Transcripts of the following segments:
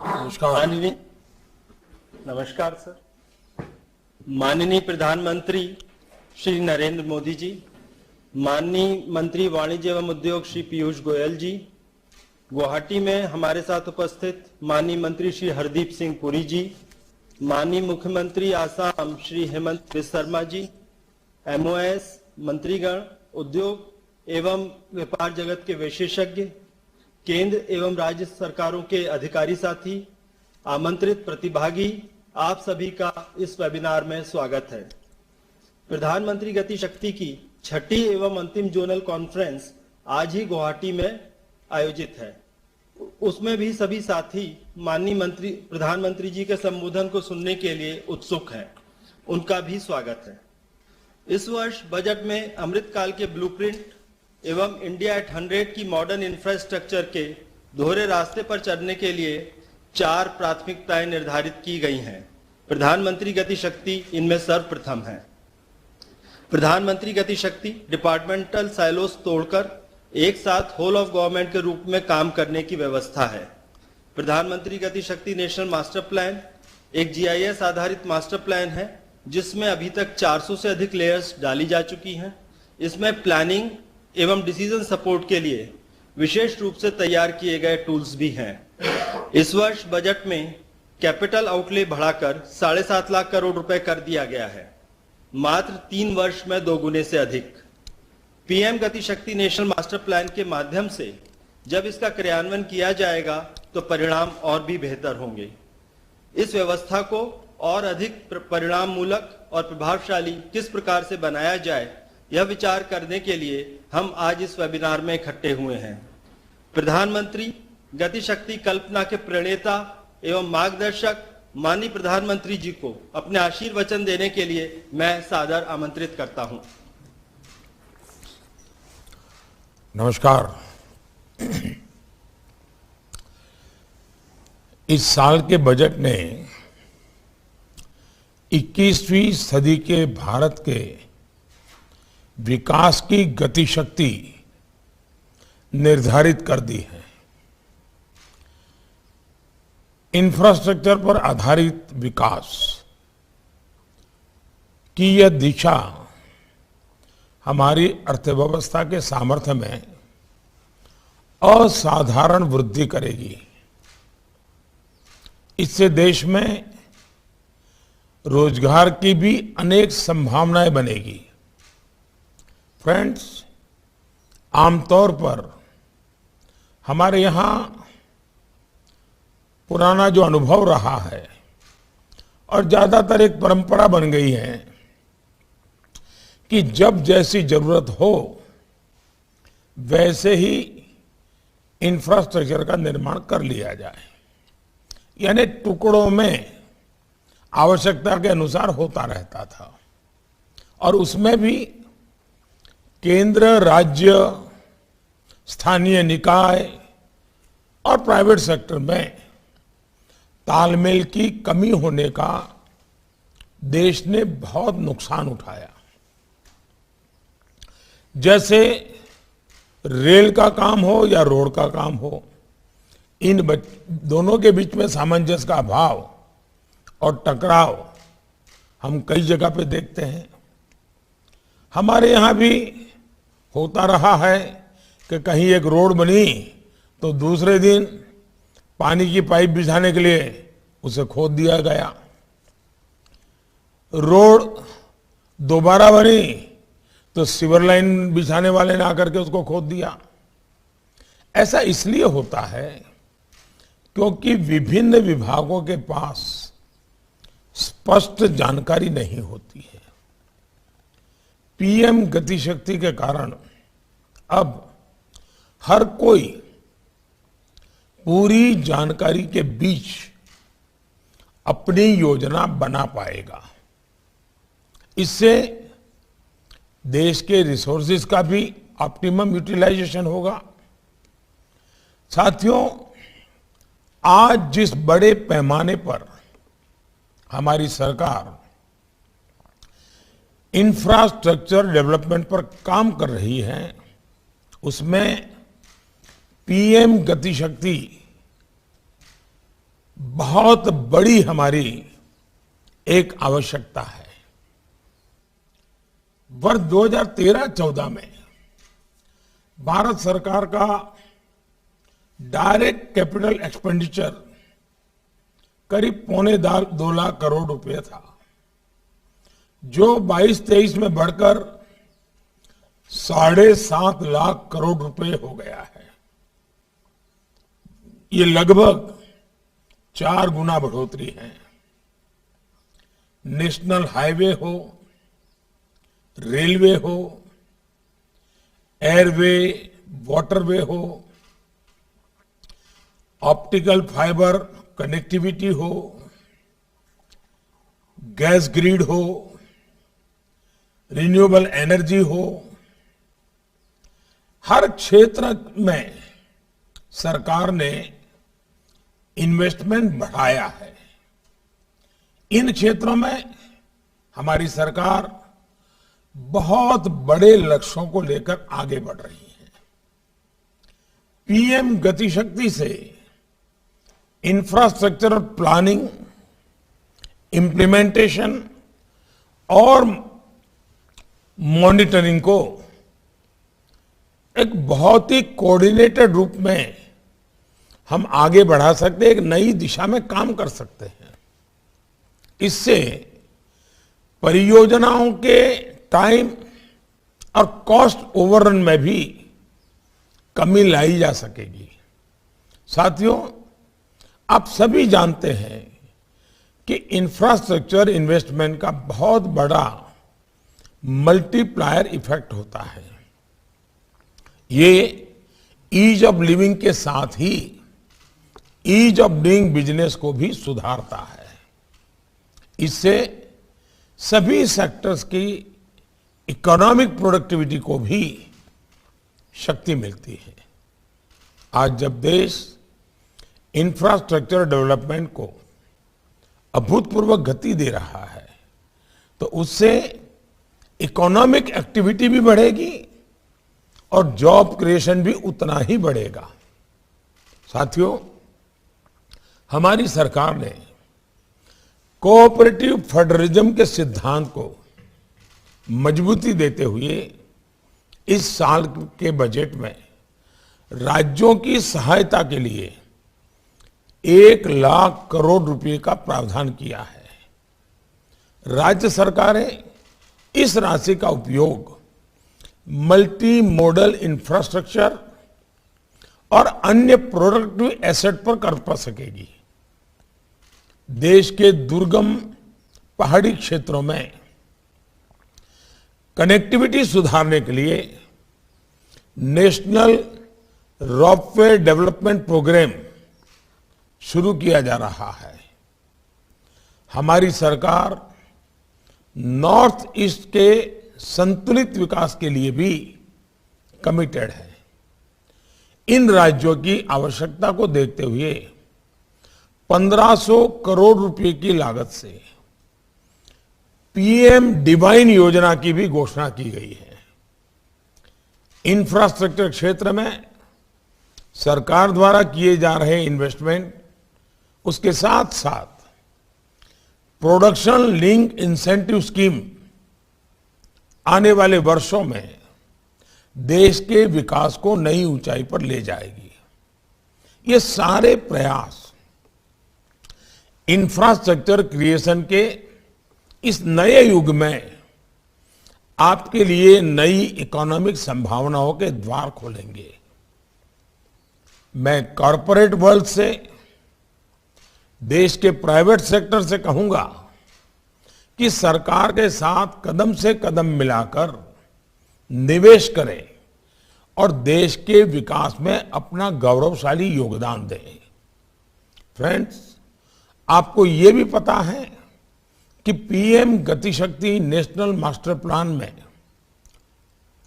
नमस्कार। नमस्कार सर। माननीय प्रधानमंत्री श्री नरेंद्र मोदी जी, माननीय मंत्री वाणिज्य एवं उद्योग श्री पीयूष गोयल जी, गुवाहाटी में हमारे साथ उपस्थित माननीय मंत्री श्री हरदीप सिंह पुरी जी, माननीय मुख्यमंत्री आसाम श्री हेमंत बिस्वा शर्मा जी, एमओएस मंत्रीगण, उद्योग एवं व्यापार जगत के विशेषज्ञ, केंद्र एवं राज्य सरकारों के अधिकारी साथी, आमंत्रित प्रतिभागी, आप सभी का इस वेबिनार में स्वागत है। प्रधानमंत्री गति शक्ति की छठी एवं अंतिम जोनल कॉन्फ्रेंस आज ही गुवाहाटी में आयोजित है। उसमें भी सभी साथी माननीय प्रधानमंत्री जी के संबोधन को सुनने के लिए उत्सुक हैं। उनका भी स्वागत है। इस वर्ष बजट में अमृतकाल के ब्लूप्रिंट एवं इंडिया एट 100 की मॉडर्न इंफ्रास्ट्रक्चर के दोहरे रास्ते पर चलने के लिए 4 प्राथमिकताएं निर्धारित की गई हैं। प्रधानमंत्री गति शक्ति इनमें सर्वप्रथम है। प्रधानमंत्री गति शक्ति डिपार्टमेंटल साइलोस तोड़कर एक साथ होल ऑफ गवर्नमेंट के रूप में काम करने की व्यवस्था है। प्रधानमंत्री गति शक्ति नेशनल मास्टर प्लान एक जीआईएस आधारित मास्टर प्लान है, जिसमें अभी तक 400 से अधिक लेयर्स डाली जा चुकी हैं। इसमें प्लानिंग एवं डिसीजन सपोर्ट के लिए विशेष रूप से तैयार किए गए टूल्स भी हैं। इस वर्ष बजट में कैपिटल आउटले बढ़ाकर 7.5 लाख करोड़ रुपए कर दिया गया है, मात्र 3 वर्ष में 2 गुने से अधिक। पीएम गति शक्ति नेशनल मास्टर प्लान के माध्यम से जब इसका क्रियान्वयन किया जाएगा तो परिणाम और भी बेहतर होंगे। इस व्यवस्था को और अधिक परिणाम मूलक और प्रभावशाली किस प्रकार से बनाया जाए, यह विचार करने के लिए हम आज इस वेबिनार में इकट्ठे हुए हैं। प्रधानमंत्री गति शक्ति कल्पना के प्रणेता एवं मार्गदर्शक माननीय प्रधानमंत्री जी को अपने आशीर्वचन देने के लिए मैं सादर आमंत्रित करता हूं। नमस्कार। इस साल के बजट ने 21वीं सदी के भारत के विकास की गति शक्ति निर्धारित कर दी है। इंफ्रास्ट्रक्चर पर आधारित विकास की यह दिशा हमारी अर्थव्यवस्था के सामर्थ्य में असाधारण वृद्धि करेगी। इससे देश में रोजगार की भी अनेक संभावनाएं बनेगी। फ्रेंड्स, आमतौर पर हमारे यहाँ पुराना जो अनुभव रहा है और ज्यादातर एक परंपरा बन गई है कि जब जैसी जरूरत हो वैसे ही इंफ्रास्ट्रक्चर का निर्माण कर लिया जाए, यानी टुकड़ों में आवश्यकता के अनुसार होता रहता था। और उसमें भी केंद्र, राज्य, स्थानीय निकाय और प्राइवेट सेक्टर में तालमेल की कमी होने का देश ने बहुत नुकसान उठाया। जैसे रेल का काम हो या रोड का काम हो, इन दोनों के बीच में सामंजस्य का अभाव और टकराव हम कई जगह पे देखते हैं। हमारे यहाँ भी होता रहा है कि कहीं एक रोड बनी तो दूसरे दिन पानी की पाइप बिछाने के लिए उसे खोद दिया गया। रोड दोबारा बनी तो सीवर लाइन बिछाने वाले ने आकर के उसको खोद दिया। ऐसा इसलिए होता है क्योंकि विभिन्न विभागों के पास स्पष्ट जानकारी नहीं होती है। पीएम गति शक्ति के कारण अब हर कोई पूरी जानकारी के बीच अपनी योजना बना पाएगा। इससे देश के रिसोर्सेज का भी ऑप्टिमम यूटिलाइजेशन होगा। साथियों, आज जिस बड़े पैमाने पर हमारी सरकार इंफ्रास्ट्रक्चर डेवलपमेंट पर काम कर रही है, उसमें पीएम गति शक्ति बहुत बड़ी हमारी एक आवश्यकता है। वर्ष 2013-14 में भारत सरकार का डायरेक्ट कैपिटल एक्सपेंडिचर करीब 2.25 लाख करोड़ रुपए था, जो 22-23 में बढ़कर 7.5 लाख करोड़ रुपए हो गया है। ये लगभग 4 गुना बढ़ोतरी है। नेशनल हाईवे हो, रेलवे हो, एयरवे, वाटरवे हो, ऑप्टिकल फाइबर कनेक्टिविटी हो, गैस ग्रिड हो, रिन्यूएबल एनर्जी हो, हर क्षेत्र में सरकार ने इन्वेस्टमेंट बढ़ाया है। इन क्षेत्रों में हमारी सरकार बहुत बड़े लक्ष्यों को लेकर आगे बढ़ रही है। पीएम गतिशक्ति से इंफ्रास्ट्रक्चर प्लानिंग, इम्प्लीमेंटेशन और मॉनिटरिंग को एक बहुत ही कोऑर्डिनेटेड रूप में हम आगे बढ़ा सकते हैं, एक नई दिशा में काम कर सकते हैं। इससे परियोजनाओं के टाइम और कॉस्ट ओवररन में भी कमी लाई जा सकेगी। साथियों, आप सभी जानते हैं कि इंफ्रास्ट्रक्चर इन्वेस्टमेंट का बहुत बड़ा मल्टीप्लायर इफेक्ट होता है। ये ईज ऑफ लिविंग के साथ ही ईज ऑफ डूइंग बिजनेस को भी सुधारता है। इससे सभी सेक्टर्स की इकोनॉमिक प्रोडक्टिविटी को भी शक्ति मिलती है। आज जब देश इंफ्रास्ट्रक्चर डेवलपमेंट को अभूतपूर्व गति दे रहा है, तो उससे इकोनॉमिक एक्टिविटी भी बढ़ेगी और जॉब क्रिएशन भी उतना ही बढ़ेगा। साथियों, हमारी सरकार ने कोऑपरेटिव फेडरलिज्म के सिद्धांत को मजबूती देते हुए इस साल के बजट में राज्यों की सहायता के लिए 1 लाख करोड़ रुपए का प्रावधान किया है। राज्य सरकारें इस राशि का उपयोग मल्टी मॉडल इंफ्रास्ट्रक्चर और अन्य प्रोडक्टिव एसेट पर कर पा सकेगी। देश के दुर्गम पहाड़ी क्षेत्रों में कनेक्टिविटी सुधारने के लिए नेशनल रोपवे डेवलपमेंट प्रोग्राम शुरू किया जा रहा है। हमारी सरकार नॉर्थ ईस्ट के संतुलित विकास के लिए भी कमिटेड है। इन राज्यों की आवश्यकता को देखते हुए 1500 करोड़ रुपए की लागत से पीएम डिवाइन योजना की भी घोषणा की गई है। इंफ्रास्ट्रक्चर क्षेत्र में सरकार द्वारा किए जा रहे इन्वेस्टमेंट, उसके साथ साथ प्रोडक्शन लिंक इंसेंटिव स्कीम आने वाले वर्षों में देश के विकास को नई ऊंचाई पर ले जाएगी। ये सारे प्रयास इंफ्रास्ट्रक्चर क्रिएशन के इस नए युग में आपके लिए नई इकोनॉमिक संभावनाओं के द्वार खोलेंगे। मैं कॉरपोरेट वर्ल्ड से, देश के प्राइवेट सेक्टर से कहूंगा कि सरकार के साथ कदम से कदम मिलाकर निवेश करें और देश के विकास में अपना गौरवशाली योगदान दें। फ्रेंड्स, आपको ये भी पता है कि PM GatiShakti national master plan में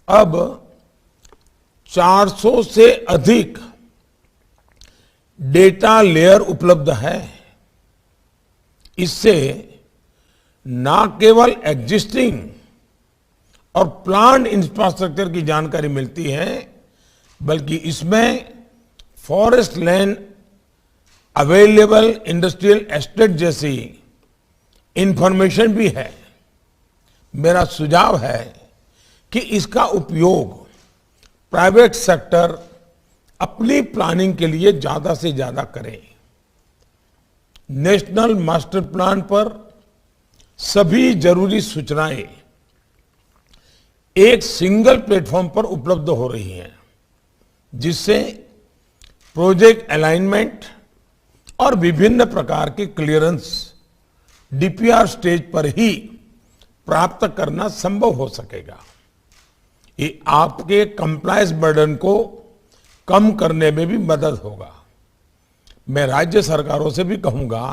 अब 400 से अधिक डेटा लेयर उपलब्ध है। इससे न केवल एग्जिस्टिंग और प्लान इंफ्रास्ट्रक्चर की जानकारी मिलती है, बल्कि इसमें forest land available industrial estate जैसी इंफॉर्मेशन भी है। मेरा सुझाव है कि इसका उपयोग प्राइवेट सेक्टर अपनी प्लानिंग के लिए ज्यादा से ज्यादा करे। नेशनल मास्टर प्लान पर सभी जरूरी सूचनाएं एक सिंगल प्लेटफॉर्म पर उपलब्ध हो रही हैं, जिससे प्रोजेक्ट अलाइनमेंट और विभिन्न प्रकार के क्लियरेंस डीपीआर स्टेज पर ही प्राप्त करना संभव हो सकेगा। ये आपके कंप्लायंस बर्डन को कम करने में भी मदद होगा। मैं राज्य सरकारों से भी कहूंगा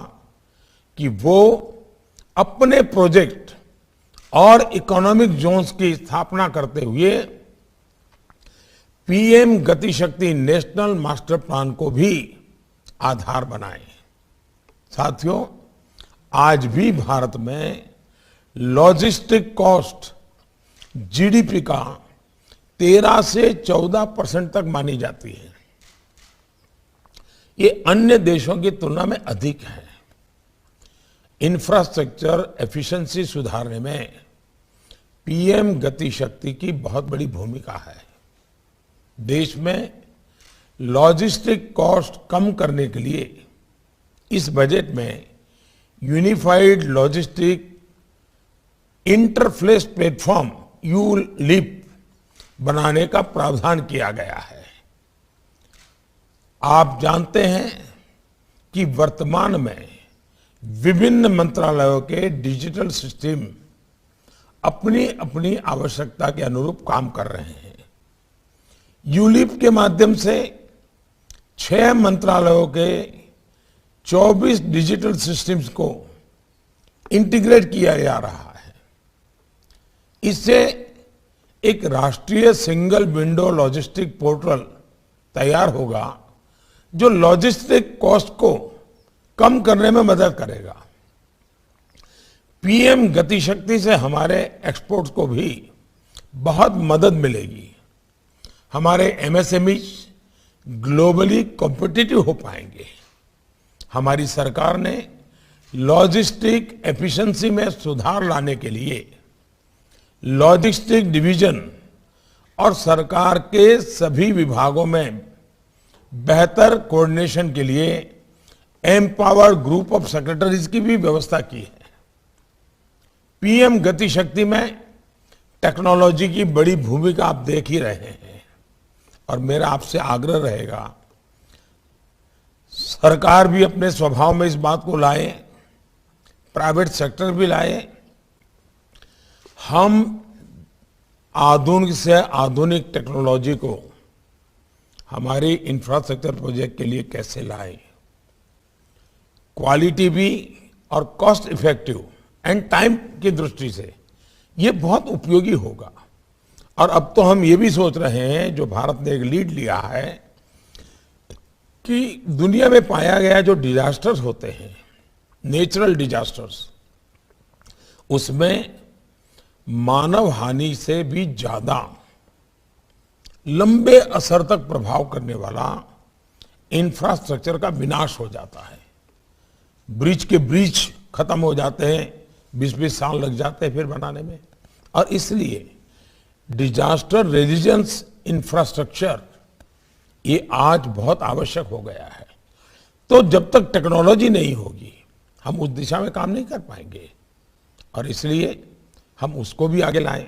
कि वो अपने प्रोजेक्ट और इकोनॉमिक जोन्स की स्थापना करते हुए PM GatiShakti national master plan को भी आधार बनाएं। साथियों, आज भी भारत में लॉजिस्टिक कॉस्ट जीडीपी का 13 से 14% तक मानी जाती है। ये अन्य देशों की तुलना में अधिक है। इंफ्रास्ट्रक्चर एफिशिएंसी सुधारने में पीएम गतिशक्ति की बहुत बड़ी भूमिका है। देश में लॉजिस्टिक कॉस्ट कम करने के लिए इस बजट में unified logistic interface platform ULIP बनाने का प्रावधान किया गया है। आप जानते हैं कि वर्तमान में विभिन्न मंत्रालयों के डिजिटल सिस्टम अपनी अपनी आवश्यकता के अनुरूप काम कर रहे हैं। यूलिप के माध्यम से 6 मंत्रालयों के 24 डिजिटल सिस्टम्स को इंटीग्रेट किया जा रहा है। इससे एक राष्ट्रीय सिंगल विंडो लॉजिस्टिक पोर्टल तैयार होगा, जो लॉजिस्टिक कॉस्ट को कम करने में मदद करेगा। पीएम गतिशक्ति से हमारे एक्सपोर्ट्स को भी बहुत मदद मिलेगी। हमारे एमएसएमई ग्लोबली कॉम्पिटिटिव हो पाएंगे। हमारी सरकार ने लॉजिस्टिक एफिशिएंसी में सुधार लाने के लिए लॉजिस्टिक डिवीजन और सरकार के सभी विभागों में बेहतर कोऑर्डिनेशन के लिए एम्पावर्ड ग्रुप ऑफ सेक्रेटरीज की भी व्यवस्था की है। पीएम गतिशक्ति में टेक्नोलॉजी की बड़ी भूमिका आप देख ही रहे हैं, और मेरा आपसे आग्रह रहेगा सरकार भी अपने स्वभाव में इस बात को लाए, प्राइवेट सेक्टर भी लाए। हम आधुनिक से आधुनिक टेक्नोलॉजी को हमारी इंफ्रास्ट्रक्चर प्रोजेक्ट के लिए कैसे लाएं, क्वालिटी भी और कॉस्ट इफेक्टिव एंड टाइम की दृष्टि से ये बहुत उपयोगी होगा। और अब तो हम ये भी सोच रहे हैं, जो भारत ने एक लीड लिया है, कि दुनिया में पाया गया जो डिजास्टर्स होते हैं, नेचुरल डिजास्टर्स, उसमें मानव हानि से भी ज्यादा लंबे असर तक प्रभाव करने वाला इंफ्रास्ट्रक्चर का विनाश हो जाता है। ब्रिज के ब्रिज खत्म हो जाते हैं, 20-20 साल लग जाते हैं फिर बनाने में। और इसलिए डिजास्टर रेजिलियंस इंफ्रास्ट्रक्चर ये आज बहुत आवश्यक हो गया है। तो जब तक टेक्नोलॉजी नहीं होगी हम उस दिशा में काम नहीं कर पाएंगे, और इसलिए हम उसको भी आगे लाएं।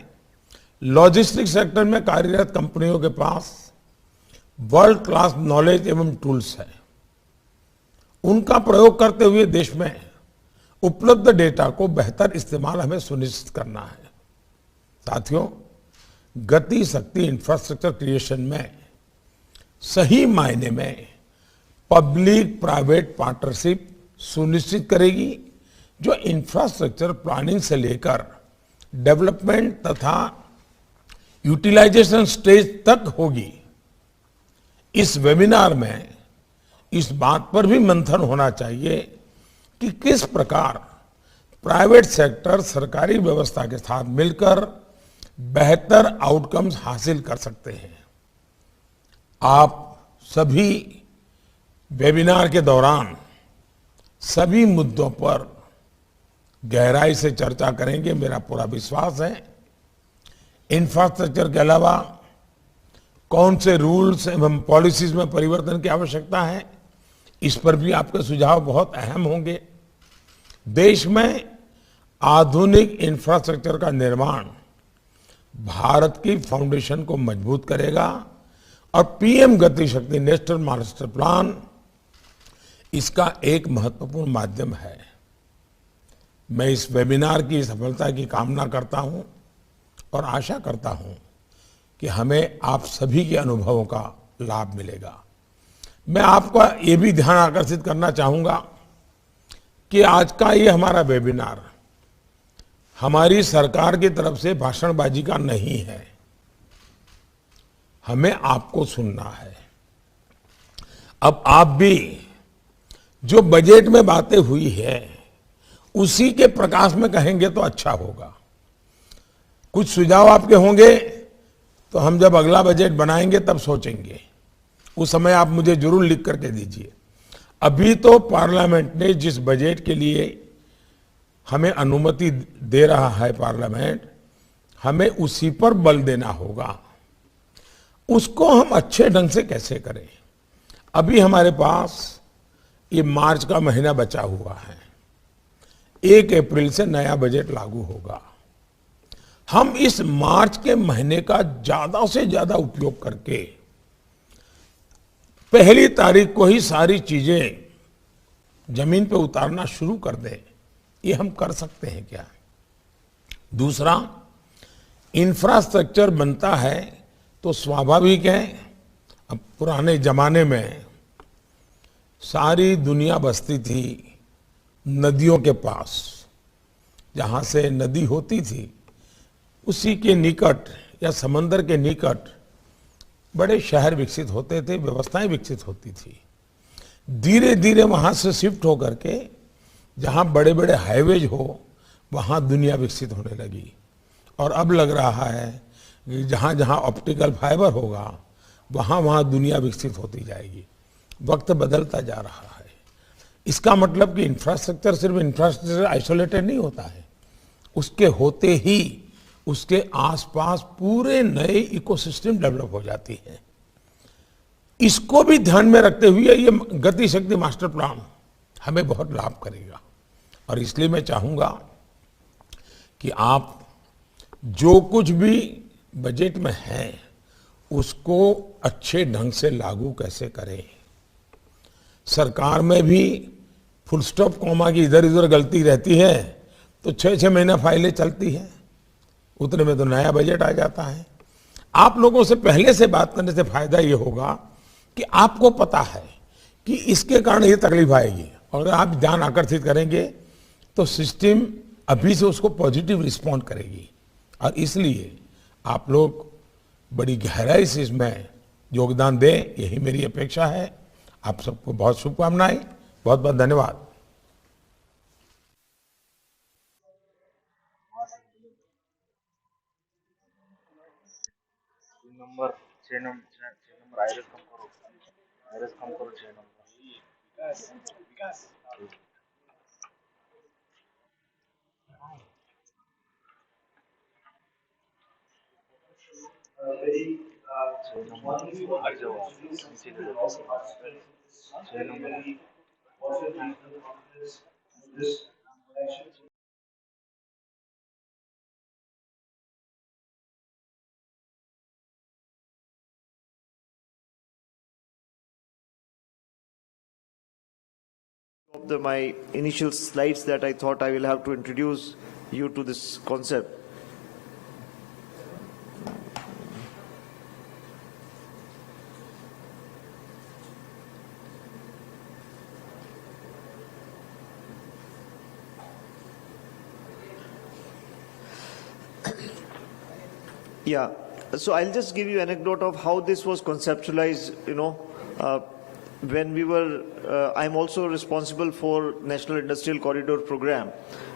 लॉजिस्टिक सेक्टर में कार्यरत कंपनियों के पास वर्ल्ड क्लास नॉलेज एवं टूल्स है। उनका प्रयोग करते हुए देश में उपलब्ध डेटा को बेहतर इस्तेमाल हमें सुनिश्चित करना है। साथियों, गति शक्ति इंफ्रास्ट्रक्चर क्रिएशन में सही मायने में पब्लिक प्राइवेट पार्टनरशिप सुनिश्चित करेगी, जो इंफ्रास्ट्रक्चर प्लानिंग से लेकर डेवलपमेंट तथा यूटिलाइजेशन स्टेज तक होगी। इस वेबिनार में इस बात पर भी मंथन होना चाहिए कि किस प्रकार प्राइवेट सेक्टर सरकारी व्यवस्था के साथ मिलकर बेहतर आउटकम्स हासिल कर सकते हैं। आप सभी वेबिनार के दौरान सभी मुद्दों पर गहराई से चर्चा करेंगे, मेरा पूरा विश्वास है। इंफ्रास्ट्रक्चर के अलावा कौन से रूल्स एवं पॉलिसीज में परिवर्तन की आवश्यकता है, इस पर भी आपके सुझाव बहुत अहम होंगे। देश में आधुनिक इंफ्रास्ट्रक्चर का निर्माण भारत की फाउंडेशन को मजबूत करेगा और पीएम गति शक्ति नेशनल मास्टर प्लान इसका एक महत्वपूर्ण माध्यम है। मैं इस वेबिनार की सफलता की कामना करता हूं और आशा करता हूं कि हमें आप सभी के अनुभवों का लाभ मिलेगा। मैं आपका ये भी ध्यान आकर्षित करना चाहूंगा कि आज का ये हमारा वेबिनार हमारी सरकार की तरफ से भाषणबाजी का नहीं है, हमें आपको सुनना है। अब आप भी जो बजट में बातें हुई है उसी के प्रकाश में कहेंगे तो अच्छा होगा। कुछ सुझाव आपके होंगे तो हम जब अगला बजट बनाएंगे तब सोचेंगे, उस समय आप मुझे जरूर लिख करके दीजिए। अभी तो पार्लियामेंट ने जिस बजट के लिए हमें अनुमति दे रहा है पार्लियामेंट, हमें उसी पर बल देना होगा। उसको हम अच्छे ढंग से कैसे करें। अभी हमारे पास ये मार्च का महीना बचा हुआ है, 1 अप्रैल से नया बजट लागू होगा। हम इस मार्च के महीने का ज्यादा से ज्यादा उपयोग करके 1 तारीख को ही सारी चीजें जमीन पे उतारना शुरू कर दें, ये हम कर सकते हैं क्या। दूसरा, इंफ्रास्ट्रक्चर बनता है तो स्वाभाविक है, अब पुराने जमाने में सारी दुनिया बसती थी नदियों के पास, जहां से नदी होती थी उसी के निकट या समंदर के निकट बड़े शहर विकसित होते थे, व्यवस्थाएं विकसित होती थी। धीरे धीरे वहां से शिफ्ट होकर के जहां बड़े बड़े हाईवेज हो वहां दुनिया विकसित होने लगी। और अब लग रहा है कि जहां जहां ऑप्टिकल फाइबर होगा वहां वहां दुनिया विकसित होती जाएगी। वक्त बदलता जा रहा है। इसका मतलब कि इंफ्रास्ट्रक्चर सिर्फ इंफ्रास्ट्रक्चर आइसोलेटेड नहीं होता है, उसके होते ही उसके आसपास पूरे नए इकोसिस्टम डेवलप हो जाती है। इसको भी ध्यान में रखते हुए ये गति शक्ति मास्टर प्लान हमें बहुत लाभ करेगा। और इसलिए मैं चाहूंगा कि आप जो कुछ भी बजट में है उसको अच्छे ढंग से लागू कैसे करें। सरकार में भी फुल स्टॉप कॉमा की इधर उधर गलती रहती है तो 6-6 महीना फाइलें चलती हैं, उतने में तो नया बजट आ जाता है। आप लोगों से पहले से बात करने से फायदा ये होगा कि आपको पता है कि इसके कारण ये तकलीफ आएगी, और आप ध्यान आकर्षित करेंगे तो सिस्टम अभी से उसको पॉजिटिव रिस्पॉन्ड करेगी। और इसलिए आप लोग बड़ी गहराई से इसमें योगदान दें, यही मेरी अपेक्षा है। आप सबको बहुत शुभकामनाएं, बहुत बहुत धन्यवाद। नंबर 6 नंबर आयरस कम करो 6 नंबर हट जाओ नीचे ले जाओ 6 number of my initial slides that I thought I will have to introduce you to this concept. Yeah, so I'll just give you an anecdote of how this was conceptualized, when we were, I'm also responsible for National Industrial Corridor Program,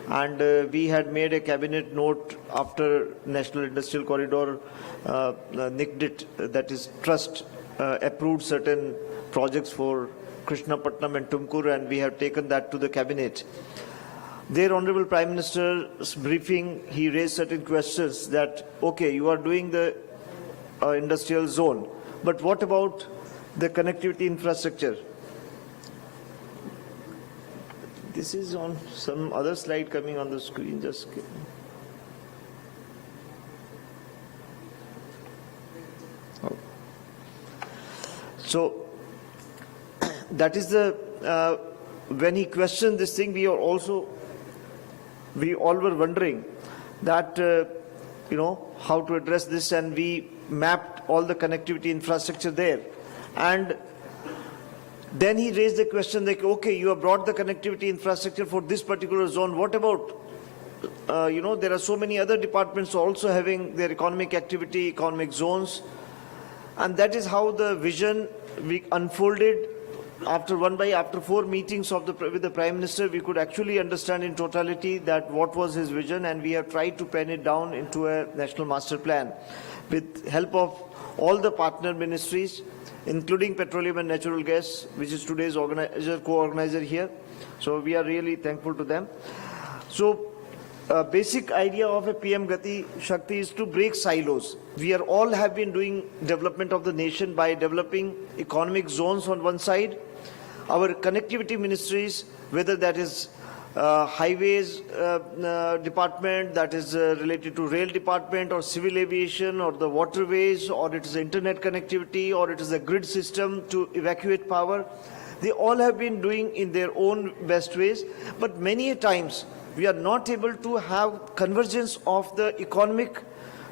and we had made a cabinet note after National Industrial Corridor NICDIT, that is trust, approved certain projects for Krishnapatnam and Tumkur, and we have taken that to the cabinet. Their Honorable Prime Minister's briefing, he raised certain questions that, okay, you are doing the industrial zone, but what about the connectivity infrastructure? This is on some other slide coming on the screen. Just so that is the when he questioned this thing, we all were wondering that how to address this, and we mapped all the connectivity infrastructure there. And then he raised the question like, okay, you have brought the connectivity infrastructure for this particular zone. What about, there are so many other departments also having their economic activity, economic zones. And that is how the vision we unfolded. After 4 meetings with the Prime Minister, we could actually understand in totality that what was his vision, and we have tried to pen it down into a national master plan with help of all the partner ministries, including Petroleum and Natural Gas, which is today's co-organizer here. So we are really thankful to them. So basic idea of a PM GatiShakti is to break silos. We all have been doing development of the nation by developing economic zones on one side. Our connectivity ministries, whether that is highways department, that is related to rail department or civil aviation or the waterways, or it is internet connectivity, or it is a grid system to evacuate power, they all have been doing in their own best ways. But many times we are not able to have convergence of the economic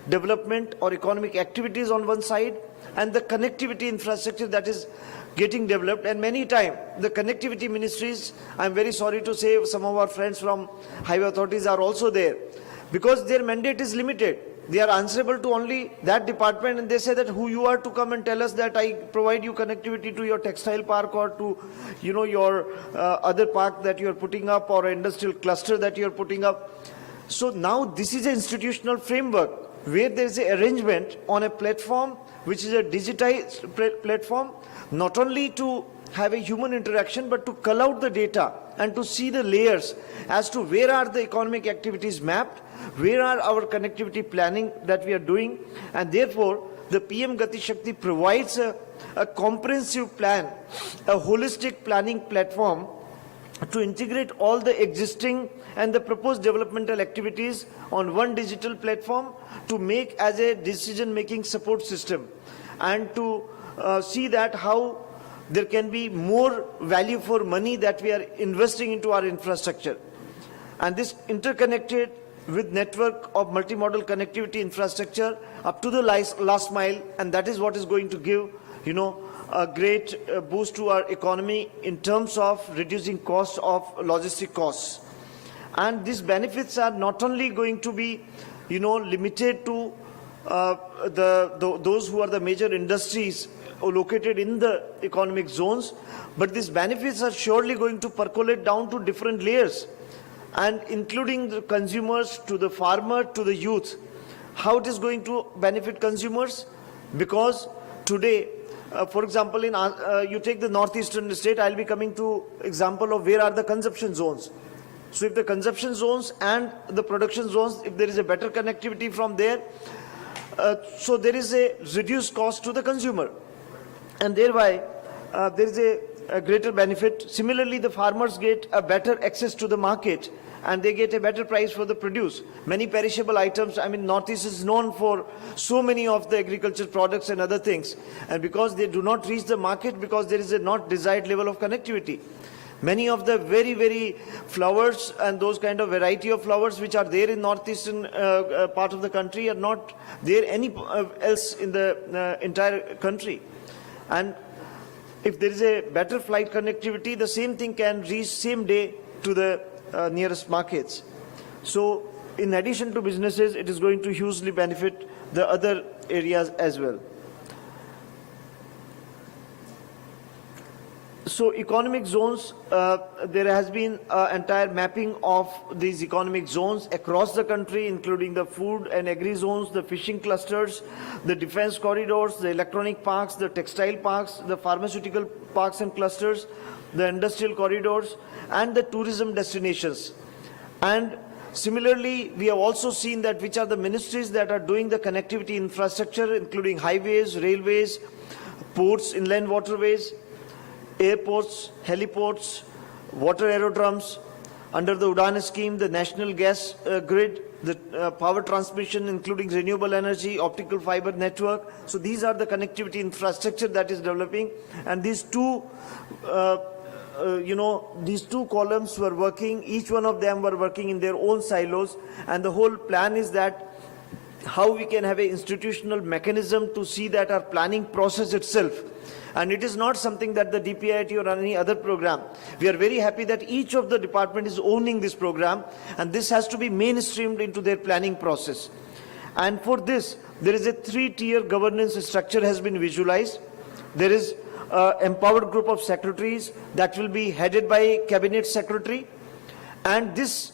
development or economic activities on one side and the connectivity infrastructure that is getting developed. And many times the connectivity ministries, I'm very sorry to say, some of our friends from highway authorities are also there, because their mandate is limited. They are answerable to only that department, and they say that who you are to come and tell us that I provide you connectivity to your textile park or to your other park that you are putting up, or an industrial cluster that you are putting up. So now this is an institutional framework where there is an arrangement on a platform which is a digitized platform, not only to have a human interaction, but to cull out the data and to see the layers as to where are the economic activities mapped, where are our connectivity planning that we are doing. And therefore, the PM GatiShakti provides a comprehensive plan, a holistic planning platform to integrate all the existing and the proposed developmental activities on one digital platform to make as a decision-making support system, and to see that how there can be more value for money that we are investing into our infrastructure. And this interconnected with network of multimodal connectivity infrastructure up to the last mile, and that is what is going to give, a great boost to our economy in terms of reducing costs of logistic costs. And these benefits are not only going to be, limited to those who are the major industries located in the economic zones, but these benefits are surely going to percolate down to different layers, and including the consumers, to the farmer, to the youth. How it is going to benefit consumers? Because today, for example, you take the northeastern state, I'll be coming to example of where are the consumption zones. So if the consumption zones and the production zones, if there is a better connectivity from there, so there is a reduced cost to the consumer, and thereby there is a greater benefit. Similarly, the farmers get a better access to the market, and they get a better price for the produce. Many perishable items, Northeast is known for so many of the agriculture products and other things, and because they do not reach the market because there is a not desired level of connectivity. Many of the very, very flowers and those kind of variety of flowers which are there in northeastern part of the country are not there any else in the entire country. And if there is a better flight connectivity, the same thing can reach same day to the nearest markets. So in addition to businesses, it is going to hugely benefit the other areas as well. So economic zones, there has been entire mapping of these economic zones across the country, including the food and agri zones, the fishing clusters, the defense corridors, the electronic parks, the textile parks, the pharmaceutical parks and clusters, the industrial corridors, and the tourism destinations. And similarly, we have also seen that which are the ministries that are doing the connectivity infrastructure, including highways, railways, ports, inland waterways, airports, heliports, water aerodromes, under the Udan scheme, the national gas grid, the power transmission, including renewable energy, optical fiber network. So these are the connectivity infrastructure that is developing. And these two, these two columns were working, each one of them were working in their own silos. And the whole plan is that how we can have an institutional mechanism to see that our planning process itself. And it is not something that the DPIIT or any other program. We are very happy that each of the department is owning this program, and this has to be mainstreamed into their planning process. And for this, there is a 3-tier governance structure has been visualized. There is an empowered group of secretaries that will be headed by a cabinet secretary. And this,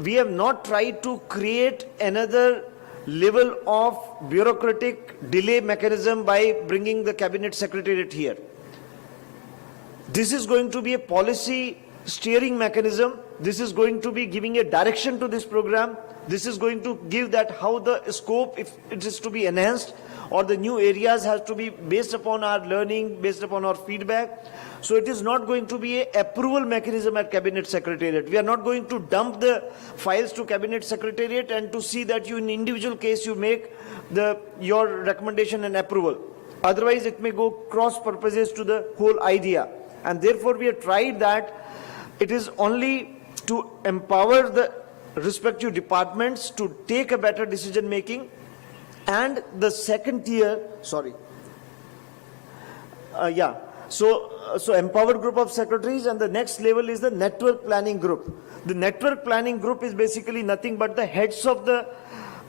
we have not tried to create another level of bureaucratic delay mechanism by bringing the cabinet secretariat here. This is going to be a policy steering mechanism. This is going to be giving a direction to this program. This is going to give that how the scope, if it is to be enhanced, or the new areas has to be based upon our learning, based upon our feedback. So it is not going to be an approval mechanism at Cabinet Secretariat. We are not going to dump the files to Cabinet Secretariat and to see that you in individual case you make your recommendation and approval. Otherwise it may go cross purposes to the whole idea. And therefore we have tried that it is only to empower the respective departments to take a better decision making. And the second tier, So empowered group of secretaries, and the next level is the network planning group. The network planning group is basically nothing but the heads of the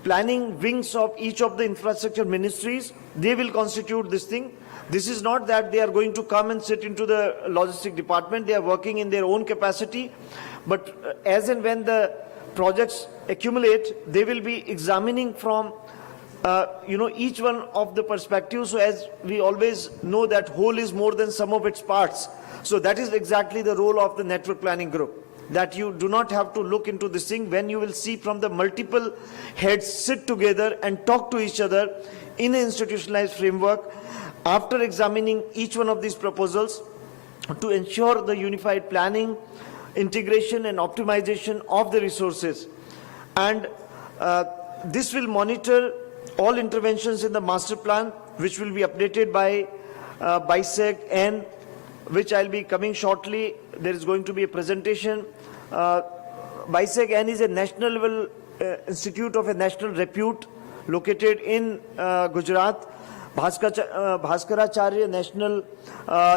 planning wings of each of the infrastructure ministries. They will constitute this thing. This is not that they are going to come and sit into the logistic department. They are working in their own capacity. But as and when the projects accumulate, they will be examining from each one of the perspectives. So as we always know that whole is more than sum of its parts. So that is exactly the role of the network planning group, that you do not have to look into this thing when you will see from the multiple heads sit together and talk to each other in an institutionalized framework after examining each one of these proposals to ensure the unified planning, integration and optimization of the resources. And this will monitor all interventions in the master plan, which will be updated by BISEC, and which I'll be coming shortly. There is going to be a presentation. BISEC N is a national level institute of a national repute located in Gujarat. Bhaskaracharya National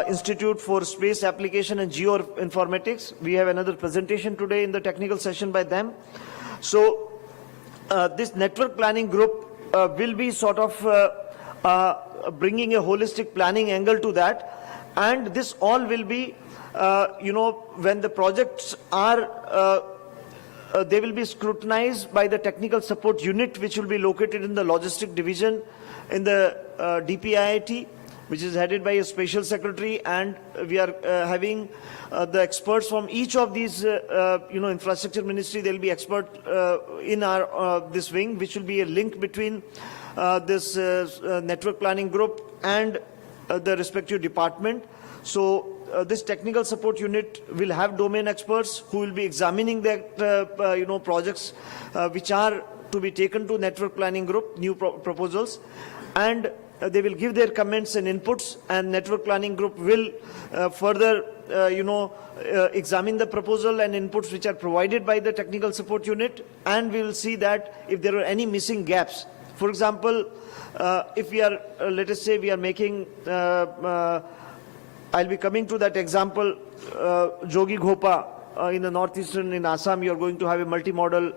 Institute for Space Application and Geoinformatics. We have another presentation today in the technical session by them. So this network planning group will be sort of bringing a holistic planning angle to that, and this all will be, when the projects are, they will be scrutinized by the technical support unit, which will be located in the logistic division in the DPIIT, which is headed by a special secretary, and we are having the experts from each of these, infrastructure ministry. There will be expert in our this wing, which will be a link between this network planning group and the respective department. So this technical support unit will have domain experts who will be examining that projects which are to be taken to network planning group, new proposals, and they will give their comments and inputs, and network planning group will further examine the proposal and inputs which are provided by the technical support unit, and we will see that if there are any missing gaps. For example, if we are, let us say we are making, I'll be coming to that example, Jogi Ghopa in the northeastern in Assam, you are going to have a multimodal,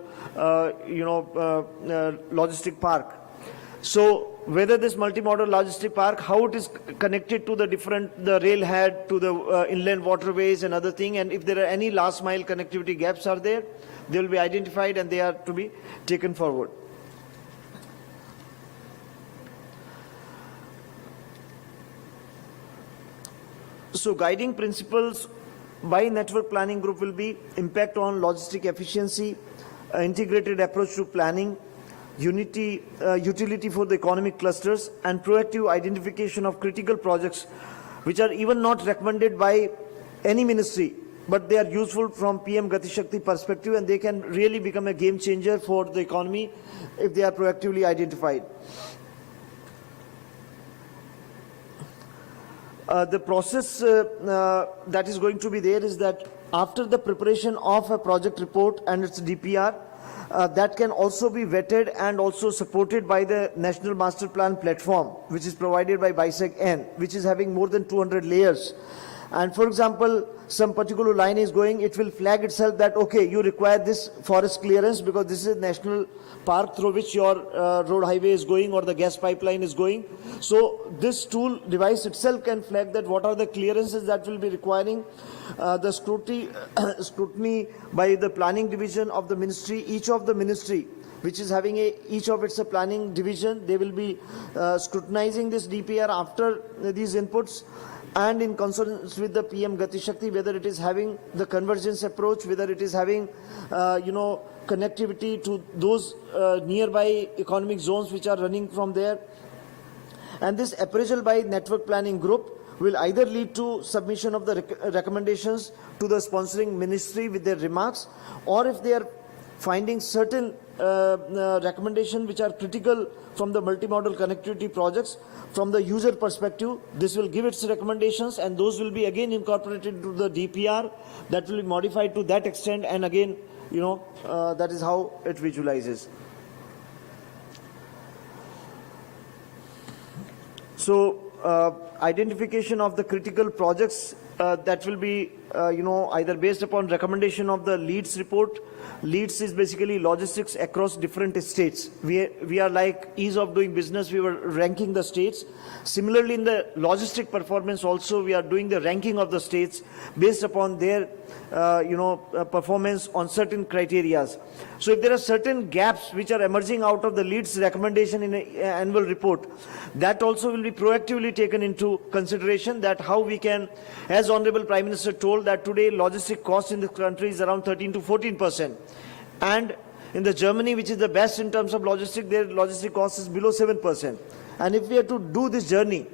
logistic park. So whether this multimodal logistic park, how it is connected to the rail head, to the inland waterways and other thing, and if there are any last mile connectivity gaps are there, they will be identified and they are to be taken forward. So guiding principles by network planning group will be impact on logistic efficiency, integrated approach to planning, utility for the economic clusters, and proactive identification of critical projects which are even not recommended by any ministry, but they are useful from PM GatiShakti perspective, and they can really become a game changer for the economy if they are proactively identified. The process that is going to be there is that after the preparation of a project report and its DPR, that can also be vetted and also supported by the National Master Plan platform, which is provided by BISEC-N, which is having more than 200 layers. And for example, some particular line is going, it will flag itself that, okay, you require this forest clearance because this is a national park through which your road highway is going or the gas pipeline is going. So this tool device itself can flag that what are the clearances that will be requiring the scrutiny by the planning division of the ministry. Each of the ministry which is having each of its planning division, they will be scrutinizing this DPR after these inputs, and in consonance with the PM GatiShakti, whether it is having the convergence approach, whether it is having, connectivity to those nearby economic zones which are running from there. And this appraisal by network planning group will either lead to submission of the recommendations to the sponsoring ministry with their remarks, or if they are finding certain recommendations which are critical from the multimodal connectivity projects, from the user perspective, this will give its recommendations, and those will be again incorporated into the DPR that will be modified to that extent, and again, that is how it visualizes. So identification of the critical projects that will be either based upon recommendation of the LEADS report. LEADS is basically logistics across different states. We are like ease of doing business, we were ranking the states. Similarly, in the logistic performance also, we are doing the ranking of the states based upon their performance on certain criterias. So if there are certain gaps which are emerging out of the LEADS recommendation in an annual report, that also will be proactively taken into consideration, that how we can, as Honorable Prime Minister told, that today logistic cost in the country is around 13 to 14%. And in the Germany, which is the best in terms of logistic, their logistic cost is below 7%. And if we are to do this journey,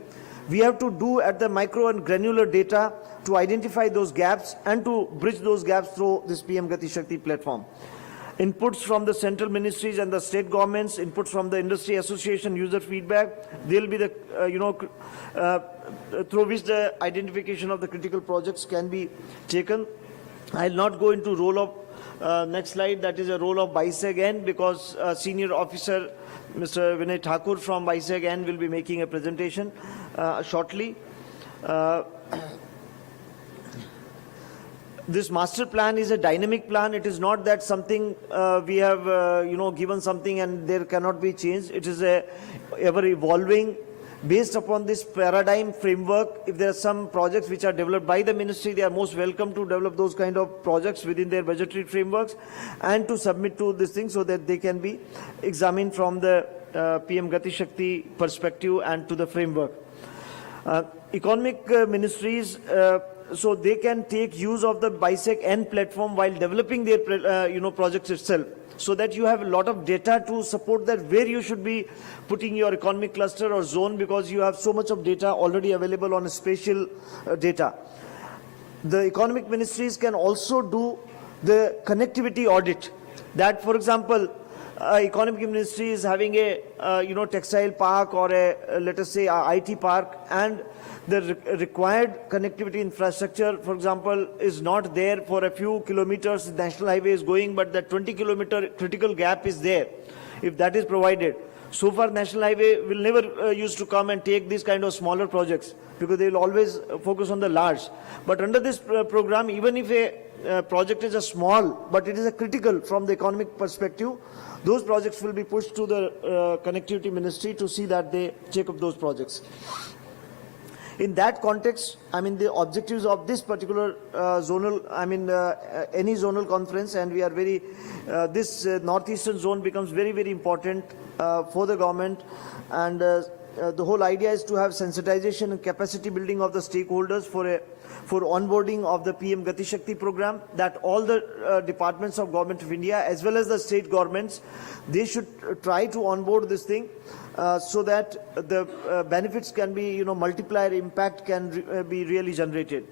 we have to do at the micro and granular data to identify those gaps and to bridge those gaps through this PM GatiShakti platform. Inputs from the central ministries and the state governments, inputs from the industry association, user feedback, they will be the, through which the identification of the critical projects can be taken. I will not go into role of, next slide, that is a role of BISEC-N, because senior officer Mr. Vinay Thakur from BISEC-N will be making a presentation shortly. This master plan is a dynamic plan. It is not that something we have given something and there cannot be changed. It is a ever evolving. Based upon this paradigm framework, if there are some projects which are developed by the ministry, they are most welcome to develop those kind of projects within their budgetary frameworks and to submit to this thing so that they can be examined from the PM GatiShakti perspective and to the framework. Economic ministries, so they can take use of the BISEC-N platform while developing their projects itself, so that you have a lot of data to support that where you should be putting your economic cluster or zone, because you have so much of data already available on spatial data. The economic ministries can also do the connectivity audit. That, for example, economic ministry is having a textile park or a let us say a IT park, and the required connectivity infrastructure, for example, is not there for a few kilometers. The national highway is going, but the 20-kilometer critical gap is there. If that is provided, so far national highway will never used to come and take these kind of smaller projects. because they will always focus on the large. But under this program, even if a project is a small, but it is a critical from the economic perspective, those projects will be pushed to the connectivity ministry to see that they check up those projects. In that context, I mean, the objectives of this particular zonal, any zonal conference, and we are very, this northeastern zone becomes very, very important for the government, and the whole idea is to have sensitization and capacity building of the stakeholders for onboarding of the PM GatiShakti program, that all the departments of Government of India as well as the state governments, they should try to onboard this thing so that the benefits can be, multiplier impact can be really generated.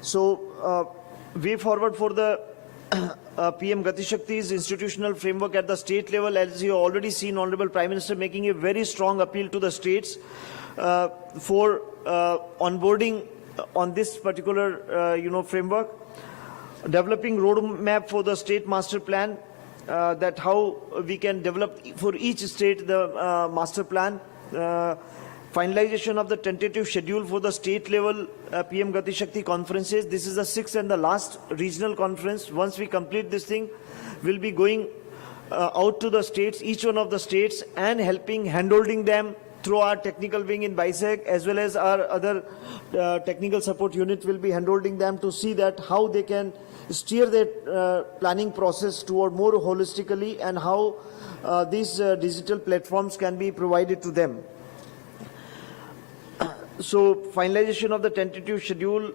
So, way forward for the PM GatiShakti's institutional framework at the state level, as you have already seen Honorable Prime Minister making a very strong appeal to the states for onboarding on this particular framework, developing roadmap for the state master plan, that how we can develop for each state the master plan, finalization of the tentative schedule for the state level PM GatiShakti conferences. This is the 6th and the last regional conference. Once we complete this thing, we'll be going out to the states, each one of the states, and handholding them through our technical wing in BISEC, as well as our other technical support unit will be handholding them to see that how they can steer their planning process toward more holistically, and how these digital platforms can be provided to them. So finalization of the tentative schedule,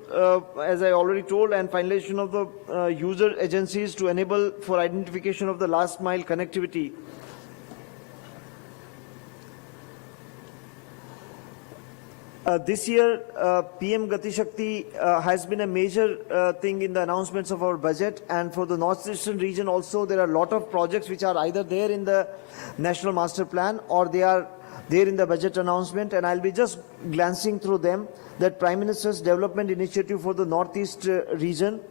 as I already told, and finalization of the user agencies to enable for identification of the last mile connectivity. This year, PM GatiShakti has been a major thing in the announcements of our budget, and for the northeastern region also, there are a lot of projects which are either there in the National Master Plan or they are there in the budget announcement, and I'll be just glancing through them. That Prime Minister's Development Initiative for the Northeast region.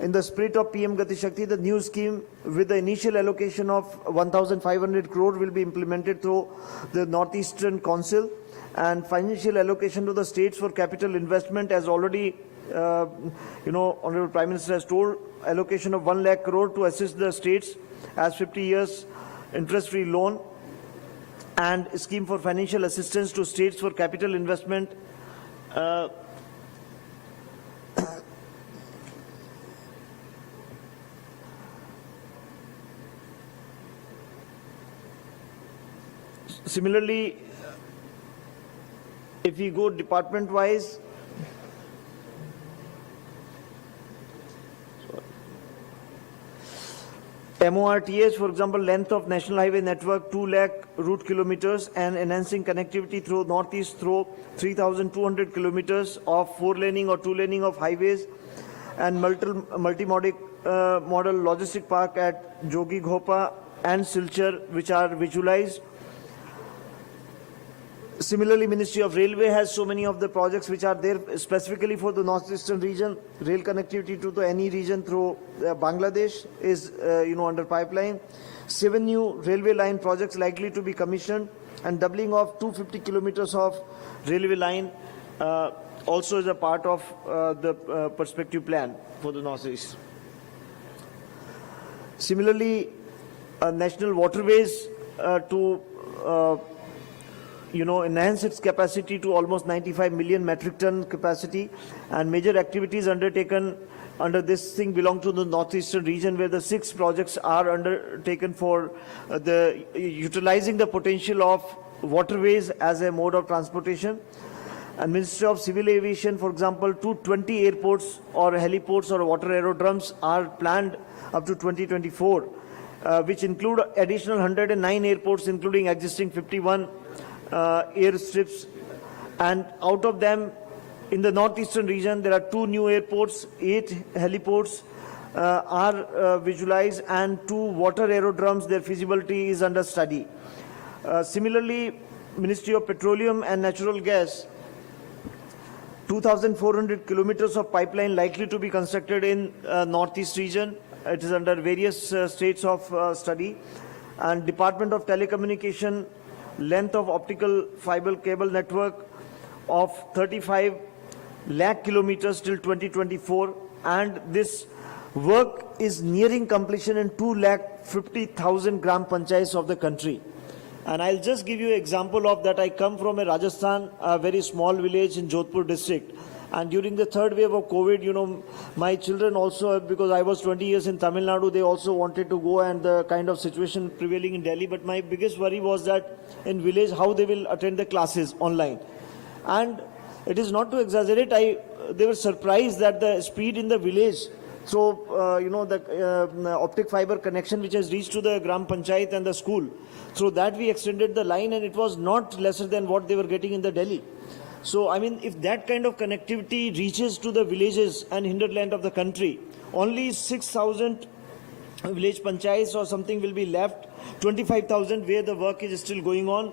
In the spirit of PM GatiShakti, the new scheme with the initial allocation of 1,500 crore will be implemented through the Northeastern Council, and financial allocation to the states for capital investment, as already, Honorable Prime Minister has told, allocation of 1 lakh crore to assist the states as 50 years interest-free loan, and a scheme for financial assistance to states for capital investment. Similarly, if we go department-wise, MORTH, for example, length of national highway network 2 lakh route kilometers, and enhancing connectivity through northeast through 3,200 kilometers of 4-laning or 2-laning of highways, and multi-modal logistic park at Jogi Ghopa and Silchar, which are visualized. Similarly, Ministry of Railway has so many of the projects which are there specifically for the northeastern region. Rail connectivity to any region through Bangladesh is, under pipeline. 7 new railway line projects likely to be commissioned, and doubling of 250 kilometers of railway line also is a part of the perspective plan for the northeast. Similarly, national waterways to enhance its capacity to almost 95 million metric ton capacity, and major activities undertaken under this thing belong to the northeastern region, where the 6 projects are undertaken for the utilizing the potential of waterways as a mode of transportation. And Ministry of Civil Aviation, for example, 220 airports or heliports or water aerodromes are planned up to 2024, which include additional 109 airports, including existing 51 airstrips, and out of them in the northeastern region there are 2 new airports, 8 heliports are visualized, and 2 water aerodromes, their feasibility is under study. Similarly, Ministry of Petroleum and Natural Gas, 2,400 kilometers of pipeline likely to be constructed in northeast region. It is under various states of study. And Department of Telecommunication length of optical fiber cable network of 35 lakh kilometers till 2024, and this work is nearing completion in 2,50,000 gram panchayats of the country. And I'll just give you an example of that. I come from a Rajasthan, a very small village in Jodhpur district. And during the third wave of COVID, you know, my children also, because I was 20 years in Tamil Nadu, they also wanted to go, and the kind of situation prevailing in Delhi. But my biggest worry was that in village, how they will attend the classes online. And it is not to exaggerate, they were surprised that the speed in the village through, the optic fiber connection which has reached to the Gram Panchayat and the school. Through that we extended the line, and it was not lesser than what they were getting in the Delhi. So, I mean, if that kind of connectivity reaches to the villages and hinterland of the country, only 6,000 village panchayats or something will be left, 25,000 where the work is still going on,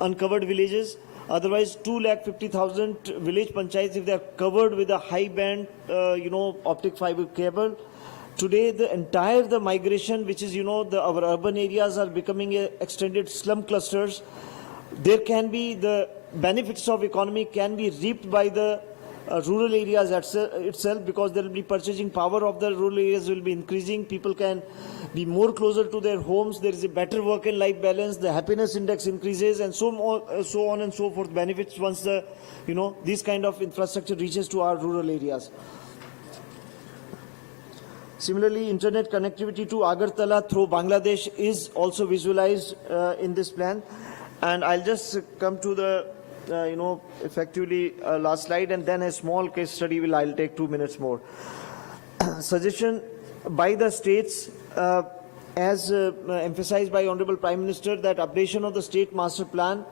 uncovered villages. Otherwise, 2,50,000 village panchayats, if they are covered with a high band, optic fiber cable. Today, the migration, which is, our urban areas are becoming extended slum clusters. There can be the benefits of economy can be reaped by the rural areas itself, because there will be purchasing power of the rural areas will be increasing. People can be more closer to their homes. There is a better work and life balance. The happiness index increases, and so on and so forth. Benefits once this kind of infrastructure reaches to our rural areas. Similarly, internet connectivity to Agartala through Bangladesh is also visualized in this plan. And I'll just come to the, effectively last slide, and then a small case study I'll take 2 minutes more. Suggestion by the states, as emphasized by Honorable Prime Minister, that updation of the state master plan.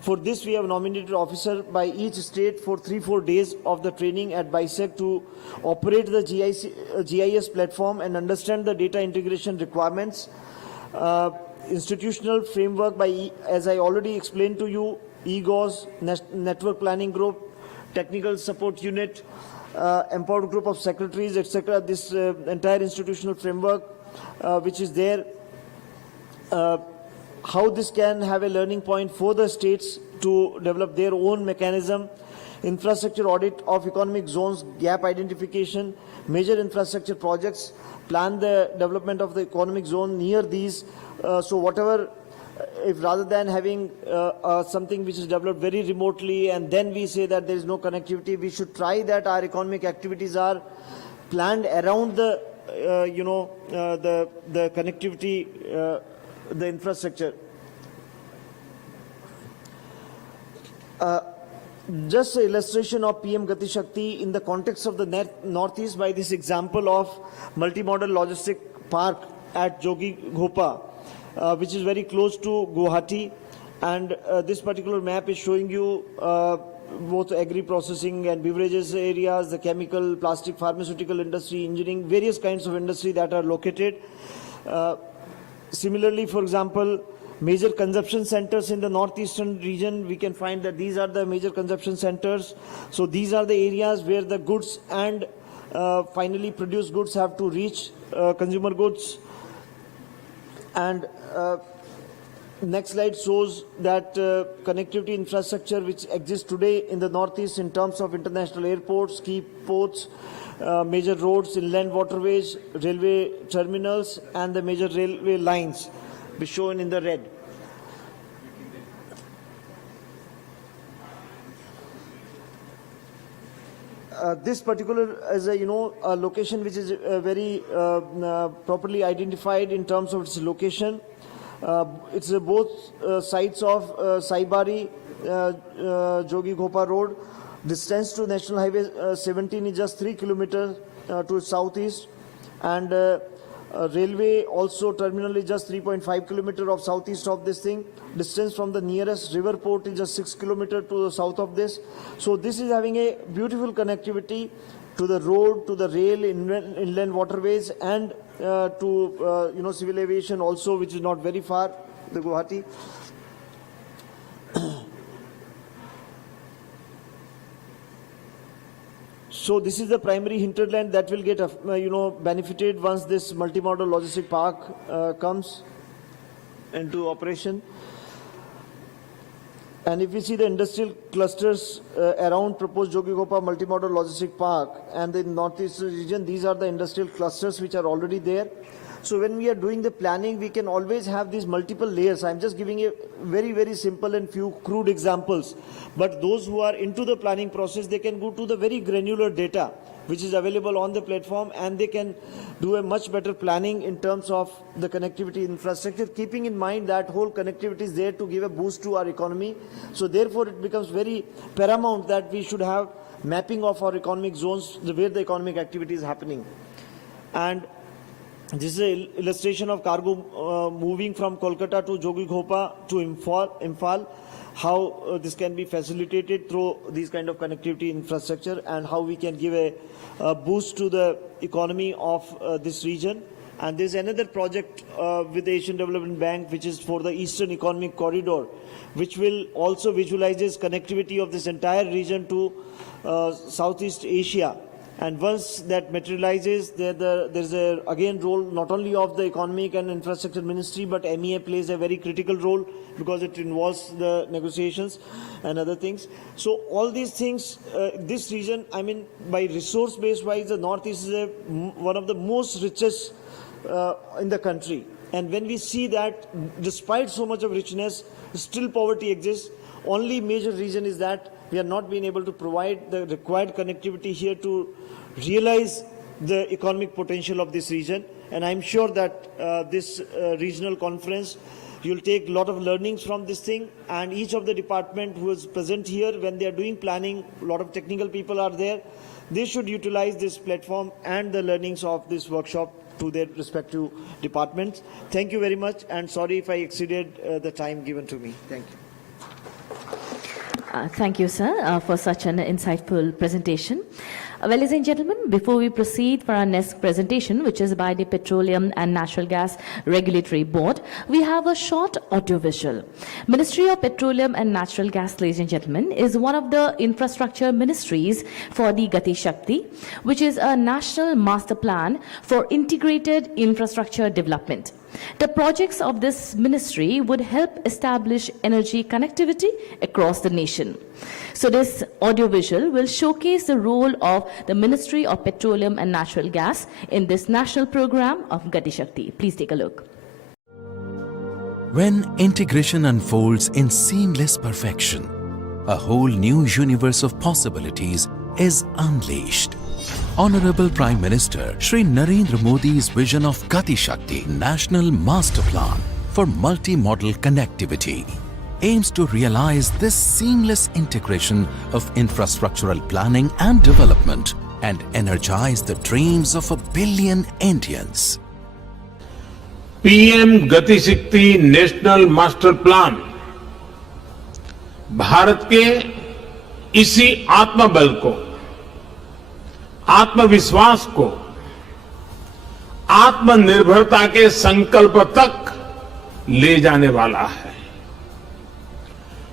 For this, we have nominated officer by each state for 3-4 days of the training at BISEC to operate the GIS platform and understand the data integration requirements. Institutional framework by, as I already explained to you, EGOS, Network Planning Group, Technical Support Unit, empowered group of secretaries, etc. This entire institutional framework which is there, how this can have a learning point for the states to develop their own mechanism, infrastructure audit of economic zones, gap identification, major infrastructure projects, plan the development of the economic zone near these. So whatever, if rather than having something which is developed very remotely and then we say that there is no connectivity, we should try that our economic activities are planned around the, the connectivity, the infrastructure. Just an illustration of PM GatiShakti in the context of the Northeast by this example of multimodal logistic park at Jogi Ghopa, which is very close to Guwahati. And this particular map is showing you both agri-processing and beverages areas, the chemical, plastic, pharmaceutical industry, engineering, various kinds of industry that are located. Similarly, for example, major consumption centers in the northeastern region, we can find that these are the major consumption centers. So these are the areas where the goods and finally produced goods have to reach consumer goods. And next slide shows that connectivity infrastructure which exists today in the northeast in terms of international airports, key ports, major roads, inland waterways, railway terminals, and the major railway lines be shown in the red. This particular is a a location which is very properly identified in terms of its location. It's both sides of Saibari Jogi Ghopa Road. Distance to National Highway 17 is just 3 kilometers to southeast, and railway also terminal is just 3.5 kilometers of southeast of this thing. Distance from the nearest river port is just 6 kilometers to the south of this. So this is having a beautiful connectivity to the road, to the rail, inland waterways, and to civil aviation also, which is not very far, the Guwahati. So this is the primary hinterland that will get benefited once this multimodal logistic park comes into operation. And if we see the industrial clusters around proposed Jogighopa multimodal logistic park and the northeastern region, these are the industrial clusters which are already there. So when we are doing the planning, we can always have these multiple layers. I'm just giving a very, very simple and few crude examples. But those who are into the planning process, they can go to the very granular data which is available on the platform, and they can do a much better planning in terms of the connectivity infrastructure, keeping in mind that whole connectivity is there to give a boost to our economy. So therefore it becomes very paramount that we should have mapping of our economic zones, where the economic activity is happening. And this is an illustration of cargo moving from Kolkata to Jogighopa to Imphal, how this can be facilitated through these kind of connectivity infrastructure, and how we can give a boost to the economy of this region. And there's another project with the Asian Development Bank, which is for the Eastern Economic Corridor, which will also visualizes connectivity of this entire region to Southeast Asia. And once that materializes, there's a again role not only of the Economic and Infrastructure Ministry, but MEA plays a very critical role because it involves the negotiations and other things. So all these things, this region, I mean, by resource base wise, the Northeast is one of the most richest in the country. And when we see that despite so much of richness, still poverty exists, only major reason is that we are not being able to provide the required connectivity here to realize the economic potential of this region. And I'm sure that this regional conference, you'll take a lot of learnings from this thing, and each of the department who is present here, when they are doing planning, a lot of technical people are there, they should utilize this platform and the learnings of this workshop to their respective departments. Thank you very much, and sorry if I exceeded the time given to me. Thank you. Thank you, sir, for such an insightful presentation. Ladies and gentlemen, before we proceed for our next presentation, which is by the Petroleum and Natural Gas Regulatory Board, we have a short audiovisual. Ministry of Petroleum and Natural Gas, ladies and gentlemen, is one of the infrastructure ministries for the GatiShakti, which is a national master plan for integrated infrastructure development. The projects of this ministry would help establish energy connectivity across the nation. So this audiovisual will showcase the role of the Ministry of Petroleum and Natural Gas in this national program of GatiShakti. Please take a look. When integration unfolds in seamless perfection, a whole new universe of possibilities is unleashed. Honorable Prime Minister Shri Narendra Modi's vision of GatiShakti National Master Plan for Multi-Modal Connectivity aims to realize this seamless integration of infrastructural planning and development and energize the dreams of 1 billion Indians. PM GatiShakti national master plan Bharat के इसी आत्मबल को, आत्मविश्वास को, आत्मनिर्भरता के संकल्प तक ले जाने वाला है।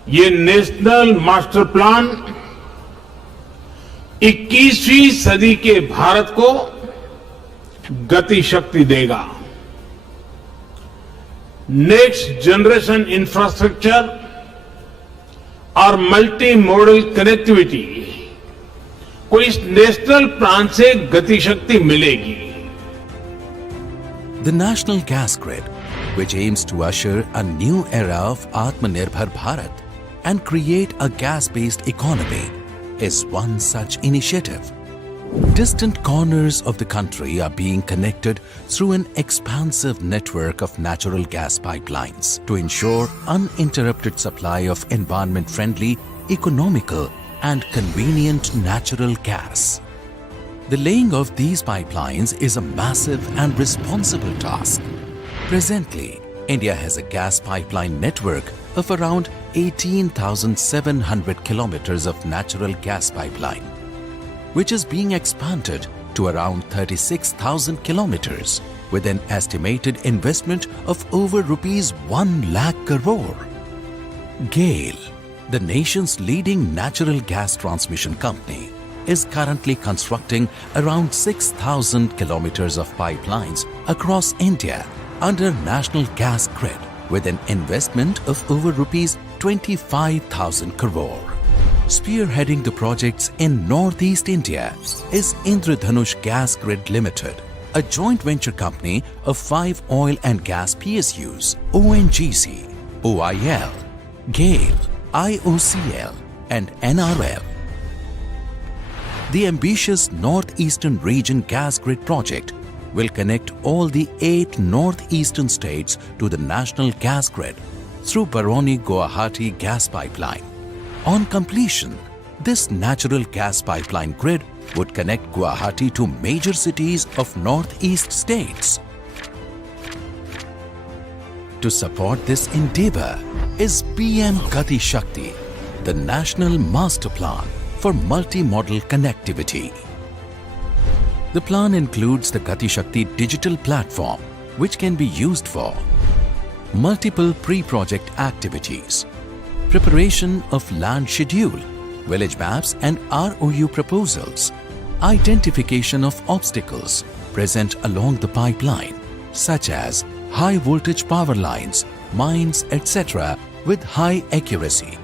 ये नेशनल मास्टर प्लान 21वीं सदी के भारत को गति शक्ति देगा। नेक्स्ट जनरेशन इंफ्रास्ट्रक्चर और मल्टी मॉडल कनेक्टिविटी को इस नेशनल प्लान से गति शक्ति मिलेगी। The National Gas Grid, which aims to usher a new era of Atmanirbhar Bharat and create a gas-based economy, is one such initiative. Distant corners of the country are being connected through an expansive network of natural gas pipelines to ensure uninterrupted supply of environment-friendly, economical and convenient natural gas. The laying of these pipelines is a massive and responsible task. Presently, India has a gas pipeline network of around 18,700 kilometers of natural gas pipeline, which is being expanded to around 36,000 kilometers with an estimated investment of over rupees 1 lakh crore. GAIL, the nation's leading natural gas transmission company, is currently constructing around 6,000 kilometers of pipelines across India under National Gas Grid with an investment of over rupees 25,000 crore. Spearheading the projects in Northeast India is Indradhanush Gas Grid Limited, a joint venture company of 5 oil and gas PSUs, ONGC, OIL, GAIL, IOCL and NRL. The ambitious Northeastern Region Gas Grid project will connect all the 8 northeastern states to the national gas grid through Barauni-Guwahati gas pipeline. On completion, this natural gas pipeline grid would connect Guwahati to major cities of northeast states. To support this endeavor is PM GatiShakti, the National Master Plan for Multi-Modal Connectivity. The plan includes the GatiShakti digital platform, which can be used for multiple pre-project activities, preparation of land schedule, village maps and ROU proposals, identification of obstacles present along the pipeline, such as high voltage power lines, mines, etc. with high accuracy,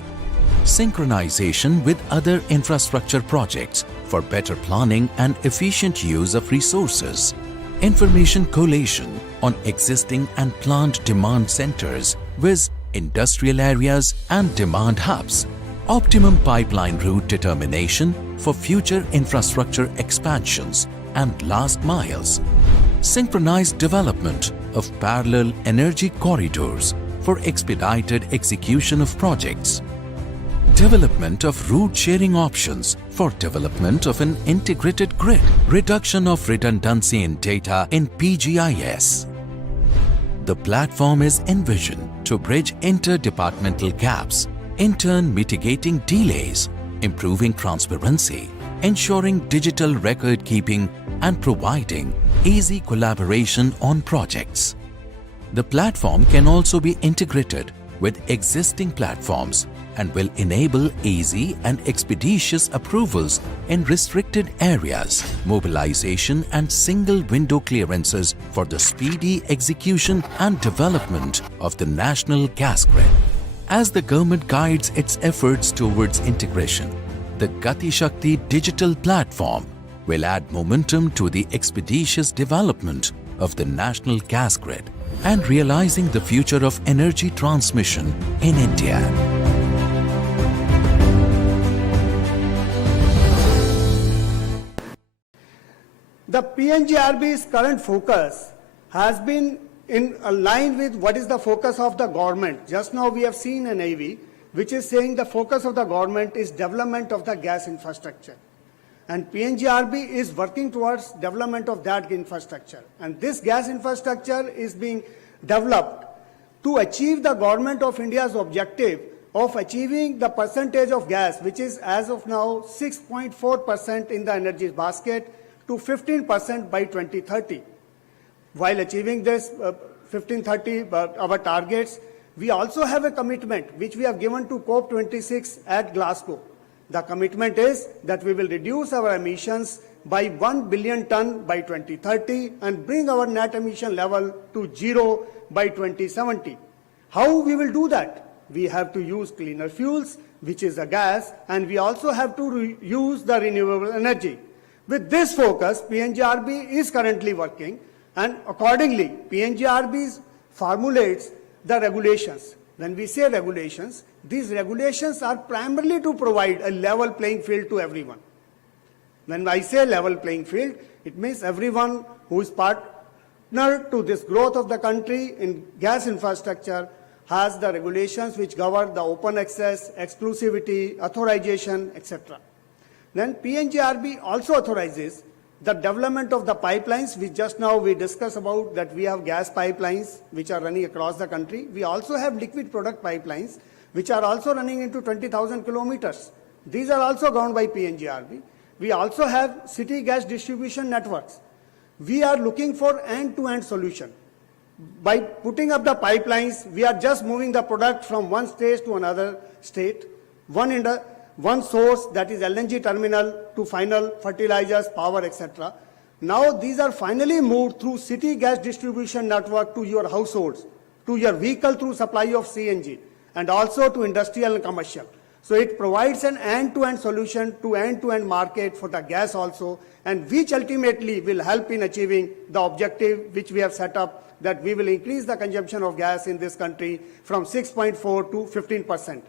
synchronization with other infrastructure projects for better planning and efficient use of resources, information collation on existing and planned demand centers with industrial areas and demand hubs, optimum pipeline route determination for future infrastructure expansions and last miles, synchronized development of parallel energy corridors for expedited execution of projects, development of route sharing options for development of an integrated grid, reduction of redundancy in data in PGIS. The platform is envisioned to bridge interdepartmental gaps, in turn mitigating delays, improving transparency, ensuring digital record keeping and providing easy collaboration on projects. The platform can also be integrated with existing platforms and will enable easy and expeditious approvals in restricted areas, mobilization and single window clearances for the speedy execution and development of the national gas grid. As the government guides its efforts towards integration, the GatiShakti digital platform will add momentum to the expeditious development of the national gas grid and realizing the future of energy transmission in India. The PNGRB's current focus has been in line with what is the focus of the government. Just now we have seen an AV which is saying the focus of the government is development of the gas infrastructure. And PNGRB is working towards development of that infrastructure. And this gas infrastructure is being developed to achieve the government of India's objective of achieving the percentage of gas, which is as of now 6.4% in the energy basket, to 15% by 2030. While achieving this 1530, our targets, we also have a commitment which we have given to COP26 at Glasgow. The commitment is that we will reduce our emissions by 1 billion ton by 2030 and bring our net emission level to 0 by 2070. How we will do that? We have to use cleaner fuels, which is the gas, and we also have to use the renewable energy. With this focus, PNGRB is currently working, and accordingly, PNGRB formulates the regulations. When we say regulations, these regulations are primarily to provide a level playing field to everyone. When I say level playing field, it means everyone who is partner to this growth of the country in gas infrastructure has the regulations which govern the open access, exclusivity, authorization, etc. Then PNGRB also authorizes the development of the pipelines, which just now we discussed about, that we have gas pipelines which are running across the country. We also have liquid product pipelines which are also running into 20,000 kilometers. These are also governed by PNGRB. We also have city gas distribution networks. We are looking for end-to-end solution. By putting up the pipelines, we are just moving the product from one state to another state, one source, that is LNG terminal, to final fertilizers, power, etc. Now these are finally moved through city gas distribution network to your households, to your vehicle through supply of CNG. and also to industrial and commercial. So it provides an end-to-end solution to end-to-end market for the gas also, and which ultimately will help in achieving the objective which we have set up, that we will increase the consumption of gas in this country from 6.4 to 15%.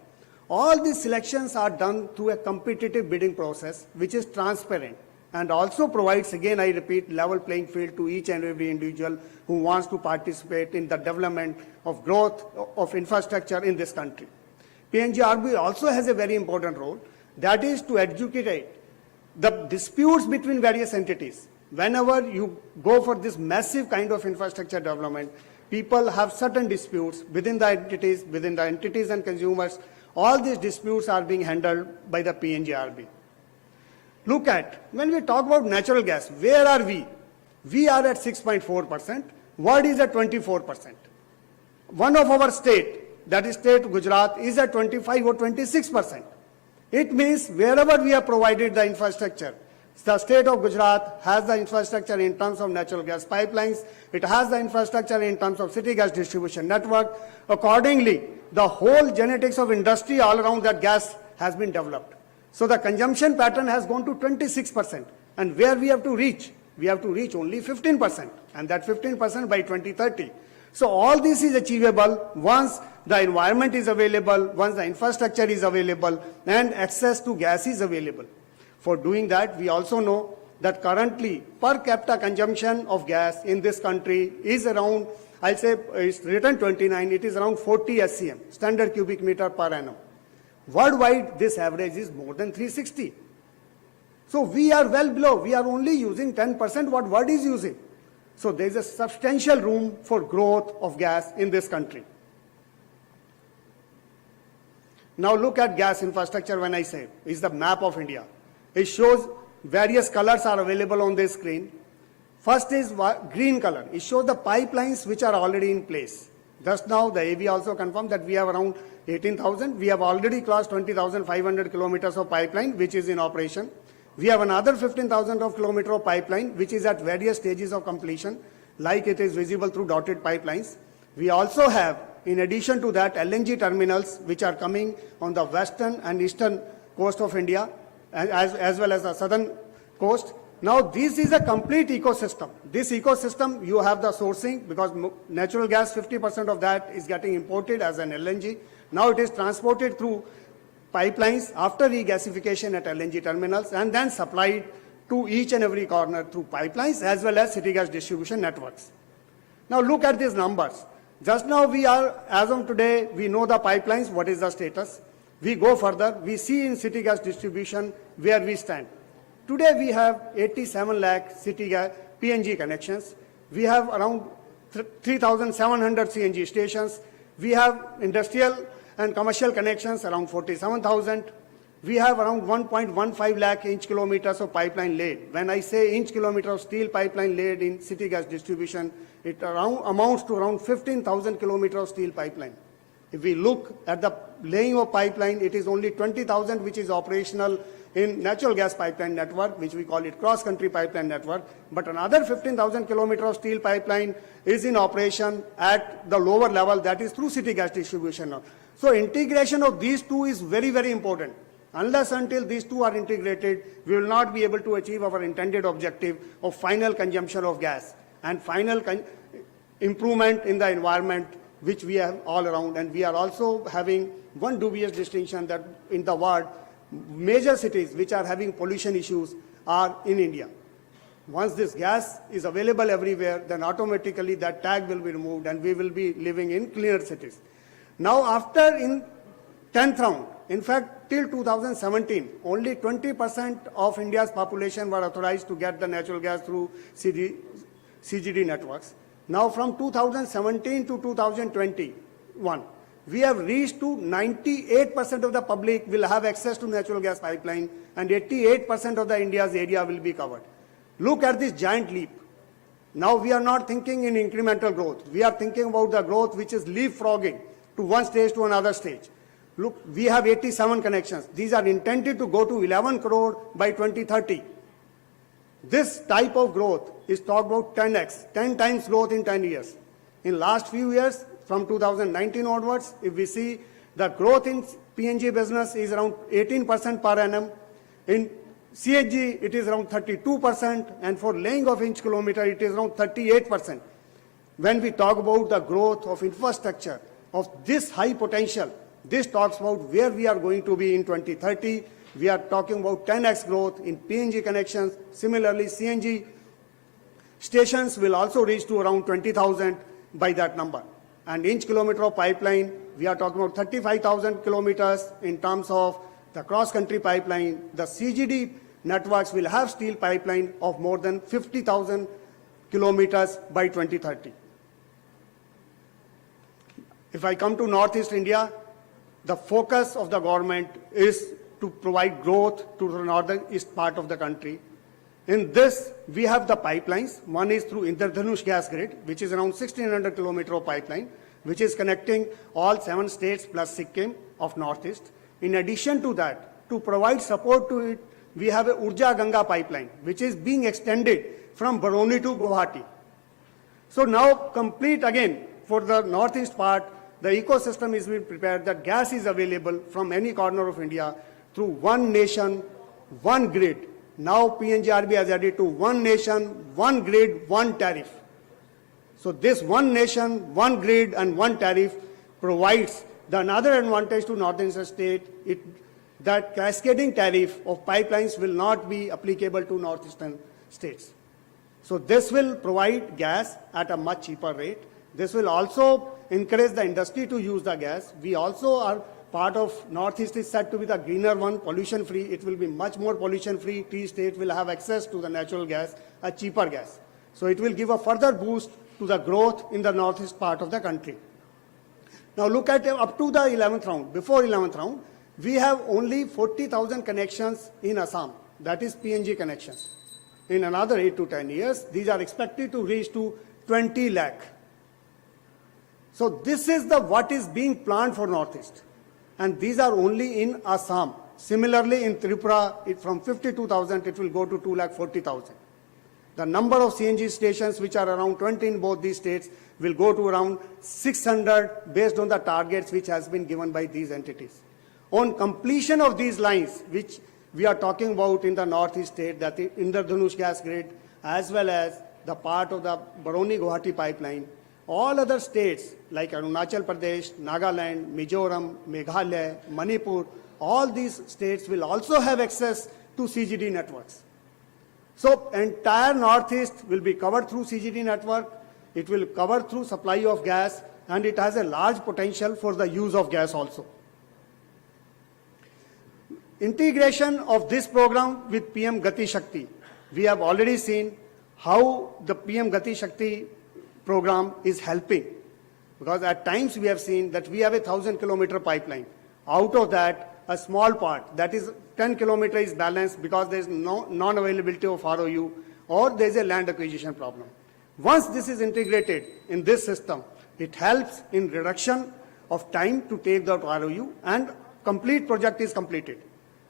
All these selections are done through a competitive bidding process, which is transparent and also provides, again I repeat, level playing field to each and every individual who wants to participate in the development of growth of infrastructure in this country. PNGRB also has a very important role, that is to adjudicate the disputes between various entities. Whenever you go for this massive kind of infrastructure development, people have certain disputes within the entities and consumers. All these disputes are being handled by the PNGRB. Look at, when we talk about natural gas, where are we? We are at 6.4%. What is at 24%? One of our state, that is state Gujarat, is at 25 or 26%. It means wherever we have provided the infrastructure, the state of Gujarat has the infrastructure in terms of natural gas pipelines, it has the infrastructure in terms of city gas distribution network. Accordingly, the whole genetics of industry all around that gas has been developed. So the consumption pattern has gone to 26%. And where we have to reach? We have to reach only 15%, and that 15% by 2030. So all this is achievable once the environment is available, once the infrastructure is available, and access to gas is available. For doing that, we also know that currently per capita consumption of gas in this country is around, I'll say it's written 29, it is around 40 SCM, standard cubic meter per annum. Worldwide, this average is more than 360. So we are well below. We are only using 10% what world is using. So there is a substantial room for growth of gas in this country. Now look at gas infrastructure. When I say is the map of India, it shows various colors are available on this screen. First is green color. It shows the pipelines which are already in place. Just now the AV also confirmed that we have around 18,000. We have already crossed 20,500 kilometers of pipeline which is in operation. We have another 15,000 of kilometer of pipeline which is at various stages of completion, like it is visible through dotted pipelines. We also have, in addition to that, LNG terminals which are coming on the western and eastern coast of India, as well as the southern coast. Now this is a complete ecosystem. This ecosystem, you have the sourcing, because natural gas, 50% of that is getting imported as an LNG. Now it is transported through pipelines after regasification at LNG terminals and then supplied to each and every corner through pipelines as well as city gas distribution networks. Now look at these numbers. Just now we are, as of today, we know the pipelines, what is the status. We go further, we see in city gas distribution where we stand. Today we have 87 lakh city gas PNG connections. We have around 3,700 CNG stations. We have industrial and commercial connections around 47,000. We have around 1.15 lakh inch kilometers of pipeline laid. When I say inch kilometer of steel pipeline laid in city gas distribution, it amounts to around 15,000 kilometers of steel pipeline. If we look at the laying of pipeline, it is only 20,000 which is operational in natural gas pipeline network, which we call it cross-country pipeline network. But another 15,000 kilometers of steel pipeline is in operation at the lower level, that is through city gas distribution. So integration of these two is very, very important. Unless until these two are integrated, we will not be able to achieve our intended objective of final consumption of gas and final improvement in the environment which we have all around. And we are also having one dubious distinction that in the world, major cities which are having pollution issues are in India. Once this gas is available everywhere, then automatically that tag will be removed and we will be living in cleaner cities. Now after in 10th round, in fact till 2017, only 20% of India's population were authorized to get the natural gas through CGD networks. Now from 2017 to 2021, we have reached to 98% of the public will have access to natural gas pipeline and 88% of the India's area will be covered. Look at this giant leap. Now we are not thinking in incremental growth. We are thinking about the growth which is leapfrogging to one stage to another stage. Look, we have 87 connections. These are intended to go to 11 crore by 2030. This type of growth is talked about 10x, 10 times growth in 10 years. In last few years, from 2019 onwards, if we see The growth in PNG business is around 18% per annum. In CNG, it is around 32%, and for laying of inch kilometer, it is around 38%. When we talk about the growth of infrastructure of this high potential, this talks about where we are going to be in 2030. We are talking about 10x growth in PNG connections. Similarly, CNG stations will also reach to around 20,000 by that number. And inch kilometer of pipeline, we are talking about 35,000 kilometers in terms of the cross-country pipeline. The CGD networks will have steel pipeline of more than 50,000 kilometers by 2030. If I come to Northeast India, the focus of the government is to provide growth to the northern east part of the country. In this, we have the pipelines. One is through Indradhanush gas grid, which is around 1,600 kilometer of pipeline, which is connecting all 7 states plus Sikkim of Northeast. In addition to that, to provide support to it, we have a Urja Ganga pipeline, which is being extended from Baroni to Guwahati. So now complete again for the northeast part, the ecosystem is being prepared that gas is available from any corner of India through one nation, one grid. Now PNGRB has added to one nation, one grid, one tariff. So this one nation, one grid and one tariff provides the another advantage to northern state, that cascading tariff of pipelines will not be applicable to northeastern states. So this will provide gas at a much cheaper rate. This will also encourage the industry to use the gas. We also are part of Northeast is said to be the greener one, pollution-free. It will be much more pollution-free. Tea state will have access to the natural gas, a cheaper gas. So it will give a further boost to the growth in the northeast part of the country. Now look at up to the 11th round. Before 11th round, we have only 40,000 connections in Assam. That is PNG connections. In another 8 to 10 years, these are expected to reach to 20 lakh. So this is the what is being planned for Northeast. And these are only in Assam. Similarly, in Tripura, from 52,000, it will go to 2,40,000. The number of CNG stations, which are around 20 in both these states, will go to around 600 based on the targets which has been given by these entities. On completion of these lines, which we are talking about in the Northeast state, that the Indradhanush gas grid, as well as the part of the Baroni-Guwahati pipeline, all other states like Arunachal Pradesh, Nagaland, Mizoram, Meghalaya, Manipur, all these states will also have access to CGD networks. So entire Northeast will be covered through CGD network. It will cover through supply of gas, and it has a large potential for the use of gas also. Integration of this program with PM GatiShakti. We have already seen how the PM GatiShakti program is helping, because at times we have seen that we have a 1,000-kilometer pipeline. Out of that, a small part, that is 10 kilometers, is balanced because there is no non-availability of ROU or there is a land acquisition problem. Once this is integrated in this system, it helps in reduction of time to take the ROU, and complete project is completed.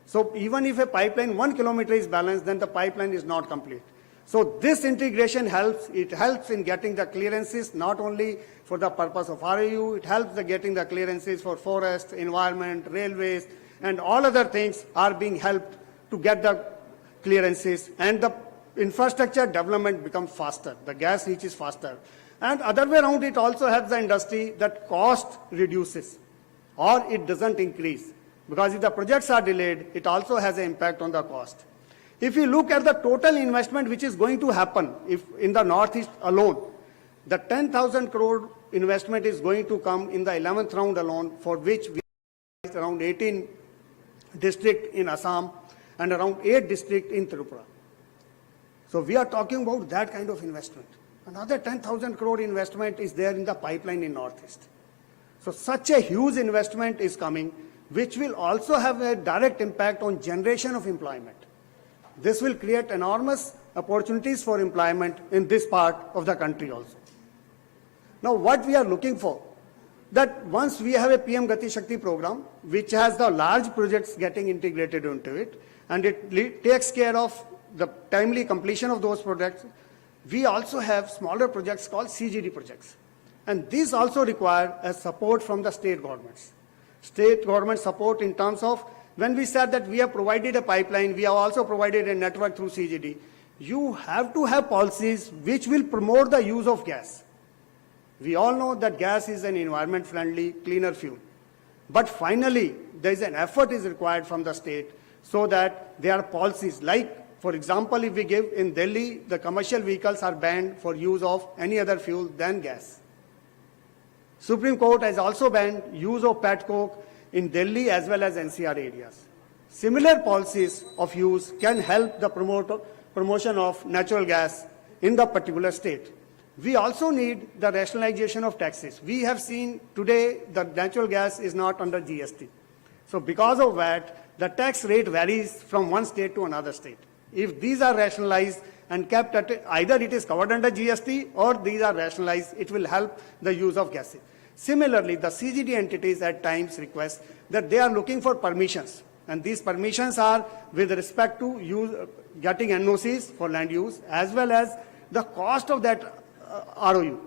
So even if a pipeline 1 kilometer is balanced, then the pipeline is not complete. So this integration helps. It helps in getting the clearances, not only for the purpose of ROU, it helps in getting the clearances for forest, environment, railways, and all other things are being helped to get the clearances, and the infrastructure development becomes faster. The gas reaches faster. And other way around, it also helps the industry that cost reduces or it doesn't increase. Because if the projects are delayed, it also has an impact on the cost. If you look at the total investment which is going to happen if in the Northeast alone, the 10,000 crore investment is going to come in the 11th round alone, for which we have around 18 districts in Assam and around 8 districts in Tripura. So we are talking about that kind of investment. Another 10,000 crore investment is there in the pipeline in Northeast. So such a huge investment is coming, which will also have a direct impact on generation of employment. This will create enormous opportunities for employment in this part of the country also. Now what we are looking for, that once we have a PM GatiShakti program, which has the large projects getting integrated into it, and it takes care of the timely completion of those projects, we also have smaller projects called CGD projects. And these also require a support from the state governments. state government support in terms of when we said that we have provided a pipeline, we have also provided a network through CGD. You have to have policies which will promote the use of gas. We all know that gas is an environment-friendly, cleaner fuel. But finally, there is an effort is required from the state so that there are policies like, for example, if we give in Delhi, the commercial vehicles are banned for use of any other fuel than gas. Supreme Court has also banned use of pet coke in Delhi as well as NCR areas. Similar policies of use can help the promotion of natural gas in the particular state. We also need the rationalization of taxes. We have seen today that natural gas is not under GST. So because of that, the tax rate varies from one state to another state. If these are rationalized and kept at either it is covered under GST or these are rationalized, it will help the use of gases. Similarly, the CGD entities at times request that they are looking for permissions, and these permissions are with respect to getting NOCs for land use as well as the cost of that ROU.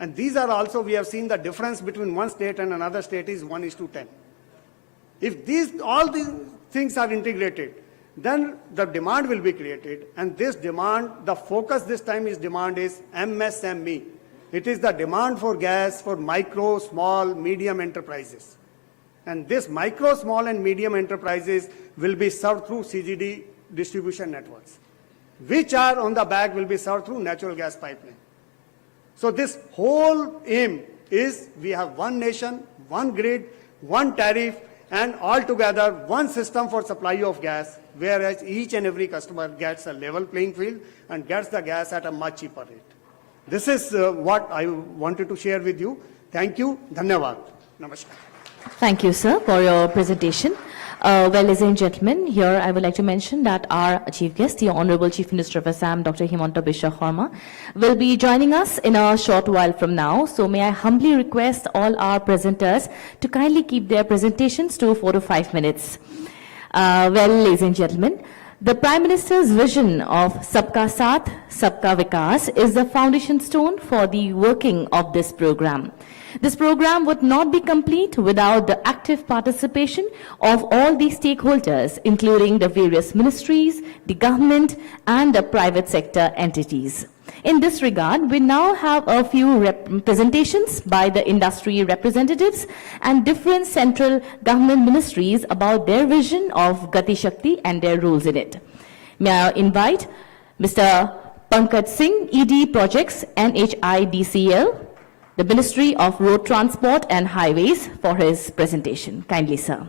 And these are also, we have seen the difference between one state and another state is 1:10. If all these things are integrated, then the demand will be created, and this demand, the focus this time is MSME. It is the demand for gas for micro, small, medium enterprises. And this micro, small and medium enterprises will be served through CGD distribution networks, which are on the back will be served through natural gas pipeline. So this whole aim is we have one nation, one grid, one tariff, and altogether one system for supply of gas, whereas each and every customer gets a level playing field and gets the gas at a much cheaper rate. This is what I wanted to share with you. Thank you. Dhanyavad. Namaskar. Thank you, sir, for your presentation. Well, ladies and gentlemen, here I would like to mention that our chief guest, the Honorable Chief Minister of Assam, Dr. Himanta Biswa Sarma, will be joining us in a short while from now. So may I humbly request all our presenters to kindly keep their presentations to 4 to 5 minutes. Well, ladies and gentlemen, the Prime Minister's vision of Sabka Saath, Sabka Vikas is the foundation stone for the working of this program. This program would not be complete without the active participation of all the stakeholders, including the various ministries, the government, and the private sector entities. In this regard, we now have a few presentations by the industry representatives and different central government ministries about their vision of GatiShakti and their roles in it. May I invite Mr. Pankaj Singh, ED Projects, NHIDCL, the Ministry of Road Transport and Highways, for his presentation. Kindly, sir.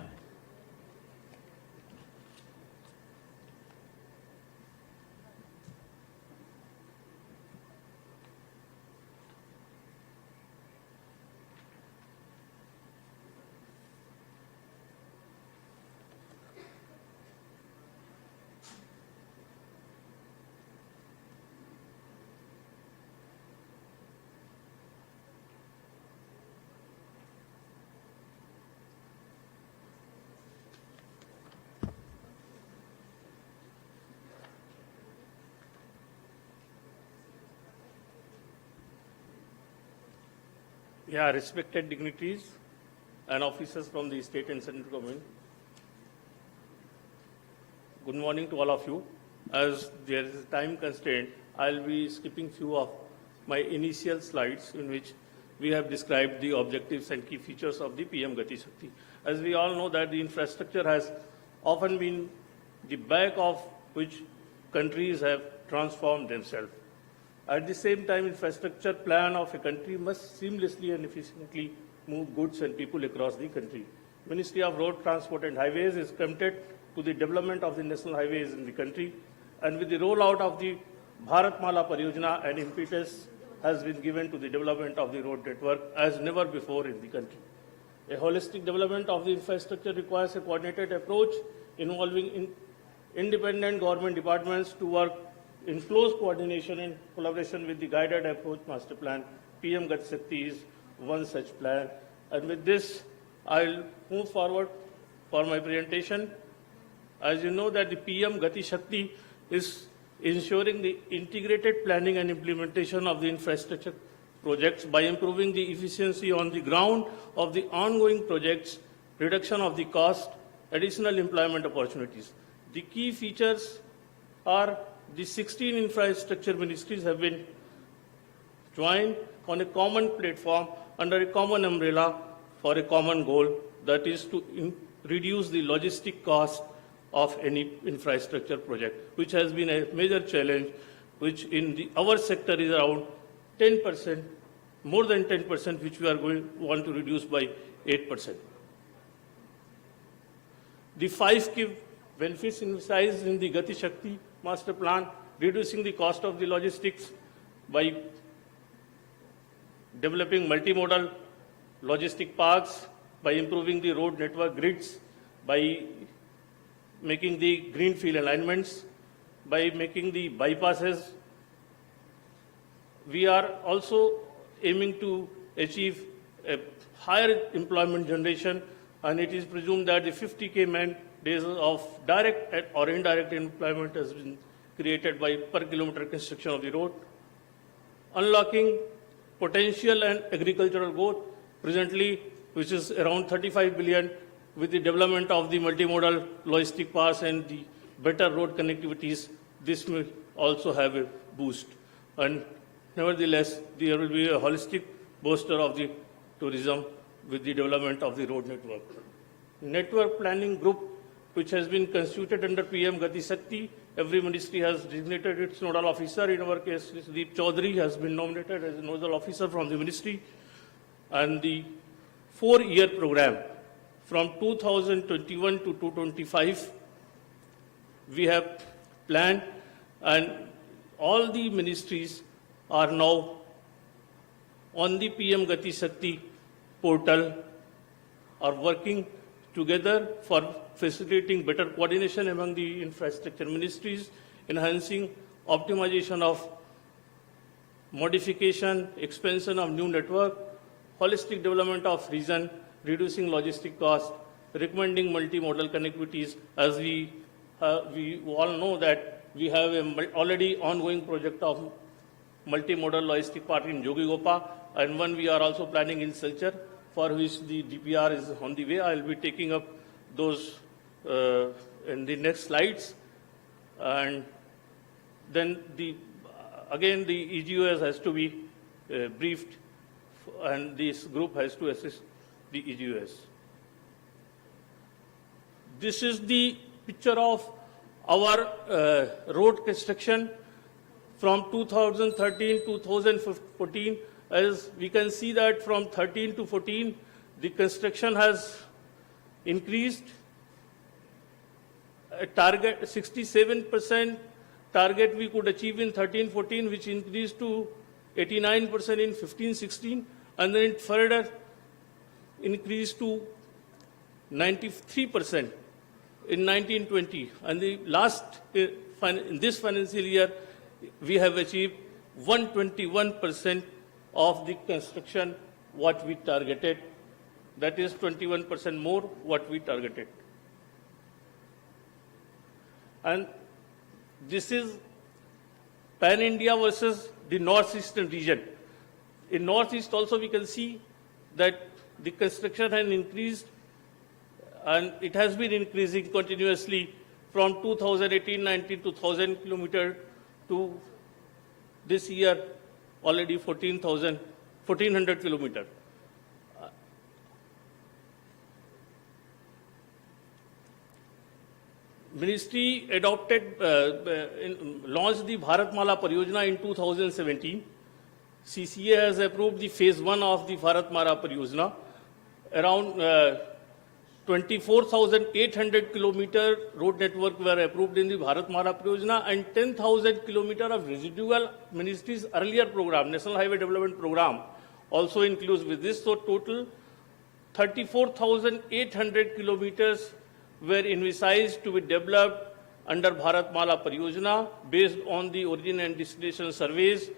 Yeah, respected dignitaries and officers from the state and central government. Good morning to all of you. As there is a time constraint, I'll be skipping few of my initial slides in which we have described the objectives and key features of the PM GatiShakti. As we all know that the infrastructure has often been the back of which countries have transformed themselves. At the same time, infrastructure plan of a country must seamlessly and efficiently move goods and people across the country. Ministry of Road Transport and Highways is committed to the development of the national highways in the country, and with the rollout of the Bharatmala Pariyojana, an impetus has been given to the development of the road network as never before in the country. A holistic development of the infrastructure requires a coordinated approach involving independent government departments to work in close coordination and collaboration with the guided approach master plan. PM GatiShakti is one such plan. And with this, I'll move forward for my presentation. As you know that the PM GatiShakti is ensuring the integrated planning and implementation of the infrastructure projects by improving the efficiency on the ground of the ongoing projects reduction of the cost, additional employment opportunities. The key features are the 16 infrastructure ministries have been joined on a common platform under a common umbrella for a common goal, that is to reduce the logistic cost of any infrastructure project, which has been a major challenge, which in our sector is around 10%, more than 10%, which we are want to reduce by 8%. The 5 key benefits emphasized in the GatiShakti master plan, reducing the cost of the logistics by developing multimodal logistic parks, by improving the road network grids, by making the greenfield alignments, by making the bypasses. We are also aiming to achieve a higher employment generation, and it is presumed that the 50K man days of direct or indirect employment has been created by per kilometer construction of the road. Unlocking potential and agricultural growth, presently, which is around 35 billion, with the development of the multimodal logistic parks and the better road connectivities, this will also have a boost. And nevertheless, there will be a holistic booster of the tourism with the development of the road network. Network planning group, which has been constituted under PM GatiShakti. Every ministry has designated its nodal officer. In our case, Deep Chaudhary has been nominated as a nodal officer from the ministry. And the 4-year program from 2021 to 2025, we have planned, and all the ministries are now on the PM GatiShakti portal, are working together for facilitating better coordination among the infrastructure ministries, enhancing optimization of modification, expansion of new network, holistic development of region, reducing logistic costs, recommending multimodal connectivities. As we all know that we have a already ongoing project of multimodal logistic park in Jogigopa, and one we are also planning in Silchar, for which the DPR is on the way. I will be taking up those in the next slides. And then again the EGOS has to be briefed, and this group has to assist the EGOS. This is the picture of our road construction from 2013 to 2014. As we can see that from 13 to 14, the construction has increased. A target 67% target we could achieve in 13-14, which increased to 89% in 15-16, and then it further increased to 93% in 19-20. And the last in this financial year, we have achieved 121% of the construction what we targeted. That is 21% more what we targeted. And this is pan-India versus the northeastern region. In northeast also we can see that the construction has increased, and it has been increasing continuously from 2018-19 to 1,000 kilometers to this year already 1,400 kilometers. Ministry adopted, launched the Bharatmala Pariyojana in 2017. CCA has approved the phase 1 of the Bharatmala Pariyojana. Around 24,800 kilometer road network were approved in the Bharatmala Pariyojana, and 10,000 kilometer of residual ministry's earlier program, National Highway Development Program, also includes with this. So total 34,800 kilometers were envisaged to be developed under Bharatmala Pariyojana based on the origin and destination surveys,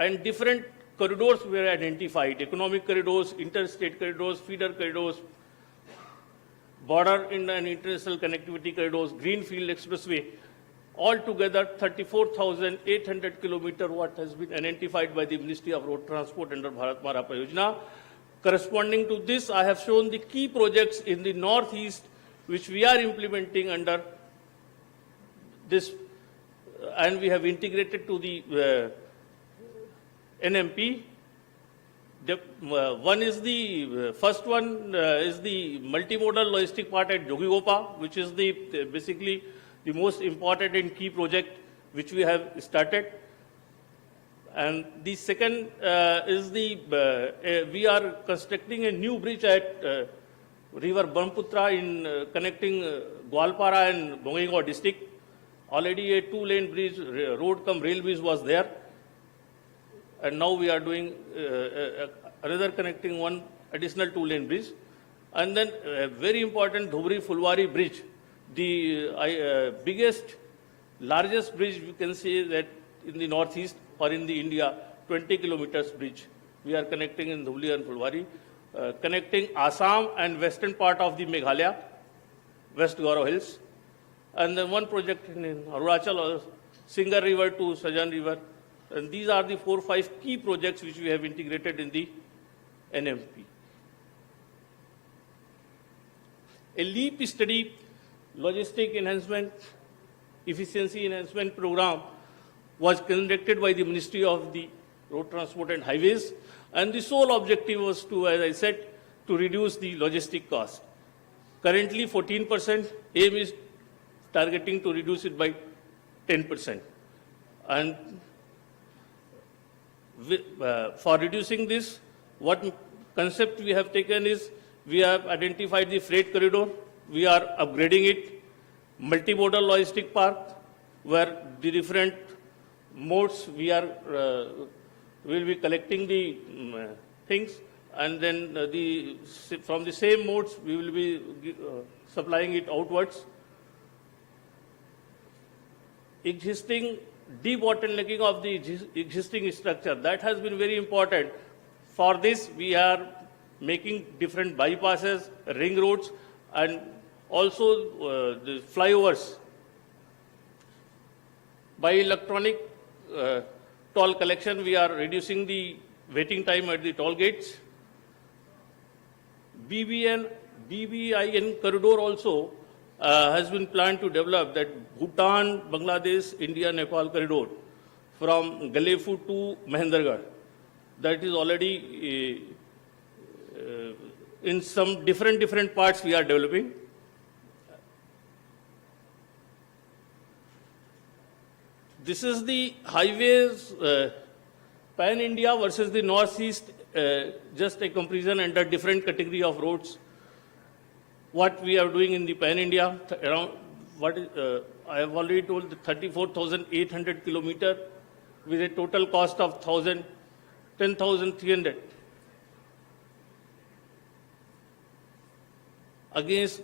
and different corridors were identified: economic corridors, interstate corridors, feeder corridors, border and international connectivity corridors, greenfield expressway. Altogether 34,800 kilometers what has been identified by the Ministry of Road Transport under Bharatmala Pariyojana. Corresponding to this, I have shown the key projects in the northeast which we are implementing under this, and we have integrated to the NMP. One is the first one is the multimodal logistic part at Jogigopa, which is basically the most important and key project which we have started. And the second is we are constructing a new bridge at River Brahmaputra in connecting Gwalpara and Bongaigaon district. Already a two-lane bridge, road cum railways was there. And now we are doing another connecting one additional two-lane bridge. And then a very important Dhubri-Fulwari bridge, the biggest, largest bridge we can say that in the northeast or in the India, 20 kilometers bridge. We are connecting in Dhubli and Fulwari, connecting Assam and western part of the Meghalaya, West Gaurav Hills. And then one project in Arunachal, Singar River to Sajan River. And these are the 4 or 5 key projects which we have integrated in the NMP. A LEAP study, logistic enhancement, efficiency enhancement program was conducted by the Ministry of the Road Transport and Highways. And the sole objective was to, as I said, to reduce the logistic cost. Currently 14%, aim is targeting to reduce it by 10%. And for reducing this, what concept we have taken is, we have identified the freight corridor, we are upgrading it, multimodal logistic park, where the different modes we are will be collecting the things, and then from the same modes we will be supplying it outwards. Existing debottlenecking of the existing structure, that has been very important. For this, we are making different bypasses, ring roads, and also the flyovers. By electronic toll collection, we are reducing the waiting time at the toll gates. BBIN corridor also has been planned to develop, that Bhutan, Bangladesh, India, Nepal corridor from Galefu to Mahendragarh. That is already in some different parts we are developing. This is the highways pan-India versus the northeast, just a comparison under different category of roads. What we are doing in the pan-India, around what is, I have already told, the 34,800 kilometer with a total cost of 10,300. Against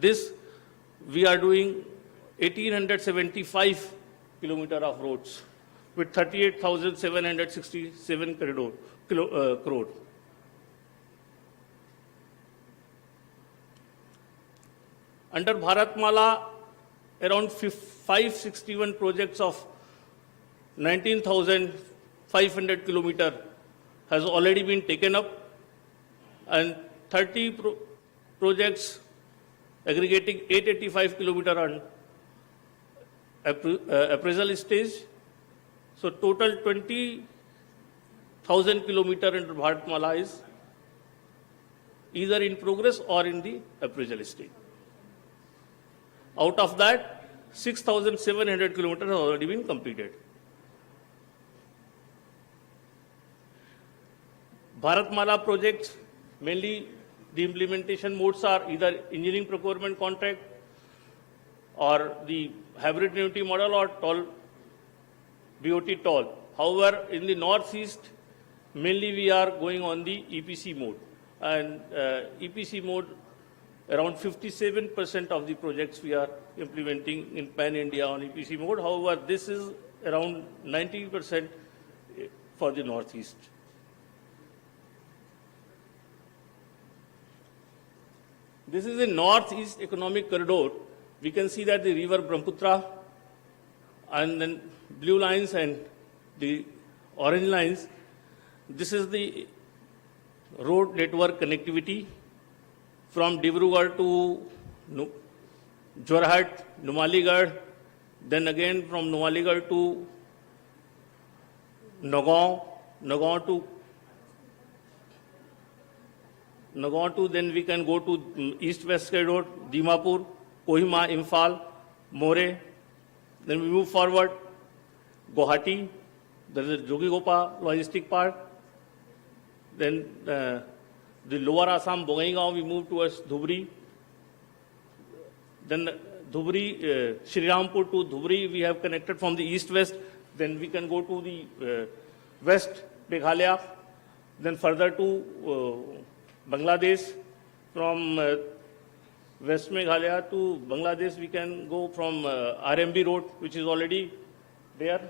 this, we are doing 1,875 kilometer of roads with 38,767 crore. Under Bharatmala, around 561 projects of 19,500 kilometer has already been taken up, and 30 projects aggregating 885 kilometer on appraisal stage. So total 20,000 kilometer under Bharatmala is either in progress or in the appraisal stage. Out of that, 6,700 kilometers have already been completed. Bharatmala projects, mainly the implementation modes are either engineering procurement contract or the hybrid annuity model or toll, BOT toll. However, in the northeast, mainly we are going on the EPC mode. And EPC mode, around 57% of the projects we are implementing in pan-India on EPC mode. However, this is around 90% for the northeast. This is a northeast economic corridor. We can see that the river Brahmaputra and then blue lines and the orange lines. This is the road network connectivity from Dibrugarh to Jorhat, Numaligarh, then again from Numaligarh to Nagaon to then we can go to east-west corridor, Dimapur, Kohima, Imphal, More. Then we move forward, Guwahati, there is Jogigopa Logistic Park. Then the lower Assam, Bongaigaon, we move towards Dhubri. Then Dhubri, Sri Rampur to Dhubri, we have connected from the east-west. Then we can go to the west, Meghalaya. Then further to Bangladesh. From West Meghalaya to Bangladesh, we can go from RMB road, which is already there.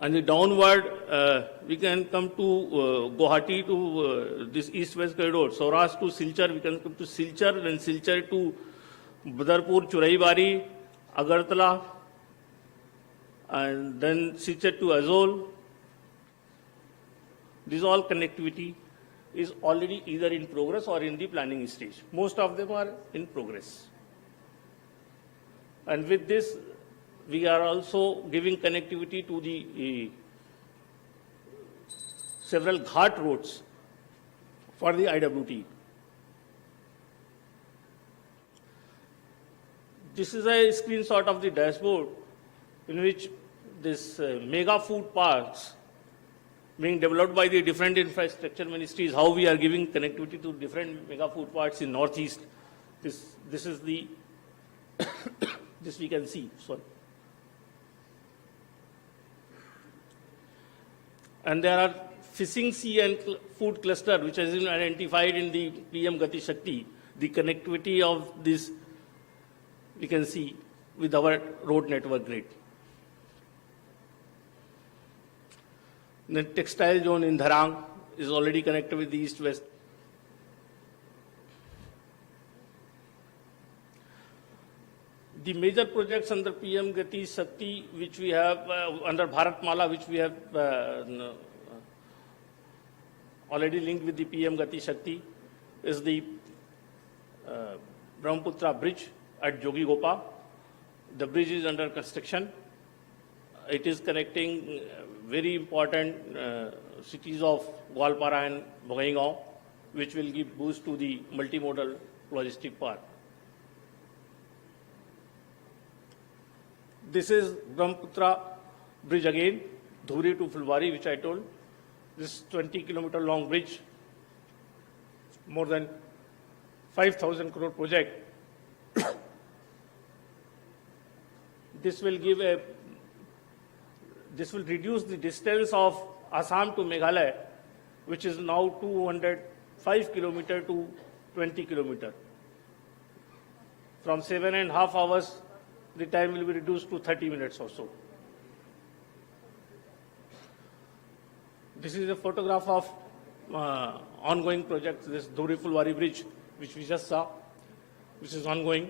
And the downward, we can come to Guwahati to this east-west corridor. Saurashtra to Silchar, we can come to Silchar, then Silchar to Badarpur, Churaibari, Agartala, and then Silchar to Azol. This all connectivity is already either in progress or in the planning stage. Most of them are in progress. And with this, we are also giving connectivity to the several ghat roads for the IWT. This is a screenshot of the dashboard in which this mega food parks being developed by the different infrastructure ministries, how we are giving connectivity to different mega food parks in Northeast. This is the, this we can see, sorry. And there are fishing sea and food cluster which has been identified in the PM GatiShakti. The connectivity of this we can see with our road network grid. The textile zone in Dharang is already connected with the east-west. The major projects under PM GatiShakti, which we have under Bharatmala, which we have already linked with the PM GatiShakti, is the Brahmaputra Bridge at Jogigopa. The bridge is under construction. It is connecting very important cities of Gwalpara and Bongaigaon, which will give boost to the multimodal logistic park. This is Brahmaputra Bridge again, Dhuri to Fulbari, which I told. This 20-kilometer long bridge, more than 5,000 crore project. This will give a, this will reduce the distance of Assam to Meghalaya, which is now 205 kilometer to 20 kilometer. From 7.5 hours, the time will be reduced to 30 minutes or so. This is a photograph of ongoing project, this Dhuri Fulbari Bridge, which we just saw, which is ongoing.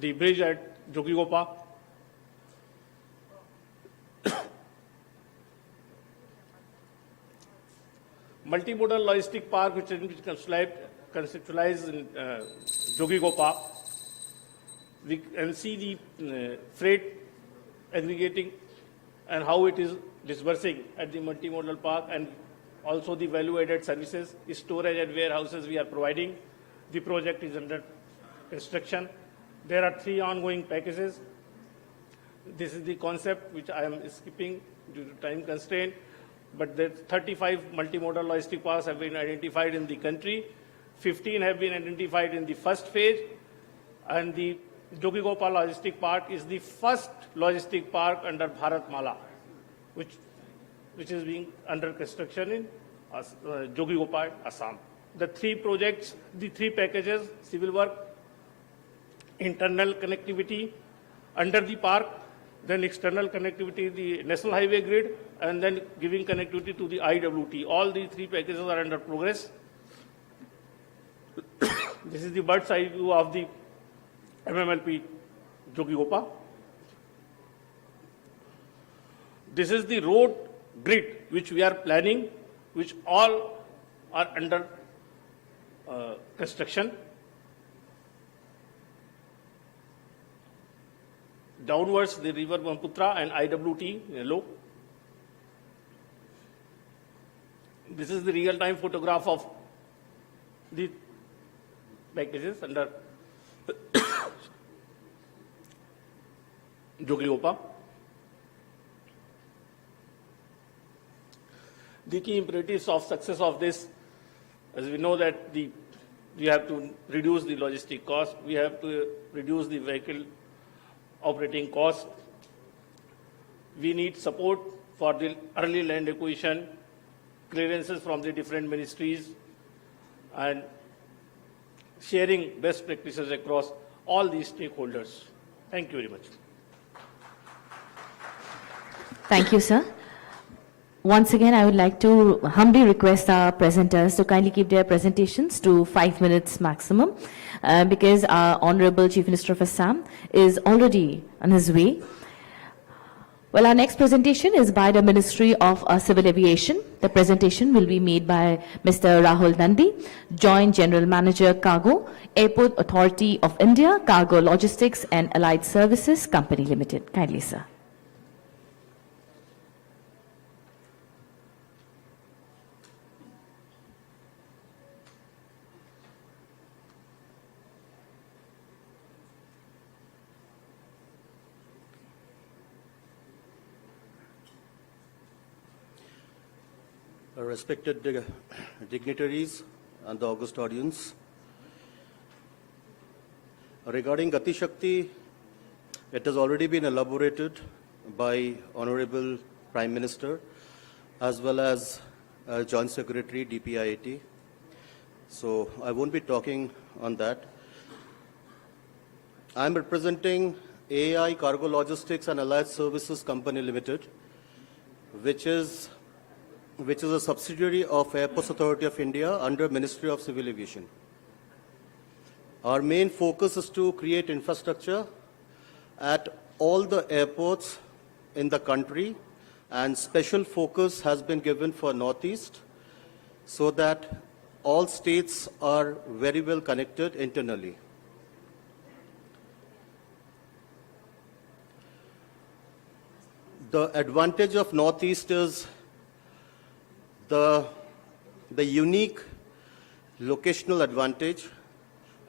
The bridge at Jogigopa. Multimodal logistic park, which is conceptualized in Jogigopa. We can see the freight aggregating and how it is disbursing at the multimodal park, and also the value-added services, storage and warehouses we are providing. The project is under construction. There are 3 ongoing packages. This is the concept which I am skipping due to time constraint, but the 35 multimodal logistic parks have been identified in the country. 15 have been identified in the first phase, and the Jogigopa Logistic Park is the first logistic park under Bharatmala, which is being under construction in Jogigopa, Assam. The 3 projects, the 3 packages, civil work, internal connectivity under the park, then external connectivity, the national highway grid, and then giving connectivity to the IWT. All the 3 packages are under progress. This is the bird's eye view of the MMLP Jogigopa. This is the road grid which we are planning, which all are under construction. Downwards, the river Brahmaputra and IWT yellow. This is the real-time photograph of the packages under Jogliopa. The key imperatives of success of this, as we know that we have to reduce the logistic cost, we have to reduce the vehicle operating cost, we need support for the early land acquisition, clearances from the different ministries, and sharing best practices across all these stakeholders. Thank you very much. Thank you, sir. Once again, I would like to humbly request our presenters to kindly keep their presentations to 5 minutes maximum, because our Honorable Chief Minister of Assam is already on his way. Well, our next presentation is by the Ministry of Civil Aviation. The presentation will be made by Mr. Rahul Nandi, Joint General Manager, Cargo, Airport Authority of India, Cargo Logistics and Allied Services Company Limited. Kindly, sir. Respected dignitaries and the august audience, regarding GatiShakti, it has already been elaborated by Honorable Prime Minister as well as Joint Secretary DPIIT. So I won't be talking on that. I'm representing AI Cargo Logistics and Allied Services Company Limited, which is a subsidiary of Airports Authority of India under Ministry of Civil Aviation. Our main focus is to create infrastructure at all the airports in the country, and special focus has been given for Northeast so that all states are very well connected internally. The advantage of Northeast is the unique locational advantage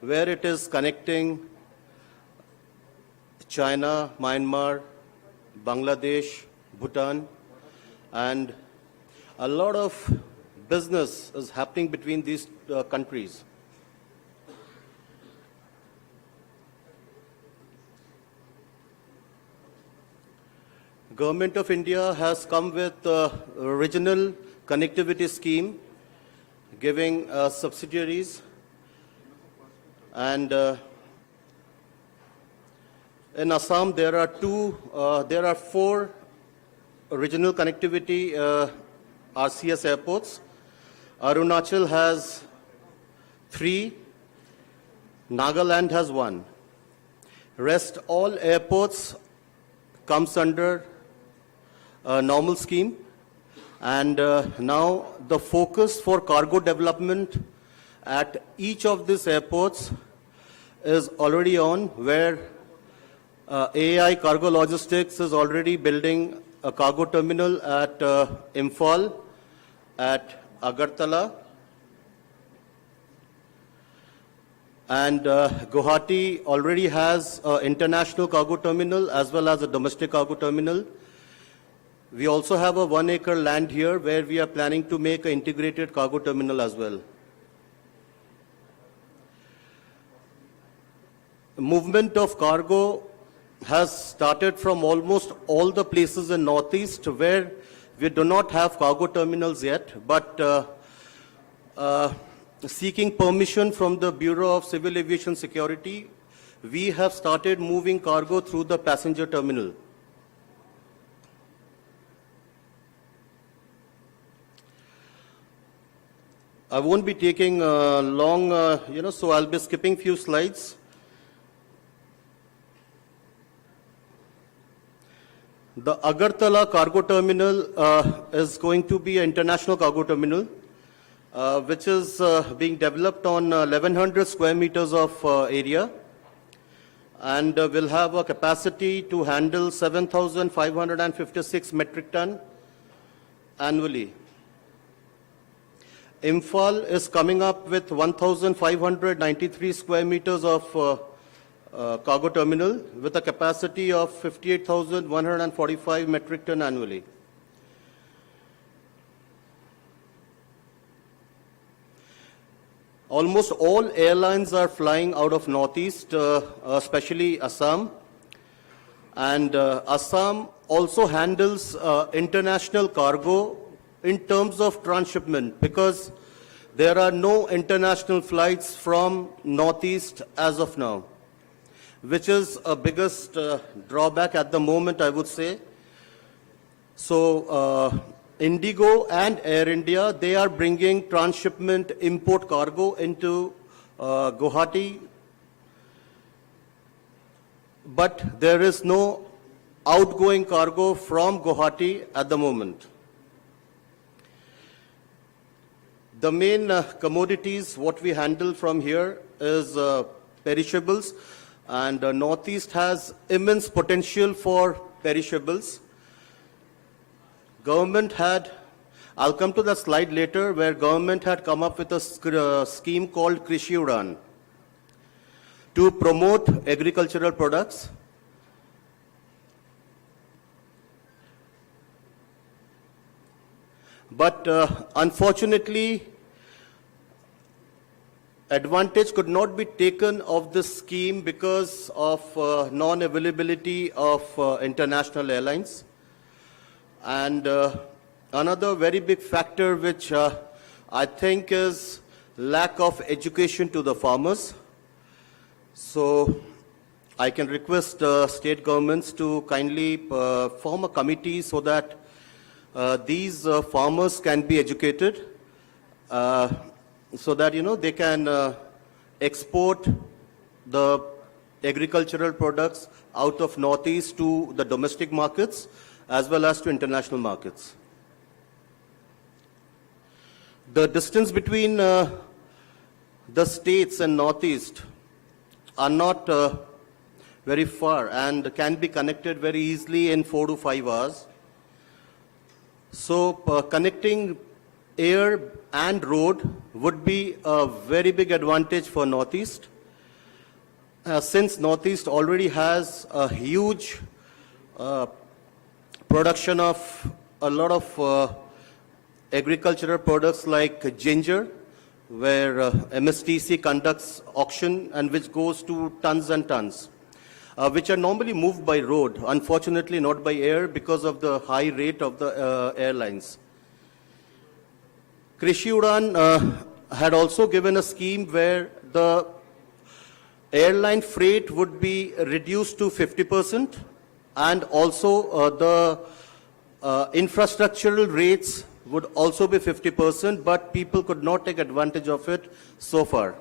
where it is connecting China, Myanmar, Bangladesh, Bhutan, and a lot of business is happening between these countries. Government of India has come with a regional connectivity scheme, giving subsidiaries, and in Assam there are 4 regional connectivity RCS airports. Arunachal has 3, Nagaland has 1. Rest all airports comes under a normal scheme. And now the focus for cargo development at each of these airports is already on, where AI Cargo Logistics is already building a cargo terminal at Imphal, at Agartala, and Guwahati already has an international cargo terminal as well as a domestic cargo terminal. We also have a 1-acre land here where we are planning to make an integrated cargo terminal as well. Movement of cargo has started from almost all the places in Northeast where we do not have cargo terminals yet, but seeking permission from the Bureau of Civil Aviation Security, we have started moving cargo through the passenger terminal. I won't be taking long, so I'll be skipping few slides. The Agartala cargo terminal is going to be an international cargo terminal, which is being developed on 1100 square meters of area, and will have a capacity to handle 7,556 metric ton annually. Imphal is coming up with 1,593 square meters of cargo terminal with a capacity of 58,145 metric ton annually. Almost all airlines are flying out of Northeast, especially Assam. And Assam also handles international cargo in terms of transshipment, because there are no international flights from Northeast as of now, which is a biggest drawback at the moment, I would say. So Indigo and Air India, they are bringing transshipment import cargo into Guwahati, but there is no outgoing cargo from Guwahati at the moment. The main commodities, what we handle from here is perishables, and Northeast has immense potential for perishables. Government had, I'll come to the slide later, where government had come up with a scheme called Krishi Udan to promote agricultural products. But unfortunately, advantage could not be taken of this scheme because of non-availability of international airlines. And another very big factor which I think is lack of education to the farmers. So I can request state governments to kindly form a committee so that these farmers can be educated, so that, you know, they can export the agricultural products out of Northeast to the domestic markets as well as to international markets. The distance between the states and Northeast are not very far and can be connected very easily in 4 to 5 hours. So connecting air and road would be a very big advantage for Northeast, since Northeast already has a huge production of a lot of agricultural products like ginger, where MSTC conducts auction and which goes to tons and tons, which are normally moved by road, unfortunately not by air because of the high rate of the airlines. Krishi Udan had also given a scheme where the airline freight would be reduced to 50%, and also the infrastructural rates would also be 50%, but people could not take advantage of it so far.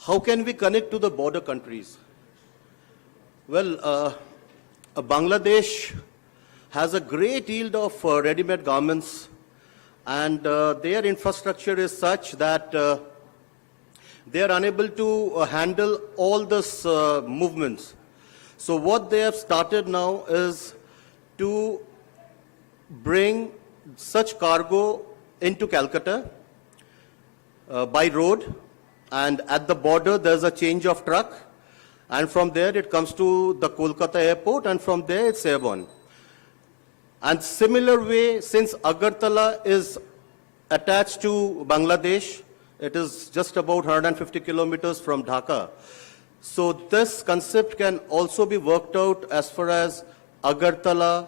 How can we connect to the border countries? Well, Bangladesh has a great yield of ready-made garments, and their infrastructure is such that they are unable to handle all this movements. So what they have started now is to bring such cargo into Calcutta by road, and at the border there's a change of truck, and from there it comes to the Kolkata airport, and from there it's airborne. And similar way, since Agartala is attached to Bangladesh, it is just about 150 kilometers from Dhaka. So this concept can also be worked out as far as Agartala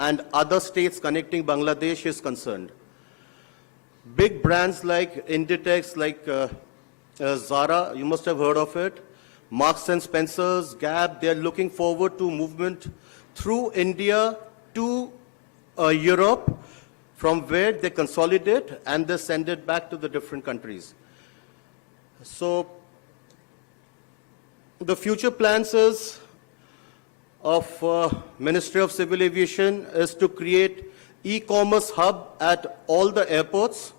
and other states connecting Bangladesh is concerned. Big brands like Inditex, like Zara, you must have heard of it, Marks and Spencer's, Gap, they're looking forward to movement through India to Europe, from where they consolidate and they send it back to the different countries. So the future plans is of Ministry of Civil Aviation is to create e-commerce hub at all the airports,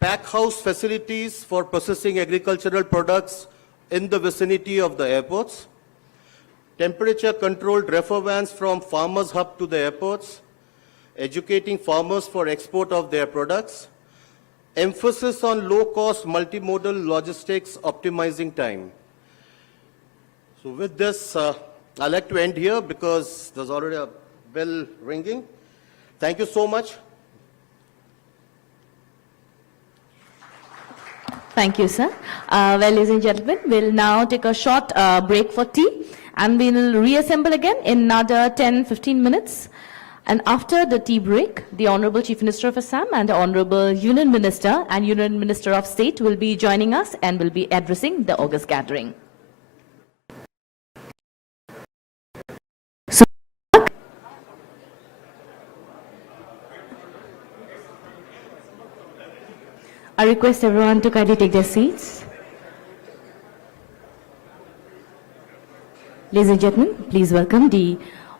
pack house facilities for processing agricultural products in the vicinity of the airports, temperature-controlled reefer vans from farmers' hub to the airports, educating farmers for export of their products, emphasis on low-cost multimodal logistics, optimizing time. So with this, I'd like to end here because there's already a bell ringing. Thank you so much. Thank you, sir. Well, ladies and gentlemen, we'll now take a short break for tea, and we will reassemble again in another 10-15 minutes. And after the tea break, the Honorable Chief Minister of Assam and the Honorable Union Minister and Union Minister of State will be joining us and will be addressing the August gathering. I request everyone to kindly take their seats. Ladies and gentlemen, please welcome the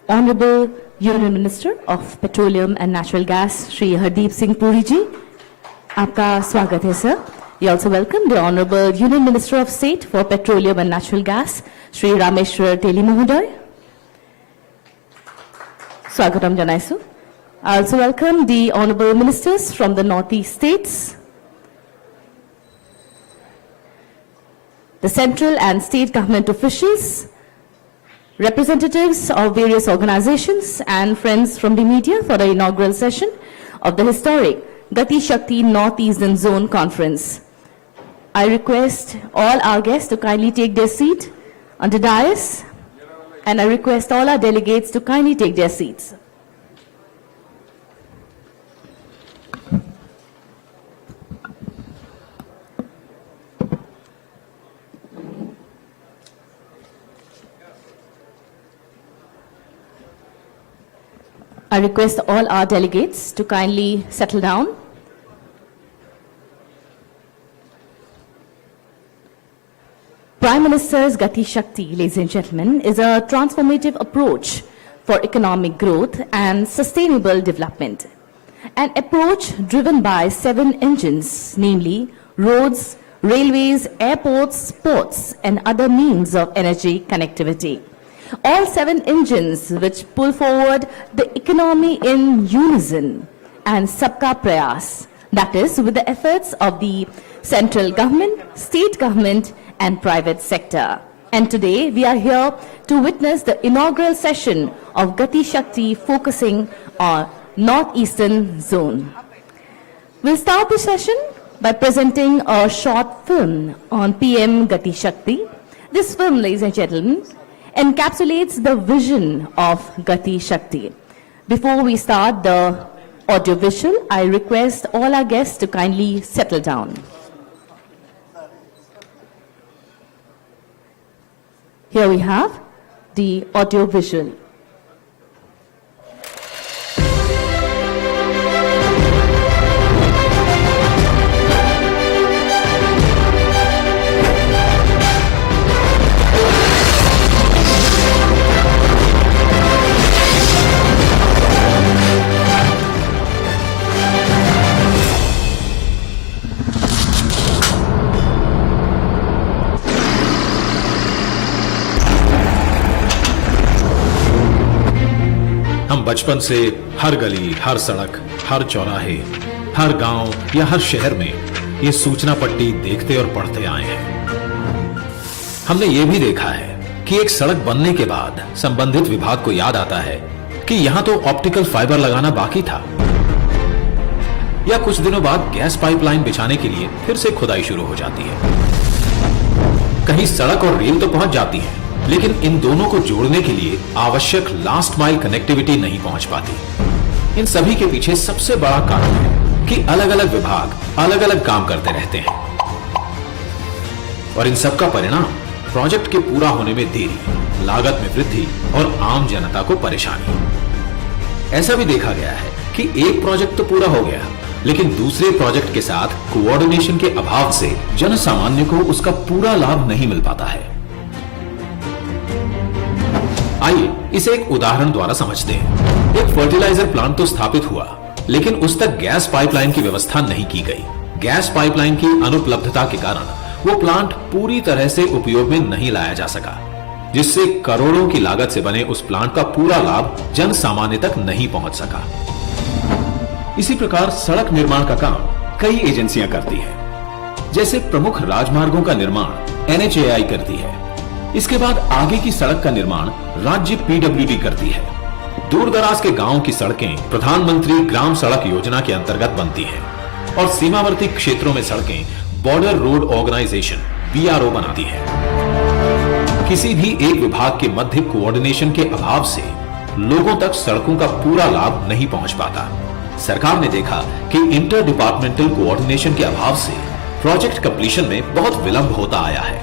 Honorable Union Minister of Petroleum and Natural Gas, Shri Hardeep Singh Puri ji. Aapka swagat hai, sir. We also welcome the Honorable Union Minister of State for Petroleum and Natural Gas, Shri Rameshwar Teli Mahoday. Swagatam janaisu. I also welcome the Honorable Ministers from the Northeast states, the central and state government officials, representatives of various organizations, and friends from the media for the inaugural session of the historic GatiShakti Northeastern Zone Conference. I request all our guests to kindly take their seat on the dais, and I request all our delegates to kindly take their seats. I request all our delegates to kindly settle down. Prime Minister's GatiShakti, ladies and gentlemen, is a transformative approach for economic growth and sustainable development. An approach driven by 7 engines, namely roads, railways, airports, ports, and other means of energy connectivity. All 7 engines which pull forward the economy in unison and sabka prayas, that is, with the efforts of the central government, state government, and private sector. And today we are here to witness the inaugural session of GatiShakti focusing on Northeastern Zone. We'll start the session by presenting a short film on PM GatiShakti. This film, ladies and gentlemen, encapsulates the vision of GatiShakti. Before we start the audiovisual, I request all our guests to kindly settle down. Here we have the audiovisual. बचपन से हर गली, हर सड़क, हर चौराहे, हर गांव या हर शहर में ये सूचना पट्टी देखते और पढ़ते आए हैं। हमने ये भी देखा है कि एक सड़क बनने के बाद संबंधित विभाग को याद आता है कि यहां तो ऑप्टिकल फाइबर लगाना बाकी था, या कुछ दिनों बाद गैस पाइपलाइन बिछाने के लिए फिर से खुदाई शुरू हो जाती है। कहीं सड़क और रेल तो पहुंच जाती है, लेकिन इन दोनों को जोड़ने के लिए आवश्यक लास्ट माइल कनेक्टिविटी नहीं पहुंच पाती। इन सभी के पीछे सबसे बड़ा कारण है कि अलग अलग विभाग अलग अलग काम करते रहते हैं, और इन सब का परिणाम प्रोजेक्ट के पूरा होने में देरी, लागत में वृद्धि और आम जनता को परेशानी। ऐसा भी देखा गया है कि एक प्रोजेक्ट तो पूरा हो गया, लेकिन दूसरे प्रोजेक्ट के साथ कोऑर्डिनेशन के अभाव से जन सामान्य को उसका पूरा लाभ नहीं मिल पाता है। आइए इसे एक उदाहरण द्वारा समझते हैं। एक फर्टिलाइजर प्लांट तो स्थापित हुआ, लेकिन उस तक गैस पाइपलाइन की व्यवस्था नहीं की गई। गैस पाइपलाइन की अनुपलब्धता के कारण वो प्लांट पूरी तरह से उपयोग में नहीं लाया जा सका, जिससे करोड़ों की लागत से बने उस प्लांट का पूरा लाभ जन सामान्य तक नहीं पहुंच सका। इसी प्रकार सड़क निर्माण का काम कई एजेंसियां करती है। जैसे प्रमुख राजमार्गों का निर्माण NHAI करती है। इसके बाद आगे की सड़क का निर्माण राज्य PWD करती है। दूर दराज के गांवों की सड़कें प्रधानमंत्री ग्राम सड़क योजना के अंतर्गत बनती हैं और सीमावर्ती क्षेत्रों में सड़कें बॉर्डर रोड ऑर्गेनाइजेशन BRO बनाती है। किसी भी एक विभाग के मध्य कोऑर्डिनेशन के अभाव से लोगों तक सड़कों का पूरा लाभ नहीं पहुंच पाता। सरकार ने देखा कि इंटर डिपार्टमेंटल कोऑर्डिनेशन के अभाव से प्रोजेक्ट कंप्लीशन में बहुत विलंब होता आया है।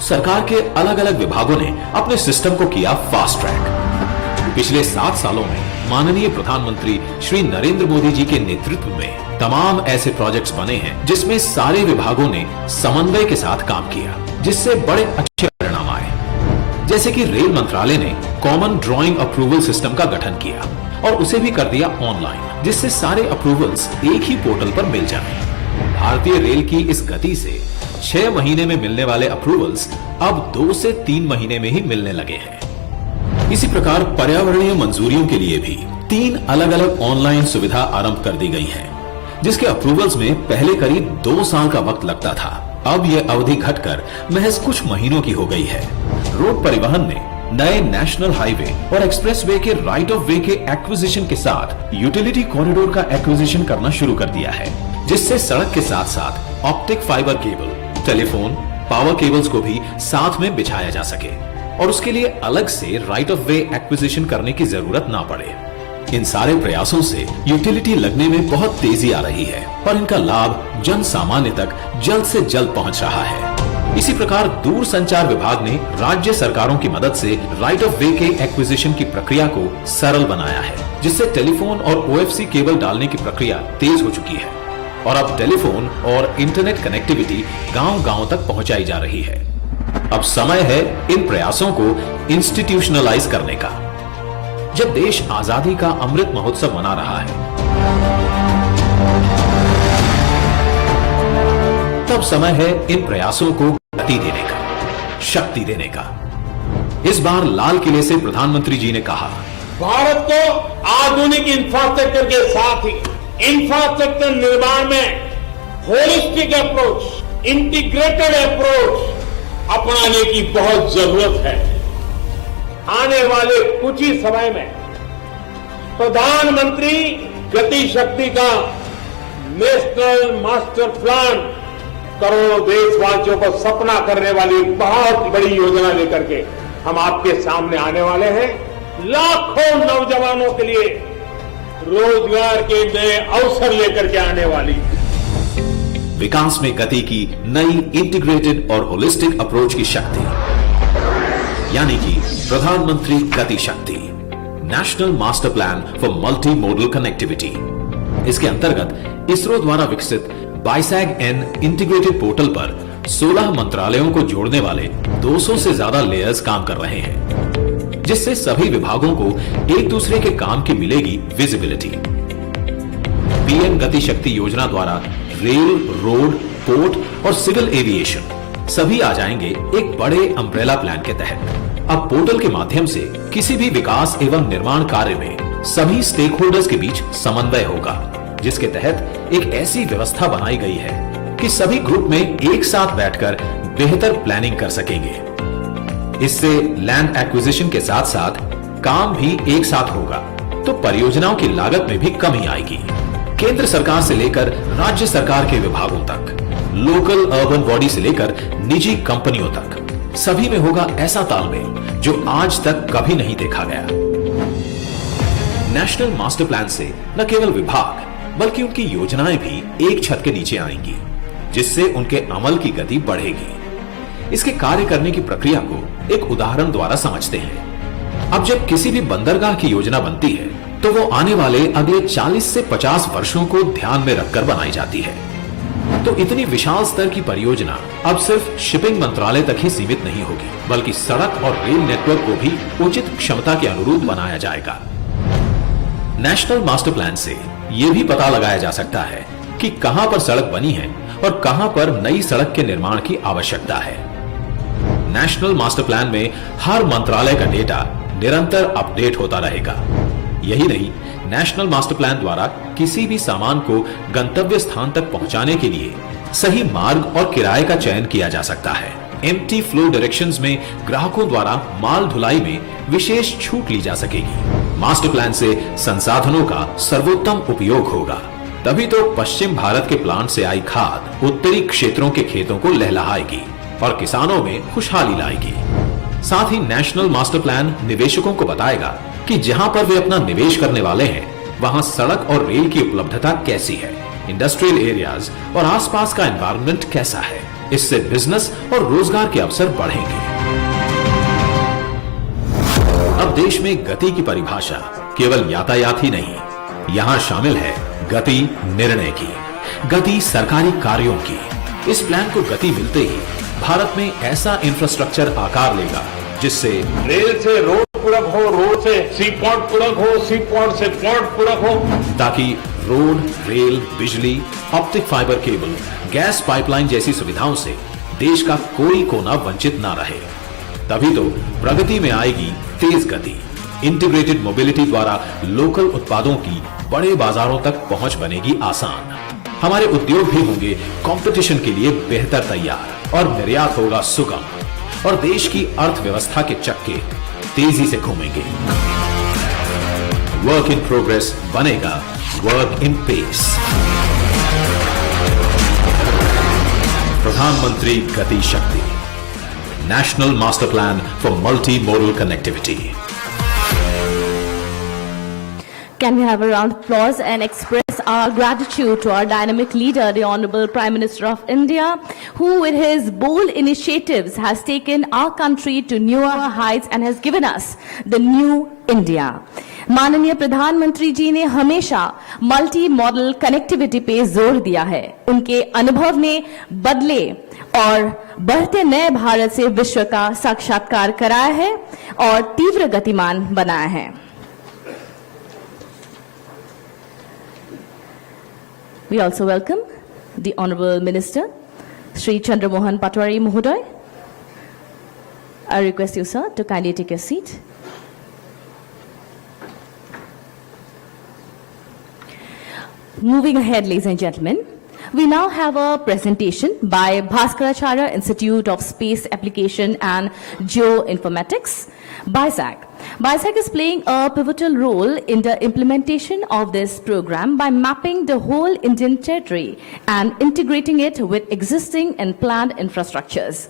सरकार के अलग अलग विभागों ने अपने सिस्टम को किया फास्ट ट्रैक। पिछले 7 सालों में माननीय प्रधानमंत्री श्री नरेंद्र मोदी जी के नेतृत्व में तमाम ऐसे प्रोजेक्ट्स बने हैं जिसमें सारे विभागों ने समन्वय के साथ काम किया, जिससे बड़े अच्छे परिणाम आए। जैसे कि रेल मंत्रालय ने कॉमन ड्राइंग अप्रूवल सिस्टम का गठन किया और उसे भी कर दिया ऑनलाइन, जिससे सारे अप्रूवल्स एक ही पोर्टल पर मिल जाए। भारतीय रेल की इस गति से 6 महीने में मिलने वाले अप्रूवल्स अब 2 से 3 महीने में ही मिलने लगे हैं। इसी प्रकार पर्यावरणीय मंजूरियों के लिए भी 3 अलग अलग ऑनलाइन सुविधा आरंभ कर दी गई है, जिसके अप्रूवल्स में पहले करीब 2 साल का वक्त लगता था। अब यह अवधि घटकर महज कुछ महीनों की हो गई है। रोड परिवहन ने नए नेशनल हाईवे और एक्सप्रेसवे के राइट ऑफ वे के एक्विजिशन के साथ यूटिलिटी कॉरिडोर का एक्विजिशन करना शुरू कर दिया है, जिससे सड़क के साथ साथ optic fibre cable, telephone, power cables को भी साथ में बिछाया जा सके और उसके लिए अलग से राइट ऑफ वे एक्विजिशन करने की जरूरत ना पड़े। इन सारे प्रयासों से यूटिलिटी लगने में बहुत तेजी आ रही है और इनका लाभ जन सामान्य तक जल्द से जल्द पहुंच रहा है। इसी प्रकार दूर संचार विभाग ने राज्य सरकारों की मदद से राइट ऑफ वे के एक्विजिशन की प्रक्रिया को सरल बनाया है, जिससे टेलीफोन और OFC केबल डालने की प्रक्रिया तेज हो चुकी है और अब टेलीफोन और इंटरनेट कनेक्टिविटी गांव-गांव तक पहुंचाई जा रही है। अब समय है इन प्रयासों को इंस्टीट्यूशनलाइज करने का। जब देश आजादी का अमृत महोत्सव मना रहा है, तब समय है इन प्रयासों को गति देने का, शक्ति देने का। इस बार लाल किले से प्रधानमंत्री जी ने कहा, भारत को आधुनिक इंफ्रास्ट्रक्चर के साथ ही इंफ्रास्ट्रक्चर निर्माण में होलिस्टिक अप्रोच, इंटीग्रेटेड अप्रोच अपनाने की बहुत जरूरत है। आने वाले कुछ ही समय में प्रधानमंत्री गति शक्ति का नेशनल मास्टर प्लान करोड़ों देशवासियों को सपना करने वाली बहुत बड़ी योजना लेकर के हम आपके सामने आने वाले हैं। लाखों नौजवानों के लिए रोजगार के नए अवसर लेकर के आने वाली। विकास में गति की नई इंटीग्रेटेड और होलिस्टिक अप्रोच की शक्ति, यानी कि प्रधानमंत्री गति शक्ति, national master plan for multi modal connectivity. इसके अंतर्गत इसरो द्वारा विकसित BISAG-N इंटीग्रेटेड पोर्टल पर 16 मंत्रालयों को जोड़ने वाले 200 से ज्यादा लेयर्स काम कर रहे हैं, जिससे सभी विभागों को एक दूसरे के काम की मिलेगी विजिबिलिटी। PM गति शक्ति योजना द्वारा रेल, रोड, पोर्ट और सिविल एविएशन सभी आ जाएंगे एक बड़े अम्ब्रेला प्लान के तहत। अब पोर्टल के माध्यम से किसी भी विकास एवं निर्माण कार्य में सभी स्टेक होल्डर्स के बीच समन्वय होगा, जिसके तहत एक ऐसी व्यवस्था बनाई गई है कि सभी ग्रुप में एक साथ बैठकर बेहतर प्लानिंग कर सकेंगे। इससे लैंड एक्विजिशन के साथ साथ काम भी एक साथ होगा, तो परियोजनाओं की लागत में भी कमी आएगी। केंद्र सरकार से लेकर राज्य सरकार के विभागों तक, लोकल अर्बन बॉडी से लेकर निजी कंपनियों तक, सभी में होगा ऐसा तालमेल जो आज तक कभी नहीं देखा गया। नेशनल मास्टर प्लान से न केवल विभाग बल्कि उनकी योजनाएं भी एक छत के नीचे आएंगी, जिससे उनके अमल की गति बढ़ेगी। इसके कार्य करने की प्रक्रिया को एक उदाहरण द्वारा समझते हैं। अब जब किसी भी बंदरगाह की योजना बनती है तो वो आने वाले अगले 40 से 50 वर्षों को ध्यान में रखकर बनाई जाती है। तो इतनी विशाल स्तर की परियोजना अब सिर्फ शिपिंग मंत्रालय तक ही सीमित नहीं होगी, बल्कि सड़क और रेल नेटवर्क को भी उचित क्षमता के अनुरूप बनाया जाएगा। नेशनल मास्टर प्लान से ये भी पता लगाया जा सकता है कि कहां पर सड़क बनी है और कहां पर नई सड़क के निर्माण की आवश्यकता है। नेशनल मास्टर प्लान में हर मंत्रालय का डेटा निरंतर अपडेट होता रहेगा। यही नहीं, नेशनल मास्टर प्लान द्वारा किसी भी सामान को गंतव्य स्थान तक पहुंचाने के लिए सही मार्ग और किराए का चयन किया जा सकता है। एम्प्टी फ्लो डायरेक्शंस में ग्राहकों द्वारा माल ढुलाई में विशेष छूट ली जा सकेगी। मास्टर प्लान से संसाधनों का सर्वोत्तम उपयोग होगा। तभी तो पश्चिम भारत के प्लांट से आई खाद उत्तरी क्षेत्रों के खेतों को लहलहाएगी और किसानों में खुशहाली लाएगी। साथ ही नेशनल मास्टर प्लान निवेशकों को बताएगा कि जहां पर वे अपना निवेश करने वाले हैं, वहां सड़क और रेल की उपलब्धता कैसी है, इंडस्ट्रियल एरियाज और आसपास का एनवायरनमेंट कैसा है। इससे बिजनेस और रोजगार के अवसर बढ़ेंगे। अब देश में गति की परिभाषा केवल यातायात ही नहीं, यहां शामिल है गति निर्णय की, गति सरकारी कार्यों की। इस प्लान को गति मिलते ही भारत में ऐसा इंफ्रास्ट्रक्चर आकार लेगा जिससे रेल से रोड पूरक हो, रोड से सी पोर्ट पूरक हो, सी पोर्ट से पोर्ट पूरक हो, ताकि रोड, रेल, बिजली, optic fibre cable, gas pipeline जैसी सुविधाओं से देश का कोई कोना वंचित ना रहे। तभी तो प्रगति में आएगी तेज गति। इंटीग्रेटेड मोबिलिटी द्वारा लोकल उत्पादों की बड़े बाजारों तक पहुंच बनेगी आसान। हमारे उद्योग भी होंगे कंपटीशन के लिए बेहतर तैयार और निर्यात होगा सुगम और देश की अर्थव्यवस्था के चक्के तेजी से घूमेंगे। वर्क इन प्रोग्रेस बनेगा वर्क इन पेस। प्रधानमंत्री गति शक्ति, national master plan for multi modal connectivity. Can we have a round of applause and express our gratitude to our dynamic leader, the Honorable Prime Minister of India, who with his bold initiatives has taken our country to newer heights and has given us the new India. माननीय प्रधानमंत्री जी ने हमेशा multi modal connectivity पे जोर दिया है। उनके अनुभव ने बदले और बढ़ते नए भारत से विश्व का साक्षात्कार कराया है और तीव्र गतिमान बनाया है। We also welcome the Honorable Minister, Shri Chandra Mohan Patwari Mahoday. I request you, sir, to kindly take your seat. Moving ahead, ladies and gentlemen, we now have a presentation by Bhaskaracharya Institute of Space Application and Geoinformatics, BISAC. BISAC is playing a pivotal role in the implementation of this program by mapping the whole Indian territory and integrating it with existing and planned infrastructures.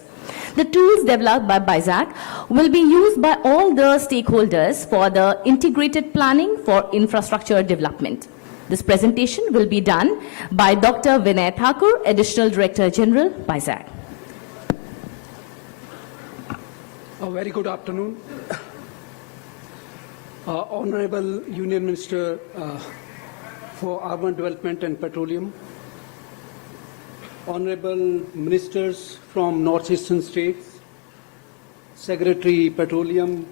The tools developed by BISAC will be used by all the stakeholders for the integrated planning for infrastructure development. This presentation will be done by Dr. Vinay Thakur, Additional Director General, BISAC. A very good afternoon. Honorable Union Minister for Urban Development and Petroleum, Honorable Ministers from Northeastern States, Secretary Petroleum,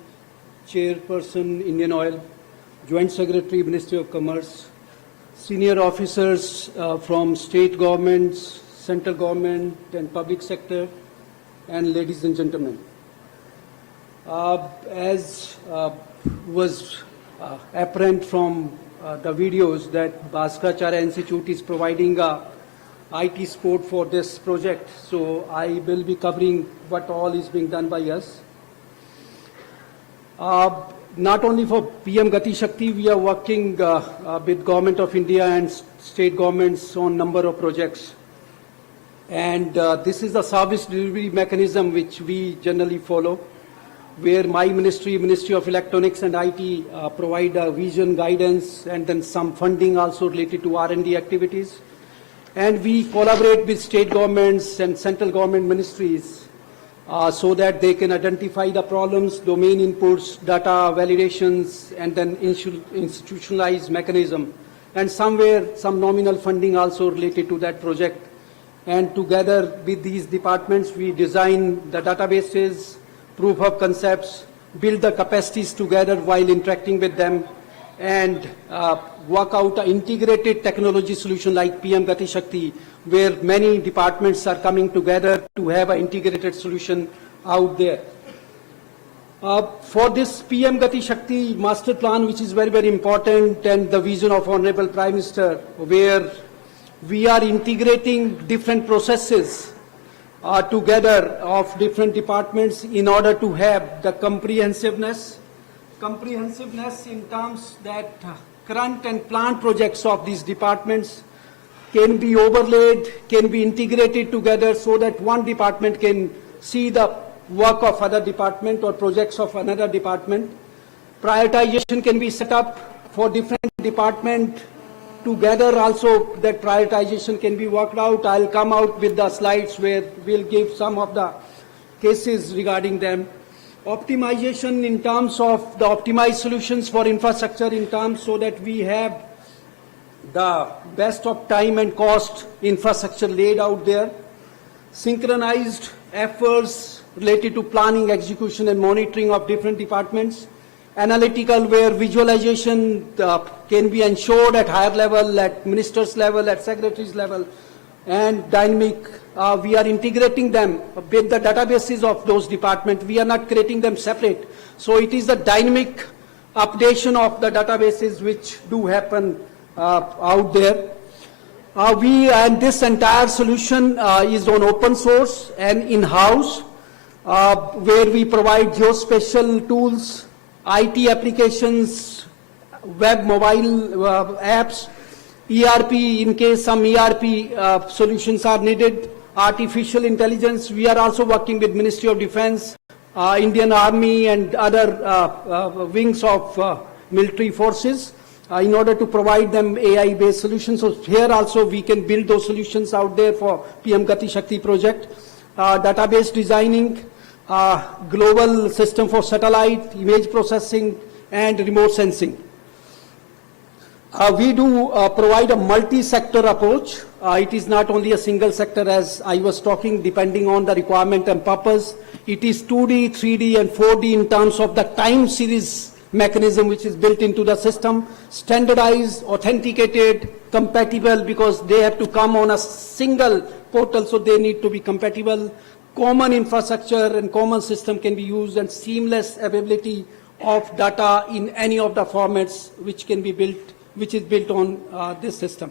Chairperson Indian Oil, Joint Secretary Ministry of Commerce, Senior Officers from state governments, central government and public sector, and ladies and gentlemen. As was apparent from the videos that Bhaskaracharya Institute is providing IT support for this project, so I will be covering what all is being done by us. Not only for PM GatiShakti, we are working with Government of India and state governments on number of projects. And this is a service delivery mechanism which we generally follow, where my ministry, Ministry of Electronics and IT, provide vision, guidance, and then some funding also related to R&D activities. And we collaborate with state governments and central government ministries so that they can identify the problems, domain inputs, data validations, and then institutionalized mechanism. And somewhere, some nominal funding also related to that project and together with these departments, we design the databases, proof of concepts, build the capacities together while interacting with them, and work out an integrated technology solution like PM GatiShakti, where many departments are coming together to have an integrated solution out there. For this PM GatiShakti master plan, which is very, very important, and the vision of Honorable Prime Minister, where we are integrating different processes together of different departments in order to have the comprehensiveness in terms that current and planned projects of these departments can be overlaid, can be integrated together so that one department can see the work of other department or projects of another department. Prioritization can be set up for different department together also, that prioritization can be worked out. I'll come out with the slides where we'll give some of the cases regarding them. Optimization in terms of the optimized solutions for infrastructure in terms so that we have the best of time and cost infrastructure laid out there. Synchronized efforts related to planning, execution and monitoring of different departments. Analytical, where visualization can be ensured at higher level, at minister's level, at secretary's level. And dynamic, we are integrating them with the databases of those departments. We are not creating them separate. So it is the dynamic updation of the databases which do happen out there. And this entire solution is on open source and in-house, where we provide geospatial tools, IT applications, web mobile apps, ERP in case some ERP solutions are needed, artificial intelligence. We are also working with Ministry of Defense, Indian Army and other wings of military forces in order to provide them AI-based solutions. So here also we can build those solutions out there for PM GatiShakti project. Database designing, global system for satellite, image processing and remote sensing. We do provide a multi-sector approach. It is not only a single sector as I was talking, depending on the requirement and purpose. It is 2D, 3D and 4D in terms of the time series mechanism which is built into the system, standardized, authenticated, compatible because they have to come on a single portal, so they need to be compatible. Common infrastructure and common system can be used, and seamless availability of data in any of the formats which can be built, which is built on this system.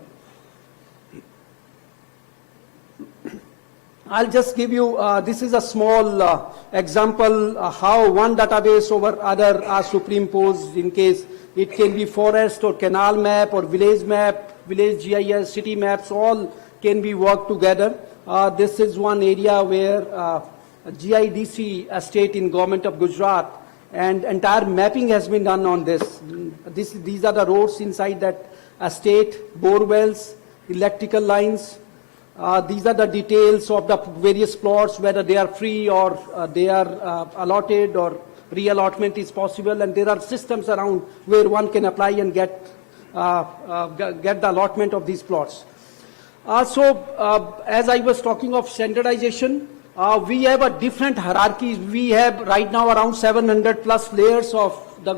I'll just give you, this is a small example how one database over other are superimposed in case it can be forest or canal map or village map, village GIS, city maps, all can be worked together. This is one area where GIDC estate in government of Gujarat, and entire mapping has been done on this. These are the roads inside that estate, bore wells, electrical lines. These are the details of the various plots, whether they are free or they are allotted or reallotment is possible, and there are systems around where one can apply and get the allotment of these plots. As I was talking of standardization, we have a different hierarchies. We have right now around 700 plus layers of the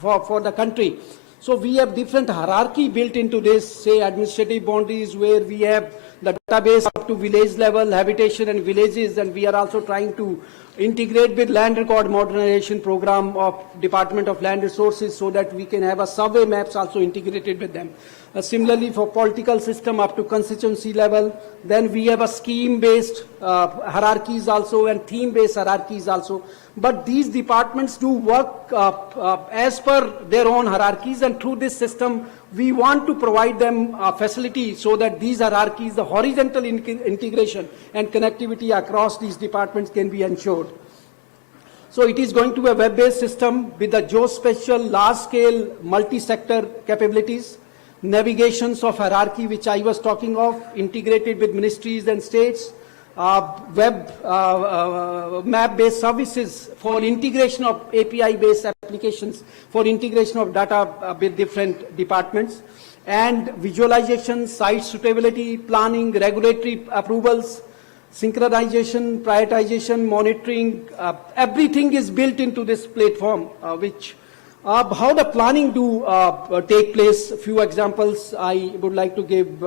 for the country. So we have different hierarchy built into this, say administrative boundaries, where we have the database up to village level, habitation and villages, and we are also trying to integrate with land record modernization program of Department of Land Resources so that we can have a survey maps also integrated with them. Similarly for political system up to constituency level, then we have a scheme-based hierarchies also and theme-based hierarchies also. But these departments do work as per their own hierarchies, and through this system we want to provide them facility so that these hierarchies, the horizontal integration and connectivity across these departments can be ensured. So it is going to be a web-based system with the geospatial, large-scale, multi-sector capabilities, navigations of hierarchy which I was talking of, integrated with ministries and states, web map-based services for integration of API-based applications, for integration of data with different departments, and visualization, site suitability, planning, regulatory approvals, synchronization, prioritization, monitoring, everything is built into this platform, how the planning do take place. A few examples I would like to give.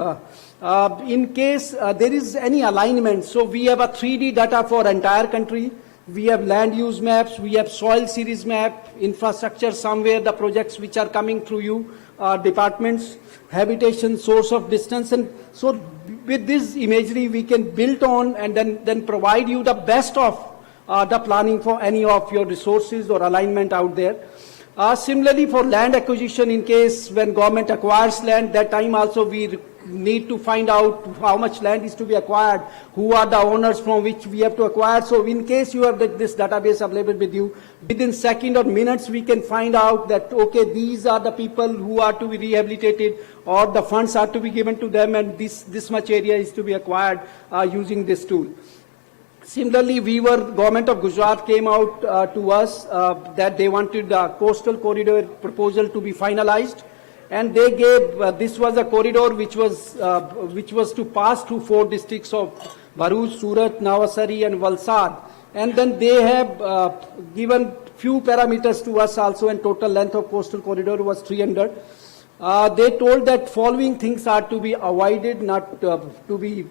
In case there is any alignment, so we have a 3D data for entire country. We have land use maps, we have soil series map, infrastructure somewhere, the projects which are coming through you, departments, habitation, source of distance. And so with this imagery, we can build on and then provide you the best of the planning for any of your resources or alignment out there. Similarly, for land acquisition, in case when government acquires land, that time also we need to find out how much land is to be acquired, who are the owners from which we have to acquire. So in case you have this database available with you, within seconds or minutes we can find out that, okay, these are the people who are to be rehabilitated or the funds are to be given to them, and this much area is to be acquired using this tool. Similarly, government of Gujarat came out to us that they wanted the coastal corridor proposal to be finalized, and they gave, this was a corridor which was to pass through 4 districts of Bharuch, Surat, Navasari and Valsad. And then they have given few parameters to us also, and total length of coastal corridor was 300. They told that following things are to be avoided, not to be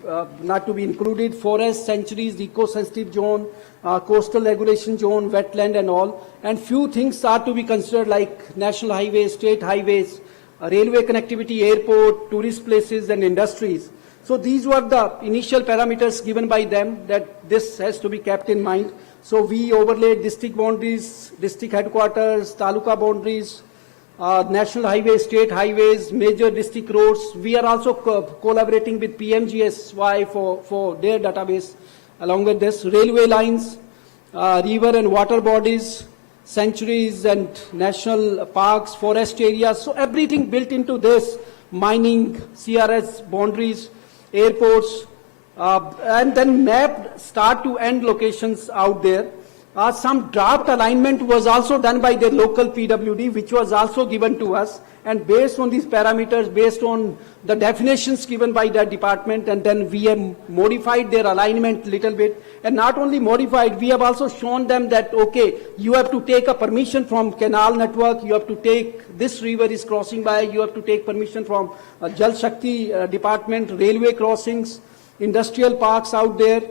included: forest, sanctuaries, eco-sensitive zone, coastal regulation zone, wetland and all. And few things are to be considered, like national highways, state highways, railway connectivity, airport, tourist places and industries. So these were the initial parameters given by them, that this has to be kept in mind. So we overlaid district boundaries, district headquarters, taluka boundaries, national highways, state highways, major district roads. We are also collaborating with PMGSY for their database. Along with this, railway lines, river and water bodies, sanctuaries and national parks, forest areas. So everything built into this: mining, CRS, boundaries, airports, and then mapped start to end locations out there. Some draft alignment was also done by the local PWD, which was also given to us. And based on these parameters, based on the definitions given by that department, and then we have modified their alignment a little bit. And not only modified, we have also shown them that, okay, you have to take a permission from canal network, you have to take, this river is crossing by, you have to take permission from GatiShakti department, railway crossings, industrial parks out there,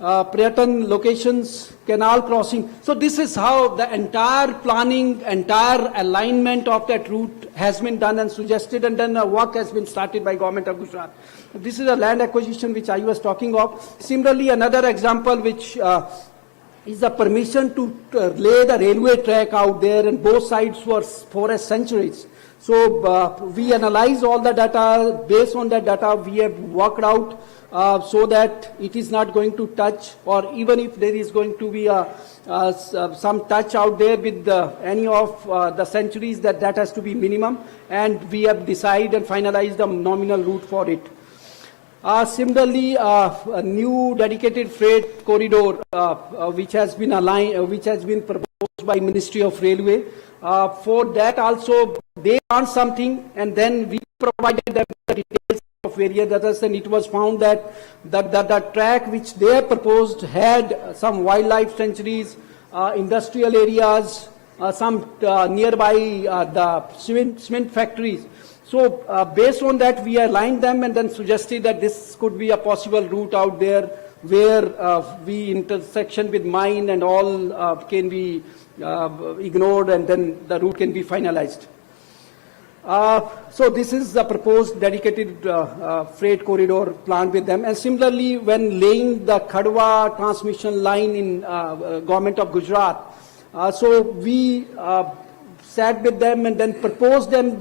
Prayatan locations, canal crossing. So this is how the entire planning, entire alignment of that route has been done and suggested, and then work has been started by government of Gujarat. This is a land acquisition which I was talking of. Similarly, another example which is the permission to lay the railway track out there, and both sides were forest sanctuaries. So we analyze all the data. Based on that data, we have worked out so that it is not going to touch, or even if there is going to be some touch out there with any of the sanctuaries, that has to be minimum, and we have decided and finalized the nominal route for it. Similarly, a new dedicated freight corridor which has been proposed by Ministry of Railway. For that also, they want something, and then we provided them the details of various others, and it was found that the track which they proposed had some wildlife sanctuaries, industrial areas, some nearby the cement factories. So based on that, we aligned them and then suggested that this could be a possible route out there, where we intersection with mine and all can be ignored, and then the route can be finalized. So this is the proposed dedicated freight corridor planned with them. And similarly, when laying the Khadwa transmission line in government of Gujarat, so we sat with them and then proposed them,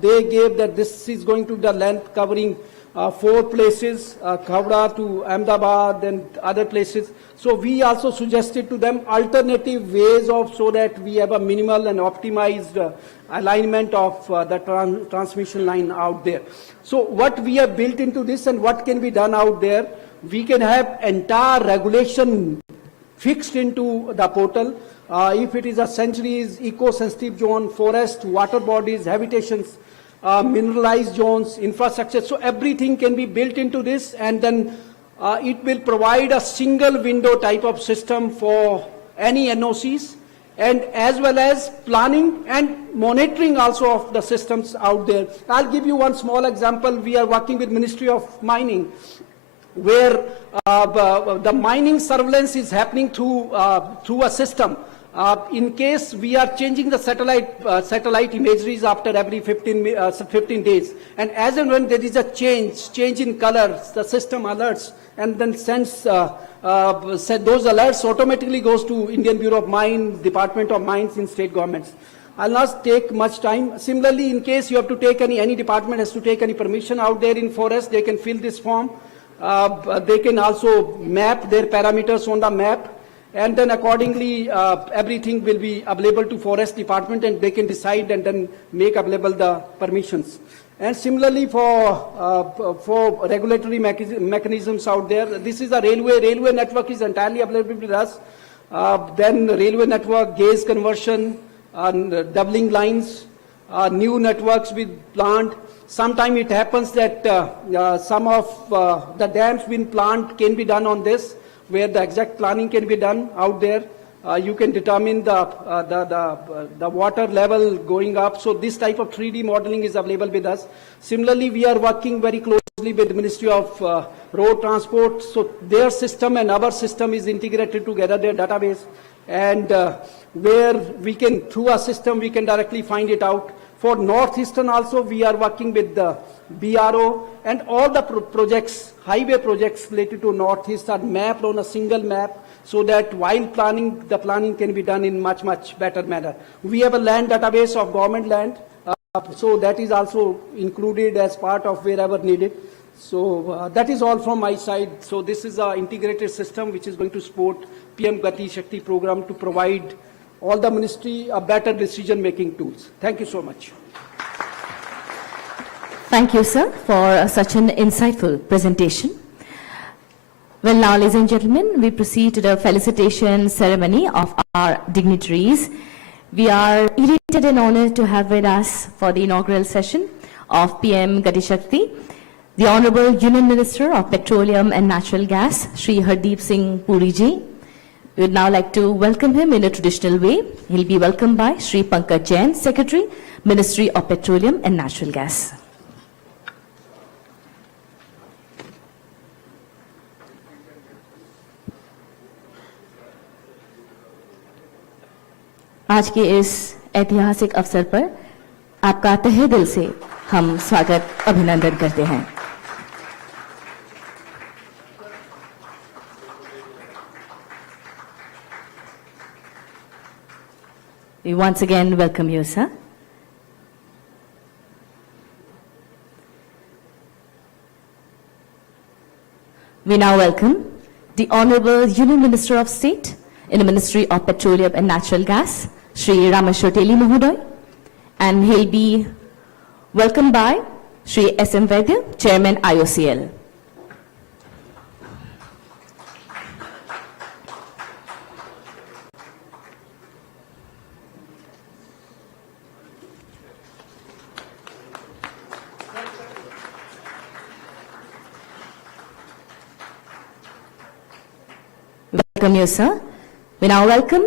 they gave that this is going to the length covering 4 places, Khavda to Ahmedabad and other places. So we also suggested to them alternative ways of, so that we have a minimal and optimized alignment of the transmission line out there. So what we have built into this and what can be done out there, we can have entire regulation fixed into the portal. If it is a sanctuaries, eco-sensitive zone, forest, water bodies, habitations, mineralized zones, infrastructure. So everything can be built into this, and then it will provide a single window type of system for any NOCs, and as well as planning and monitoring also of the systems out there. I'll give you one small example. We are working with Ministry of Mining, where the mining surveillance is happening through a system. In case we are changing the satellite imageries after every 15 days, and as and when there is a change in colors, the system alerts and then sends those alerts automatically goes to Indian Bureau of Mines, Department of Mines in state governments. I'll not take much time. Similarly, in case you have to take any department has to take any permission out there in forest, they can fill this form. They can also map their parameters on the map, and then accordingly everything will be available to forest department, and they can decide and then make available the permissions. And similarly for regulatory mechanisms out there, this is a railway network is entirely available with us. Then railway network, gauge conversion, doubling lines, new networks with plant. Sometimes it happens that some of the dams being planned can be done on this, where the exact planning can be done out there. You can determine the water level going up. So this type of 3D modeling is available with us. Similarly, we are working very closely with the Ministry of Road Transport. So their system and our system is integrated together, their database, and where we can, through a system, we can directly find it out. For Northeastern also, we are working with the BRO, and all the projects, highway projects related to Northeast are mapped on a single map, so that while planning, the planning can be done in much better manner. We have a land database of government land, so that is also included as part of wherever needed. So that is all from my side. So this is an integrated system which is going to support PM GatiShakti program to provide all the ministry a better decision-making tools. Thank you so much. Thank you, sir, for such an insightful presentation. Well, now, ladies and gentlemen, we proceed to the felicitation ceremony of our dignitaries. We are elated and honored to have with us for the inaugural session of PM GatiShakti, the Honorable Union Minister of Petroleum and Natural Gas, Shri Hardeep Singh Puri ji. We would now like to welcome him in a traditional way. He'll be welcomed by Shri Pankaj Jain, Secretary, Ministry of Petroleum and Natural Gas. आज के इस ऐतिहासिक अवसर पर आपका तहे दिल से हम स्वागत अभिनंदन करते हैं। We once again welcome you, sir. We now welcome the Honorable Union Minister of State in the Ministry of Petroleum and Natural Gas, Shri Rameshwar Teli Mahoday, and he'll be welcomed by Shri SM Vaidya, Chairman IOCL. Welcome you, sir. We now welcome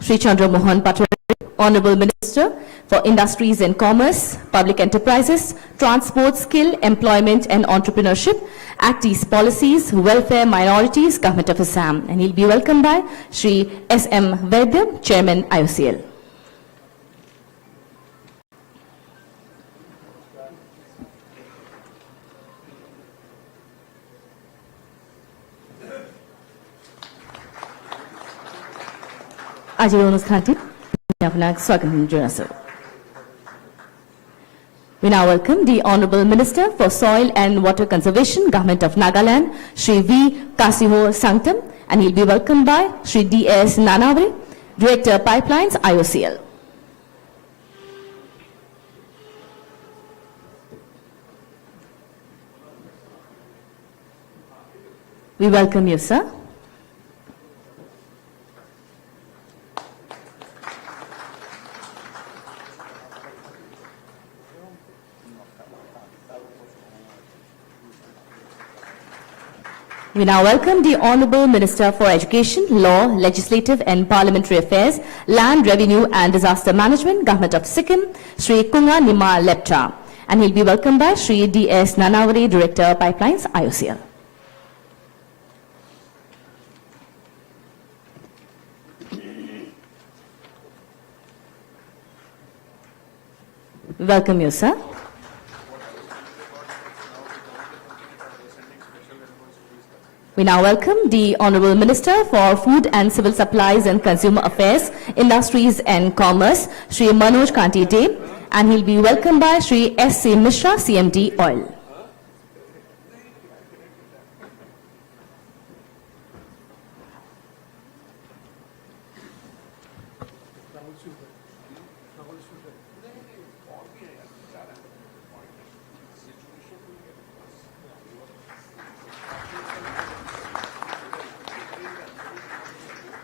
Shri Chandra Mohan Patwari, Honorable Minister for Industries and Commerce, Public Enterprises, Transport, Skill, Employment and Entrepreneurship, Act East Policies, Welfare, Minorities, Government of Assam. And he'll be welcomed by Shri SM Vaidya, Chairman IOCL. We now welcome the Honorable Minister for Soil and Water Conservation, Government of Nagaland, Shri V. Kasiho Sangtam, and he'll be welcomed by Shri D.S. Nanavre, Director Pipelines, IOCL. We welcome you, sir. We now welcome the Honourable Minister for Education, Law, Legislative and Parliamentary Affairs, Land, Revenue and Disaster Management, Government of Sikkim, Sri Kunga Nima Lepta. And he'll be welcomed by Sri D.S. Nanavare, Director, Pipelines, IOCL. Welcome you, sir. We now welcome the Honourable Minister for Food and Civil Supplies and Consumer Affairs, Industries and Commerce, Sri Manoj Kanti Deb, and he'll be welcomed by Sri S.C. Mishra, CMD Oil.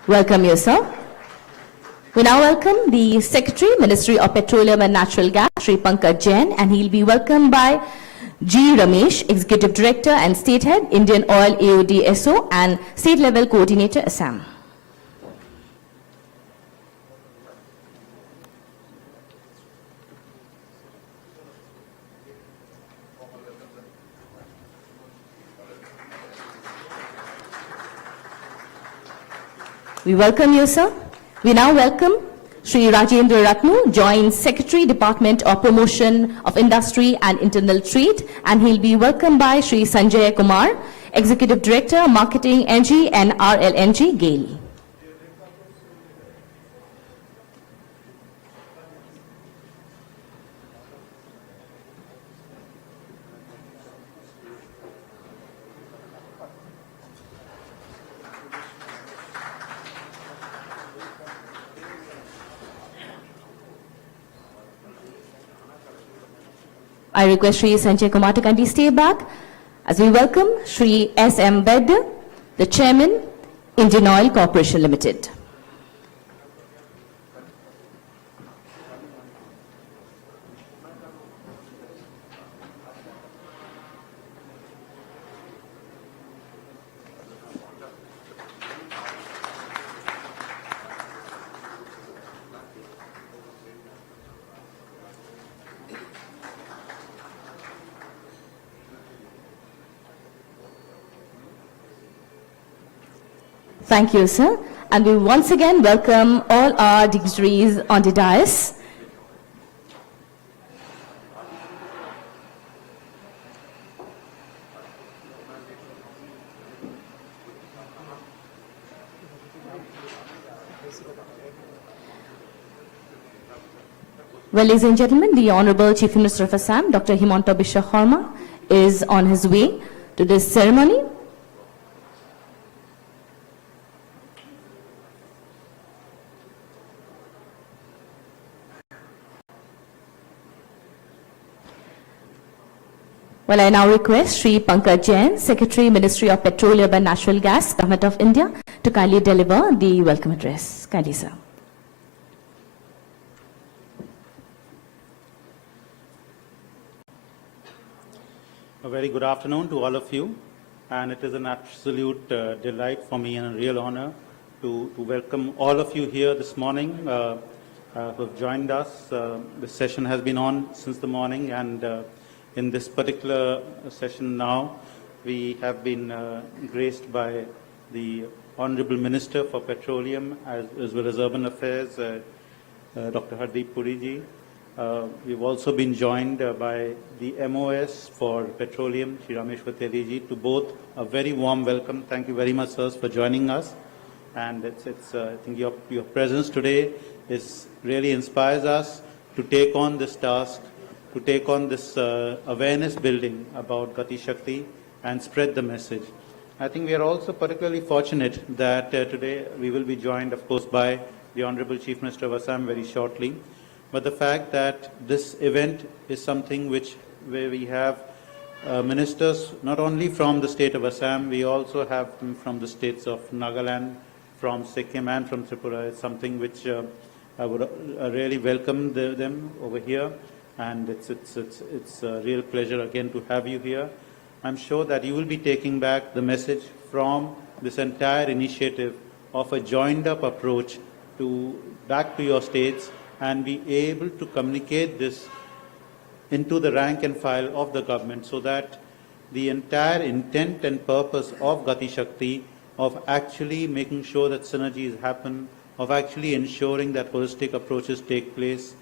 Welcome you, sir. We now welcome the Secretary, Ministry of Petroleum and Natural Gas, Sri Pankaj Jain, and he'll be welcomed by G. Ramesh, Executive Director and State Head, Indian Oil AOD SO and State Level Coordinator, Assam. We welcome you, sir. We now welcome Sri Rajendra Ratnu, Joint Secretary, Department of Promotion of Industry and Internal Trade, and he'll be welcomed by Sri Sanjay Kumar, Executive Director, Marketing, NG and RLNG, GAIL. I request Sri Sanjay Kumar to kindly stay back as we welcome Sri S.M. Vaidya, the Chairman, Indian Oil Corporation Limited. Thank you, sir. And we once again welcome all our dignitaries on the dais. Well, ladies and gentlemen, the Honorable Chief Minister of Assam, Dr. Himanta Biswa Sarma, is on his way to this ceremony. Well, I now request Sri Pankaj Jain, Secretary, Ministry of Petroleum and Natural Gas, Government of India, to kindly deliver the welcome address. Kindly, sir. A very good afternoon to all of you, and it is an absolute delight for me and a real honor to welcome all of you here this morning who have joined us. This session has been on since the morning, and in this particular session now, we have been graced by the Honorable Minister for Petroleum as well as Urban Affairs, Dr. Hardeep Puriji. We've also been joined by the MOS for Petroleum, Shri Rameshwar Tediji. To both, a very warm welcome. Thank you very much, sirs, for joining us. And I think your presence today really inspires us to take on this task, to take on this awareness building about GatiShakti and spread the message. I think we are also particularly fortunate that today we will be joined, of course, by the Honorable Chief Minister of Assam very shortly. But the fact that this event is something where we have ministers not only from the state of Assam, we also have from the states of Nagaland, from Sikkim and from Tripura. It's something which I would really welcome them over here. And it's a real pleasure again to have you here. I'm sure that you will be taking back the message from this entire initiative of a joined-up approach back to your states and be able to communicate this into the rank and file of the government so that the entire intent and purpose of GatiShakti, of actually making sure that synergies happen, of actually ensuring that holistic approaches take place,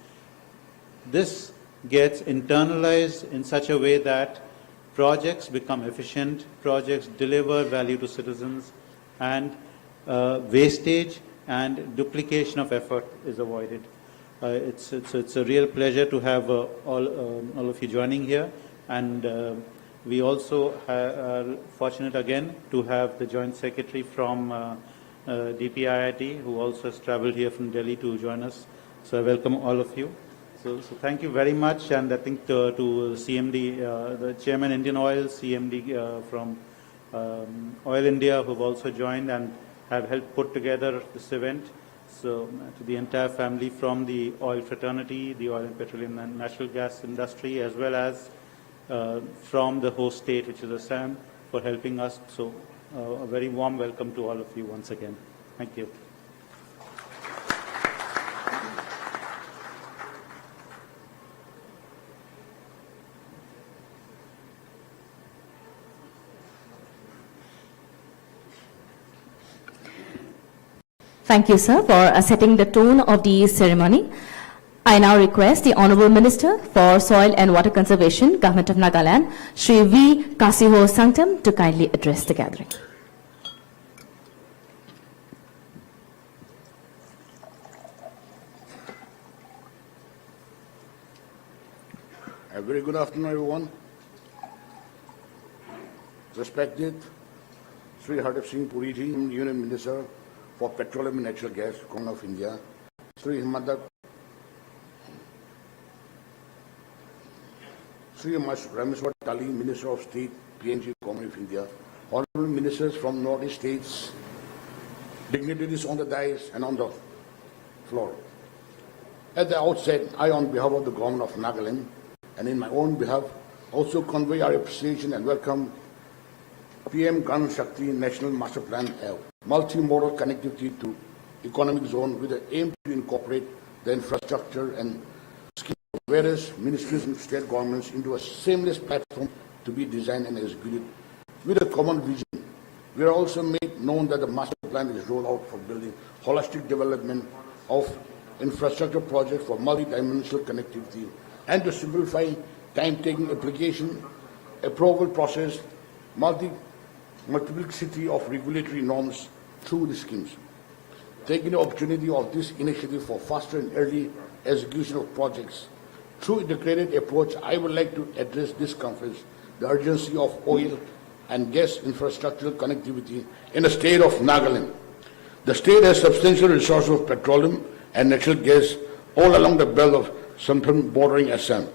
this gets internalized in such a way that projects become efficient, projects deliver value to citizens, and wastage and duplication of effort is avoided. It's a real pleasure to have all of you joining here, and we also are fortunate again to have the Joint Secretary from DPIIT, who also has travelled here from Delhi to join us. So I welcome all of you. So thank you very much, and I think to CMD, the Chairman Indian Oil, CMD from Oil India, who have also joined and have helped put together this event. So to the entire family from the oil fraternity, the oil and petroleum and natural gas industry, as well as from the host state, which is Assam, for helping us. So a very warm welcome to all of you once again. Thank you. Thank you, sir, for setting the tone of the ceremony. I now request the Honourable Minister for Soil and Water Conservation, Government of Nagaland, Shri V. Kasiho Sangtam, to kindly address the gathering. A very good afternoon, everyone. Respected Sri Hardeep Singh Puri ji, Union Minister for Petroleum and Natural Gas, Government of India, Sri Rameswar Tali, Minister of State, PNG, Government of India, Honorable Ministers from Northeast states, dignitaries on the dais and on the floor. At the outset, I, on behalf of the Government of Nagaland, and in my own behalf, also convey our appreciation and welcome PM GatiShakti National Master Plan, multimodal connectivity to economic zone with the aim to incorporate the infrastructure and scheme of various ministries and state governments into a seamless platform to be designed and executed with a common vision. We are also made known that the master plan is rolled out for building holistic development of infrastructure projects for multi-dimensional connectivity and to simplify time-taking application, approval process, multiplicity of regulatory norms through the schemes. Taking the opportunity of this initiative for faster and early execution of projects through integrated approach, I would like to address this conference the urgency of oil and gas infrastructural connectivity in the state of Nagaland. The state has substantial resources of petroleum and natural gas all along the belt of Sikkim bordering Assam.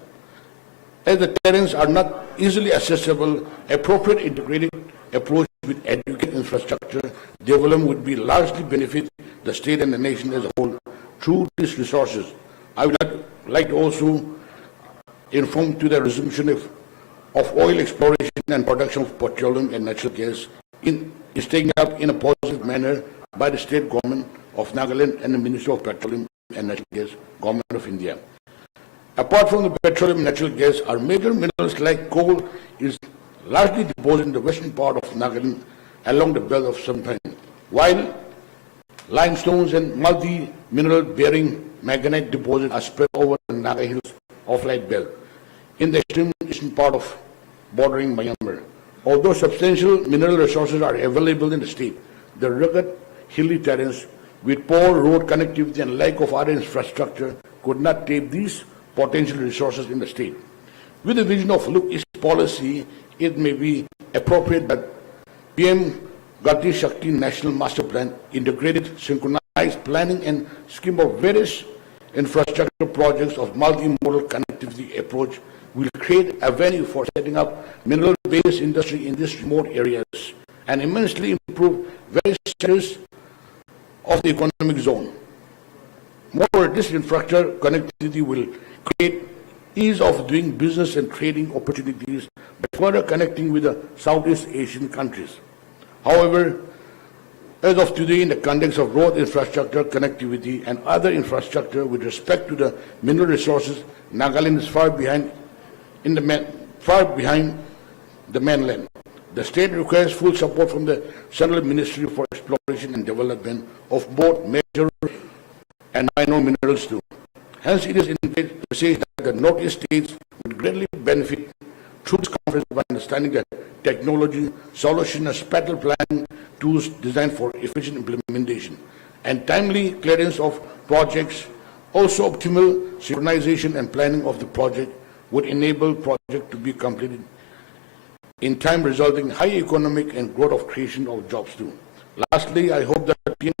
As the terrains are not easily accessible, appropriate integrated approach with adequate infrastructure development would be largely benefit the state and the nation as a whole through these resources. I would like to also inform to the resumption of oil exploration and production of petroleum and natural gas is taken up in a positive manner by the state government of Nagaland and the Ministry of Petroleum and Natural Gas, Government of India. Apart from the petroleum and natural gas, our major minerals like coal is largely deposited in the western part of Nagaland along the belt of Sikkim, while limestones and multi-mineral bearing manganite deposits are spread over the Naga Hills of Light Belt in the extreme eastern part of bordering Myanmar. Although substantial mineral resources are available in the state, the rugged hilly terrains with poor road connectivity and lack of other infrastructure could not tap these potential resources in the state. With the vision of Look East policy, it may be appropriate that PM GatiShakti National Master Plan, integrated, synchronized planning and scheme of various infrastructure projects of multimodal connectivity approach will create a venue for setting up mineral-based industry in these remote areas and immensely improve various sectors of the economic zone. Moreover, this infrastructure connectivity will create ease of doing business and trading opportunities by further connecting with the Southeast Asian countries. However, as of today, in the context of road infrastructure, connectivity, and other infrastructure with respect to the mineral resources, Nagaland is far behind the mainland. The state requires full support from the Central Ministry for Exploration and Development of both major and minor minerals too. Hence, it is indicated to say that the Northeast states would greatly benefit through this conference by understanding that technology, solution, and spatial planning tools designed for efficient implementation and timely clearance of projects. Also, optimal synchronization and planning of the project would enable project to be completed in time, resulting in high economic and growth of creation of jobs too. Lastly, I hope that the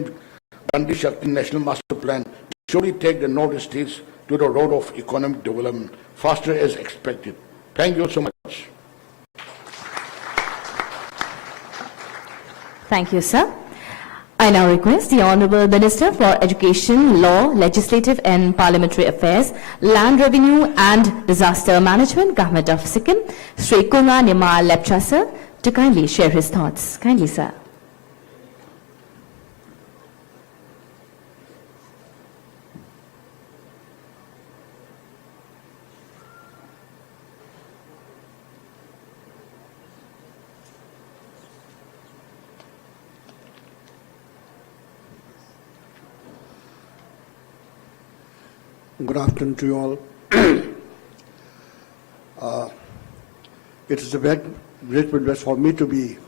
GatiShakti National Master Plan will surely take the Northeast states to the road of economic development faster as expected. Thank you so much. Thank you, sir. I now request the Honourable Minister for Education, Law, Legislative and Parliamentary Affairs, Land Revenue and Disaster Management, Government of Sikkim, Sri Kunga Nima Lepcha, sir, to kindly share his thoughts. Kindly, sir. Good afternoon to you all. It is a great privilege for me to be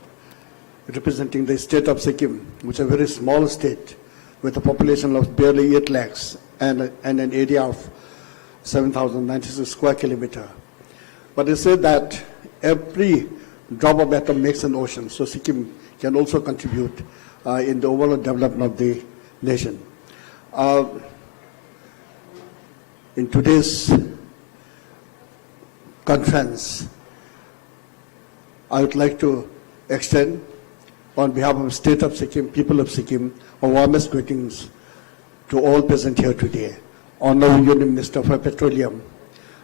representing the state of Sikkim, which is a very small state with a population of barely 8 lakhs and an area of 7,096 square kilometer. But they say that every drop of atom makes an ocean, so Sikkim can also contribute in the overall development of the nation. In today's conference, I would like to extend, on behalf of the state of Sikkim, people of Sikkim, our warmest greetings to all present here today. Honorable Union Minister for Petroleum,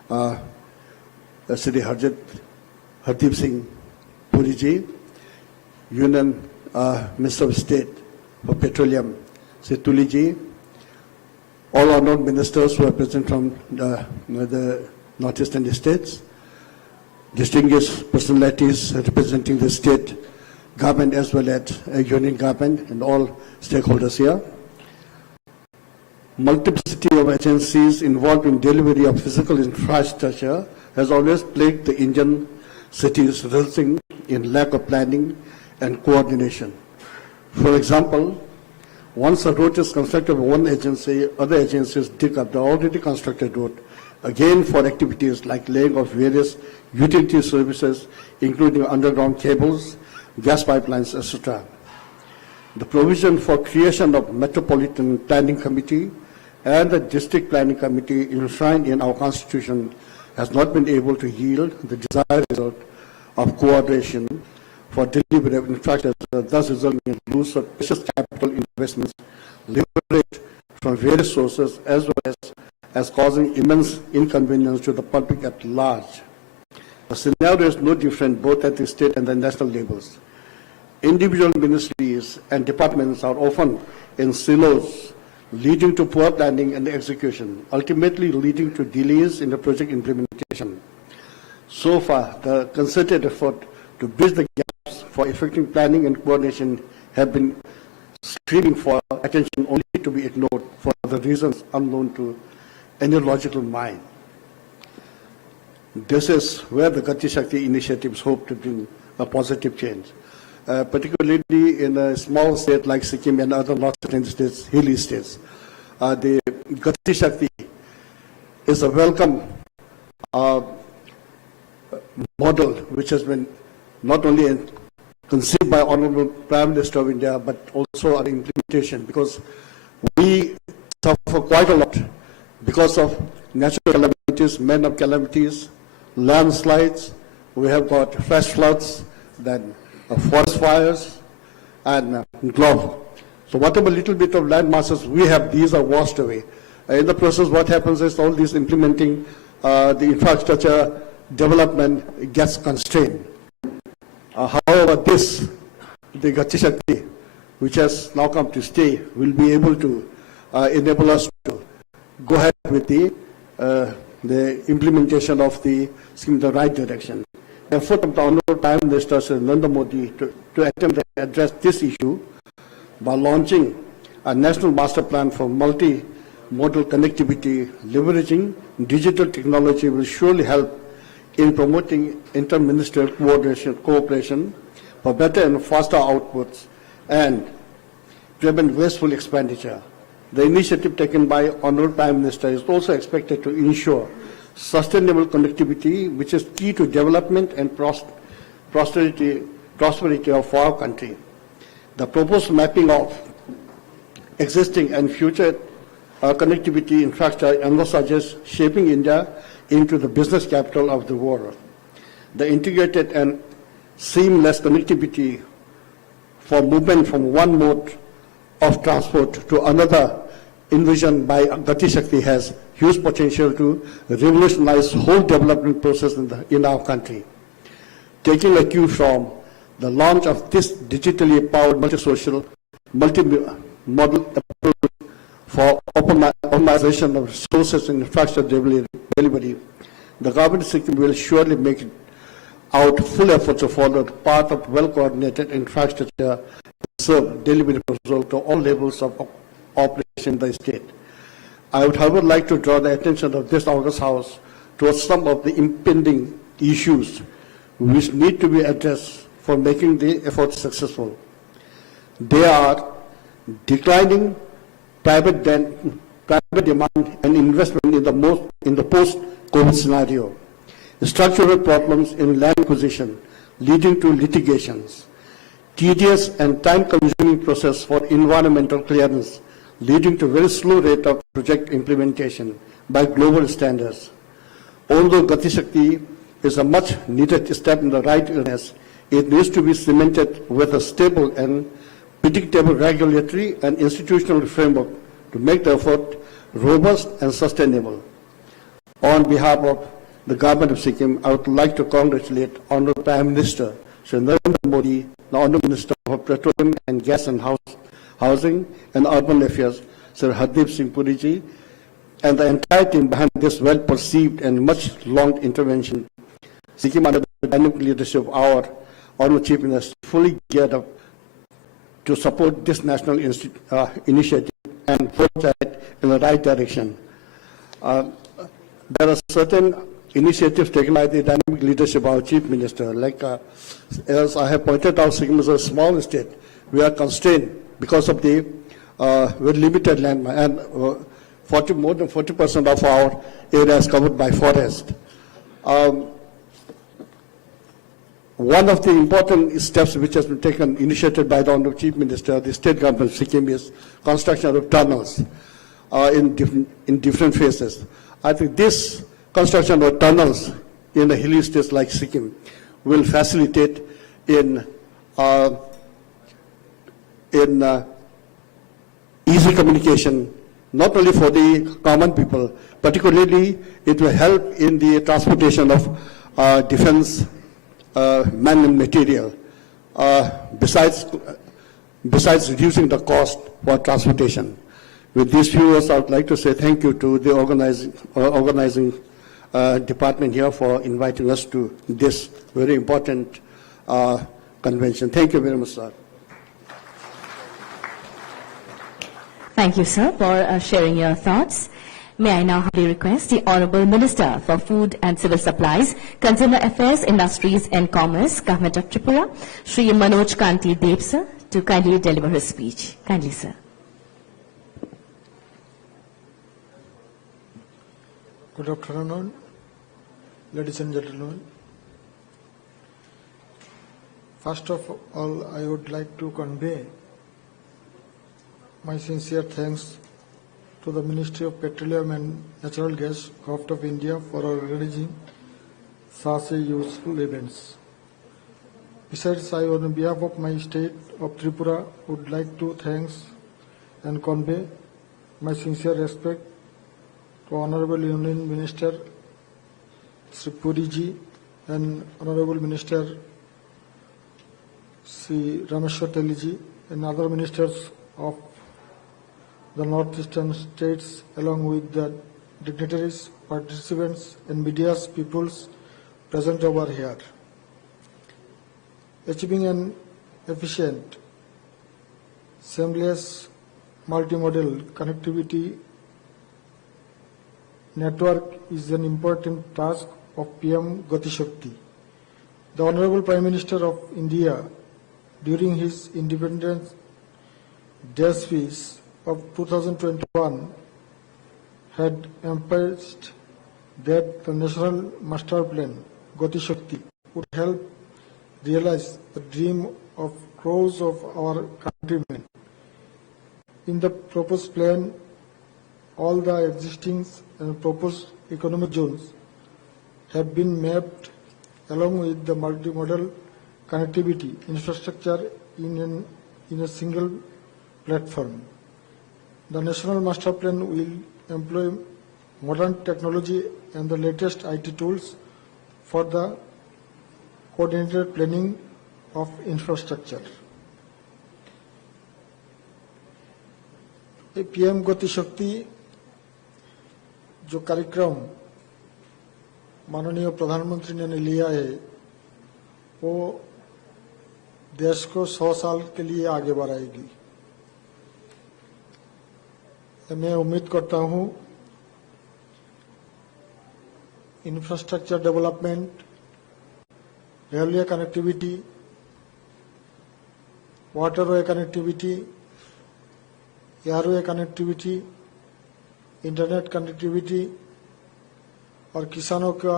Shri Hardeep Singh Puri ji, Union Minister of State for Petroleum, Shri Tuli ji, all honored ministers who are present from the northeastern states, distinguished personalities representing the state government as well as union government and all stakeholders here. Multiplicity of agencies involved in delivery of physical infrastructure has always plagued the Indian cities, resulting in lack of planning and coordination. For example, once a road is constructed by one agency, other agencies dig up the already constructed road, again for activities like laying of various utility services, including underground cables, gas pipelines, etc. The provision for creation of Metropolitan Planning Committee and the District Planning Committee enshrined in our Constitution has not been able to yield the desired result of coordination for delivery of infrastructure, thus resulting in loss of precious capital investments leveraged from various sources, as well as causing immense inconvenience to the public at large. The scenario is no different both at the state and the national levels. Individual ministries and departments are often in silos, leading to poor planning and execution, ultimately leading to delays in the project implementation. So far, the concerted effort to bridge the gaps for effective planning and coordination have been screaming for attention only to be ignored for the reasons unknown to any logical mind. This is where the GatiShakti initiatives hope to bring a positive change, particularly in a small state like Sikkim and other northern states, hilly states. The GatiShakti is a welcome model which has been not only conceived by Honorable Prime Minister of India, but also our implementation, because we suffer quite a lot because of natural calamities, men of calamities, landslides, we have got flash floods, then forest fires, and drought. So whatever little bit of land masses we have, these are washed away. In the process, what happens is all this implementing the infrastructure development gets constrained. However, this the GatiShakti, which has now come to stay, will be able to enable us to go ahead with the implementation of the scheme in the right direction. The effort of the Honorable Prime Minister Sri Narendra Modi to attempt to address this issue by launching a national master plan for multi-modal connectivity, leveraging digital technology will surely help in promoting inter-ministerial cooperation for better and faster outputs and prevent wasteful expenditure. The initiative taken by Honorable Prime Minister is also expected to ensure sustainable connectivity, which is key to development and prosperity of our country. The proposed mapping of existing and future connectivity infrastructure envisages shaping India into the business capital of the world. The integrated and seamless connectivity for movement from one mode of transport to another envisioned by GatiShakti has huge potential to revolutionize the whole development process in our country. Taking a cue from the launch of this digitally powered multi-social, multi-model approach for optimization of resources and infrastructure delivery, the government of Sikkim will surely make out full efforts to follow the path of well-coordinated infrastructure and serve delivery to all levels of operation in the state. I would, however, like to draw the attention of this August House towards some of the impending issues which need to be addressed for making the effort successful. They are declining private demand and investment in the post-COVID scenario, structural problems in land acquisition leading to litigations, tedious and time-consuming process for environmental clearance leading to very slow rate of project implementation by global standards. Although GatiShakti is a much needed step in the right direction, it needs to be cemented with a stable and predictable regulatory and institutional framework to make the effort robust and sustainable. On behalf of the government of Sikkim, I would like to congratulate Honorable Prime Minister Sri Narendra Modi, the Honorable Minister of Petroleum and Gas and Housing and Urban Affairs, Sir Hardeep Singh Puriji, and the entire team behind this well-perceived and much-longed intervention. Sikkim, under the dynamic leadership of our Honorable Chief Minister, fully geared up to support this national initiative and push it in the right direction. There are certain initiatives taken by the dynamic leadership of our Chief Minister. Like, as I have pointed out, Sikkim is a small state. We are constrained because of the very limited land, and more than 40% of our area is covered by forest. One of the important steps which has been taken, initiated by the Honorable Chief Minister, the state government of Sikkim, is construction of tunnels in different phases. I think this construction of tunnels in the hilly states like Sikkim will facilitate in easy communication, not only for the common people, particularly it will help in the transportation of defense man and material, besides reducing the cost for transportation. With these few words, I would like to say thank you to the organizing department here for inviting us to this very important convention. Thank you very much, sir. Thank you, sir, for sharing your thoughts. May I now humbly request the Honourable Minister for Food and Civil Supplies, Consumer Affairs, Industries and Commerce, Government of Tripura, Shri Manoj Kanti Deb, sir, to kindly deliver his speech. Kindly, sir. Good afternoon, ladies and gentlemen. First of all, I would like to convey my sincere thanks to the Ministry of Petroleum and Natural Gas, Government of India, for organizing such useful events. Besides, I, on behalf of my state of Tripura, would like to thank and convey my sincere respect to Honorable Union Minister Sri Puriji and Honorable Minister Sri Rameshwar Teliji, and other ministers of the northeastern states, along with the dignitaries, participants, and media peoples present over here. Achieving an efficient, seamless, multimodal connectivity network is an important task of PM GatiShakti. The Honorable Prime Minister of India, during his Independence Day speech of 2021, had emphasized that the National Master Plan, GatiShakti, would help realize the dream of crores of our countrymen. In the proposed plan, all the existing and proposed economic zones have been mapped along with the multimodal connectivity infrastructure in a single platform. The National Master Plan will employ modern technology and the latest IT tools for the coordinated planning of infrastructure. PM GatiShakti जो कार्यक्रम माननीय प्रधानमंत्री ने लिया है वो देश को 100 साल के लिए आगे बढ़ाएगी। मैं उम्मीद करता हूं infrastructure development, railway connectivity, waterway connectivity, airway connectivity, internet connectivity और किसानों का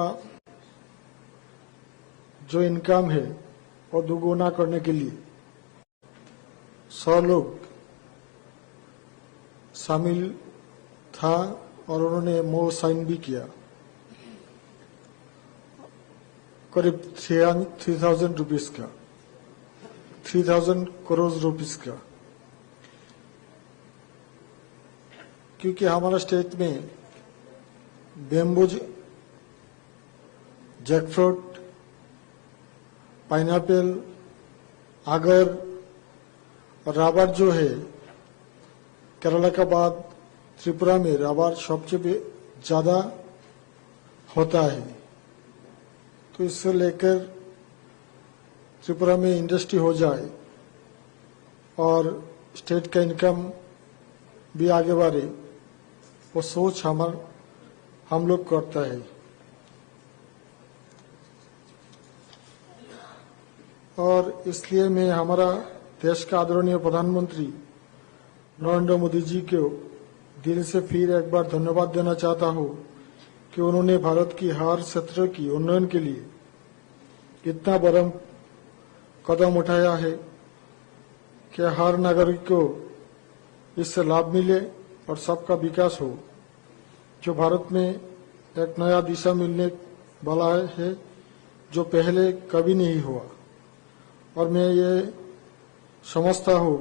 जो इनकम है वो दोगुना करने के लिए 100 लोग शामिल था और उन्होंने मोर साइन भी किया। करीब 3000 रुपीस का, 3000 करोड़ रुपीस का, क्योंकि हमारा स्टेट में बेम्बूज, जैकफ्रूट, पाइनएप्पल, आगर और रबर जो है केरला के बाद त्रिपुरा में रबर सबसे ज्यादा होता है। तो इससे लेकर त्रिपुरा में इंडस्ट्री हो जाए और स्टेट का इनकम भी आगे बढ़े, वो सोच हम लोग करता है। और इसलिए मैं हमारा देश का आदरणीय प्रधानमंत्री नरेंद्र मोदी जी को दिल से फिर एक बार धन्यवाद देना चाहता हूं कि उन्होंने भारत की हर क्षेत्र की उन्नयन के लिए इतना बड़ा कदम उठाया है कि हर नागरिक को इससे लाभ मिले और सबका विकास हो, जो भारत में एक नया दिशा मिलने वाला है जो पहले कभी नहीं हुआ। और मैं ये समझता हूँ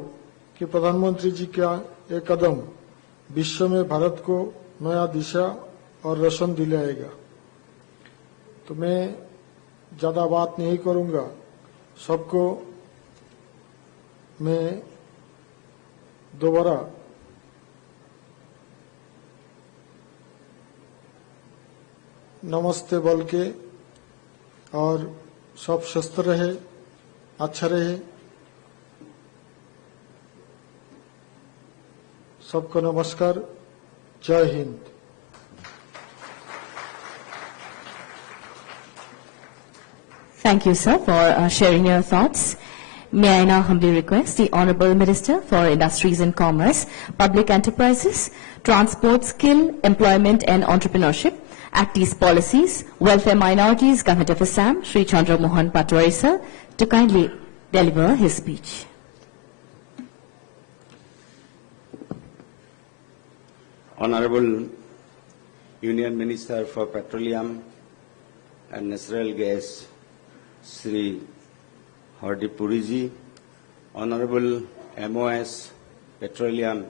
कि प्रधानमंत्री जी का एक कदम विश्व में भारत को नया दिशा और रोशन दिलाएगा। तो मैं ज्यादा बात नहीं करूंगा, सबको मैं दोबारा नमस्ते बोल के और सब स्वस्थ रहे, अच्छा रहे, सबको नमस्कार, जय Hind. Thank you, sir, for sharing your thoughts. May I now humbly request the Honourable Minister for Industries and Commerce, Public Enterprises, Transport, Skill, Employment and Entrepreneurship, Act East Policies, Welfare Minorities, Government of Assam, Sri Chandra Mohan Patwari, sir, to kindly deliver his speech. Honorable Union Minister for Petroleum and Natural Gas, Sri Hardipuri ji, Honorable MOS Petroleum,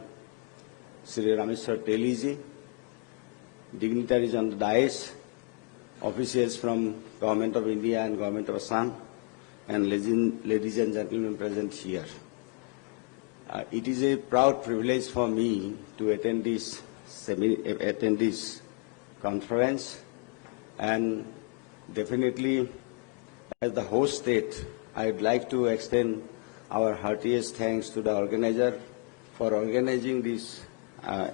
Sri Rameshwar Teliji, dignitaries on the dais, officials from Government of India and Government of Assam, and ladies and gentlemen present here. It is a proud privilege for me to attend this conference, and definitely as the host state, I would like to extend our heartiest thanks to the organizer for organizing this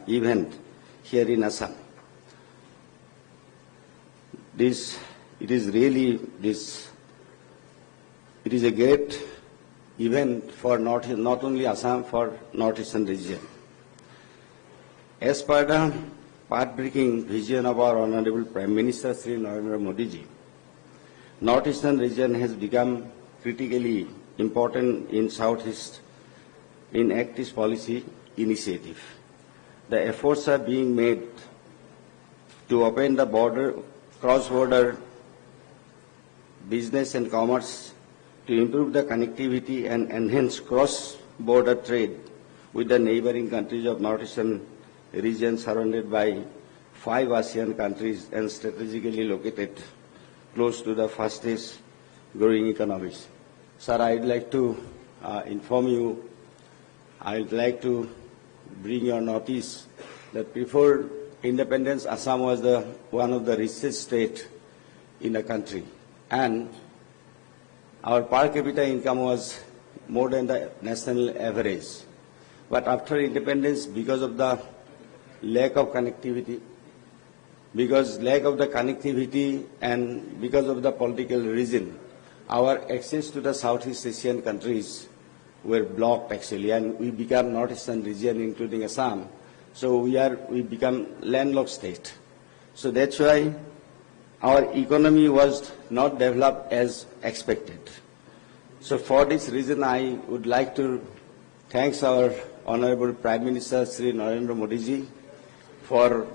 event here in Assam. It is a great event for not only Assam, for northeastern region. As per the path-breaking vision of our Honorable Prime Minister Sri Narendra Modi ji, northeastern region has become critically important in Southeast in Act East policy initiative. The efforts are being made to open the cross-border business and commerce, to improve the connectivity and enhance cross-border trade with the neighboring countries of northeastern region surrounded by 5 ASEAN countries and strategically located close to the fastest growing economies. Sir, I'd like to inform you, I'd like to bring your notice that before independence, Assam was one of the richest states in the country, and our per capita income was more than the national average. But after independence, because of the lack of connectivity, and because of the political reason, our access to the Southeast Asian countries were blocked actually, and we became northeastern region, including Assam. So we become landlocked state. So that's why our economy was not developed as expected. So for this reason, I would like to thank our Honorable Prime Minister Sri Narendra Modi ji for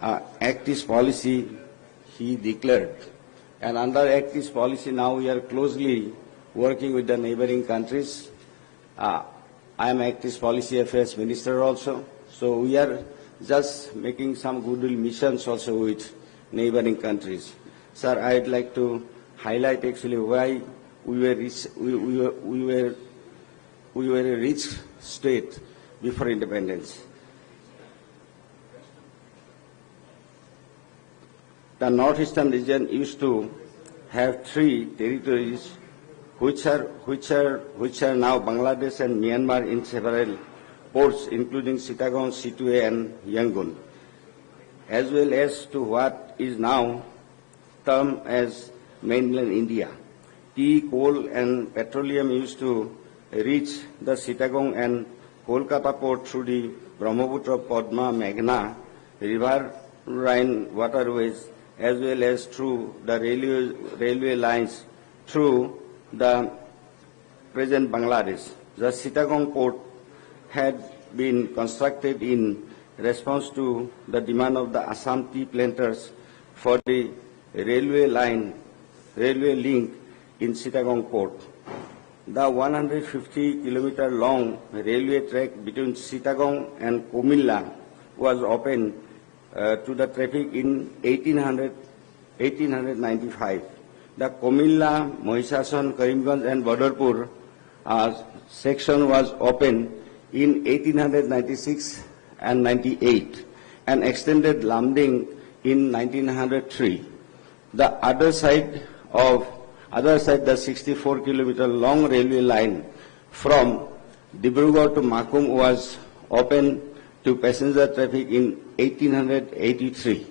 Act East policy he declared. And under Act East policy, now we are closely working with the neighboring countries. I am Act East Policy Affairs Minister also. So we are just making some goodwill missions also with neighboring countries. Sir, I'd like to highlight actually why we were a rich state before independence. The northeastern region used to have 3 territories, which are now Bangladesh and Myanmar in several ports, including Chittagong, Situate, and Yangon, as well as to what is now termed as mainland India. Tea, coal, and petroleum used to reach the Chittagong and Kolkata port through the Brahmaputra, Padma, Meghna, riverine waterways, as well as through the railway lines through the present Bangladesh. The Chittagong port had been constructed in response to the demand of the Assam tea planters for the railway link in Chittagong port. The 150-kilometer long railway track between Chittagong and Comilla was opened to the traffic in 1895. The Comilla, Mohisasan, Karimganj, and Badarpur section was opened in 1896 and 98 and extended Lamding in 1903. The other side, the 64-kilometer long railway line from Dibrugarh to Makum was opened to passenger traffic in 1883,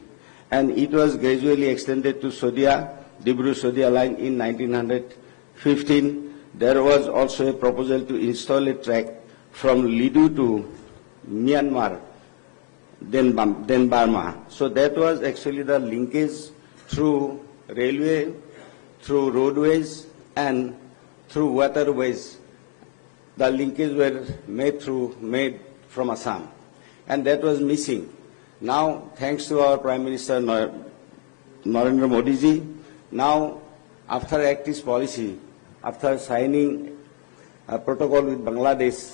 and it was gradually extended to Dibru-Sodia line in 1915. There was also a proposal to install a track from Lidu to Myanmar, then Burma. So that was actually the linkage through railway, through roadways, and through waterways. The linkage were made from Assam, and that was missing. Now, thanks to our Prime Minister Narendra Modi ji, now after Act East policy, after signing a protocol with Bangladesh,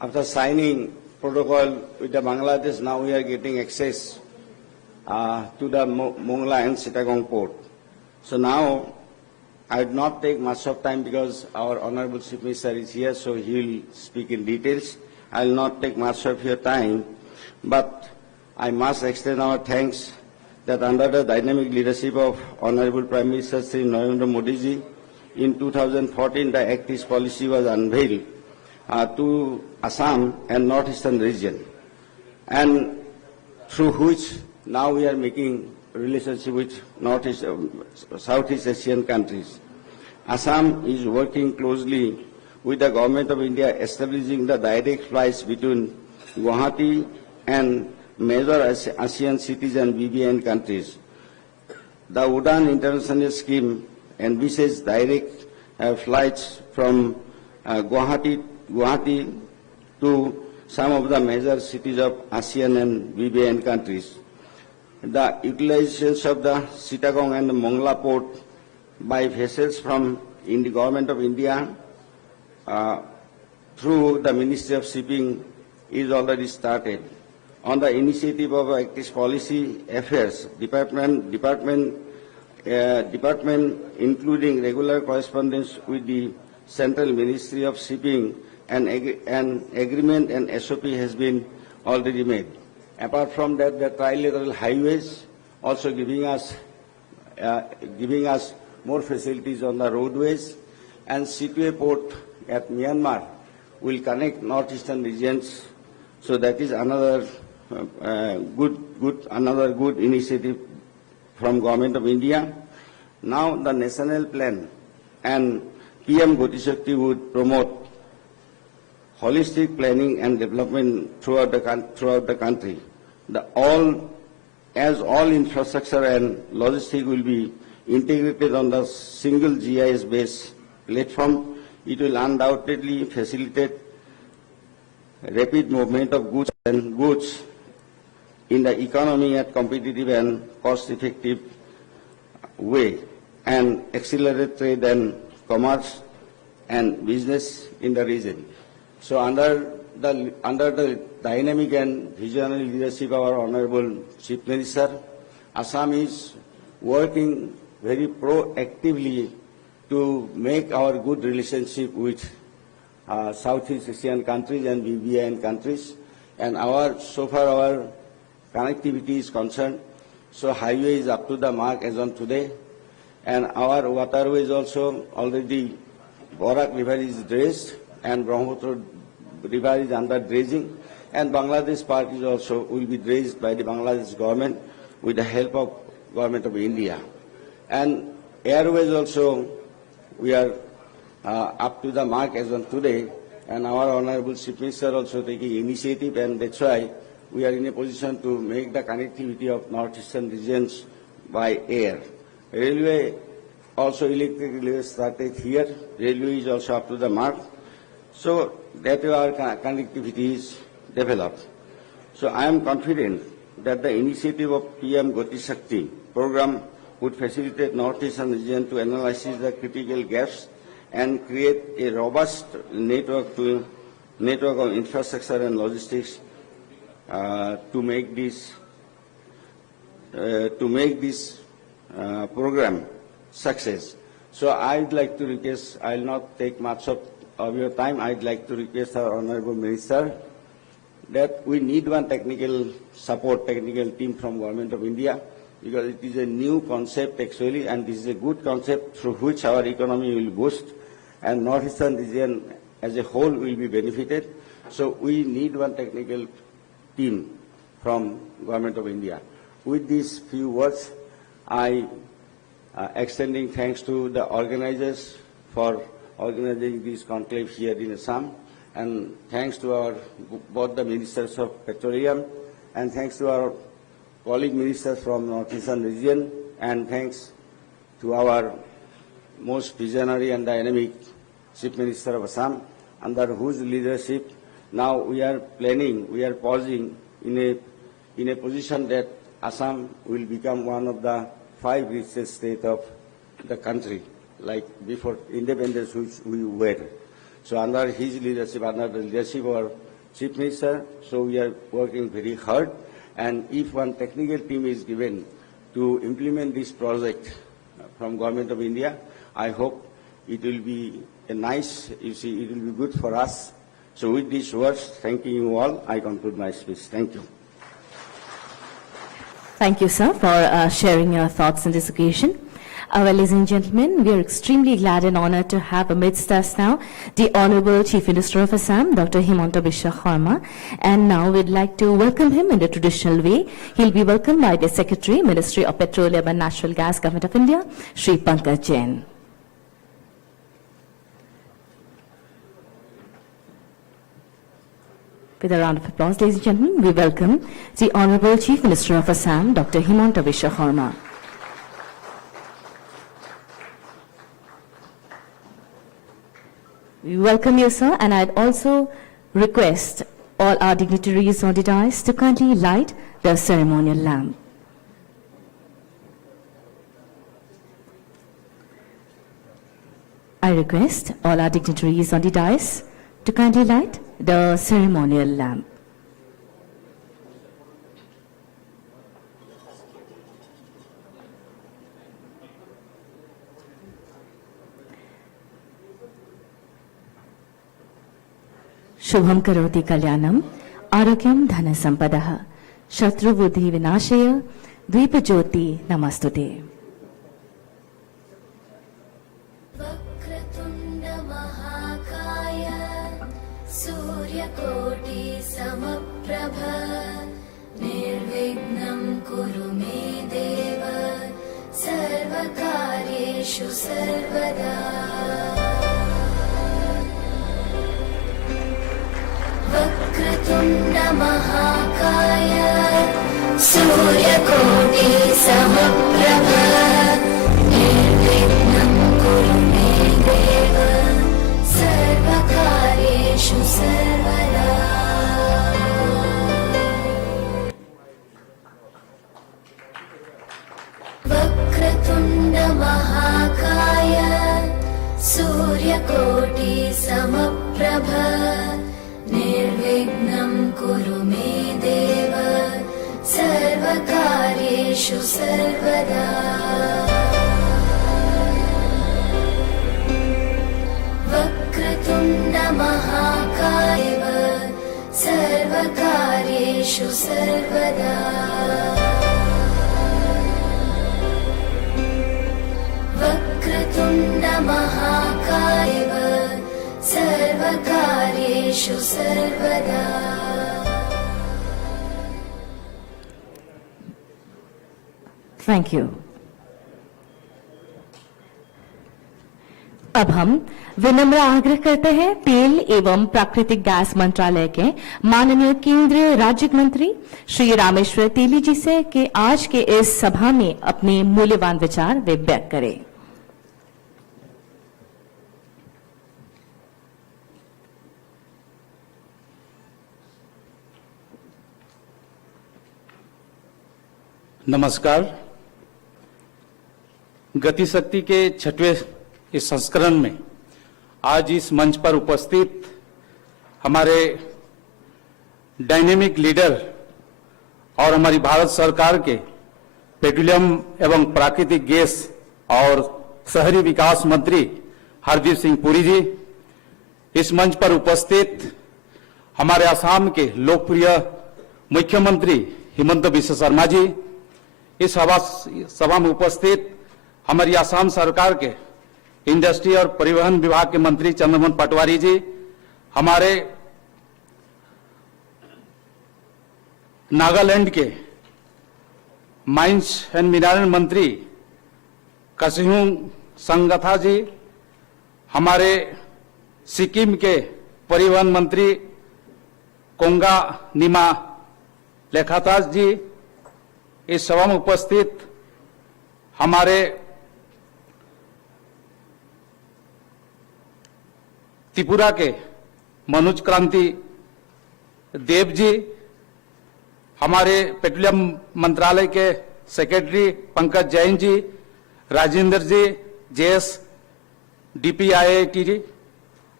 after signing protocol with the Bangladesh, now we are getting access to the Mongla and Chittagong port. So now I would not take much of time because our Honorable Chief Minister is here, so he will speak in details. I will not take much of your time, but I must extend our thanks that under the dynamic leadership of Honorable Prime Minister Sri Narendra Modi ji, in 2014 the Act East policy was unveiled to Assam and northeastern region, and through which now we are making relationship with Southeast Asian countries. Assam is working closely with the Government of India, establishing the direct flights between Guwahati and major ASEAN cities and BBN countries. The Udan International Scheme envisages direct flights from Guwahati to some of the major cities of ASEAN and BBN countries. The utilization of the Chittagong and the Mongla port by vessels from the Government of India through the Ministry of Shipping is already started. On the initiative of Active Policy Affairs Department, including regular correspondence with the Central Ministry of Shipping, an agreement and SOP has been already made. Apart from that, the trilateral highways also giving us more facilities on the roadways, and Situe port at Myanmar will connect northeastern regions. So that is another good initiative from Government of India. Now the national plan and PM GatiShakti would promote holistic planning and development throughout the country. As all infrastructure and logistics will be integrated on the single GIS-based platform, it will undoubtedly facilitate rapid movement of goods in the economy at competitive and cost-effective way, and accelerate trade and commerce and business in the region. So under the dynamic and visionary leadership of our Honorable Chief Minister, Assam is working very proactively to make our good relationship with Southeast Asian countries and BBN countries, and so far our connectivity is concerned. So highway is up to the mark as on today, and our waterway is also already, Borak River is dredged and Brahmaputra River is under dredging, and Bangladesh part is also will be dredged by the Bangladesh government with the help of Government of India. And airways also, we are up to the mark as on today, and our Honorable Chief Minister also taking initiative, and that's why we are in a position to make the connectivity of northeastern regions by air. Railway also, electric railway started here. Railway is also up to the mark. So that our connectivity is developed. So I am confident that the initiative of PM GatiShakti program would facilitate northeastern region to analyze the critical gaps and create a robust network of infrastructure and logistics to make this program success. So I'd like to request, I'll not take much of your time, I'd like to request our Honorable Minister that we need one technical support, technical team from Government of India, because it is a new concept actually, and this is a good concept through which our economy will boost, and northeastern region as a whole will be benefited. So we need one technical team from Government of India. With these few words, I extending thanks to the organizers for organizing this conclave here in Assam, and thanks to both the ministers of Petroleum, and thanks to our colleague ministers from northeastern region, and thanks to our most visionary and dynamic Chief Minister of Assam, under whose leadership now we are planning, we are pausing in a position that Assam will become one of the 5 richest states of the country, like before independence which we were. So under his leadership, under the leadership of our Chief Minister, so we are working very hard. And if one technical team is given to implement this project from Government of India, I hope it will be a nice, you see, it will be good for us. So with these words, thanking you all, I conclude my speech. Thank you. Thank you, sir, for sharing your thoughts on this occasion. Well, ladies and gentlemen, we are extremely glad and honored to have amidst us now the Honorable Chief Minister of Assam, Dr. Himanta Biswa Sharma. And now we'd like to welcome him in the traditional way. He'll be welcomed by the Secretary, Ministry of Petroleum and Natural Gas, Government of India, Shri Pankaj Jain. With a round of applause, ladies and gentlemen, we welcome the Honorable Chief Minister of Assam, Dr. Himanta Biswa Sharma. We welcome you, sir, and I'd also request all our dignitaries on the dais to kindly light the ceremonial lamp. I request all our dignitaries on the dais to kindly light the ceremonial lamp. Shubham karoti kalyanam, arogyam dhana sampadah, shatru buddhi vinashaya, dvipa jyoti namastute. Vakratunda mahakaya, surya koti samaprabha, nirvignam kuru me deva, sarvakaryeshu sarvada. Vakratunda mahakaya, suryakoti samaprabha, nirvignam kuru me deva, sarvakaryeshu sarvada. Vakratunda mahakaya, suryakoti samaprabha, nirvignam kuru me deva, sarvakaryeshu sarvada. Vakratunda mahakaya, sarvakaryeshu sarvada. Vakratunda mahakaya, sarvakaryeshu sarvada. Thank you. अब हम विनम्र आग्रह करते हैं तेल एवं प्राकृतिक gas मंत्रालय के माननीय केंद्रीय राज्य मंत्री श्री रामेश्वर तेली जी से कि आज के इस सभा में अपने मूल्यवान विचार वे व्यक्त करें। नमस्कार। गतिशक्ति के 6वें इस संस्करण में आज इस मंच पर उपस्थित हमारे डायनेमिक लीडर और हमारी भारत सरकार के पेट्रोलियम एवं प्राकृतिक गैस और शहरी विकास मंत्री हरदीप सिंह पुरी जी, इस मंच पर उपस्थित हमारे असम के लोकप्रिय मुख्यमंत्री हिमंत बिश्व शर्मा जी, इस सभा में उपस्थित हमारी असम सरकार के इंडस्ट्री और परिवहन विभाग के मंत्री चंद्रमोहन पटवारी जी, हमारे नागालैंड के माइंस एंड मिनरल मंत्री कसिहुंग संगथा जी, हमारे सिक्किम के परिवहन मंत्री कोंगा निमा लेखातास जी, इस सभा में उपस्थित हमारे त्रिपुरा के मनोज क्रांति देव जी, हमारे पेट्रोलियम मंत्रालय के सेक्रेटरी पंकज जैन जी, राजेंद्र जी, जेएस डीपीआईआईटी जी,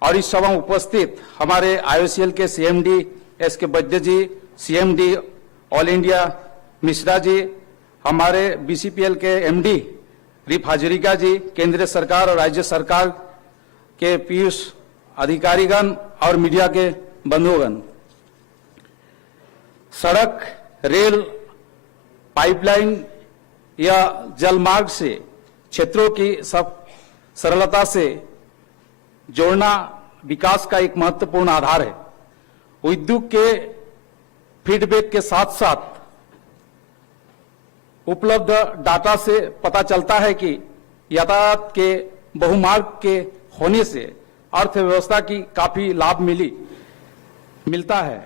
और इस सभा में उपस्थित हमारे IOCL के CMD SK वैद्य जी, CMD all India Mishra ji, हमारे BCPL के MD रिफ हाजरिका जी, केंद्र सरकार और राज्य सरकार के पीयूष अधिकारीगण और मीडिया के बंधुगण, सड़क, रेल, पाइपलाइन या जलमार्ग से क्षेत्रों की सब सरलता से जोड़ना विकास का एक महत्वपूर्ण आधार है। उद्योग के फीडबैक के साथ साथ उपलब्ध डाटा से पता चलता है कि यातायात के बहुमार्ग के होने से अर्थव्यवस्था की काफी लाभ मिलता है।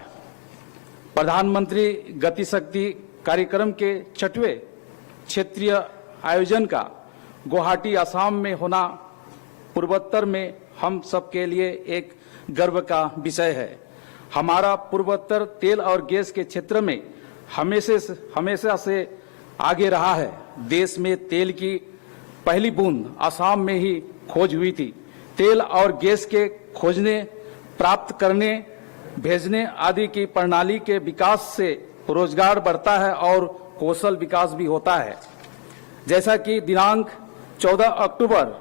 प्रधानमंत्री गति शक्ति कार्यक्रम के 6वें क्षेत्रीय आयोजन का गुवाहाटी असम में होना पूर्वोत्तर में हम सबके लिए एक गर्व का विषय है। हमारा पूर्वोत्तर तेल और गैस के क्षेत्र में हमेशा से आगे रहा है। देश में तेल की पहली बूंद असम में ही खोज हुई थी। तेल और गैस के खोजने, प्राप्त करने, भेजने आदि की प्रणाली के विकास से रोजगार बढ़ता है और कौशल विकास भी होता है। जैसा कि दिनांक 14 अक्टूबर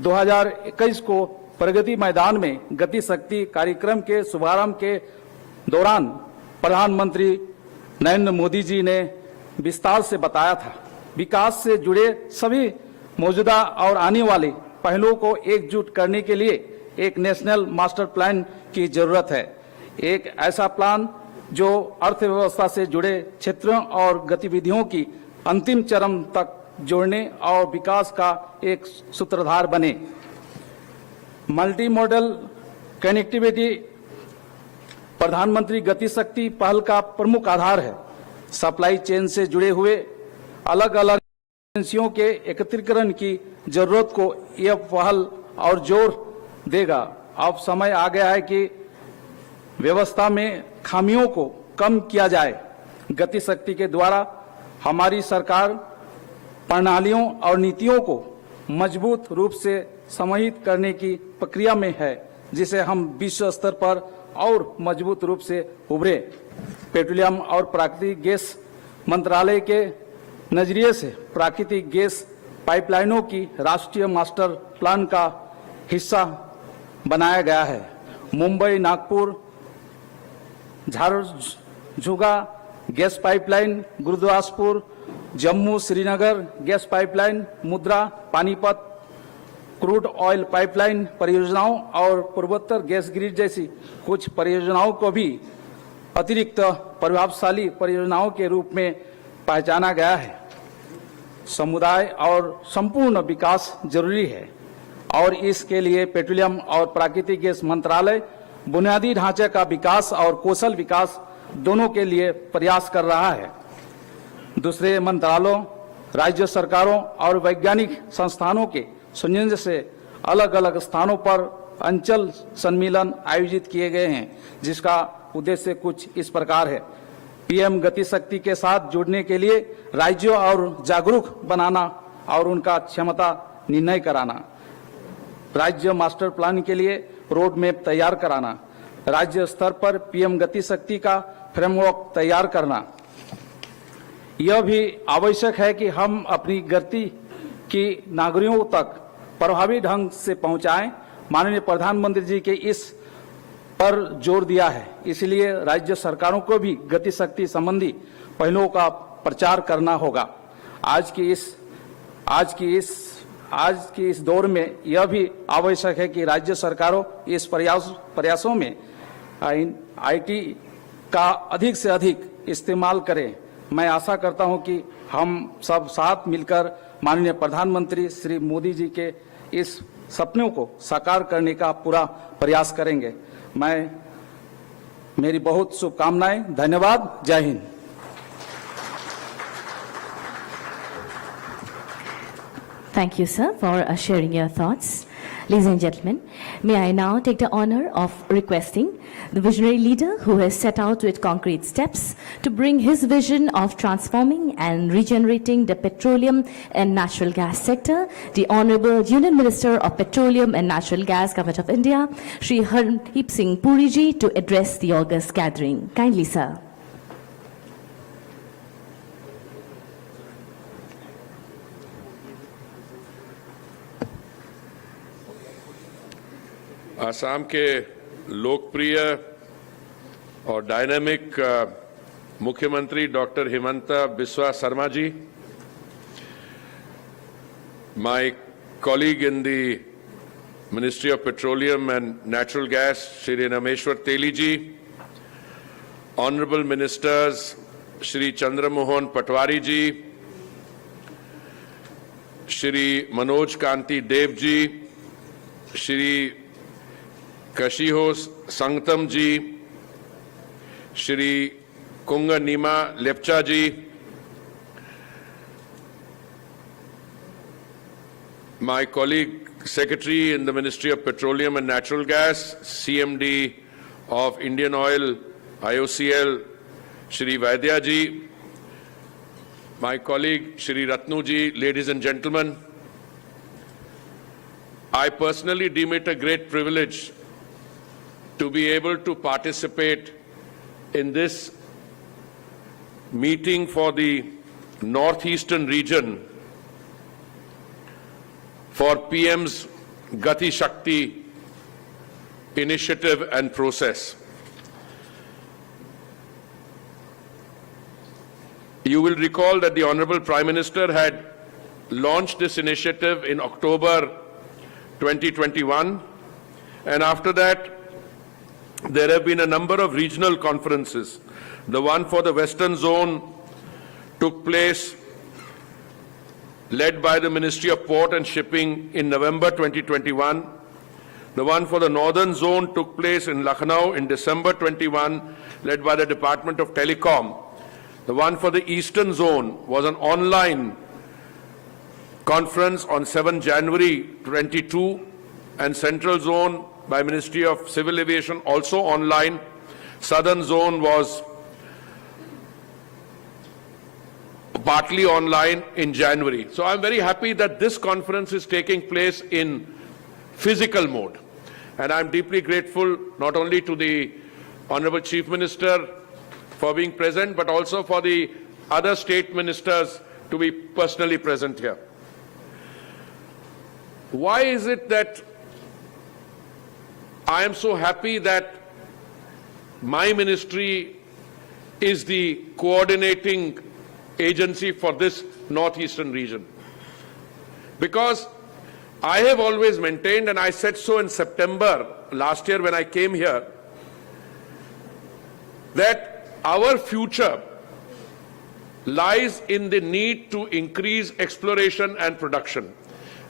2021 को प्रगति मैदान में गति शक्ति कार्यक्रम के शुभारंभ के दौरान प्रधानमंत्री नरेंद्र मोदी जी ने विस्तार से बताया था। विकास से जुड़े सभी मौजूदा और आने वाले पहलुओं को एकजुट करने के लिए एक नेशनल मास्टर प्लान की जरूरत है। एक ऐसा प्लान जो अर्थव्यवस्था से जुड़े क्षेत्रों और गतिविधियों की अंतिम चरम तक जोड़ने और विकास का एक सूत्रधार बने। मल्टी मॉडल कनेक्टिविटी प्रधानमंत्री गति शक्ति पहल का प्रमुख आधार है। सप्लाई चेन से जुड़े हुए अलग अलग एजेंसियों के एकत्रीकरण की जरूरत को यह पहल और जोर देगा। अब समय आ गया है कि व्यवस्था में खामियों को कम किया जाए। गति शक्ति के द्वारा हमारी सरकार प्रणालियों और नीतियों को मजबूत रूप से समाहित करने की प्रक्रिया में है, जिसे हम विश्व स्तर पर और मजबूत रूप से उभरे। पेट्रोलियम और प्राकृतिक गैस मंत्रालय के नजरिए से प्राकृतिक गैस पाइपलाइनों की राष्ट्रीय मास्टर प्लान का हिस्सा बनाया गया है। Mumbai Nagpur Jharsuguda gas pipeline, Gurdaspur Jammu Srinagar gas pipeline, Mundra Panipat crude oil pipeline परियोजनाओं और पूर्वोत्तर गैस ग्रिड जैसी कुछ परियोजनाओं को भी अतिरिक्त प्रभावशाली परियोजनाओं के रूप में पहचाना गया है। समुदाय और संपूर्ण विकास जरूरी है और इसके लिए पेट्रोलियम और प्राकृतिक गैस मंत्रालय बुनियादी ढांचे का विकास और कौशल विकास दोनों के लिए प्रयास कर रहा है। दूसरे मंत्रालयों, राज्य सरकारों और वैज्ञानिक संस्थानों के संयोजन से अलग अलग स्थानों पर अंचल सम्मेलन आयोजित किए गए हैं, जिसका उद्देश्य कुछ इस प्रकार है। पीएम गति शक्ति के साथ जुड़ने के लिए राज्यों और जागरूक बनाना और उनका क्षमता निर्णय कराना, राज्य मास्टर प्लान के लिए रोड मैप तैयार कराना, राज्य स्तर पर पीएम गति शक्ति का फ्रेमवर्क तैयार करना। यह भी आवश्यक है कि हम अपनी गति की नागरिकों तक प्रभावी ढंग से पहुंचाएं। माननीय प्रधानमंत्री जी के इस पर जोर दिया है, इसलिए राज्य सरकारों को भी गति शक्ति संबंधी पहलुओं का प्रचार करना होगा। आज की इस दौर में यह भी आवश्यक है कि राज्य सरकारों इस प्रयासों में आईटी का अधिक से अधिक इस्तेमाल करें। मैं आशा करता हूं कि हम सब साथ मिलकर माननीय प्रधानमंत्री श्री मोदी जी के इस सपनों को साकार करने का पूरा प्रयास करेंगे। मेरी बहुत शुभकामनाएं। धन्यवाद। जय Hind. Thank you, sir, for sharing your thoughts. Ladies and gentlemen, may I now take the honor of requesting the visionary leader who has set out with concrete steps to bring his vision of transforming and regenerating the petroleum and natural gas sector, the Honorable Union Minister of Petroleum and Natural Gas, Government of India, Shri Hardeep Singh Puri ji, to address the august gathering. Kindly, sir. Assam के लोकप्रिय और dynamic मुख्यमंत्री doctor Himanta Biswa Sarma ji, my colleague in the Ministry of Petroleum and Natural Gas, Shri Rameshwar Teli ji, Honorable Ministers Shri Chandramohan Patwari ji, Shri Manoj Kanti Dev ji, Shri Kashiho Sangtam ji, Shri Kunga Nima Lepcha ji, my colleague Secretary in the Ministry of Petroleum and Natural Gas, CMD of Indian Oil, IOCL, Shri Vaidya ji, my colleague Shri Ratnu ji, ladies and gentlemen, I personally deem it a great privilege to be able to participate in this meeting for the northeastern region for PM's GatiShakti initiative and process. You will recall that the Honorable Prime Minister had launched this initiative in October 2021, and after that there have been a number of regional conferences. The one for the Western Zone took place, led by the Ministry of Port and Shipping in November 2021. The one for the Northern Zone took place in Lucknow in December 21, led by the Department of Telecom. The one for the Eastern Zone was an online conference on 7 January 22, and Central Zone by Ministry of Civil Aviation also online. Southern Zone was partly online in January. So I'm very happy that this conference is taking place in physical mode. And I'm deeply grateful not only to the Honorable Chief Minister for being present, but also for the other state ministers to be personally present here. Why is it that I am so happy that my ministry is the coordinating agency for this northeastern region? Because I have always maintained, and I said so in September last year when I came here, that our future lies in the need to increase exploration and production.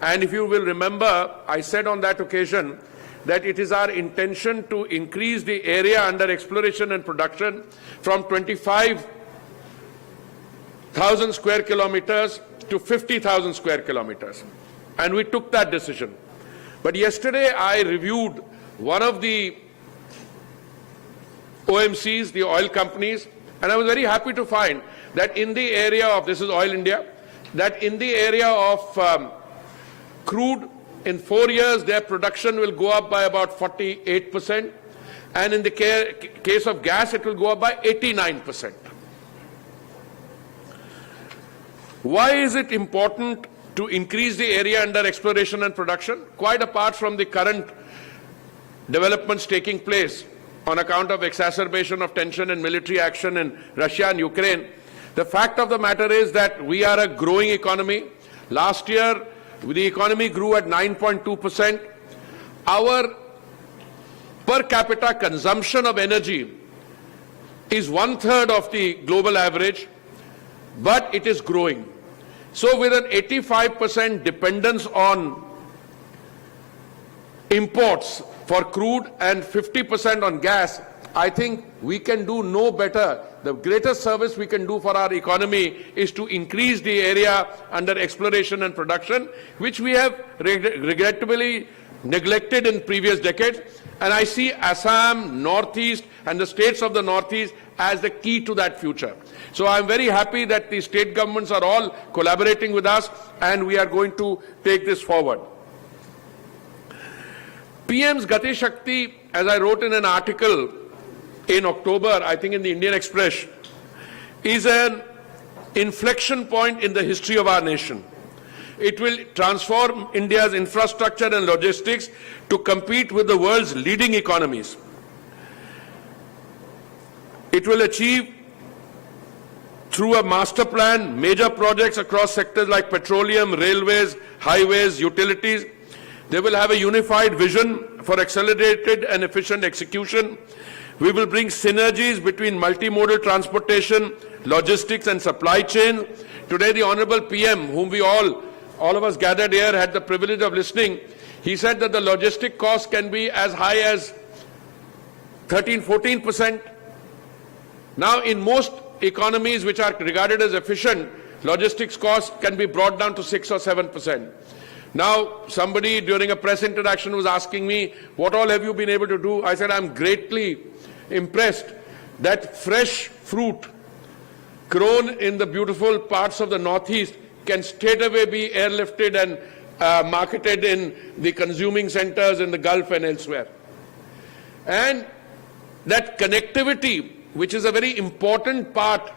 And if you will remember, I said on that occasion that it is our intention to increase the area under exploration and production from 25,000 square kilometers to 50,000 square kilometers. And we took that decision. But yesterday I reviewed one of the OMCs, the oil companies, and I was very happy to find that in the area of, this is Oil India, that in the area of crude, in 4 years their production will go up by about 48%, and in the case of gas it will go up by 89%. Why is it important to increase the area under exploration and production? Quite apart from the current developments taking place on account of exacerbation of tension and military action in Russia and Ukraine, the fact of the matter is that we are a growing economy. Last year, the economy grew at 9.2%. Our per capita consumption of energy is 1/3 of the global average, but it is growing. So with an 85% dependence on imports for crude and 50% on gas, I think we can do no better. The greatest service we can do for our economy is to increase the area under exploration and production, which we have regrettably neglected in previous decades. And I see Assam, Northeast, and the states of the Northeast as the key to that future. So I'm very happy that the state governments are all collaborating with us, and we are going to take this forward. PM's GatiShakti, as I wrote in an article in October, I think in the Indian Express, is an inflection point in the history of our nation. It will transform India's infrastructure and logistics to compete with the world's leading economies. It will achieve, through a master plan, major projects across sectors like petroleum, railways, highways, utilities. They will have a unified vision for accelerated and efficient execution. We will bring synergies between multimodal transportation, logistics and supply chain. Today, the Honorable PM, whom we all of us gathered here, had the privilege of listening. He said that the logistic costs can be as high as 13-14%. Now, in most economies which are regarded as efficient, logistics costs can be brought down to 6 or 7%. Now, somebody during a press interaction was asking me, what all have you been able to do? I said, I'm greatly impressed that fresh fruit grown in the beautiful parts of the Northeast can straight away be airlifted and marketed in the consuming centers in the Gulf and elsewhere. And that connectivity, which is a very important part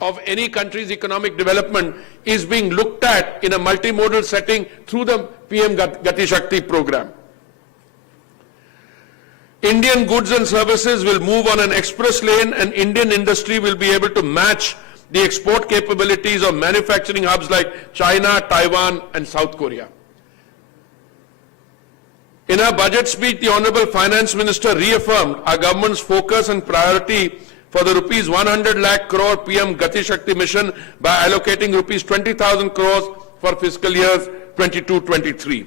of any country's economic development, is being looked at in a multimodal setting through the PM GatiShakti program. Indian goods and services will move on an express lane, and Indian industry will be able to match the export capabilities of manufacturing hubs like China, Taiwan, and South Korea. In her budget speech, the Honorable Finance Minister reaffirmed our government's focus and priority for the rupees 100 lakh crore PM GatiShakti mission by allocating rupees 20,000 crores for fiscal years 22-23.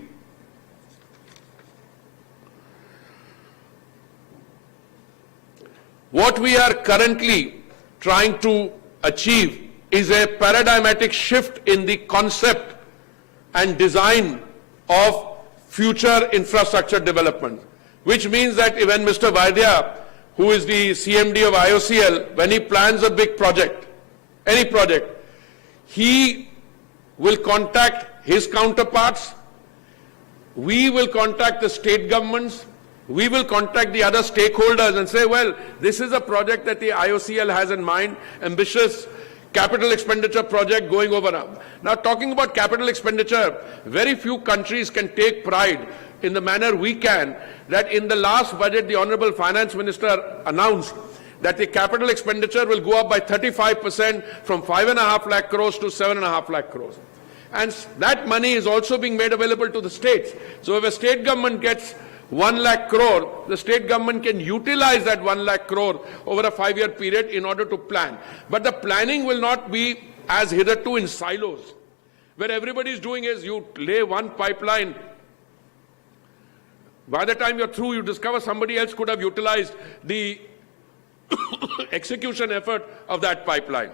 What we are currently trying to achieve is a paradigmatic shift in the concept and design of future infrastructure development, which means that when Mr. Vaidya, who is the CMD of IOCL, when he plans a big project, any project, he will contact his counterparts, we will contact the state governments, we will contact the other stakeholders and say, well, this is a project that the IOCL has in mind, ambitious capital expenditure project going over now. Now, talking about capital expenditure, very few countries can take pride in the manner we can, that in the last budget, the Honorable Finance Minister announced that the capital expenditure will go up by 35% from 5.5 lakh crores to 7.5 lakh crores. And that money is also being made available to the states. So if a state government gets 1 lakh crore, the state government can utilize that 1 lakh crore over a 5-year period in order to plan. But the planning will not be as hitherto in silos, where everybody is doing is you lay one pipeline. By the time you're through, you discover somebody else could have utilized the execution effort of that pipeline.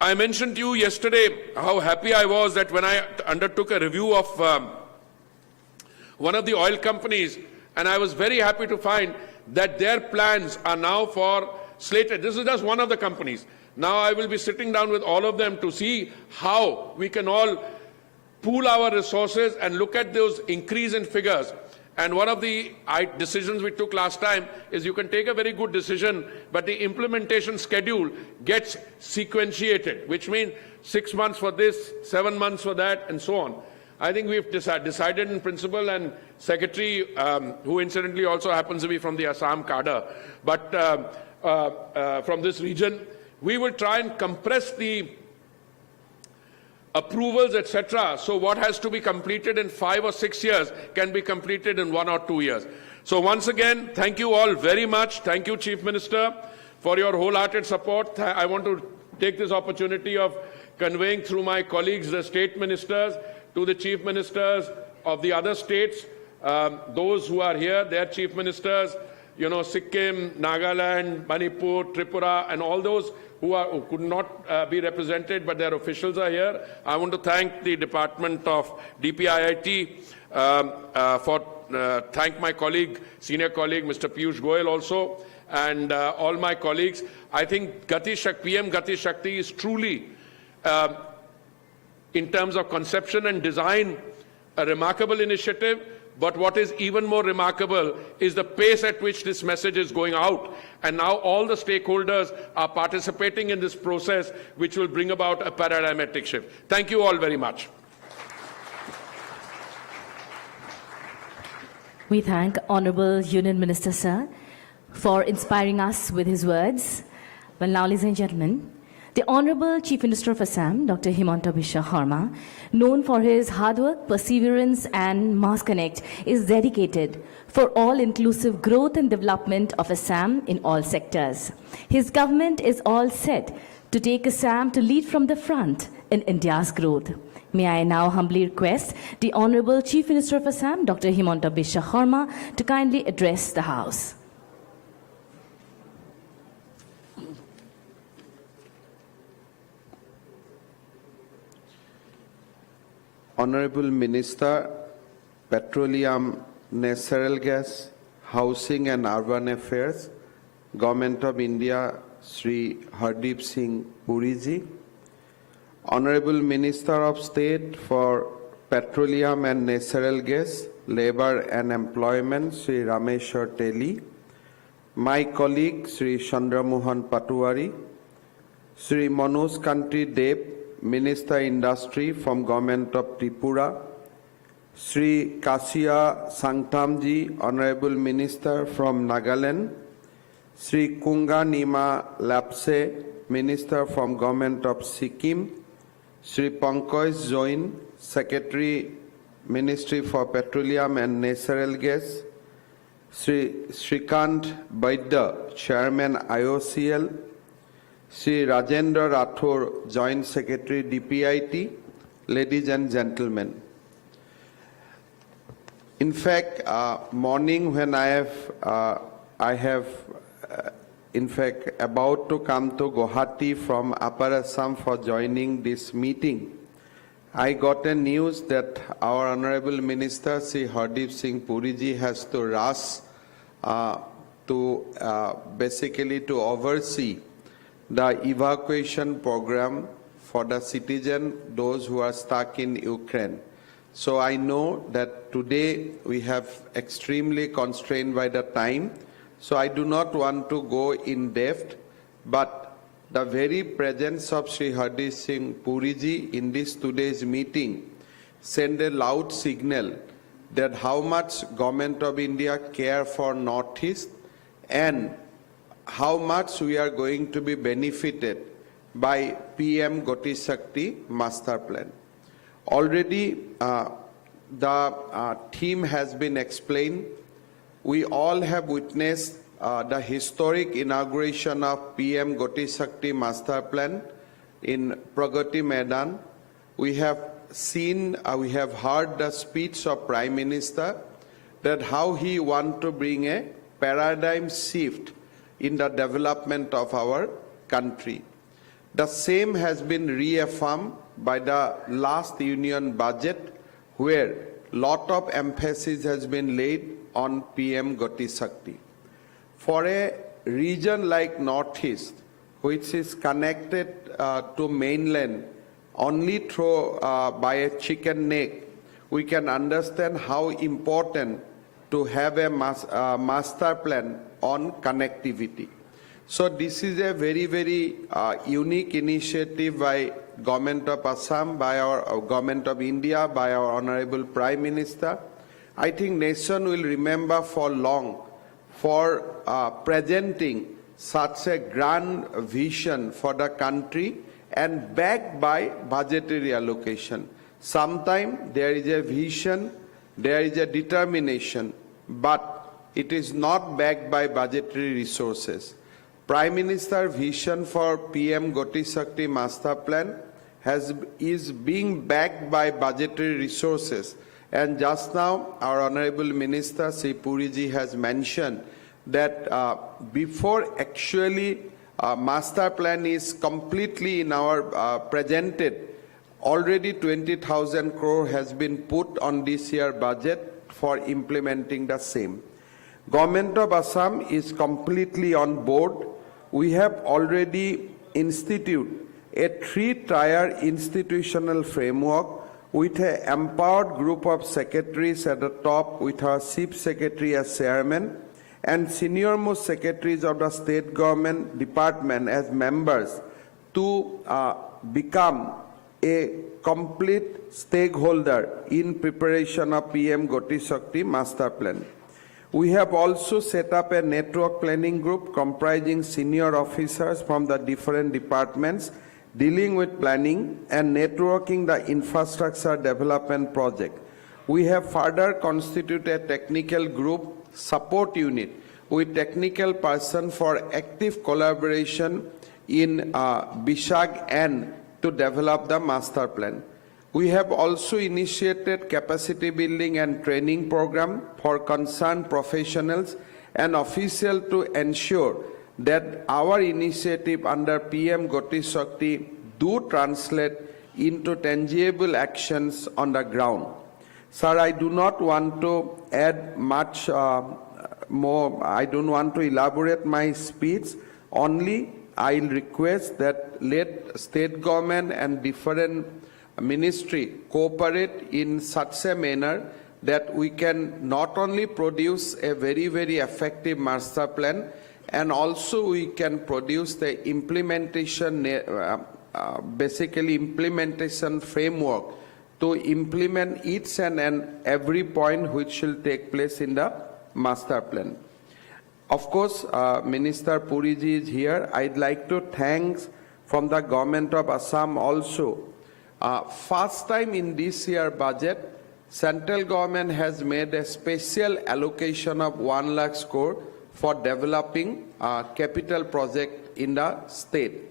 I mentioned to you yesterday how happy I was that when I undertook a review of one of the oil companies, and I was very happy to find that their plans are now for slated. This is just one of the companies. Now I will be sitting down with all of them to see how we can all pool our resources and look at those increase in figures. And one of the decisions we took last time is you can take a very good decision, but the implementation schedule gets sequentiated, which means 6 months for this, 7 months for that, and so on. I think we've decided in principle, and Secretary, who incidentally also happens to be from the Assam cadre, but from this region, we will try and compress the approvals, etc. So what has to be completed in 5 or 6 years can be completed in 1 or 2 years. So once again, thank you all very much. Thank you, Chief Minister, for your wholehearted support. I want to take this opportunity of conveying through my colleagues, the state ministers, to the chief ministers of the other states, those who are here, their chief ministers, Sikkim, Nagaland, Manipur, Tripura, and all those who could not be represented, but their officials are here. I want to thank the Department of DPIIT thank my colleague, senior colleague, Mr. Piyush Goyal also, and all my colleagues. I think PM GatiShakti is truly, in terms of conception and design, a remarkable initiative. But what is even more remarkable is the pace at which this message is going out. And now all the stakeholders are participating in this process, which will bring about a paradigmatic shift. Thank you all very much. We thank Honorable Union Minister, sir, for inspiring us with his words. Well, now, ladies and gentlemen, the Honorable Chief Minister of Assam, Dr. Himanta Biswa Sarma, known for his hard work, perseverance, and mass connect, is dedicated for all-inclusive growth and development of Assam in all sectors. His government is all set to take Assam to lead from the front in India's growth. May I now humbly request the Honorable Chief Minister of Assam, Dr. Himanta Biswa Sarma, to kindly address the House. Honorable Minister, Petroleum, Natural Gas, Housing and Urban Affairs, Government of India, Sri Hardeep Singh Puri ji, Honorable Minister of State for Petroleum and Natural Gas, Labour and Employment, Sri Rameshwar Teli, my colleague Sri Chandra Mohan Patwari, Sri Manoj Kantri Deb, Minister Industry from Government of Tripura, Sri Kasia Sangtamji, Honorable Minister from Nagaland, Sri Kunga Nima Lapse, Minister from Government of Sikkim, Sri Pankaj Join, Secretary, Ministry for Petroleum and Natural Gas, Sri Shrikant Baidya, Chairman IOCL, Sri Rajendra Rathore, Joint Secretary DPIT, ladies and gentlemen. In fact, morning when I have in fact about to come to Guwahati from Upper Assam for joining this meeting, I got a news that our Honorable Minister Sri Hardeep Singh Puri ji has to rush basically to oversee the evacuation program for the citizen, those who are stuck in Ukraine. So I know that today we have extremely constrained by the time, so I do not want to go in depth, but the very presence of Sri Hardeep Singh Puri ji in this today's meeting send a loud signal that how much Government of India care for Northeast and how much we are going to be benefited by PM GatiShakti Master Plan. Already the theme has been explained. We all have witnessed the historic inauguration of PM GatiShakti Master Plan in Pragati Maidan. We have seen, we have heard the speech of Prime Minister that how he wants to bring a paradigm shift in the development of our country. The same has been reaffirmed by the last union budget, where lot of emphasis has been laid on PM GatiShakti. For a region like Northeast, which is connected to mainland only through by a chicken neck, we can understand how important to have a master plan on connectivity. So this is a very, very unique initiative by Government of Assam, by our Government of India, by our Honorable Prime Minister. I think nation will remember for long for presenting such a grand vision for the country and backed by budgetary allocation. Sometimes there is a vision, there is a determination, but it is not backed by budgetary resources. Prime Minister vision for PM GatiShakti Master Plan is being backed by budgetary resources. And just now, our Honorable Minister Sri Puri ji has mentioned that before actually master plan is completely in our presented, already 20,000 crore has been put on this year budget for implementing the same. Government of Assam is completely on board. We have already instituted a 3-tier institutional framework with an empowered group of secretaries at the top, with our chief secretary as chairman and senior most secretaries of the state government department as members, to become a complete stakeholder in preparation of PM GatiShakti master plan. We have also set up a network planning group comprising senior officers from the different departments dealing with planning and networking the infrastructure development project. We have further constituted a technical group support unit with technical person for active collaboration in Bishag and to develop the master plan. We have also initiated capacity building and training program for concerned professionals and officials to ensure that our initiative under PM GatiShakti do translate into tangible actions on the ground. Sir, I do not want to add much more. I don't want to elaborate my speech. Only I'll request that let state government and different ministry cooperate in such a manner that we can not only produce a very, very effective master plan, and also we can produce the implementation, basically implementation framework to implement each and every point which will take place in the master plan. Of course, Minister Puriji is here. I'd like to thank from the government of Assam also. First time in this year budget, central government has made a special allocation of 1 lakh crore for developing capital project in the state.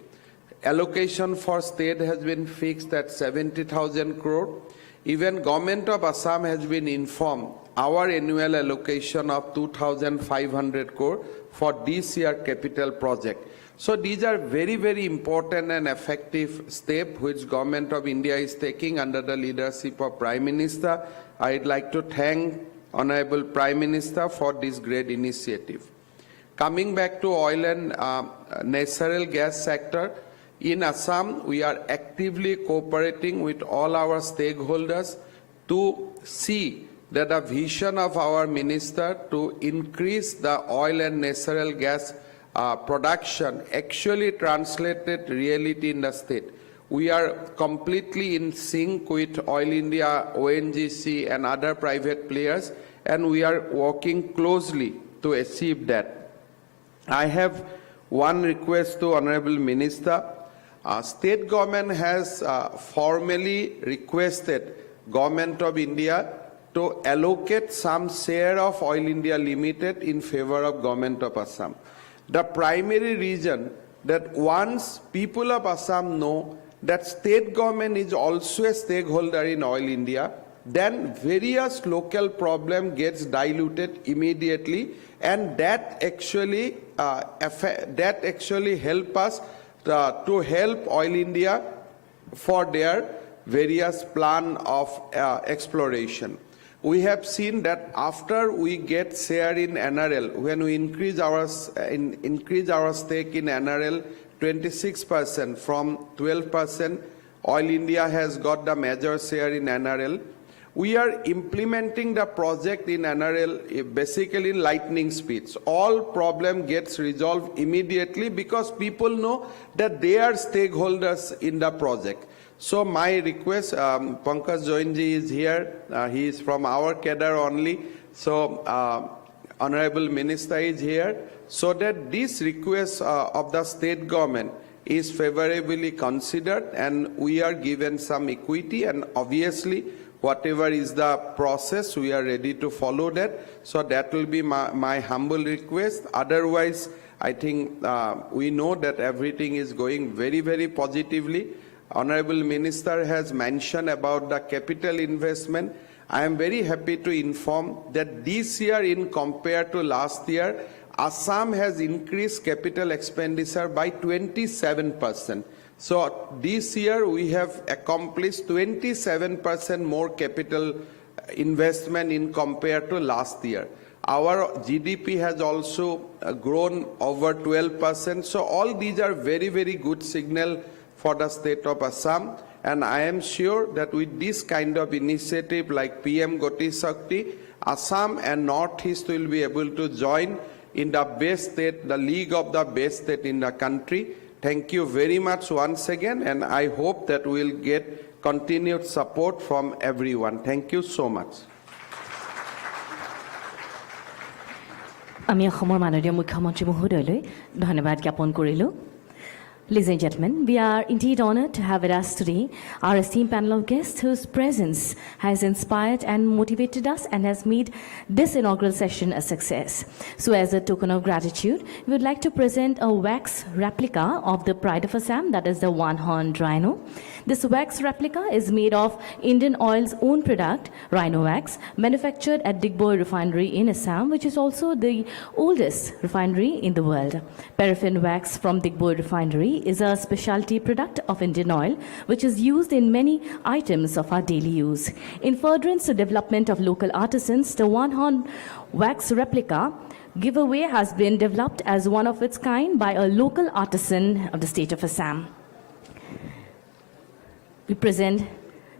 Allocation for state has been fixed at 70,000 crore. Even government of Assam has been informed our annual allocation of 2,500 crore for this year capital project. So these are very, very important and effective steps which Government of India is taking under the leadership of Prime Minister. I'd like to thank Honorable Prime Minister for this great initiative. Coming back to oil and natural gas sector, in Assam we are actively cooperating with all our stakeholders to see that the vision of our minister to increase the oil and natural gas production actually translated reality in the state. We are completely in sync with Oil India, ONGC and other private players, and we are working closely to achieve that. I have one request to Honorable Minister. State government has formally requested Government of India to allocate some share of Oil India Limited in favor of Government of Assam. The primary reason that once people of Assam know that state government is also a stakeholder in Oil India, then various local problem gets diluted immediately, and that actually help us to help Oil India for their various plan of exploration. We have seen that after we get share in NRL, when we increase our stake in NRL 26% from 12%, Oil India has got the major share in NRL. We are implementing the project in NRL basically in lightning speeds. All problem gets resolved immediately because people know that they are stakeholders in the project. So my request, Pankaj Joinji is here. He is from our cadre only. So Honorable Minister is here, so that this request of the state government is favorably considered, and we are given some equity, and obviously whatever is the process, we are ready to follow that. So that will be my humble request. Otherwise, I think we know that everything is going very, very positively. Honorable Minister has mentioned about the capital investment. I am very happy to inform that this year, in compared to last year, Assam has increased capital expenditure by 27%. So this year we have accomplished 27% more capital investment in compared to last year. Our GDP has also grown over 12%. So all these are very, very good signal for the state of Assam. And I am sure that with this kind of initiative like PM GatiShakti, Assam and Northeast will be able to join in the best state, the league of the best state in the country. Thank you very much once again, and I hope that we'll get continued support from everyone. Thank you so much. আমি অসমৰ মাননীয় মুখ্যমন্ত্ৰী মহোদয়লৈ ধন্যবাদ জ্ঞাপন কৰিলোঁ। Ladies and gentlemen, we are indeed honored to have with us today our esteemed panel of guests whose presence has inspired and motivated us and has made this inaugural session a success. So as a token of gratitude, we would like to present a wax replica of the Pride of Assam, that is the one-horned rhino. This wax replica is made of Indian Oil's own product, rhino wax, manufactured at Digboi refinery in Assam, which is also the oldest refinery in the world. Paraffin wax from Digboi refinery is a specialty product of Indian Oil, which is used in many items of our daily use. In furtherance to development of local artisans, the one-horned wax replica giveaway has been developed as one of its kind by a local artisan of the state of Assam. We present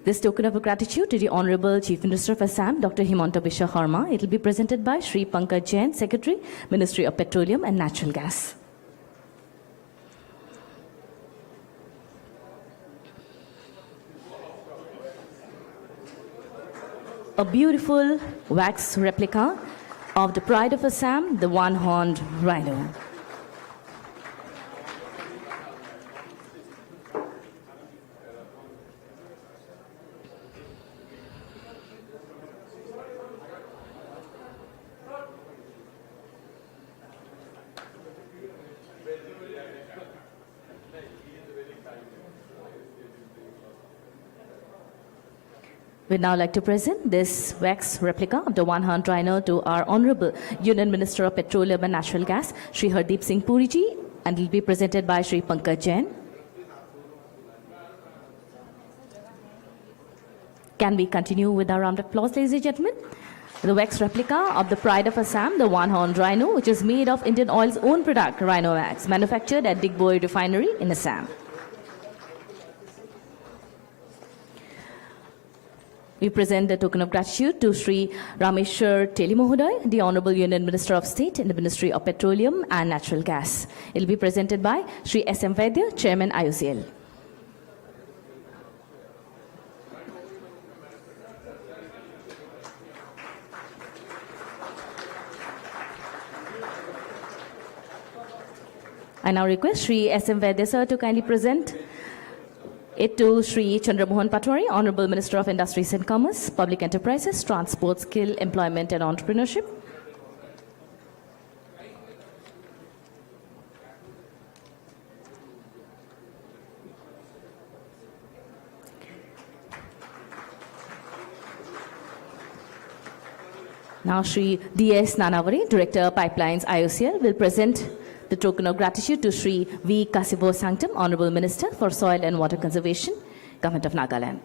this token of gratitude to the Honorable Chief Minister of Assam, Dr. Himanta Biswa Sarma. It will be presented by Shri Pankaj Jain, Secretary, Ministry of Petroleum and Natural Gas. A beautiful wax replica of the Pride of Assam, the one-horned rhino. We'd now like to present this wax replica of the one-horned rhino to our Honorable Union Minister of Petroleum and Natural Gas, Shri Hardeep Singh Puri ji, and it will be presented by Shri Pankaj Jain. Can we continue with our round of applause, ladies and gentlemen? The wax replica of the Pride of Assam, the one-horned rhino, which is made of Indian Oil's own product, rhino wax, manufactured at Digboi refinery in Assam. We present the token of gratitude to Shri Rameshwar Teli Mahoday, the Honorable Union Minister of State in the Ministry of Petroleum and Natural Gas. It will be presented by Shri S.M. Vaidya, Chairman IOCL. I now request Shri S.M. Vaidya sir to kindly present it to Shri Chandra Mohan Patwari, Honorable Minister of Industries and Commerce, Public Enterprises, Transport, Skill, Employment and Entrepreneurship. Now Shri D.S. Nanavare, Director Pipelines IOCL, will present the token of gratitude to Shri V. Kasibo Sanctum, Honorable Minister for Soil and Water Conservation, Government of Nagaland.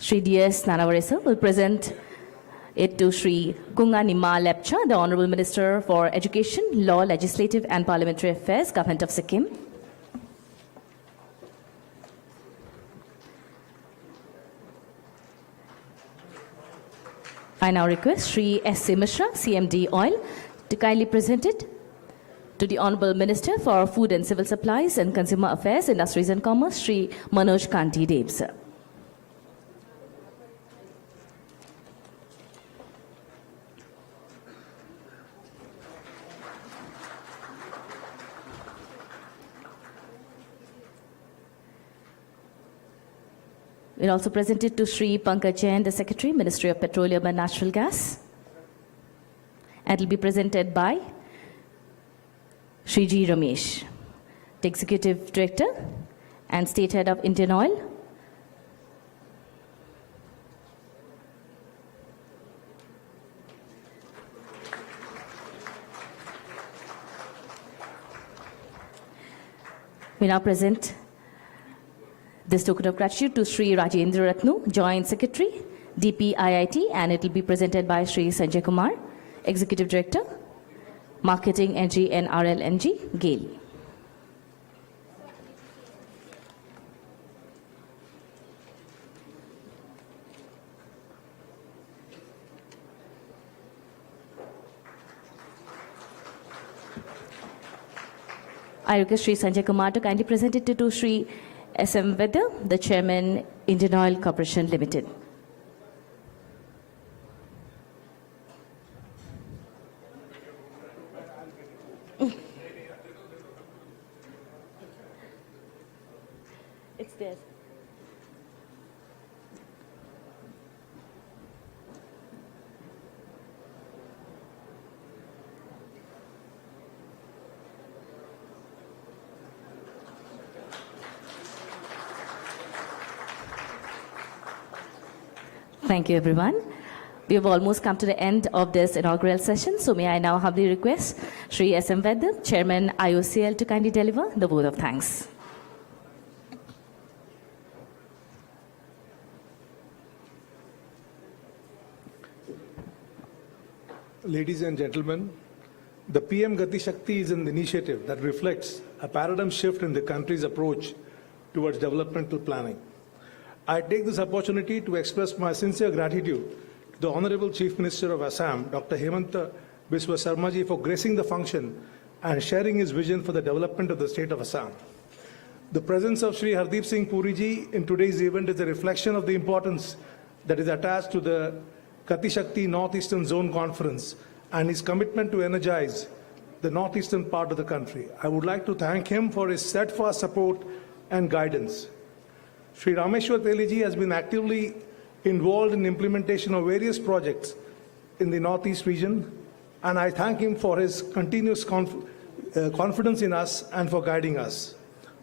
Shri D.S. Nanavare sir will present it to Shri Kunga Nima Lepcha, the Honorable Minister for Education, Law, Legislative and Parliamentary Affairs, Government of Sikkim. I now request Shri S.C. Mishra, CMD Oil, to kindly present it to the Honorable Minister for Food and Civil Supplies and Consumer Affairs, Industries and Commerce, Shri Manoj Kanti Deb, sir. We'll also present it to Shri Pankaj Jain, the Secretary, Ministry of Petroleum and Natural Gas. And it will be presented by Shri G. Ramesh. the Executive Director and State Head of Indian Oil. We now present this token of gratitude to Sri Rajendra Ratnu, Joint Secretary, DPIIT, and it will be presented by Sri Sanjay Kumar, Executive Director, Marketing NG and RLNG, GAIL. I request Sri Sanjay Kumar to kindly present it to Sri SM Vedder, the Chairman, Indian Oil Corporation Limited. It's there. Thank you, everyone. We have almost come to the end of this inaugural session, so may I now humbly request Sri SM Vedder, Chairman IOCL, to kindly deliver the vote of thanks. Ladies and gentlemen, the PM GatiShakti is an initiative that reflects a paradigm shift in the country's approach towards developmental planning. I take this opportunity to express my sincere gratitude to the Honorable Chief Minister of Assam, Dr. Hemanta Biswa Sarmaji, for gracing the function and sharing his vision for the development of the state of Assam. The presence of Sri Hardeep Singh Puriji in today's event is a reflection of the importance that is attached to the GatiShakti Northeastern Zone Conference and his commitment to energize the northeastern part of the country. I would like to thank him for his steadfast support and guidance. Sri Rameshwar Teliji has been actively involved in implementation of various projects in the Northeast region, and I thank him for his continuous confidence in us and for guiding us.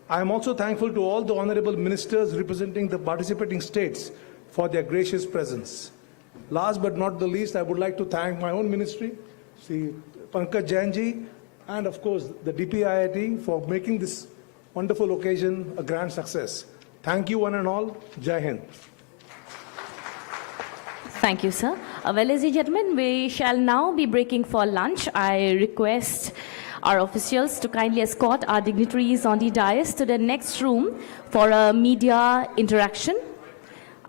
I am also thankful to all the honorable ministers representing the participating states for their gracious presence. Last but not the least, I would like to thank my own ministry, Sri Pankaj Jainji, and of course the DPIIT for making this wonderful occasion a grand success. Thank you one and all. Jai Hind. Thank you, sir. Well, ladies and gentlemen, we shall now be breaking for lunch. I request our officials to kindly escort our dignitaries on the dais to the next room for a media interaction.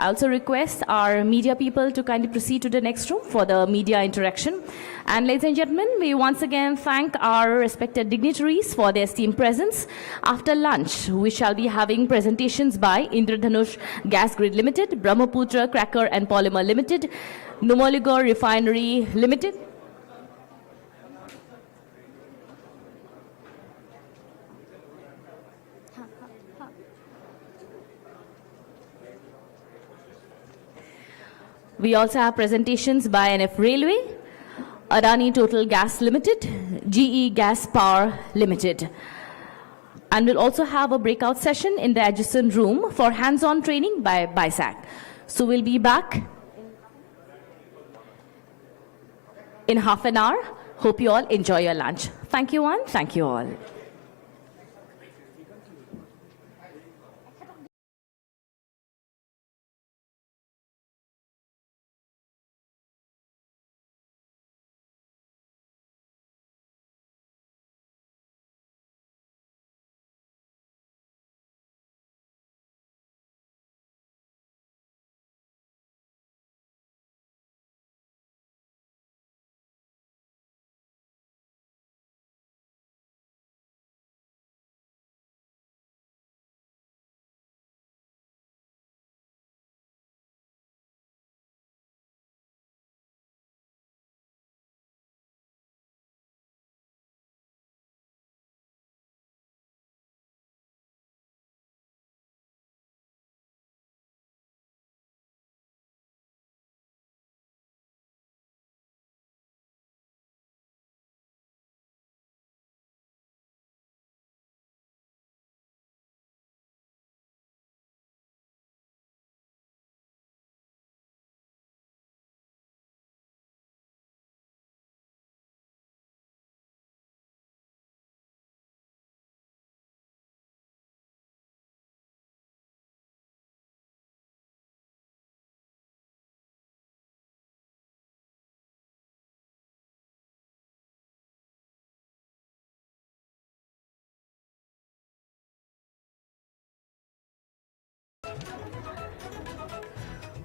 I also request our media people to kindly proceed to the next room for the media interaction. And ladies and gentlemen, we once again thank our respected dignitaries for their esteemed presence. After lunch, we shall be having presentations by Indradhanush Gas Grid Limited, Brahmaputra Cracker and Polymer Limited, Numaligarh Refinery Limited, we also have presentations by NF Railway, Adani Total Gas Limited, GE Gas Power Limited. And we'll also have a breakout session in the adjacent room for hands-on training by BISAC. So we'll be back in half an hour. Hope you all enjoy your lunch. Thank you one, thank you all.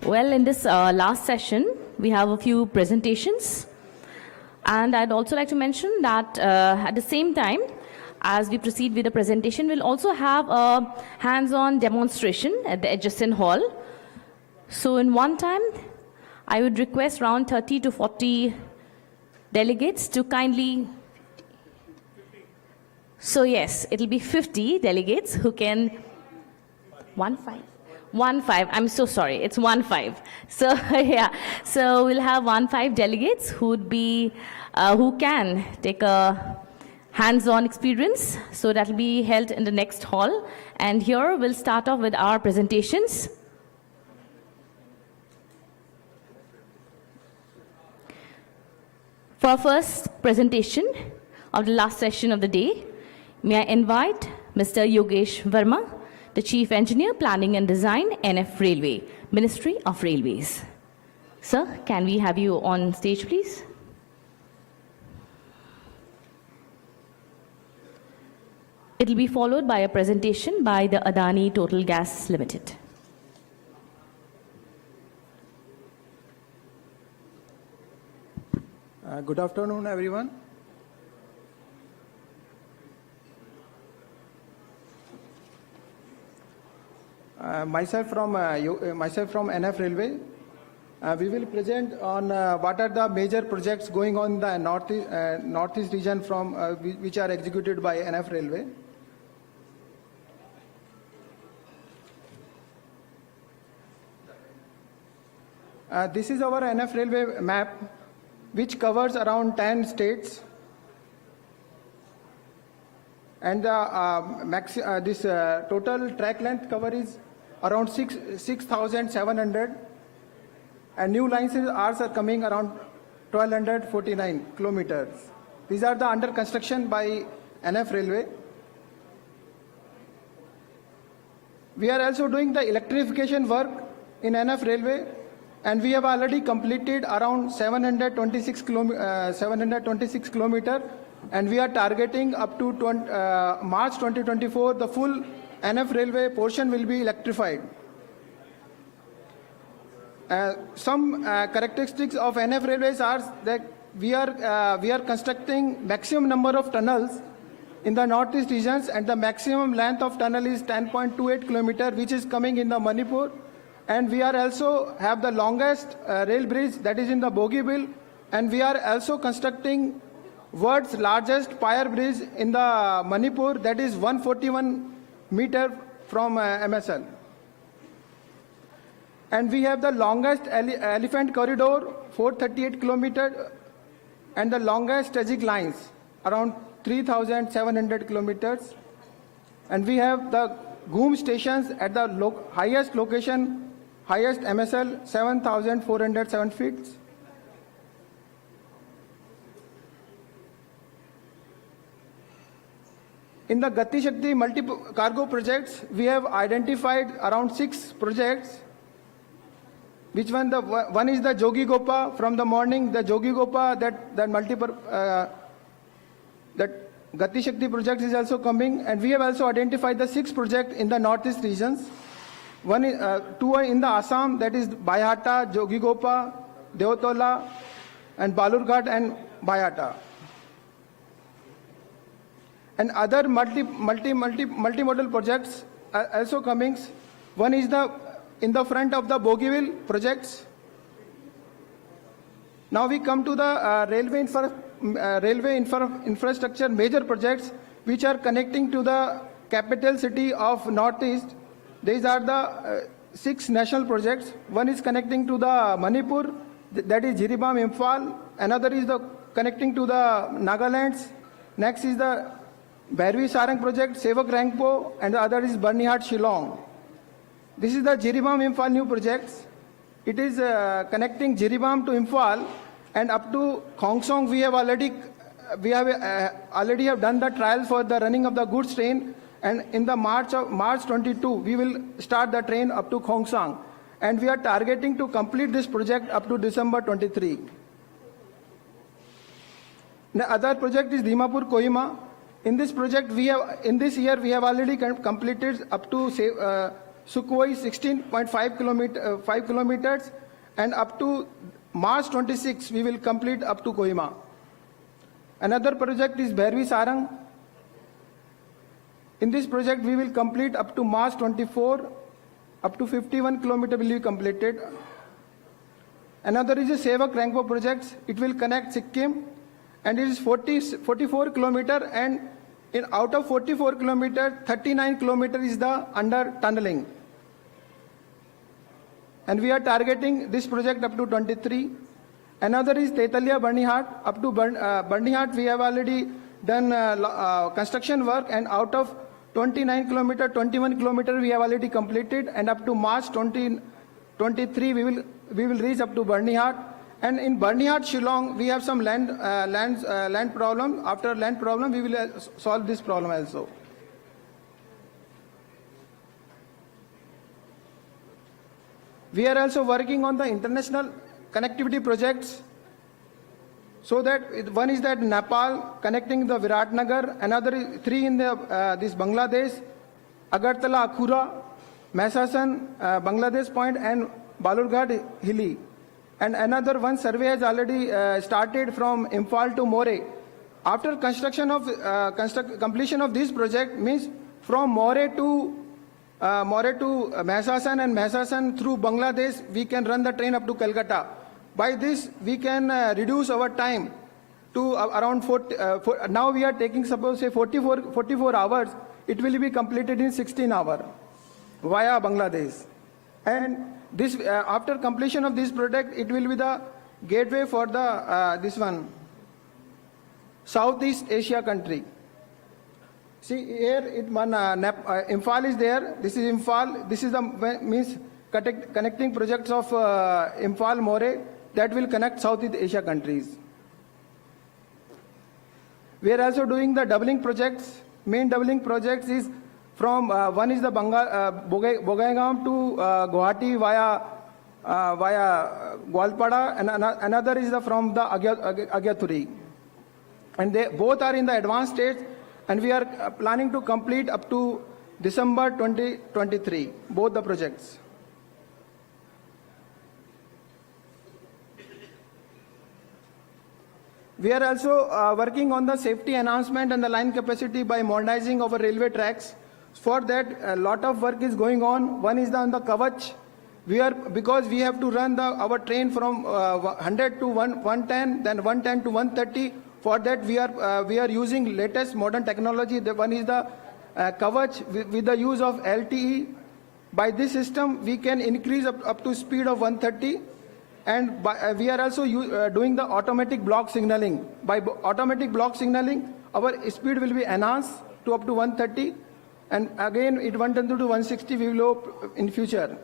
Well, in this last session, we have a few presentations. And I'd also like to mention that at the same time, as we proceed with the presentation, we'll also have a hands-on demonstration at the adjacent hall. So in one time, I would request around 30 to 40 delegates to kindly... So yes, it'll be 50 delegates who can... 15? 15, I'm so sorry, it's 15. So yeah, so we'll have 15 delegates who'd be, who can take a hands-on experience. So that'll be held in the next hall. And here we'll start off with our presentations. For our first presentation of the last session of the day, may I invite Mr. Yogesh Verma, the Chief Engineer, Planning and Design, NF Railway, Ministry of Railways. Sir, can we have you on stage, please? It will be followed by a presentation by the Adani Total Gas Limited. Good afternoon, everyone. Myself from NF Railway. We will present on what are the major projects going on in the northeast region from which are executed by NF Railway. This is our NF Railway map, which covers around 10 states. And this total track length cover is around 6,700. And new lines are coming around 1,249 kilometers. These are the under construction by NF Railway. We are also doing the electrification work in NF Railway, and we have already completed around 726 kilometers, and we are targeting up to March 2024, the full NF Railway portion will be electrified. Some characteristics of NF Railways are that we are constructing maximum number of tunnels in the northeast regions, and the maximum length of tunnel is 10.28 kilometers, which is coming in the Manipur. And we are also have the longest rail bridge, that is in the Bogeybill, and we are also constructing world's largest pier bridge in the Manipur, that is 141 meter from MSL. And we have the longest elephant corridor, 438 kilometers, and the longest strategic lines, around 3,700 kilometers. And we have the Ghum stations at the highest location, highest MSL, 7,407 feet. In the GatiShakti multi-cargo projects, we have identified around 6 projects. Which one? One is the Jogi Gopa. From the morning, the Jogi Gopa, that GatiShakti project is also coming, and we have also identified the 6 projects in the northeast regions. One is 2 in the Assam, that is Bayhata, Jogi Gopa, Deotola, and Balurghat and Bayhata. And other multimodal projects are also coming. One is in the front of the Bogeybill projects. Now we come to the railway infrastructure major projects which are connecting to the capital city of Northeast. These are the 6 national projects. One is connecting to the Manipur, that is Jiribam Imphal. Another is connecting to the Nagalands. Next is the Bhairvi Sarang project, Sevak Rangpo, and the other is Barnihat Shillong. This is the Jiribam Imphal new projects. It is connecting Jiribam to Imphal, and up to Khongsong we have already done the trial for the running of the goods train, and in the March 22 we will start the train up to Khongsong, and we are targeting to complete this project up to December 23. The other project is Dimapur Kohima. In this project in this year we have already completed up to Sukhoi 16.5 kilometers, and up to March 26 we will complete up to Kohima. Another project is Bhairavi Sarang. In this project we will complete up to March 24, up to 51 kilometers will be completed. Another is a Sevak Rangpo project. It will connect Sikkim, and it is 44 kilometers, and out of 44 kilometers, 39 kilometers is the under tunneling. And we are targeting this project up to 23. Another is Tetalia Barnihat. Up to Barnihat we have already done construction work, and out of 29 kilometers, 21 kilometers we have already completed, and up to March 2023 we will reach up to Barnihat. And in Barnihat, Shillong, we have some land problem. After land problem, we will solve this problem also. We are also working on the international connectivity projects. So that one is that Nepal connecting the Viratnagar, another 3 in the this Bangladesh, Agartala, Akhura, Mesasan, Bangladesh Point, and Balurghat Hilly. And another one survey has already started from Imphal to More. After completion of this project, means from More to Mesasan, and Mesasan through Bangladesh, we can run the train up to Calcutta. By this, we can reduce our time to around 40. Now we are taking, suppose say 44 hours. It will be completed in 16 hours via Bangladesh. And this, after completion of this project, it will be the gateway for the this one Southeast Asia country. See here, Imphal is there. This is Imphal. This is the means connecting projects of Imphal More that will connect Southeast Asia countries. We are also doing the doubling projects. Main doubling projects is from one is the Bogaigaon to Guwahati via Gwalpada, and another is from the Agyathuri. And they both are in the advanced stage, and we are planning to complete up to December 2023, both the projects. We are also working on the safety enhancement and the line capacity by modernizing our railway tracks. For that, a lot of work is going on. One is on the Kavach. Because we have to run our train from 100 to 110, then 110 to 130. For that, we are using latest modern technology. The one is the Kavach with the use of LTE. By this system, we can increase up to speed of 130. And we are also doing the automatic block signaling. By automatic block signaling, our speed will be enhanced to up to 130. And again, it 110 to 160 we will go in future.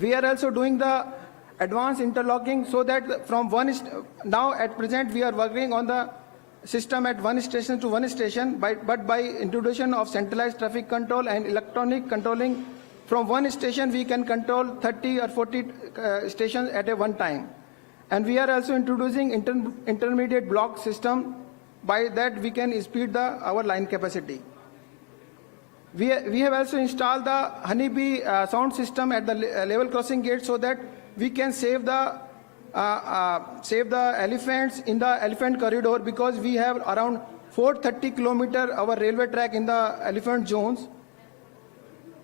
We are also doing the advanced interlocking, so that from now at present we are working on the system at one station to one station, but by introduction of centralized traffic control and electronic controlling, from one station we can control 30 or 40 stations at a one time. And we are also introducing intermediate block system. By that we can speed our line capacity. We have also installed the honeybee sound system at the level crossing gate, so that we can save the elephants in the elephant corridor, because we have around 430 kilometers our railway track in the elephant zones.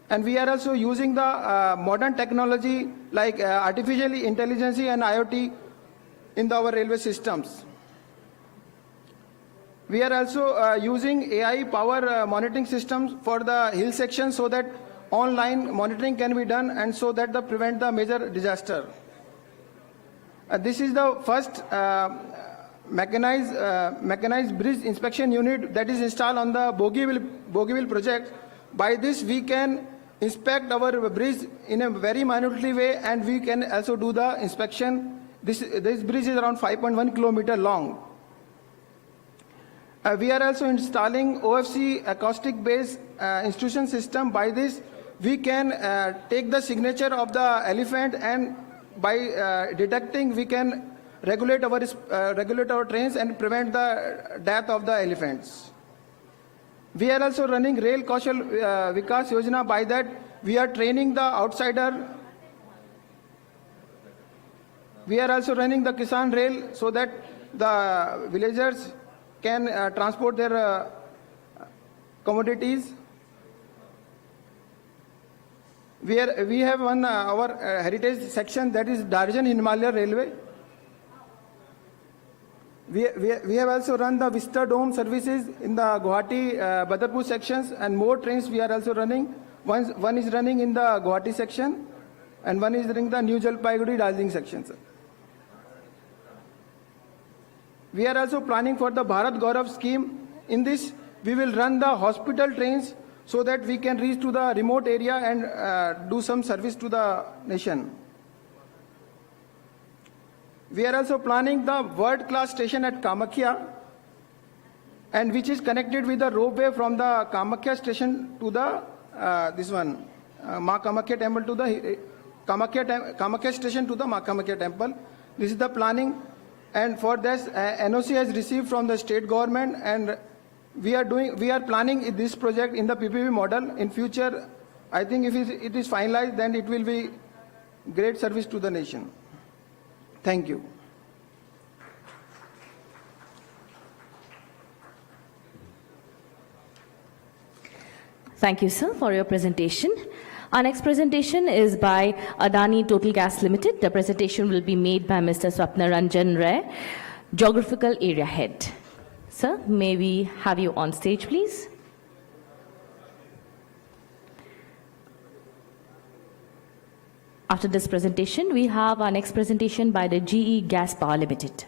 And we are also using the modern technology like artificial intelligence and IoT in our railway systems. We are also using AI power monitoring systems for the hill section, so that online monitoring can be done, and so that prevent the major disaster. This is the first mechanized bridge inspection unit that is installed on the Bogeyville project. By this we can inspect our bridge in a very minutely way, and we can also do the inspection. This bridge is around 5.1 kilometers long. We are also installing OFC acoustic-based institution system. By this, we can take the signature of the elephant, and by detecting, we can regulate our trains and prevent the death of the elephants. We are also running Rail Kaushal Vikas Yojana. By that, we are training the outsider. We are also running the Kisan Rail so that the villagers can transport their commodities. We have one our heritage section, that is Darjan Himalaya Railway. We have also run the Vista Dome services in the Guwahati Badarpur sections, and more trains we are also running. One is running in the Guwahati section and one is running the New Jalpaiguri Darjeeling sections. We are also planning for the Bharat Gaurav scheme. In this, we will run the hospital trains so that we can reach to the remote area and do some service to the nation. We are also planning the world-class station at Kamakhya, and which is connected with the ropeway from the Kamakhya station to the Ma Kamakhya temple to the Kamakhya station to the Ma Kamakhya temple. This is the planning, and for this NOC has received from the state government, and we are planning this project in the PPP model. In future, I think if it is finalized, then it will be great service to the nation. Thank you. Thank you, sir, for your presentation. Our next presentation is by Adani Total Gas Limited. The presentation will be made by Mr. Swapna Ranjan Ray, Geographical Area Head. Sir, may we have you on stage, please? After this presentation, we have our next presentation by the GE Gas Power Limited.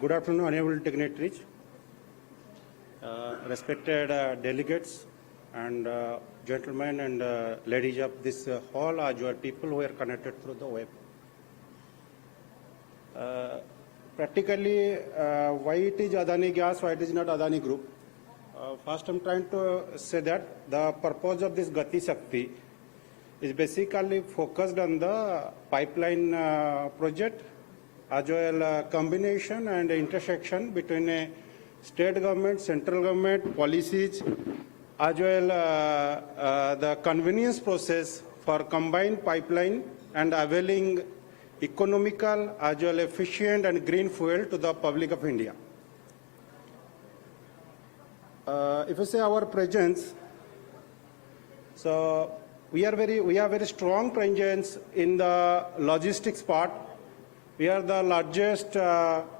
Good afternoon, honorable dignitaries, respected delegates and gentlemen and ladies of this hall, as well people who are connected through the web. Practically, why it is Adani Gas, why it is not Adani Group? First, I'm trying to say that the purpose of this GatiShakti is basically focused on the pipeline project, as well combination and intersection between a state government, central government policies, as well the convenience process for combined pipeline and availing economical as well efficient and green fuel to the public of India. If you say our presence, so we have very strong presence in the logistics part. We are the largest owner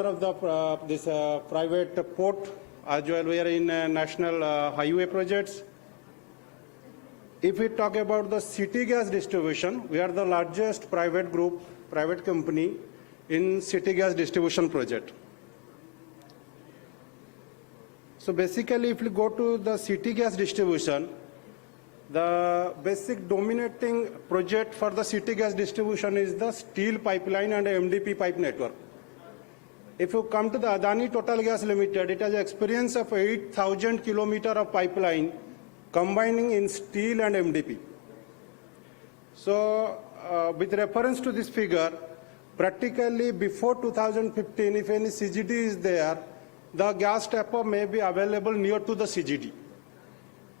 of the this private port, as well we are in national highway projects. If we talk about the city gas distribution, we are the largest private group, private company in city gas distribution project. So basically, if we go to the city gas distribution, the basic dominating project for the city gas distribution is the steel pipeline and MDP pipe network. If you come to the Adani Total Gas Limited, it has experience of 8,000 kilometers of pipeline combining in steel and MDP. So with reference to this figure, practically before 2015, if any CGD is there, the gas tap-off may be available near to the CGD.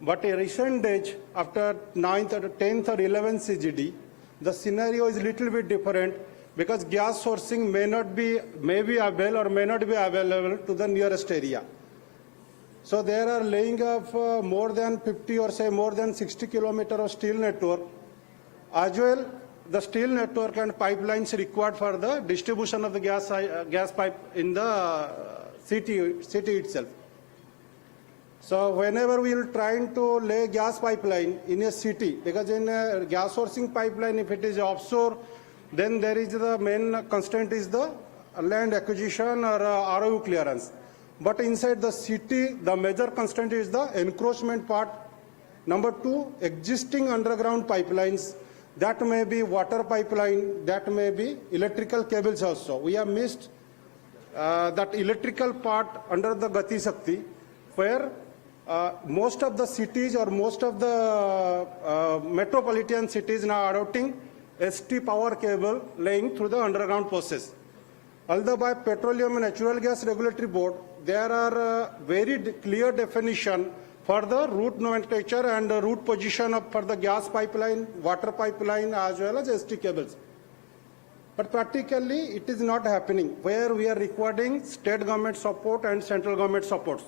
But a recent days, after 9th or 10th or 11th CGD, the scenario is a little bit different because gas sourcing may be available or may not be available to the nearest area. So there are laying of more than 50 or say more than 60 kilometers of steel network. As well, the steel network and pipelines required for the distribution of the gas pipe in the city itself. So whenever we will trying to lay gas pipeline in a city, because in a gas sourcing pipeline, if it is offshore, then there is the main constraint is the land acquisition or ROU clearance. But inside the city, the major constraint is the encroachment part. Number two, existing underground pipelines, That may be water pipeline, that may be electrical cables also. We have missed that electrical part under the GatiShakti, where most of the cities or most of the metropolitan cities now are adopting ST power cable laying through the underground process. Although by Petroleum and Natural Gas Regulatory Board, there are very clear definition for the route nomenclature and the route position for the gas pipeline, water pipeline, as well as ST cables. But practically, it is not happening, where we are requiring state government support and central government supports.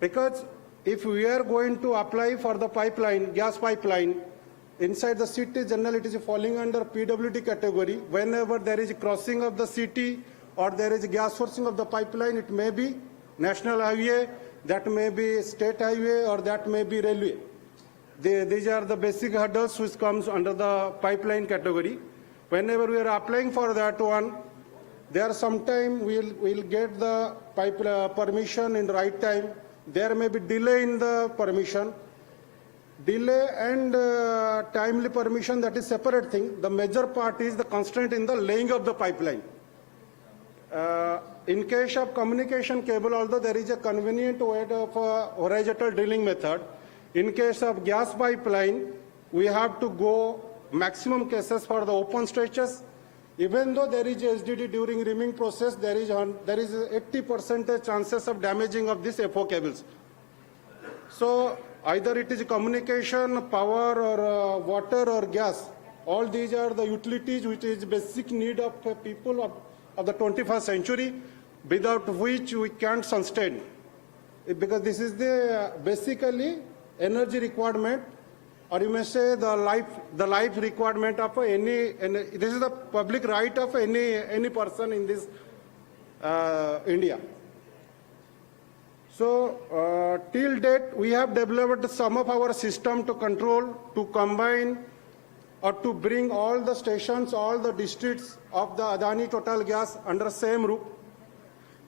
Because if we are going to apply for the pipeline, gas pipeline, inside the city, generally it is falling under PWD category. Whenever there is a crossing of the city or there is a gas sourcing of the pipeline, it may be national highway, that may be state highway, or that may be railway. These are the basic hurdles which comes under the pipeline category. Whenever we are applying for that one, there sometime we'll get the permission in the right time. There may be delay in the permission. Delay and timely permission, that is separate thing. The major part is the constraint in the laying of the pipeline. In case of communication cable, although there is a convenient way of horizontal drilling method, in case of gas pipeline, we have to go maximum cases for the open stretches. Even though there is SDD during reaming process, there is 80% chances of damaging of these FO cables. So either it is communication, power, or water or gas. All these are the utilities which is basic need of people of the 21st century, without which we can't sustain. Because this is the basically energy requirement, or you may say the life requirement of any this is the public right of any person in this India. So till date, we have developed some of our system to control, to combine, or to bring all the stations, all the districts of the Adani Total Gas under same roof.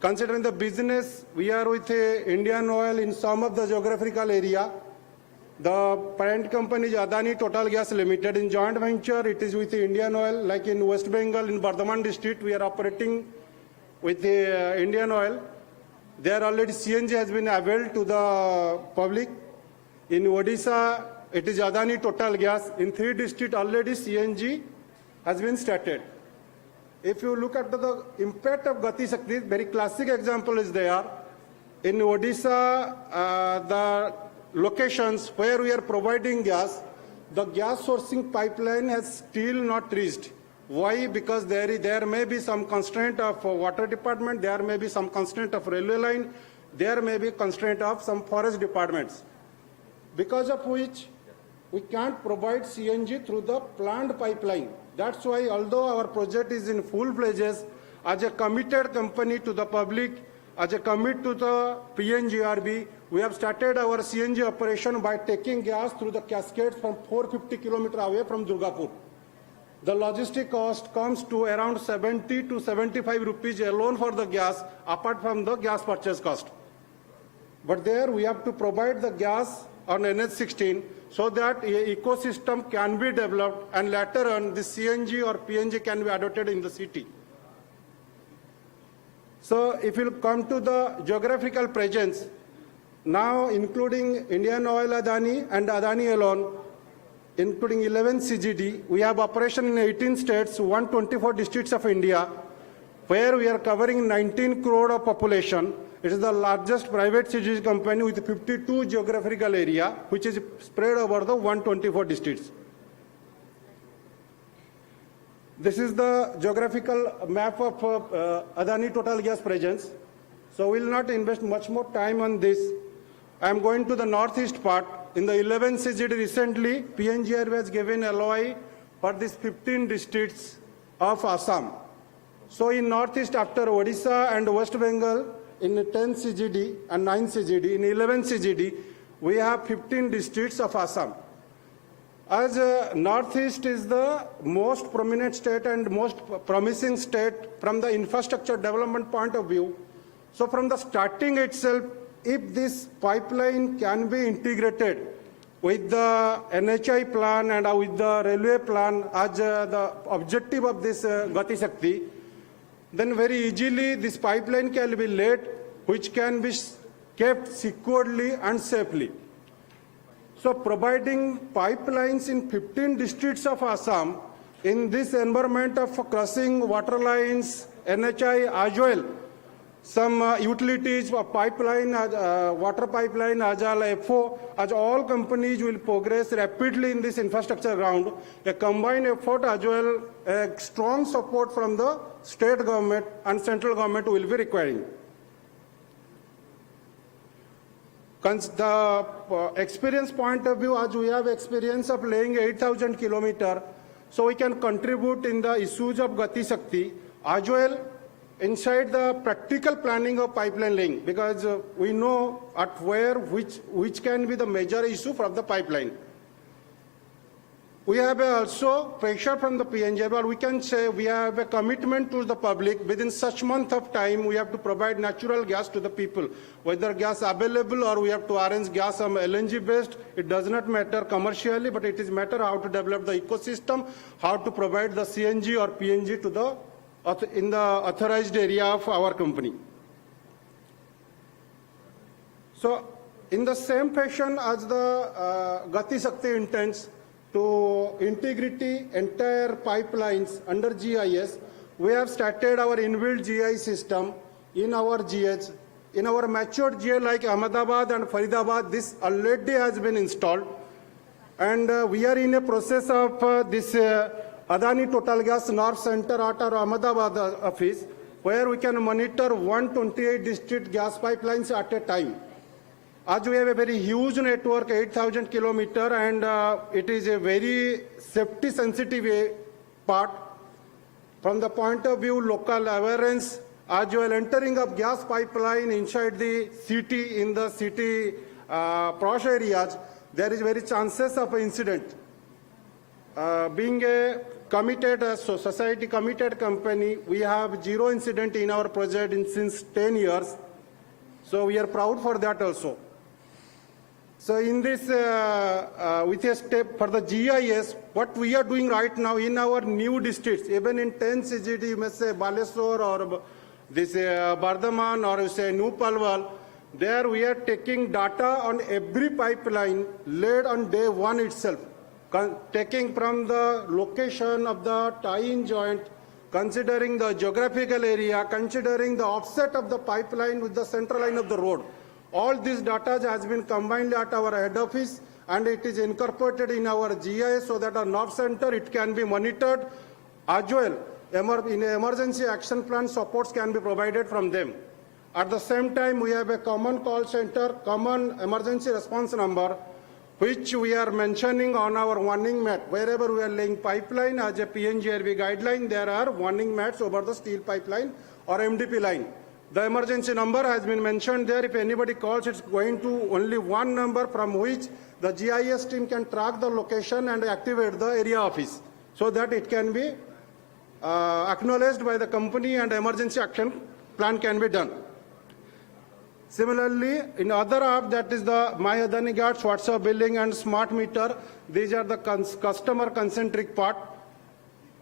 Considering the business, we are with Indian Oil in some of the geographical area. The parent company is Adani Total Gas Limited. In joint venture, it is with Indian Oil, like in West Bengal, in Bardhaman district, we are operating with Indian Oil. There already CNG has been availed to the public. In Odisha, it is Adani Total Gas. In 3 districts, already CNG has been started. If you look at the impact of GatiShakti, very classic example is there. In Odisha, the locations where we are providing gas, the gas sourcing pipeline has still not reached. Why? Because there may be some constraint of water department, there may be some constraint of railway line, there may be constraint of some forest departments. Because of which we can't provide CNG through the planned pipeline. That's why, although our project is in full fledged, as a committed company to the public, as a commit to the PNGRB, we have started our CNG operation by taking gas through the cascades from 450 kilometers away from Durgapur. The logistic cost comes to around 70 to 75 rupees alone for the gas, apart from the gas purchase cost. But there we have to provide the gas on NH16 so that a ecosystem can be developed, and later on the CNG or PNG can be adopted in the city. So if you come to the geographical presence, now including Indian Oil Adani and Adani alone, including 11 CGD, we have operation in 18 states, 124 districts of India, where we are covering 19 crore of population. It is the largest private CGD company with 52 geographical area, which is spread over the 124 districts. This is the geographical map of Adani Total Gas presence. So we will not invest much more time on this. I am going to the northeast part. In the 11 CGD recently, PNGRB has given LOI for these 15 districts of Assam. So in northeast, after Odisha and West Bengal, in 10 CGD and 9 CGD, in 11 CGD, we have 15 districts of Assam. As northeast is the most prominent state and most promising state from the infrastructure development point of view. So from the starting itself, if this pipeline can be integrated with the NHI plan and with the railway plan as the objective of this GatiShakti, then very easily this pipeline can be laid, which can be kept securely and safely. So providing pipelines in 15 districts of Assam in this environment of crossing water lines, NHI as well, some utilities, pipeline, water pipeline, as well FO, as all companies will progress rapidly in this infrastructure ground. A combined effort as well, a strong support from the state government and central government will be requiring. The experience point of view, as we have experience of laying 8,000 kilometers, so we can contribute in the issues of GatiShakti as well inside the practical planning of pipeline laying, because we know at where which can be the major issue from the pipeline. We have also pressure from the PNG, but we can say we have a commitment to the public. Within such month of time, we have to provide natural gas to the people. Whether gas available or we have to arrange gas some LNG based, it does not matter commercially, but it is matter how to develop the ecosystem, how to provide the CNG or PNG to the in the authorized area of our company. So in the same fashion as the GatiShakti intends to integrity entire pipelines under GIS, we have started our inbuilt GIS system in our GH. In our matured GI like Ahmedabad and Faridabad, this already has been installed. And we are in a process of this Adani Total Gas North Center at our Ahmedabad office, where we can monitor 128 district gas pipelines at a time. As we have a very huge network, 8,000 kilometers, and it is a very safety sensitive part. From the point of view local awareness, as well entering of gas pipeline inside the city, in the city posh areas, there is very chances of incident. Being a committed, society committed company, we have zero incident in our project since 10 years. So we are proud for that also. So in this, with a step for the GIS, what we are doing right now in our new districts, even in 10 CGD, you may say Baleswar or this Bardhaman or you say New Palwal, there we are taking data on every pipeline laid on day one itself, taking from the location of the tie-in joint, considering the geographical area, considering the offset of the pipeline with the center line of the road. All this data has been combined at our head office and it is incorporated in our GIS so that our North Center, it can be monitored as well. In emergency action plan, supports can be provided from them. At the same time, we have a common call center, common emergency response number, which we are mentioning on our warning mat. Wherever we are laying pipeline, as a PNGRB guideline, there are warning mats over the steel pipeline or MDP line. The emergency number has been mentioned there. If anybody calls, it's going to only one number from which the GIS team can track the location and activate the area office so that it can be acknowledged by the company and emergency action plan can be done. Similarly, in other app, that is the My Adani Gas, WhatsApp billing and smart meter, these are the customer concentric part.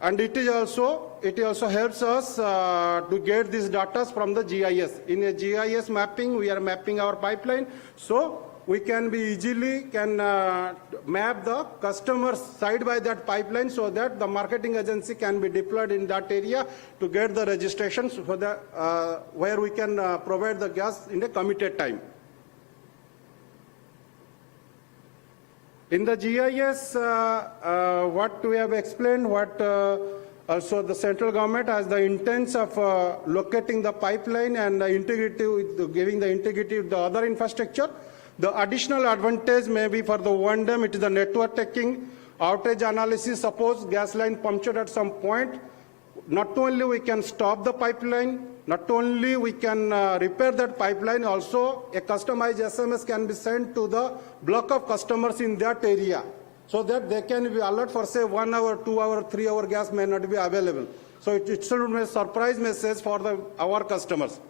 And it also helps us to get these data from the GIS. In a GIS mapping, we are mapping our pipeline, so we can be easily map the customers side by that pipeline so that the marketing agency can be deployed in that area to get the registrations for the where we can provide the gas in a committed time. In the GIS, what we have explained, what also the central government has the intent of locating the pipeline and the integrity, giving the integrity with the other infrastructure. The additional advantage may be for the one dam, it is the network taking, outage analysis, suppose gas line punctured at some point. Not only we can stop the pipeline, not only we can repair that pipeline, also a customized SMS can be sent to the block of customers in that area so that they can be alert for say 1 hour, 2 hour, 3 hour gas may not be available. So it should be a surprise message for our customers.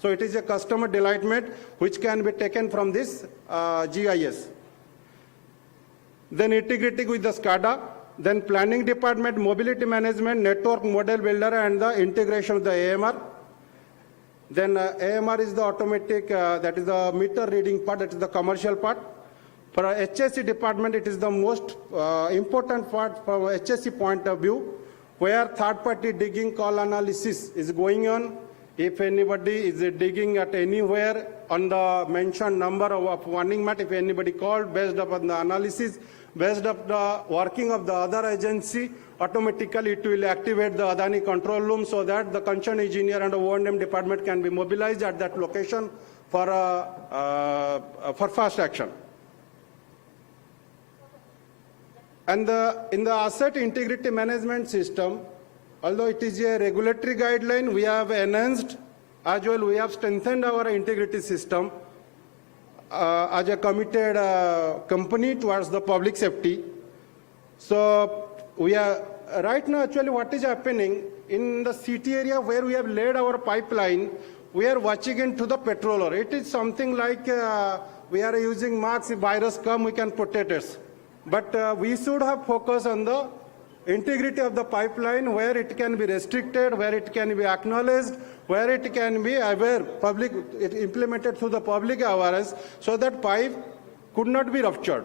So it is a customer delightment which can be taken from this GIS. then integrating with the SCADA, then planning department, mobility management, network model builder, and the integration of the AMR. Then AMR is the automatic, that is the meter reading part, that is the commercial part. For HSC department, it is the most important part from HSC point of view, where third-party digging call analysis is going on. If anybody is digging at anywhere on the mentioned number of warning mat, if anybody called based upon the analysis, based on the working of the other agency, automatically it will activate the Adani control room so that the concerned engineer and the O&M department can be mobilized at that location for fast action. And in the asset integrity management system, although it is a regulatory guideline, we have enhanced as well, we have strengthened our integrity system as a committed company towards the public safety. So we are, right now actually what is happening in the city area where we have laid our pipeline, we are watching into the petroleum. It is something like we are using marks, if virus come, we can protect us. But we should have focus on the integrity of the pipeline, where it can be restricted, where it can be acknowledged, where it can be aware, public, it implemented through the public awareness, so that pipe could not be ruptured.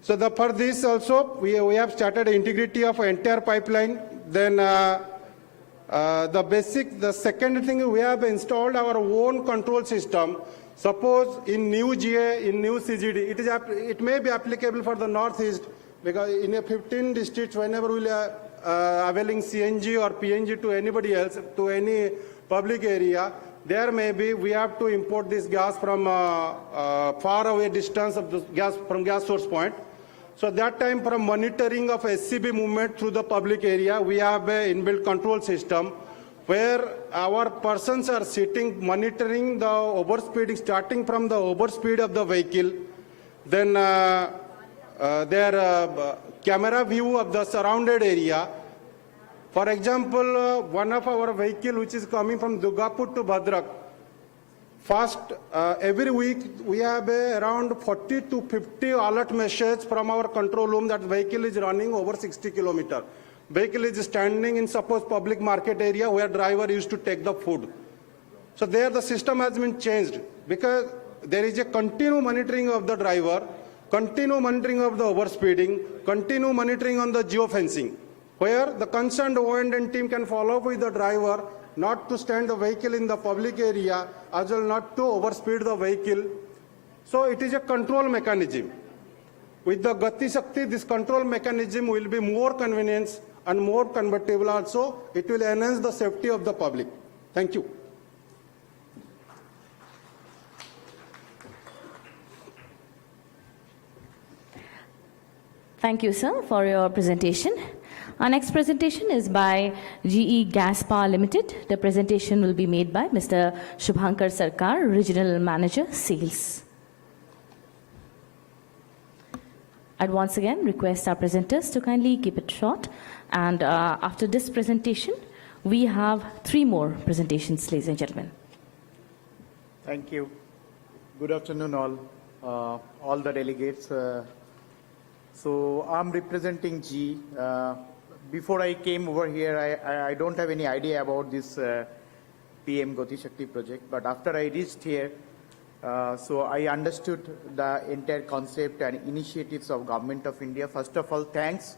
So for this also, we have started integrity of entire pipeline. Then the second thing, we have installed our own control system. Suppose in new GA, in new CGD, it may be applicable for the Northeast, because in a 15 districts, whenever we are availing CNG or PNG to anybody else, to any public area, there may be, we have to import this gas from far away distance of the gas from gas source point. So that time, from monitoring of SCB movement through the public area, we have an inbuilt control system where our persons are sitting monitoring the overspeeding, starting from the overspeed of the vehicle, then their camera view of the surrounded area. For example, one of our vehicle which is coming from Dugapur to Bhadrak, first, every week we have around 40 to 50 alert messages from our control room that vehicle is running over 60 kilometers. Vehicle is standing in suppose public market area where driver used to take the food. So there the system has been changed because there is a continuous monitoring of the driver, continuous monitoring of the overspeeding, continuous monitoring on the geofencing, where the concerned O&M team can follow up with the driver not to stand the vehicle in the public area, as well not to overspeed the vehicle. So it is a control mechanism. With the GatiShakti, this control mechanism will be more convenient and more convertible also. It will enhance the safety of the public. Thank you. Thank you, sir, for your presentation. Our next presentation is by GE Gas Power Limited. The presentation will be made by Mr. Shubhankar Sarkar, Regional Manager, Sales. I'd once again request our presenters to kindly keep it short. And after this presentation, we have 3 more presentations, ladies and gentlemen. Thank you. Good afternoon, all the delegates. So I'm representing GE. Before I came over here, I don't have any idea about this PM GatiShakti project, but after I reached here, so I understood the entire concept and initiatives of Government of India. First of all, thanks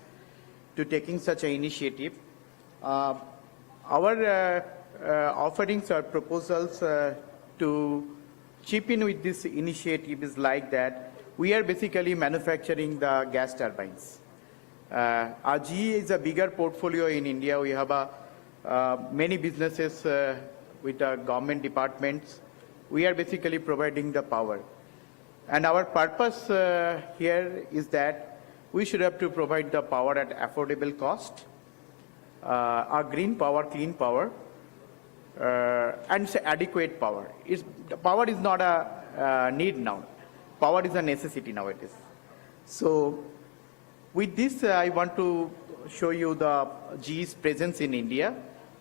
to taking such an initiative. Our offerings or proposals to chip in with this initiative is like that. We are basically manufacturing the gas turbines. Our GE is a bigger portfolio in India. We have many businesses with government departments. We are basically providing the power. And our purpose here is that we should have to provide the power at affordable cost, our green power, clean power, and adequate power. The power is not a need now. Power is a necessity nowadays. So with this, I want to show you the GE's presence in India.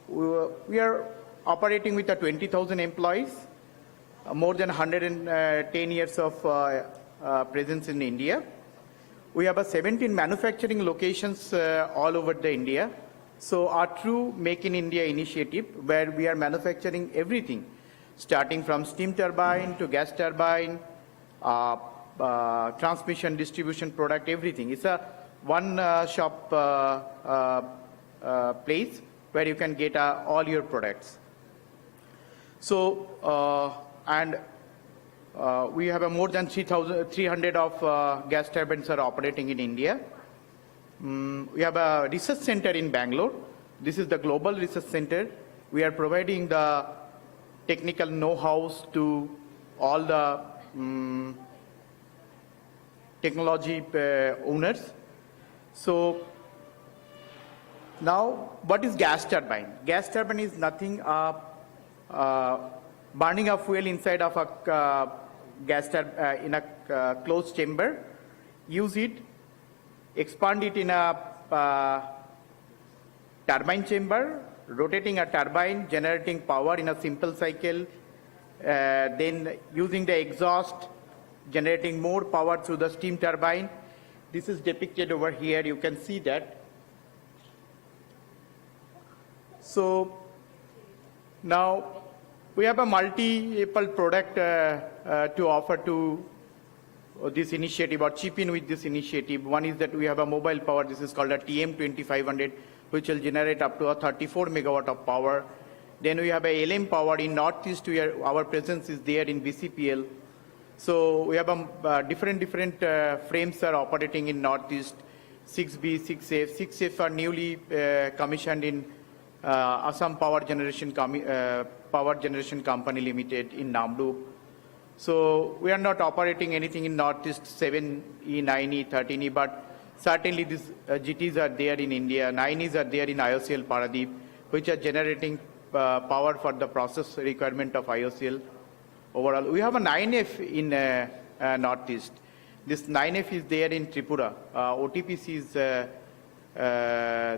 We are operating with 20,000 employees, more than 110 years of presence in India. We have 17 manufacturing locations all over the India. So our true Make in India initiative, where we are manufacturing everything, starting from steam turbine to gas turbine, transmission, distribution product, everything. It's a one-shop place where you can get all your products. So, we have more than 300 of gas turbines are operating in India. We have a research center in Bangalore. This is the global research center. We are providing the technical know-hows to all the technology owners. So now, what is gas turbine? Gas turbine is nothing burning of fuel inside of a gas turbine in a closed chamber. Use it, expand it in a turbine chamber, rotating a turbine, generating power in a simple cycle, then using the exhaust, generating more power through the steam turbine. This is depicted over here. You can see that. So now we have a multiple product to offer to this initiative or chip in with this initiative. One is that we have a mobile power. This is called a TM2500, which will generate up to a 34 megawatt of power. Then we have a LM power in Northeast. Our presence is there in BCPL. So we have different frames are operating in Northeast, 6B, 6F. 6F are newly commissioned in Assam Power Generation Company Limited in Namdub. So we are not operating anything in Northeast 7E, 9E, 13E, but certainly these GTs are there in India. 9Es are there in IOCL Paradeep, which are generating power for the process requirement of IOCL. Overall, we have a 9F in Northeast. This 9F is there in Tripura. OTPC is the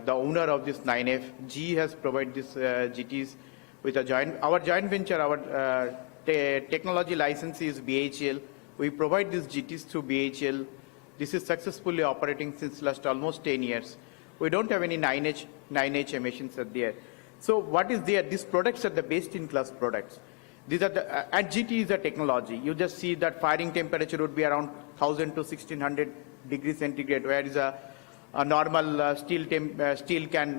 owner of this 9F. GE has provided this GTs with our joint venture. Our technology license is BHL. We provide these GTs through BHL. This is successfully operating since last almost 10 years. We don't have any 9H emissions are there. So what is there? These products are the best-in-class products. These are and GT is a technology. You just see that firing temperature would be around 1,000 to 1,600 degrees centigrade, whereas a normal steel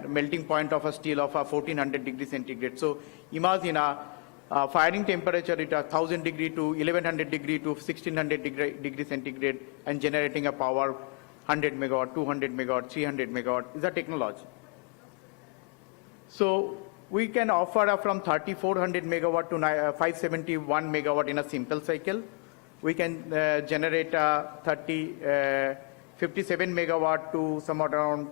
melting point of a steel of 1,400 degrees centigrade. So imagine a firing temperature at 1,000 degree to 1,100 degree to 1,600 degree centigrade and generating a power 100 megawatt, 200 megawatt, 300 megawatt is a technology. So we can offer from 3,400 megawatt to 571 megawatt in a simple cycle. We can generate 57 megawatt to somewhat around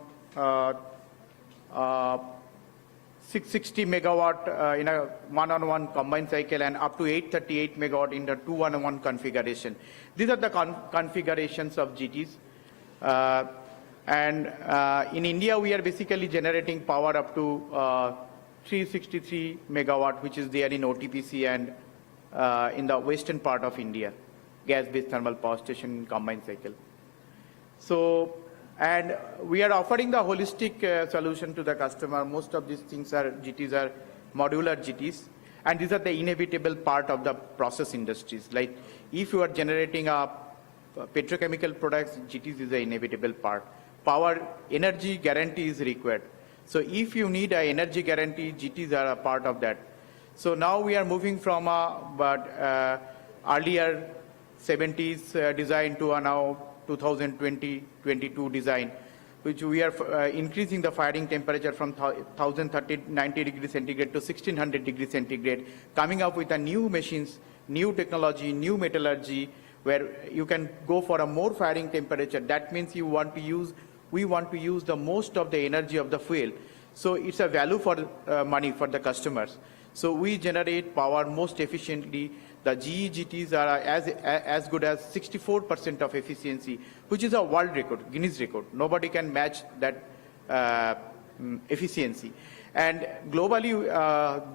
660 megawatt in a one-on-one combined cycle and up to 838 megawatt in the 2-1-1 configuration. These are the configurations of GTs. In India, we are basically generating power up to 363 megawatt, which is there in OTPC and in the western part of India, gas-based thermal power station combined cycle. So, and we are offering the holistic solution to the customer. Most of these things are GTs are modular GTs, and these are the inevitable part of the process industries. Like if you are generating a petrochemical products, GTs is the inevitable part. Power energy guarantee is required. So if you need an energy guarantee, GTs are a part of that. So now we are moving from earlier 70s design to a now 2020-22 design, which we are increasing the firing temperature from 1,090 degrees centigrade to 1,600 degrees centigrade, coming up with a new machines, new technology, new metallurgy, where you can go for a more firing temperature. That means you want to use we want to use the most of the energy of the fuel. So it's a value for money for the customers. So we generate power most efficiently. The GE GTs are as good as 64% of efficiency, which is a world record, Guinness record. Nobody can match that efficiency. And globally,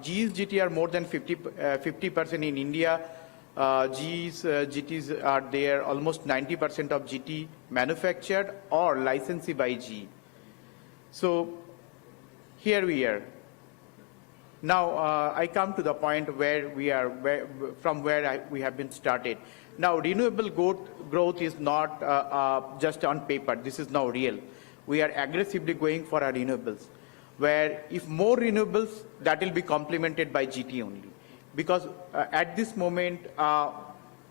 GE's GT are more than 50% in India. GTs are there, almost 90% of GT manufactured or licensed by GE. So here we are. Now I come to the point where we are, we have been started. Now renewable growth is not just on paper. This is now real. We are aggressively going for our renewables, where if more renewables, that will be complemented by GT only. Because at this moment,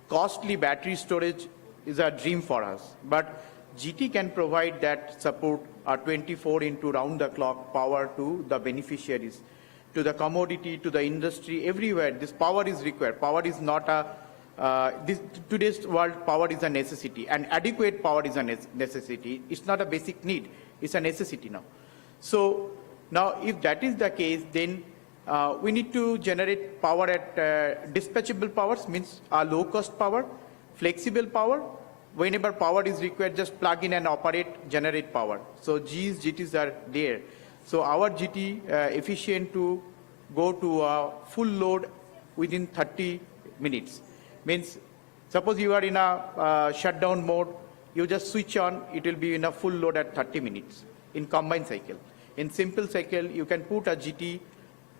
costly battery storage is a dream for us. But GT can provide that support, 24 into round-the-clock power to the beneficiaries, to the commodity, to the industry, everywhere. This power is required. Power is not today's world, power is a necessity, and adequate power is a necessity. It's not a basic need. It's a necessity now. So now, if that is the case, then we need to generate power at dispatchable powers, means low-cost power, flexible power. Whenever power is required, just plug in and operate, generate power. So GTs are there. So our GT efficient to go to a full load within 30 minutes. Means suppose you are in a shutdown mode, you just switch on, it will be in a full load at 30 minutes in combined cycle. In simple cycle, you can put a GT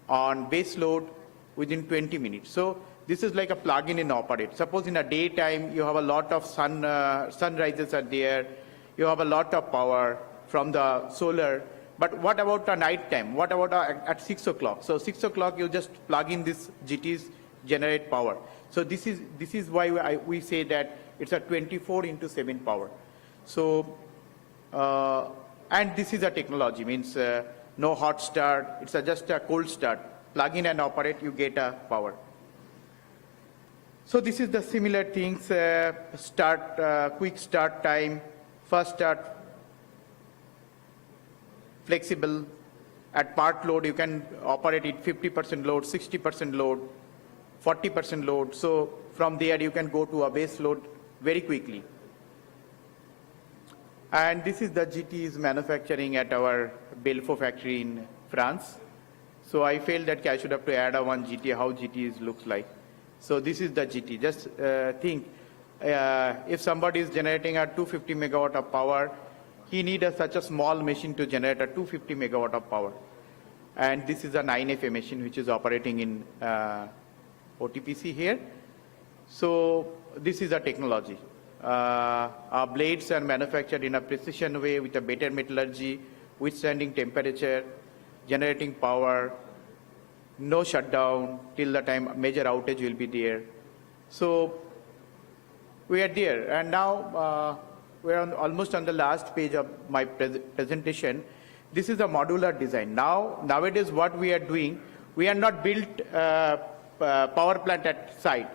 on base load within 20 minutes. So this is like a plug-in and operate. Suppose in a daytime, you have a lot of sunrises are there, you have a lot of power from the solar, but what about a night time? What about at 6 o'clock? So 6 o'clock, you just plug in this GTs, generate power. So this is why we say that it's a 24/7 power. So, and this is a technology, means no hot start, it's just a cold start. Plug in and operate, you get a power. So this is the similar things, quick start time, fast start, flexible. At part load, you can operate it 50% load, 60% load, 40% load. So from there, you can go to a base load very quickly. And this is the GT's manufacturing at our Belfort factory in France. So I felt that I should have to add one GT, how GT looks like. So this is the GT. Just think, if somebody is generating a 250 megawatt of power, he needs such a small machine to generate a 250 megawatt of power. And this is a 9FA machine which is operating in OTPC here. So this is a technology. Our blades are manufactured in a precision way with a better metallurgy, withstanding temperature, generating power, no shutdown till the time major outage will be there. So we are there. And now we're almost on the last page of my presentation. This is a modular design. Nowadays what we are doing, we are not built power plant at site.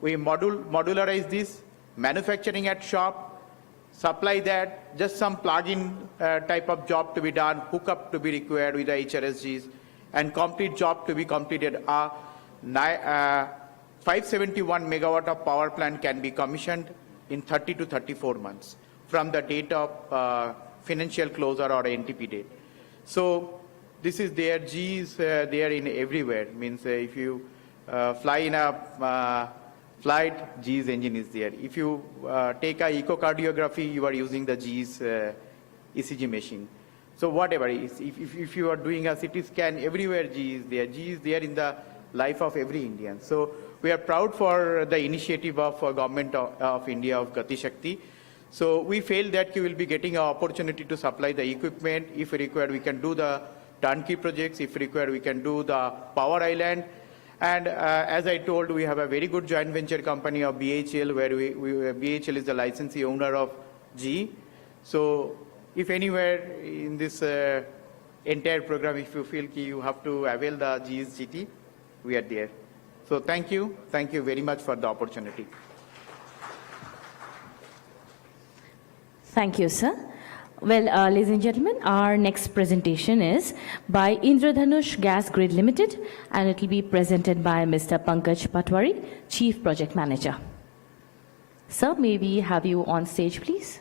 We modularize this, manufacturing at shop, supply that, just some plug-in type of job to be done, hookup to be required with the HRSGs, and complete job to be completed. 571 megawatt of power plant can be commissioned in 30 to 34 months from the date of financial closure or NTP date. So this is there, G is there in everywhere. Means if you fly in a flight, G's engine is there. If you take a echocardiography, you are using the G's ECG machine. So whatever, if you are doing a CT scan, everywhere G is there. G is there in the life of every Indian. So we are proud for the initiative of Government of India of GatiShakti. So we feel that we will be getting an opportunity to supply the equipment. If required, we can do the turnkey projects. If required, we can do the power island. And as I told, we have a very good joint venture company of BHL, where BHL is the licensee owner of GE. So if anywhere in this entire program, if you feel you have to avail the GE's GT, we are there. So thank you very much for the opportunity. Thank you, sir. Well, ladies and gentlemen, our next presentation is by Indradhanush Gas Grid Limited, and it will be presented by Mr. Pankaj Patwari, Chief Project Manager. Sir, may we have you on stage, please?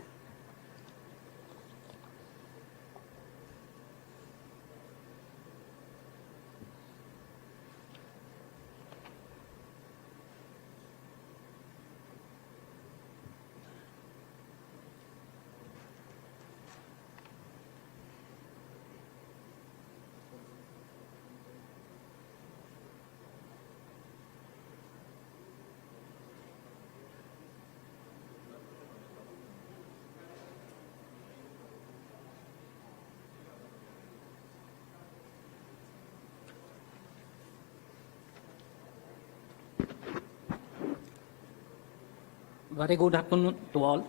Very good afternoon to all.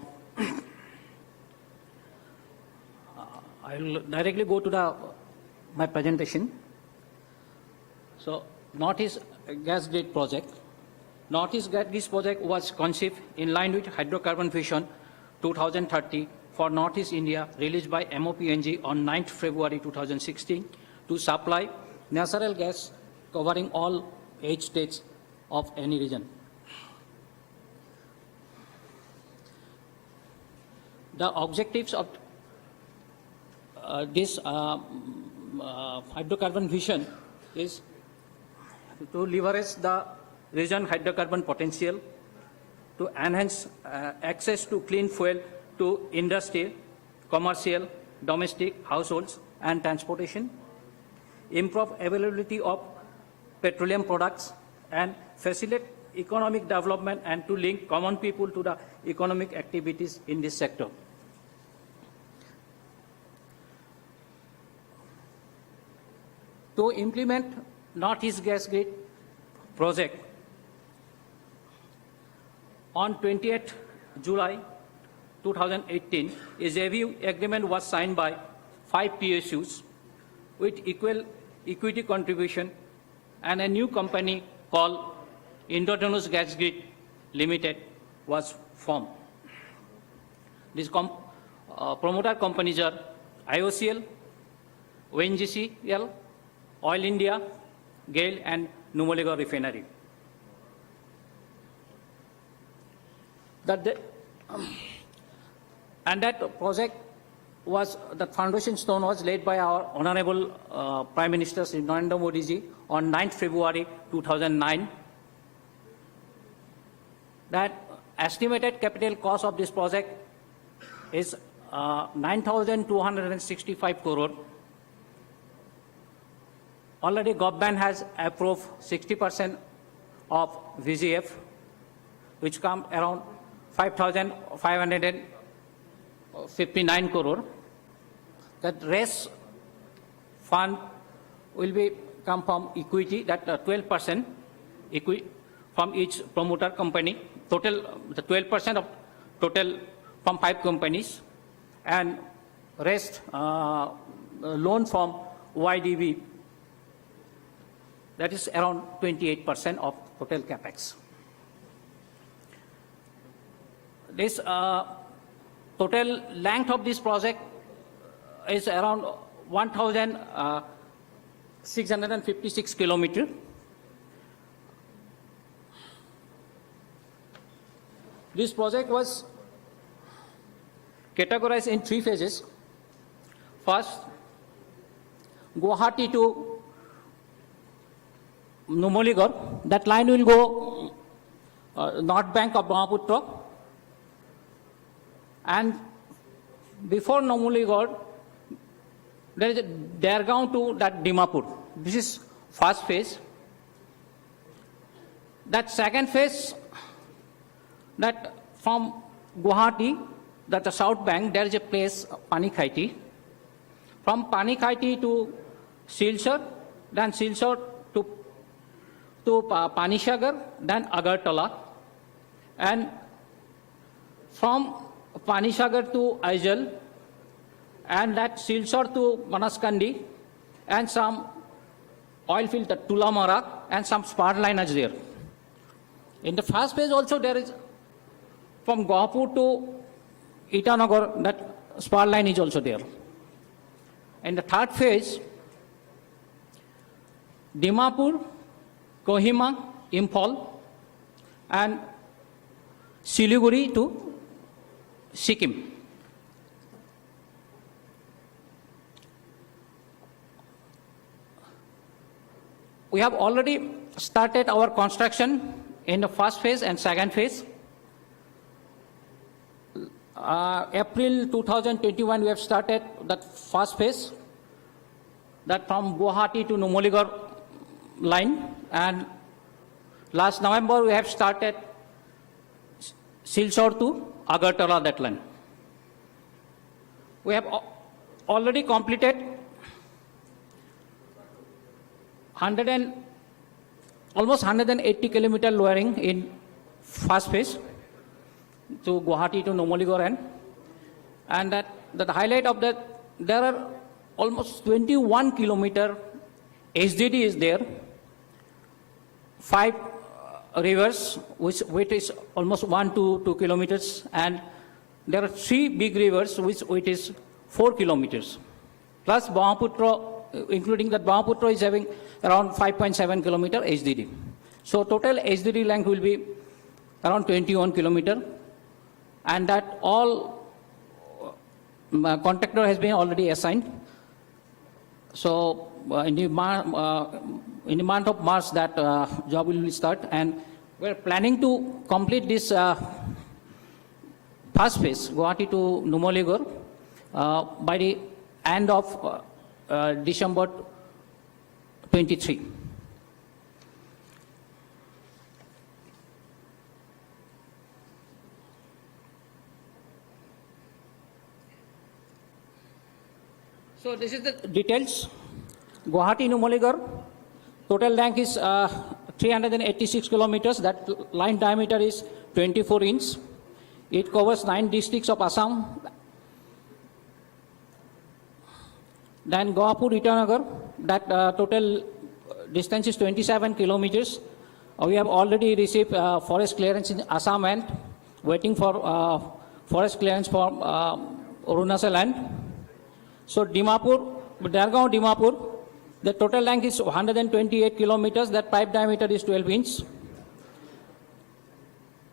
I will directly go to my presentation. So, Northeast Gas Grid Project. Northeast Gas Grid Project was conceived in line with Hydrocarbon Vision 2030 for Northeast India, released by MOPNG on 9th February 2016 to supply natural gas covering all 8 states of any region. The objectives of this hydrocarbon vision is to leverage the region hydrocarbon potential, to enhance access to clean fuel to industry, commercial, domestic, households, and transportation, improve availability of petroleum products, and facilitate economic development, and to link common people to the economic activities in this sector. To implement Northeast Gas Grid project, on 28th July 2018, a review agreement was signed by 5 PSUs with equal equity contribution, and a new company called Indigenous Gas Grid Limited was formed. These promoter companies are IOCL, ONGCL, Oil India, GAIL, and Numaligarh Refinery. And that project was, the foundation stone was laid by our Honorable Prime Minister Sri Narendra Modi ji on 9th February 2009. That estimated capital cost of this project is 9,265 crore. Already government has approved 60% of VGF, which come around 5,559 crore. That rest fund will be come from equity, that 12% equity from each promoter company. Total, the 12% of total from 5 companies, and rest loan from YDB. That is around 28% of total capex. This total length of this project is around 1,656 kilometers. This project was categorized in 3 phases. First, Guwahati to Numaligarh, that line will go north bank of Brahmaputra, and before Numaligarh, there is a Dergaon to that Dimapur. This is first phase. That second phase, that from Guwahati, that the south bank, there is a place Panikhaiti. From Panikhaiti to Silchar, then Silchar to Panishagar, then Agartala, and from Panishagar to Aizal, and that Silchar to Banaskandi, and some oil field at Tulamara, and some spar line is there. In the first phase also there is from Guwahati to Itanagar, that spar line is also there. In the third phase, Dimapur, Kohima, Imphal, and Siliguri to Sikkim. We have already started our construction in the first phase and second phase. April 2021, we have started that first phase, that from Guwahati to Numaligarh line, and last November we have started Silchar to Agartala, that line. We have already completed almost 180 kilometer lowering in first phase, to Guwahati to Numaligarh, and that the highlight of that, there are almost 21 kilometer HDD is there, 5 rivers, which weight is almost 1 to 2 kilometers, and there are 3 big rivers, which weight is 4 kilometers. Plus Brahmaputra, including that Brahmaputra is having around 5.7 kilometer HDD. So total HDD length will be around 21 kilometer, and that all contractor has been already assigned. So in the month of March, that job will start, and we're planning to complete this first phase, Guwahati to Numaligarh, by the end of December 23. So this is the details. Guwahati Numaligarh, total length is 386 kilometers. That line diameter is 24 inches. It covers 9 districts of Assam. Then Guwahati Itanagar, that total distance is 27 kilometers. We have already received forest clearance in Assam and waiting for forest clearance for Arunachal land. So Dimapur, Dargaon Dimapur, the total length is 128 kilometers. That pipe diameter is 12 inches.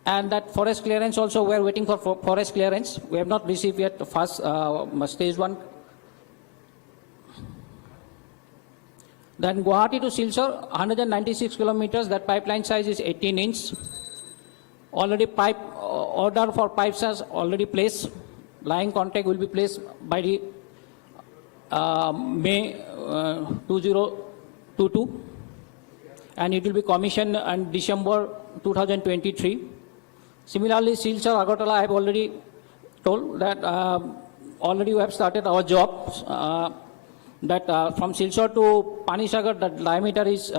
And that forest clearance also, we are waiting for forest clearance. We have not received yet the first stage 1. Then Guwahati to Silchar, 196 kilometers. That pipeline size is 18 inches. Already pipe order for pipes has already placed. Line contract will be placed by the May 2022, and it will be commissioned in December 2023. Similarly, Silchar Agartala, I have already told that already we have started our jobs. That from Silchar to Panisagar, that diameter is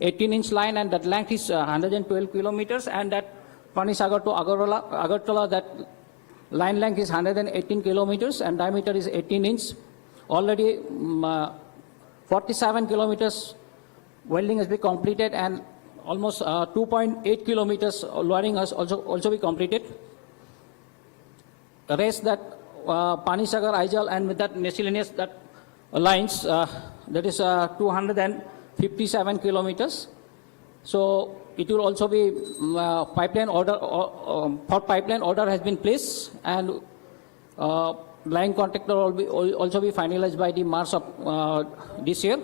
18-inch line, and that length is 112 kilometers, and that Panisagar to Agartala, that line length is 118 kilometers, and diameter is 18 inches. Already 47 kilometers welding has been completed, and almost 2.8 kilometers lowering has also been completed. The rest, that Panisagar, Aijal, and with that miscellaneous that lines, that is 257 kilometers. So it will also be pipeline order, for pipeline order has been placed, and line contractor will also be finalized by the March of this year.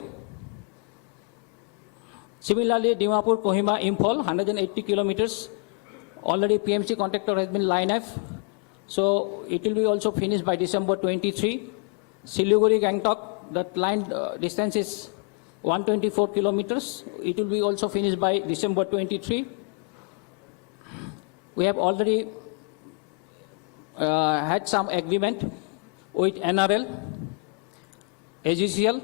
Similarly, Dimapur, Kohima, Imphal, 180 kilometers. Already PMC contractor has been line F. So it will be also finished by December 23. Siliguri, Gangtok, that line distance is 124 kilometers. It will be also finished by December 23. We have already had some agreement with NRL, AGCL,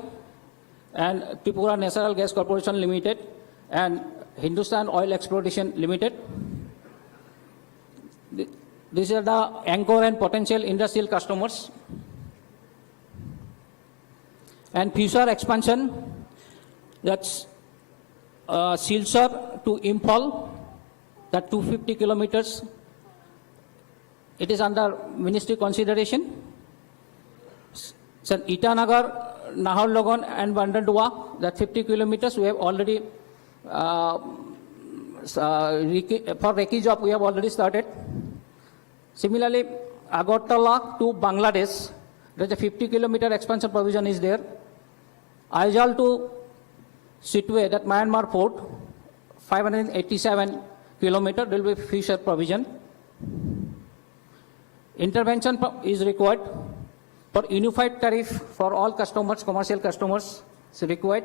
and Tripura Natural Gas Corporation Limited, and Hindustan Oil Exploration Limited. These are the anchor and potential industrial customers. And future expansion, that's Silchar to Imphal, that 250 kilometers. It is under ministry consideration. So Itanagar, Naharlagun, and Bandadua, that 50 kilometers, we have already, for recce job, we have already started. Similarly, Agartala to Bangladesh, there is a 50 kilometer expansion provision is there. Aijal to Sitwe, that Myanmar port, 587 kilometer, there will be future provision. Intervention is required for unified tariff for all customers, commercial customers is required.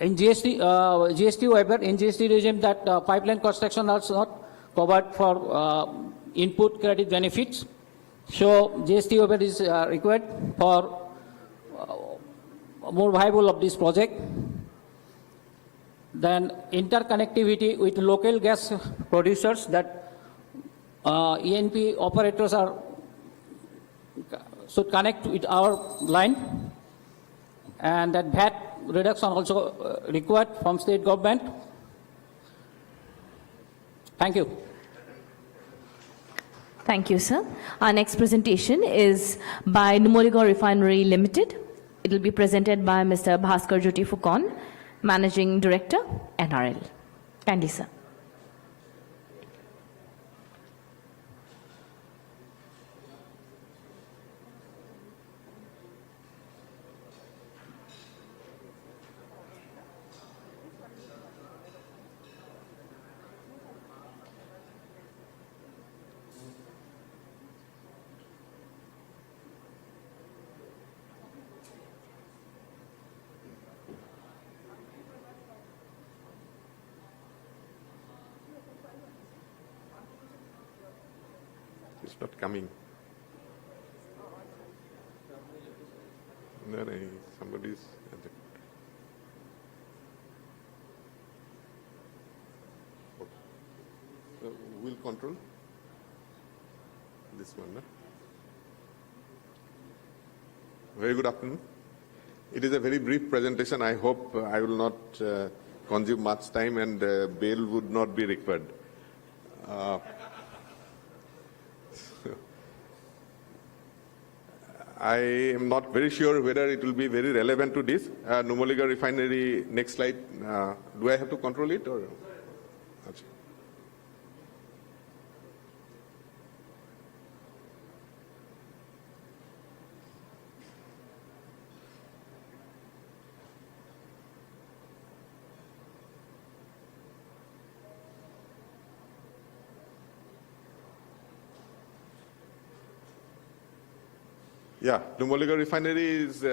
In GST waiver, in GST regime, that pipeline construction is not covered for input credit benefits. So GST waiver is required for more viable of this project. Then interconnectivity with local gas producers, that ENP operators should connect with our line, and that VAT reduction also required from state government. Thank you. Thank you, sir. Our next presentation is by Numoligarh Refinery Limited. It will be presented by Mr. Bhaskar Jyoti Phukon, Managing Director, NRL. Kindly, sir. It's not coming. No, somebody's. Will control this one. No? Very good afternoon. It is a very brief presentation. I hope I will not consume much time and bail would not be required. I am not very sure whether it will be very relevant to this. Numoligarh Refinery, next slide. Do I have to control it or? Yeah, Numoligarh Refinery is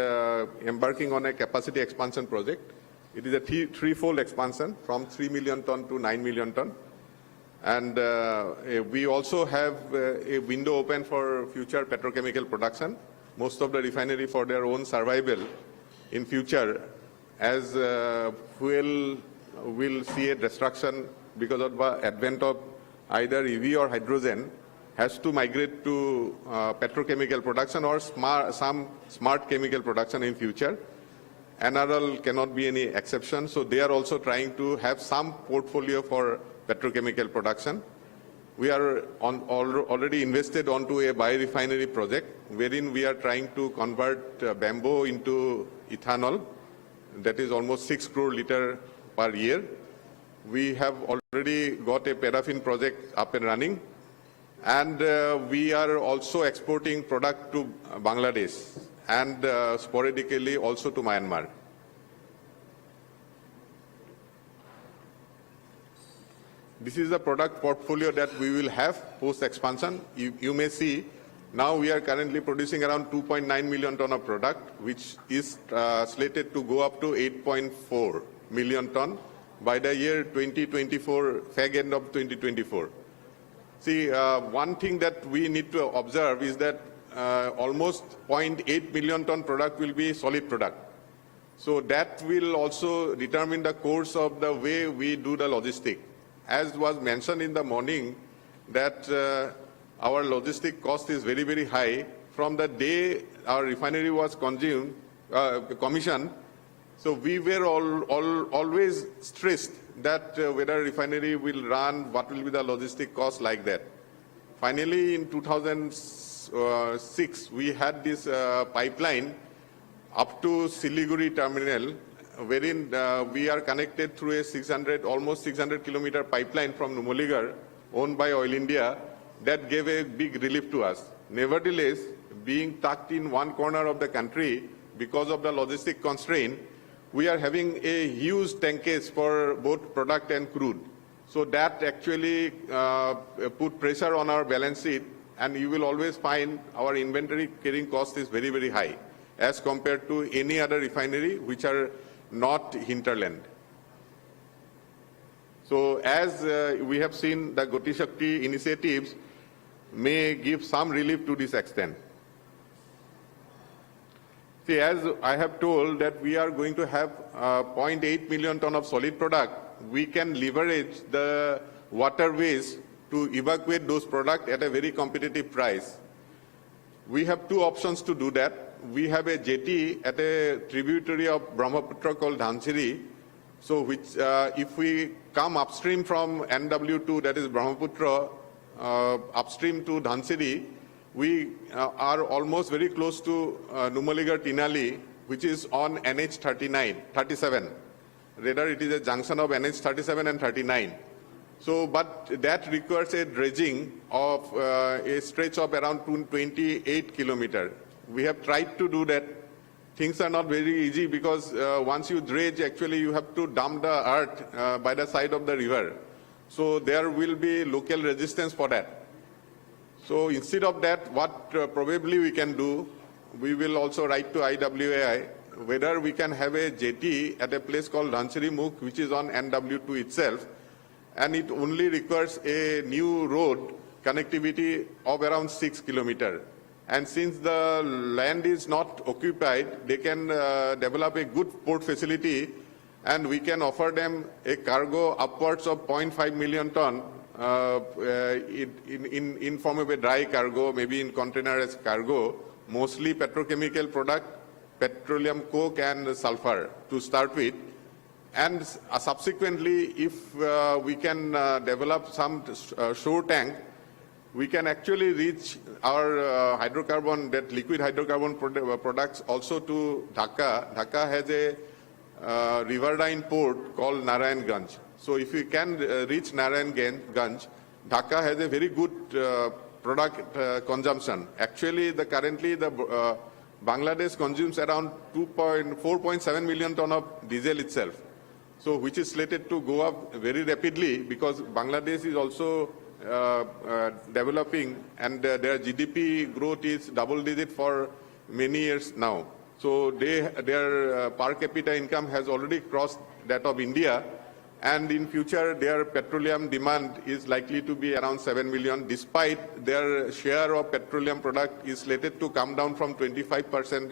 embarking on a capacity expansion project. It is a threefold expansion from 3 million ton to 9 million ton. And we also have a window open for future petrochemical production. Most of the refinery for their own survival in future, as fuel will see a destruction because of the advent of either EV or hydrogen, has to migrate to petrochemical production or some smart chemical production in future. NRL cannot be any exception, so they are also trying to have some portfolio for petrochemical production. We are already invested onto a biorefinery project, wherein we are trying to convert bamboo into ethanol. That is almost 6 crore liter per year. We have already got a paraffin project up and running. And we are also exporting product to Bangladesh and sporadically also to Myanmar. This is the product portfolio that we will have post-expansion. You may see, now we are currently producing around 2.9 million ton of product, which is slated to go up to 8.4 million ton by the year 2024, fag end of 2024. See, one thing that we need to observe is that almost 0.8 million ton product will be solid product. So that will also determine the course of the way we do the logistic. As was mentioned in the morning, that our logistic cost is very, very high from the day our refinery was commissioned. So we were always stressed that whether refinery will run, what will be the logistic cost like that. Finally, in 2006, we had this pipeline up to Siliguri terminal, wherein we are connected through a almost 600 kilometer pipeline from Numoligarh, owned by Oil India, that gave a big relief to us. Nevertheless, being tucked in one corner of the country because of the logistic constraint, we are having a huge tankage for both product and crude. So that actually put pressure on our balance sheet, and you will always find our inventory carrying cost is very, very high as compared to any other refinery which are not hinterland. So as we have seen, the GatiShakti initiatives may give some relief to this extent. See, as I have told that we are going to have 0.8 million ton of solid product, we can leverage the waterways to evacuate those products at a very competitive price. We have two options to do that. We have a jetty at a tributary of Brahmaputra called Dhansiri. So which, if we come upstream from NW2, that is Brahmaputra, upstream to Dhansiri, we are almost very close to Numaligarh Tinali, which is on NH 37. Rather, it is a junction of NH 37 and 39. So, but that requires a dredging of a stretch of around 28 kilometers. We have tried to do that. Things are not very easy because once you dredge, actually you have to dump the earth by the side of the river. So there will be local resistance for that. So instead of that, what probably we can do, we will also write to IWAI whether we can have a jetty at a place called Dhansiri Mukh, which is on NW2 itself, and it only requires a new road connectivity of around 6 kilometers. And since the land is not occupied, they can develop a good port facility, and we can offer them a cargo upwards of 0.5 million ton in form of a dry cargo, maybe in container as cargo, mostly petrochemical product, petroleum coke and sulfur to start with. And subsequently, if we can develop some shore tank, we can actually reach our hydrocarbon, that liquid hydrocarbon products also to Dhaka. Dhaka has a riverine port called Narayanganj. So if we can reach Narayanganj, Dhaka has a very good product consumption. Actually, currently the Bangladesh consumes around 4.7 million ton of diesel itself. So which is slated to go up very rapidly because Bangladesh is also developing, and their GDP growth is double digit for many years now. So their per capita income has already crossed that of India, and in future their petroleum demand is likely to be around 7 million, despite their share of petroleum product is slated to come down from 25%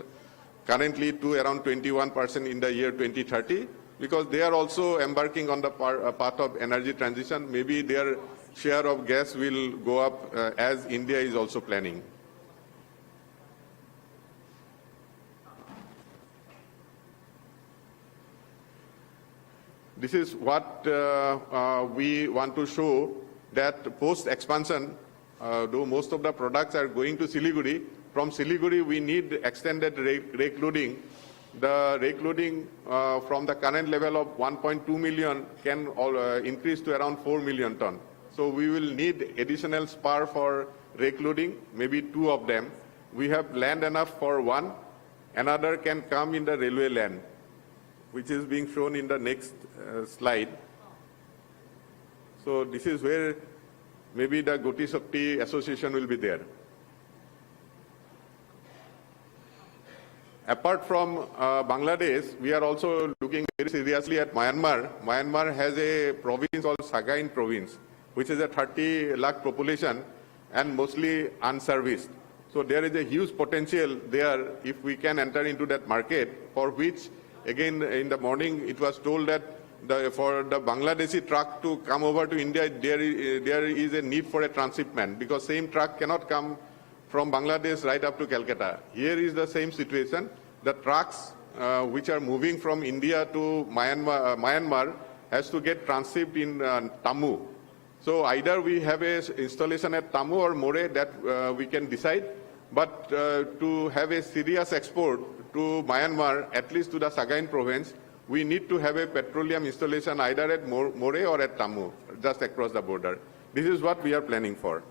currently to around 21% in the year 2030, because they are also embarking on the path of energy transition. Maybe their share of gas will go up as India is also planning. This is what we want to show, that post-expansion, though most of the products are going to Siliguri, from Siliguri we need extended rake loading. The rake loading from the current level of 1.2 million can increase to around 4 million ton. So we will need additional spar for rake loading, maybe 2 of them. We have land enough for 1. Another can come in the railway land, which is being shown in the next slide. So this is where maybe the GatiShakti association will be there. Apart from Bangladesh, we are also looking very seriously at Myanmar. Myanmar has a province called Sagaing province, which is a 30 lakh population and mostly unserviced. So there is a huge potential there if we can enter into that market, for which, again, in the morning it was told that for the Bangladeshi truck to come over to India, there is a need for a transshipment, because same truck cannot come from Bangladesh right up to Calcutta. Here is the same situation. The trucks which are moving from India to Myanmar has to get transshipped in Tammu. So either we have a installation at Tammu or More, that we can decide. But to have a serious export to Myanmar, at least to the Sagaing province, we need to have a petroleum installation either at More or at Tammu, just across the border. This is what we are planning for.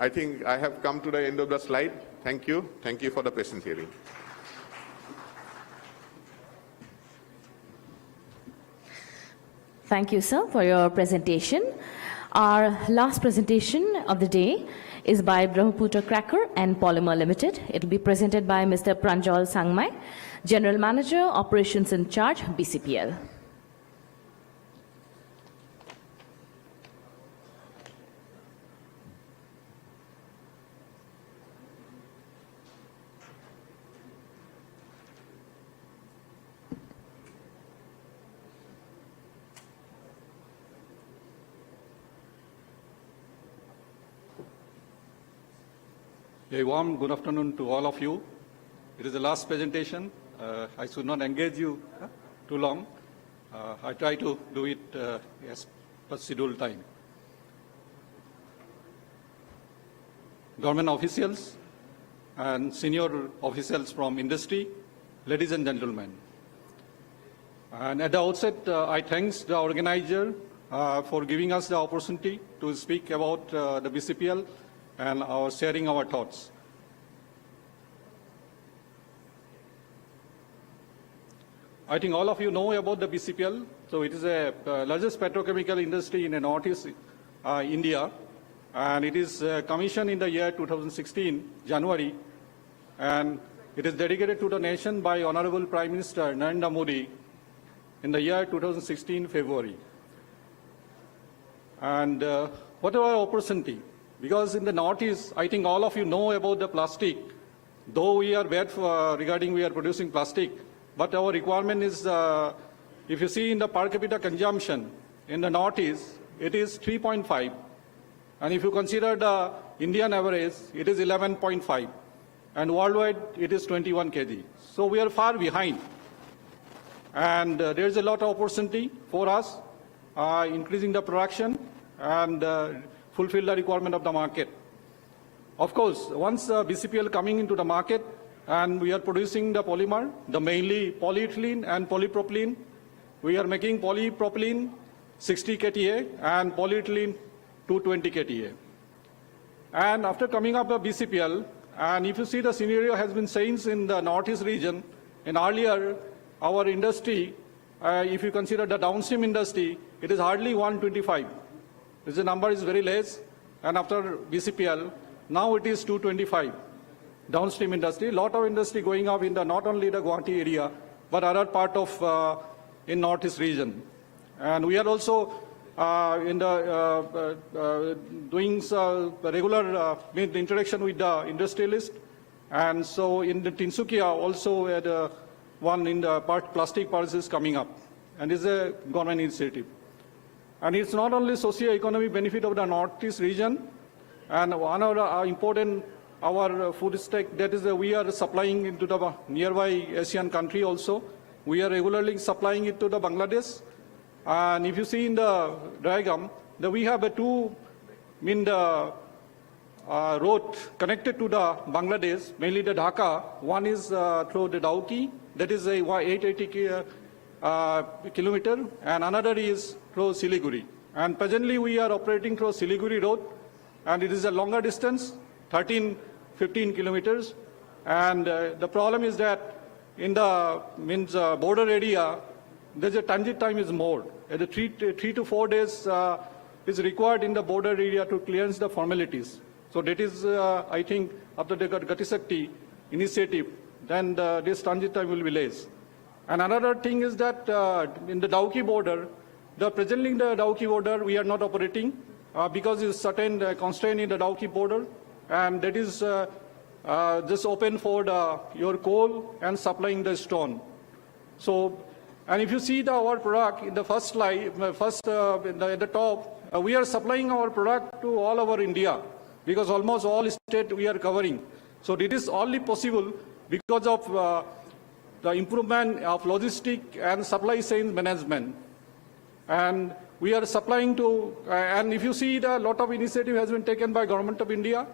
I think I have come to the end of the slide. Thank you. Thank you for the patient hearing. Thank you, sir, for your presentation. Our last presentation of the day is by Brahmaputra Cracker and Polymer Limited. It will be presented by Mr. Pranjal Sangmai, General Manager, Operations in Charge, BCPL. A warm good afternoon to all of you. It is the last presentation. I should not engage you too long. I try to do it as per scheduled time. Government officials and senior officials from industry, ladies and gentlemen. And at the outset, I thank the organizer for giving us the opportunity to speak about the BCPL and sharing our thoughts. I think all of you know about the BCPL. So it is the largest petrochemical industry in the northeast India, and it is commissioned in the year 2016, January, and it is dedicated to the nation by Honorable Prime Minister Narendra Modi in the year 2016, February. And what our opportunity? Because in the Northeast, I think all of you know about the plastic. Though we are bad for, regarding we are producing plastic, but our requirement is, if you see in the per capita consumption in the Northeast, it is 3.5. And if you consider the Indian average, it is 11.5. And worldwide, it is 21 kg. So we are far behind. And there is a lot of opportunity for us, increasing the production and fulfill the requirement of the market. Of course, once BCPL coming into the market and we are producing the polymer, the mainly polyethylene and polypropylene, we are making polypropylene 60 KTA and polyethylene 220 KTA. And after coming up with BCPL, and if you see the scenario has been changed in the Northeast region, and earlier our industry, if you consider the downstream industry, it is hardly 125. The number is very less, and after BCPL, now it is 225. Downstream industry, lot of industry going up in the not only the Guwahati area, but other part of in Northeast region. And we are also in the doing regular interaction with the industrialist, and so in the Tinsukia also at one in the plastic policy is coming up, and is a government initiative. And it's not only socio-economic benefit of the Northeast region, and one of the important, our food stack, that is we are supplying into the nearby Asian country also. We are regularly supplying it to the Bangladesh. And if you see in the diagram, that we have a two, road connected to the Bangladesh, mainly the Dhaka. One is through the Dauki, that is a 880 kilometer, and another is through Siliguri. And presently we are operating through Siliguri road, and it is a longer distance, 13, 15 kilometers. And the problem is that in the border area, there's a transit time is more. The 3 to 4 days is required in the border area to clearance the formalities. So that is, I think, after the GatiShakti initiative, then this transit time will be less. And another thing is that in the Dauki border, presently in the Dauki border, we are not operating because it's certain constraint in the Dauki border, and that is just open for your coal and supplying the stone. So, and if you see our product in the first slide, at the top, we are supplying our product to all over India, because almost all states we are covering. So it is only possible because of the improvement of logistic and supply chain management. And we are supplying to, and if you see the lot of initiative has been taken by Government of India,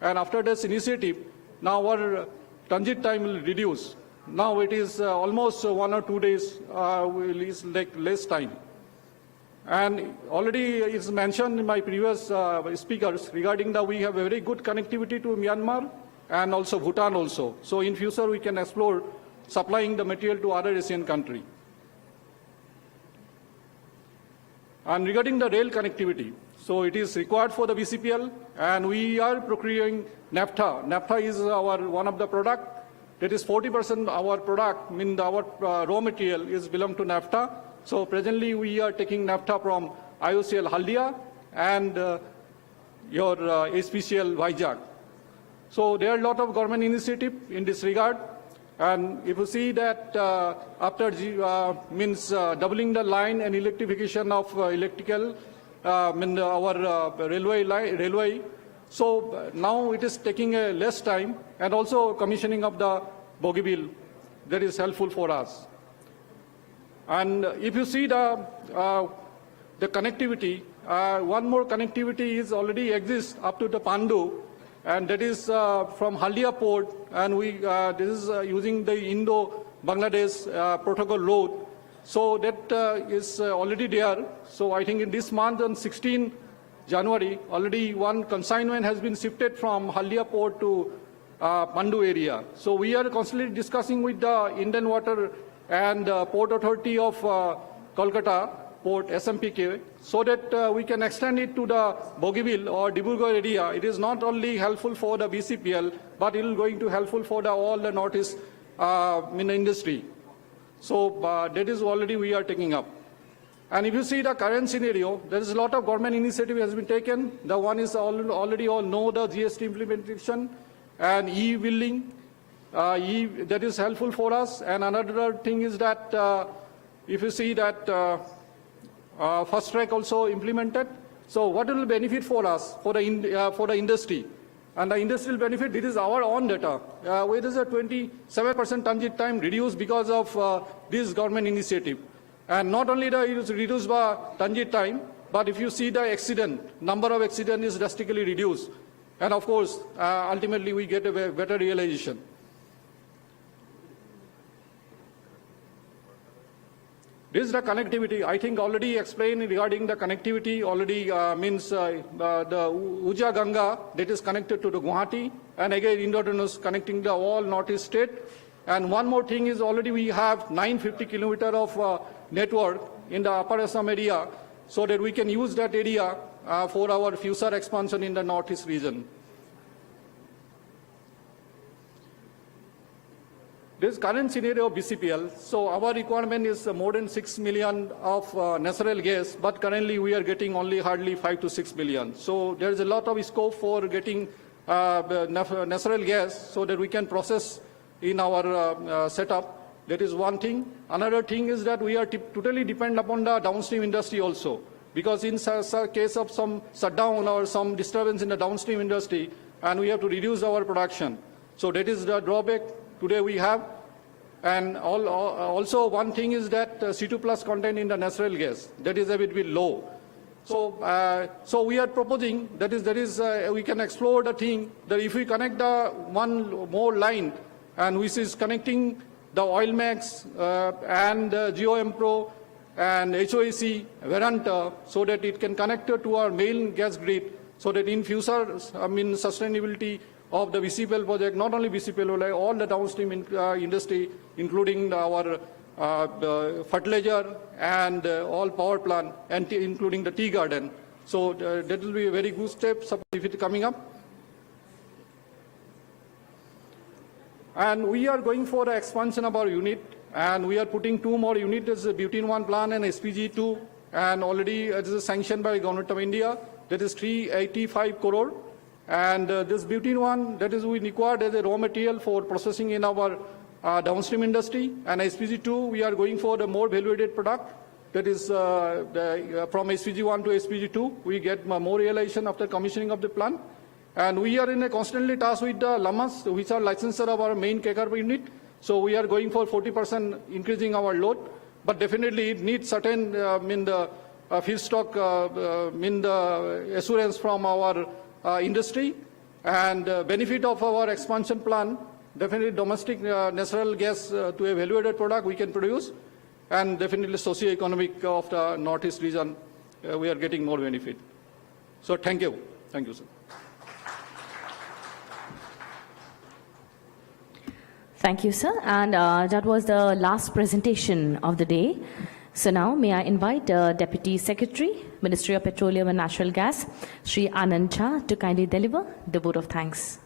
and after this initiative, now our transit time will reduce. Now it is almost 1 or 2 days, is like less time. And already it's mentioned in my previous speakers regarding that we have a very good connectivity to Myanmar and also Bhutan also. So in future we can explore supplying the material to other Asian country. And regarding the rail connectivity, so it is required for the BCPL, and we are procuring naphtha. Naphtha is our one of the product. That is 40% our product, our raw material is belong to naphtha. So presently we are taking naphtha from IOCL Haldia and your HPCL Vizag. So there are a lot of government initiative in this regard. And if you see that after doubling the line and electrification of electrical, our railway, So now it is taking a less time, and also commissioning of the bogeybill, that is helpful for us. And if you see the connectivity, one more connectivity is already exists up to the Pandu, and that is from Haldia port, and this is using the Indo-Bangladesh protocol road. So that is already there. So I think in this month on 16 January, already one consignment has been shifted from Haldia port to Pandu area. So we are constantly discussing with the Indian Water and Port Authority of Kolkata Port, SMPK, so that we can extend it to the Bogeybill or Dibrugarh area. It is not only helpful for the BCPL, but it is going to helpful for all the Northeast industry. So that is already we are taking up. And if you see the current scenario, there is a lot of government initiative has been taken. The one is already all know the GST implementation and e-billing. That is helpful for us. And another thing is that if you see that fast track also implemented. So what will benefit for us, for the industry? And the industrial benefit, this is our own data. Where is a 27% transit time reduced because of this government initiative. And not only it is reduced by transit time, but if you see the accident, number of accidents is drastically reduced. And of course, ultimately we get a better realization. This is the connectivity. I think already explained regarding the connectivity already means the Uja Ganga that is connected to the Guwahati, and again Indradhanush connecting the all northeast state. And one more thing is already we have 950 kilometer of network in the upper Assam area, so that we can use that area for our future expansion in the northeast region. This current scenario of BCPL, so our requirement is more than 6 million of natural gas, but currently we are getting only hardly 5 to 6 million. So there is a lot of scope for getting natural gas so that we can process in our setup. That is one thing. Another thing is that we are totally dependent upon the downstream industry also, because in case of some shutdown or some disturbance in the downstream industry, and we have to reduce our production. So that is the drawback today we have. And also one thing is that C2 plus content in the natural gas, that is a bit low. So we are proposing, that is we can explore the thing that if we connect the one more line, and which is connecting the Oilmax and GOM Pro and HOAC, Veranta, so that it can connect to our main gas grid, so that in future, sustainability of the BCPL project, not only BCPL, like all the downstream industry, including our fertilizer and all power plant, and including the tea garden. So that will be a very good step if it is coming up. And we are going for the expansion of our unit, and we are putting 2 more units, the Butene 1 plant and SPG2, and already it is sanctioned by Government of India. That is 385 crore. And this Butene 1, that is we required as a raw material for processing in our downstream industry. And SPG2, we are going for the more value-added product. That is from SPG1 to SPG2, we get more realization after commissioning of the plant. And we are in a constantly task with the Lamas, which are licensor of our main Kekar unit. So we are going for 40% increasing our load. But definitely it needs certain the feedstock, the assurance from our industry, and benefit of our expansion plan, definitely domestic natural gas to a value-added product we can produce, and definitely socio-economic of the northeast region, we are getting more benefit. So thank you. Thank you, sir. Thank you, sir. And that was the last presentation of the day. So now may I invite Deputy Secretary, Ministry of Petroleum and Natural Gas, Shri Anand Jha, to kindly deliver the vote of thanks.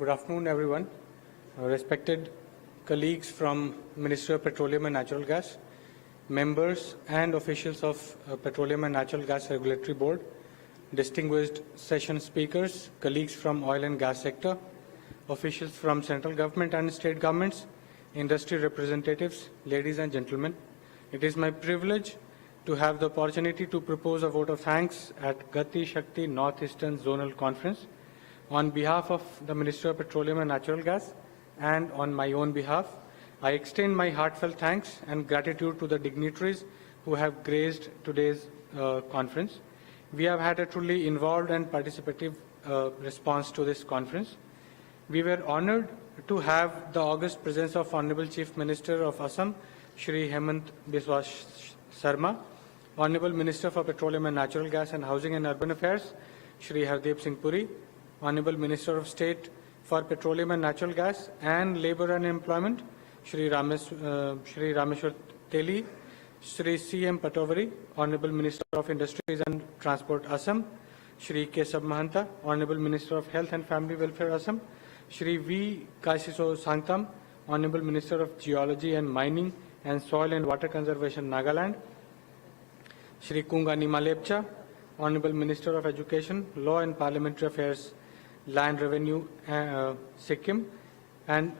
Good afternoon, everyone. Respected colleagues from Ministry of Petroleum and Natural Gas, members and officials of Petroleum and Natural Gas Regulatory Board, distinguished session speakers, colleagues from oil and gas sector, officials from central government and state governments, industry representatives, ladies and gentlemen. It is my privilege to have the opportunity to propose a vote of thanks at GatiShakti Northeastern Zonal Conference. On behalf of the Ministry of Petroleum and Natural Gas and on my own behalf, I extend my heartfelt thanks and gratitude to the dignitaries who have graced today's conference. We have had a truly involved and participative response to this conference. We were honored to have the august presence of Honorable Chief Minister of Assam, Shri Hemant Biswa Sarma, Honorable Minister for Petroleum and Natural Gas and Housing and Urban Affairs, Shri Hardeep Singh Puri, Honorable Minister of State for Petroleum and Natural Gas and Labour and Employment, Shri Rameshwar Teli, Shri C.M. Patovari, Honorable Minister of Industries and Transport, Assam, Shri Kesab Mahanta, Honorable Minister of Health and Family Welfare, Assam, Shri V. Kaisiso Sangtam, Honorable Minister of Geology and Mining and Soil and Water Conservation, Nagaland, Shri Kunga Nima Lepcha, Honorable Minister of Education, Law and Parliamentary Affairs, Land Revenue, Sikkim, and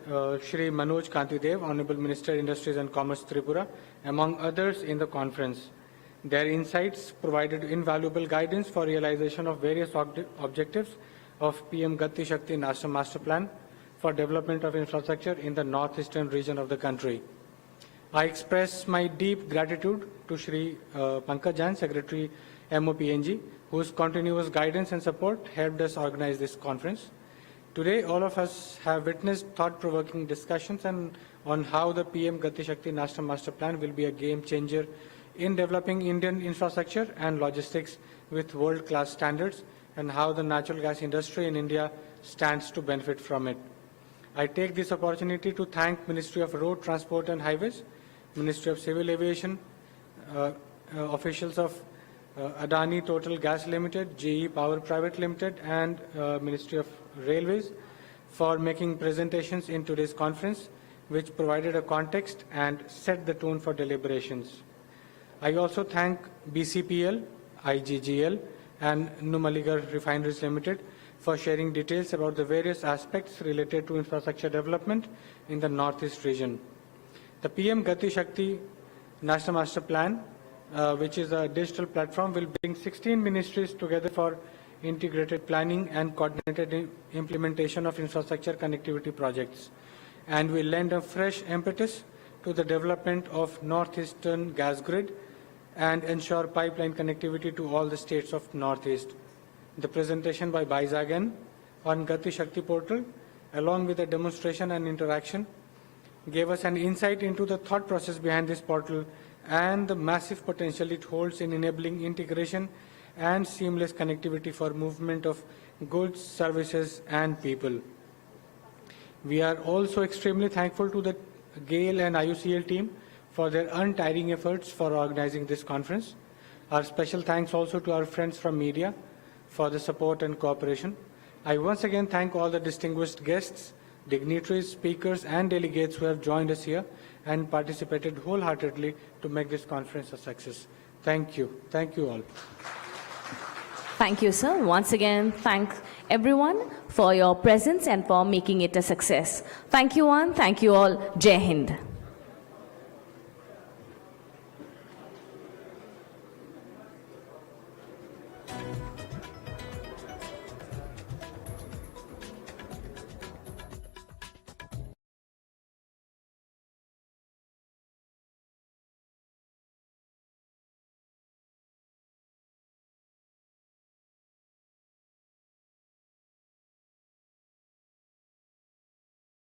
Shri Manoj Kantidev, Honorable Minister, Industries and Commerce, Tripura, among others in the conference. Their insights provided invaluable guidance for realization of various objectives of PM GatiShakti National Master Plan for development of infrastructure in the northeastern region of the country. I express my deep gratitude to Shri Pankaj Jain, Secretary MOPNG, whose continuous guidance and support helped us organize this conference. Today, all of us have witnessed thought-provoking discussions on how the PM GatiShakti National Master Plan will be a game changer in developing Indian infrastructure and logistics with world-class standards, and how the natural gas industry in India stands to benefit from it. I take this opportunity to thank Ministry of Road Transport and Highways, Ministry of Civil Aviation, officials of Adani Total Gas Limited, GE Power Private Limited, and Ministry of Railways for making presentations in today's conference, which provided a context and set the tone for deliberations. I also thank BCPL, IGGL, and Numaligarh Refineries Limited for sharing details about the various aspects related to infrastructure development in the Northeast region. The PM GatiShakti National Master Plan, which is a digital platform, will bring 16 ministries together for integrated planning and coordinated implementation of infrastructure connectivity projects, and will lend a fresh impetus to the development of northeastern gas grid and ensure pipeline connectivity to all the states of Northeast. The presentation by Baizagan on GatiShakti portal, along with a demonstration and interaction, gave us an insight into the thought process behind this portal and the massive potential it holds in enabling integration and seamless connectivity for movement of goods, services, and people. We are also extremely thankful to the GAIL and IUCL team for their untiring efforts for organizing this conference. Our special thanks also to our friends from media for the support and cooperation. I once again thank all the distinguished guests, dignitaries, speakers, and delegates who have joined us here and participated wholeheartedly to make this conference a success. Thank you. Thank you all. Thank you, sir. Once again, thank everyone for your presence and for making it a success. Thank you, one. Thank you all. Jai Hind.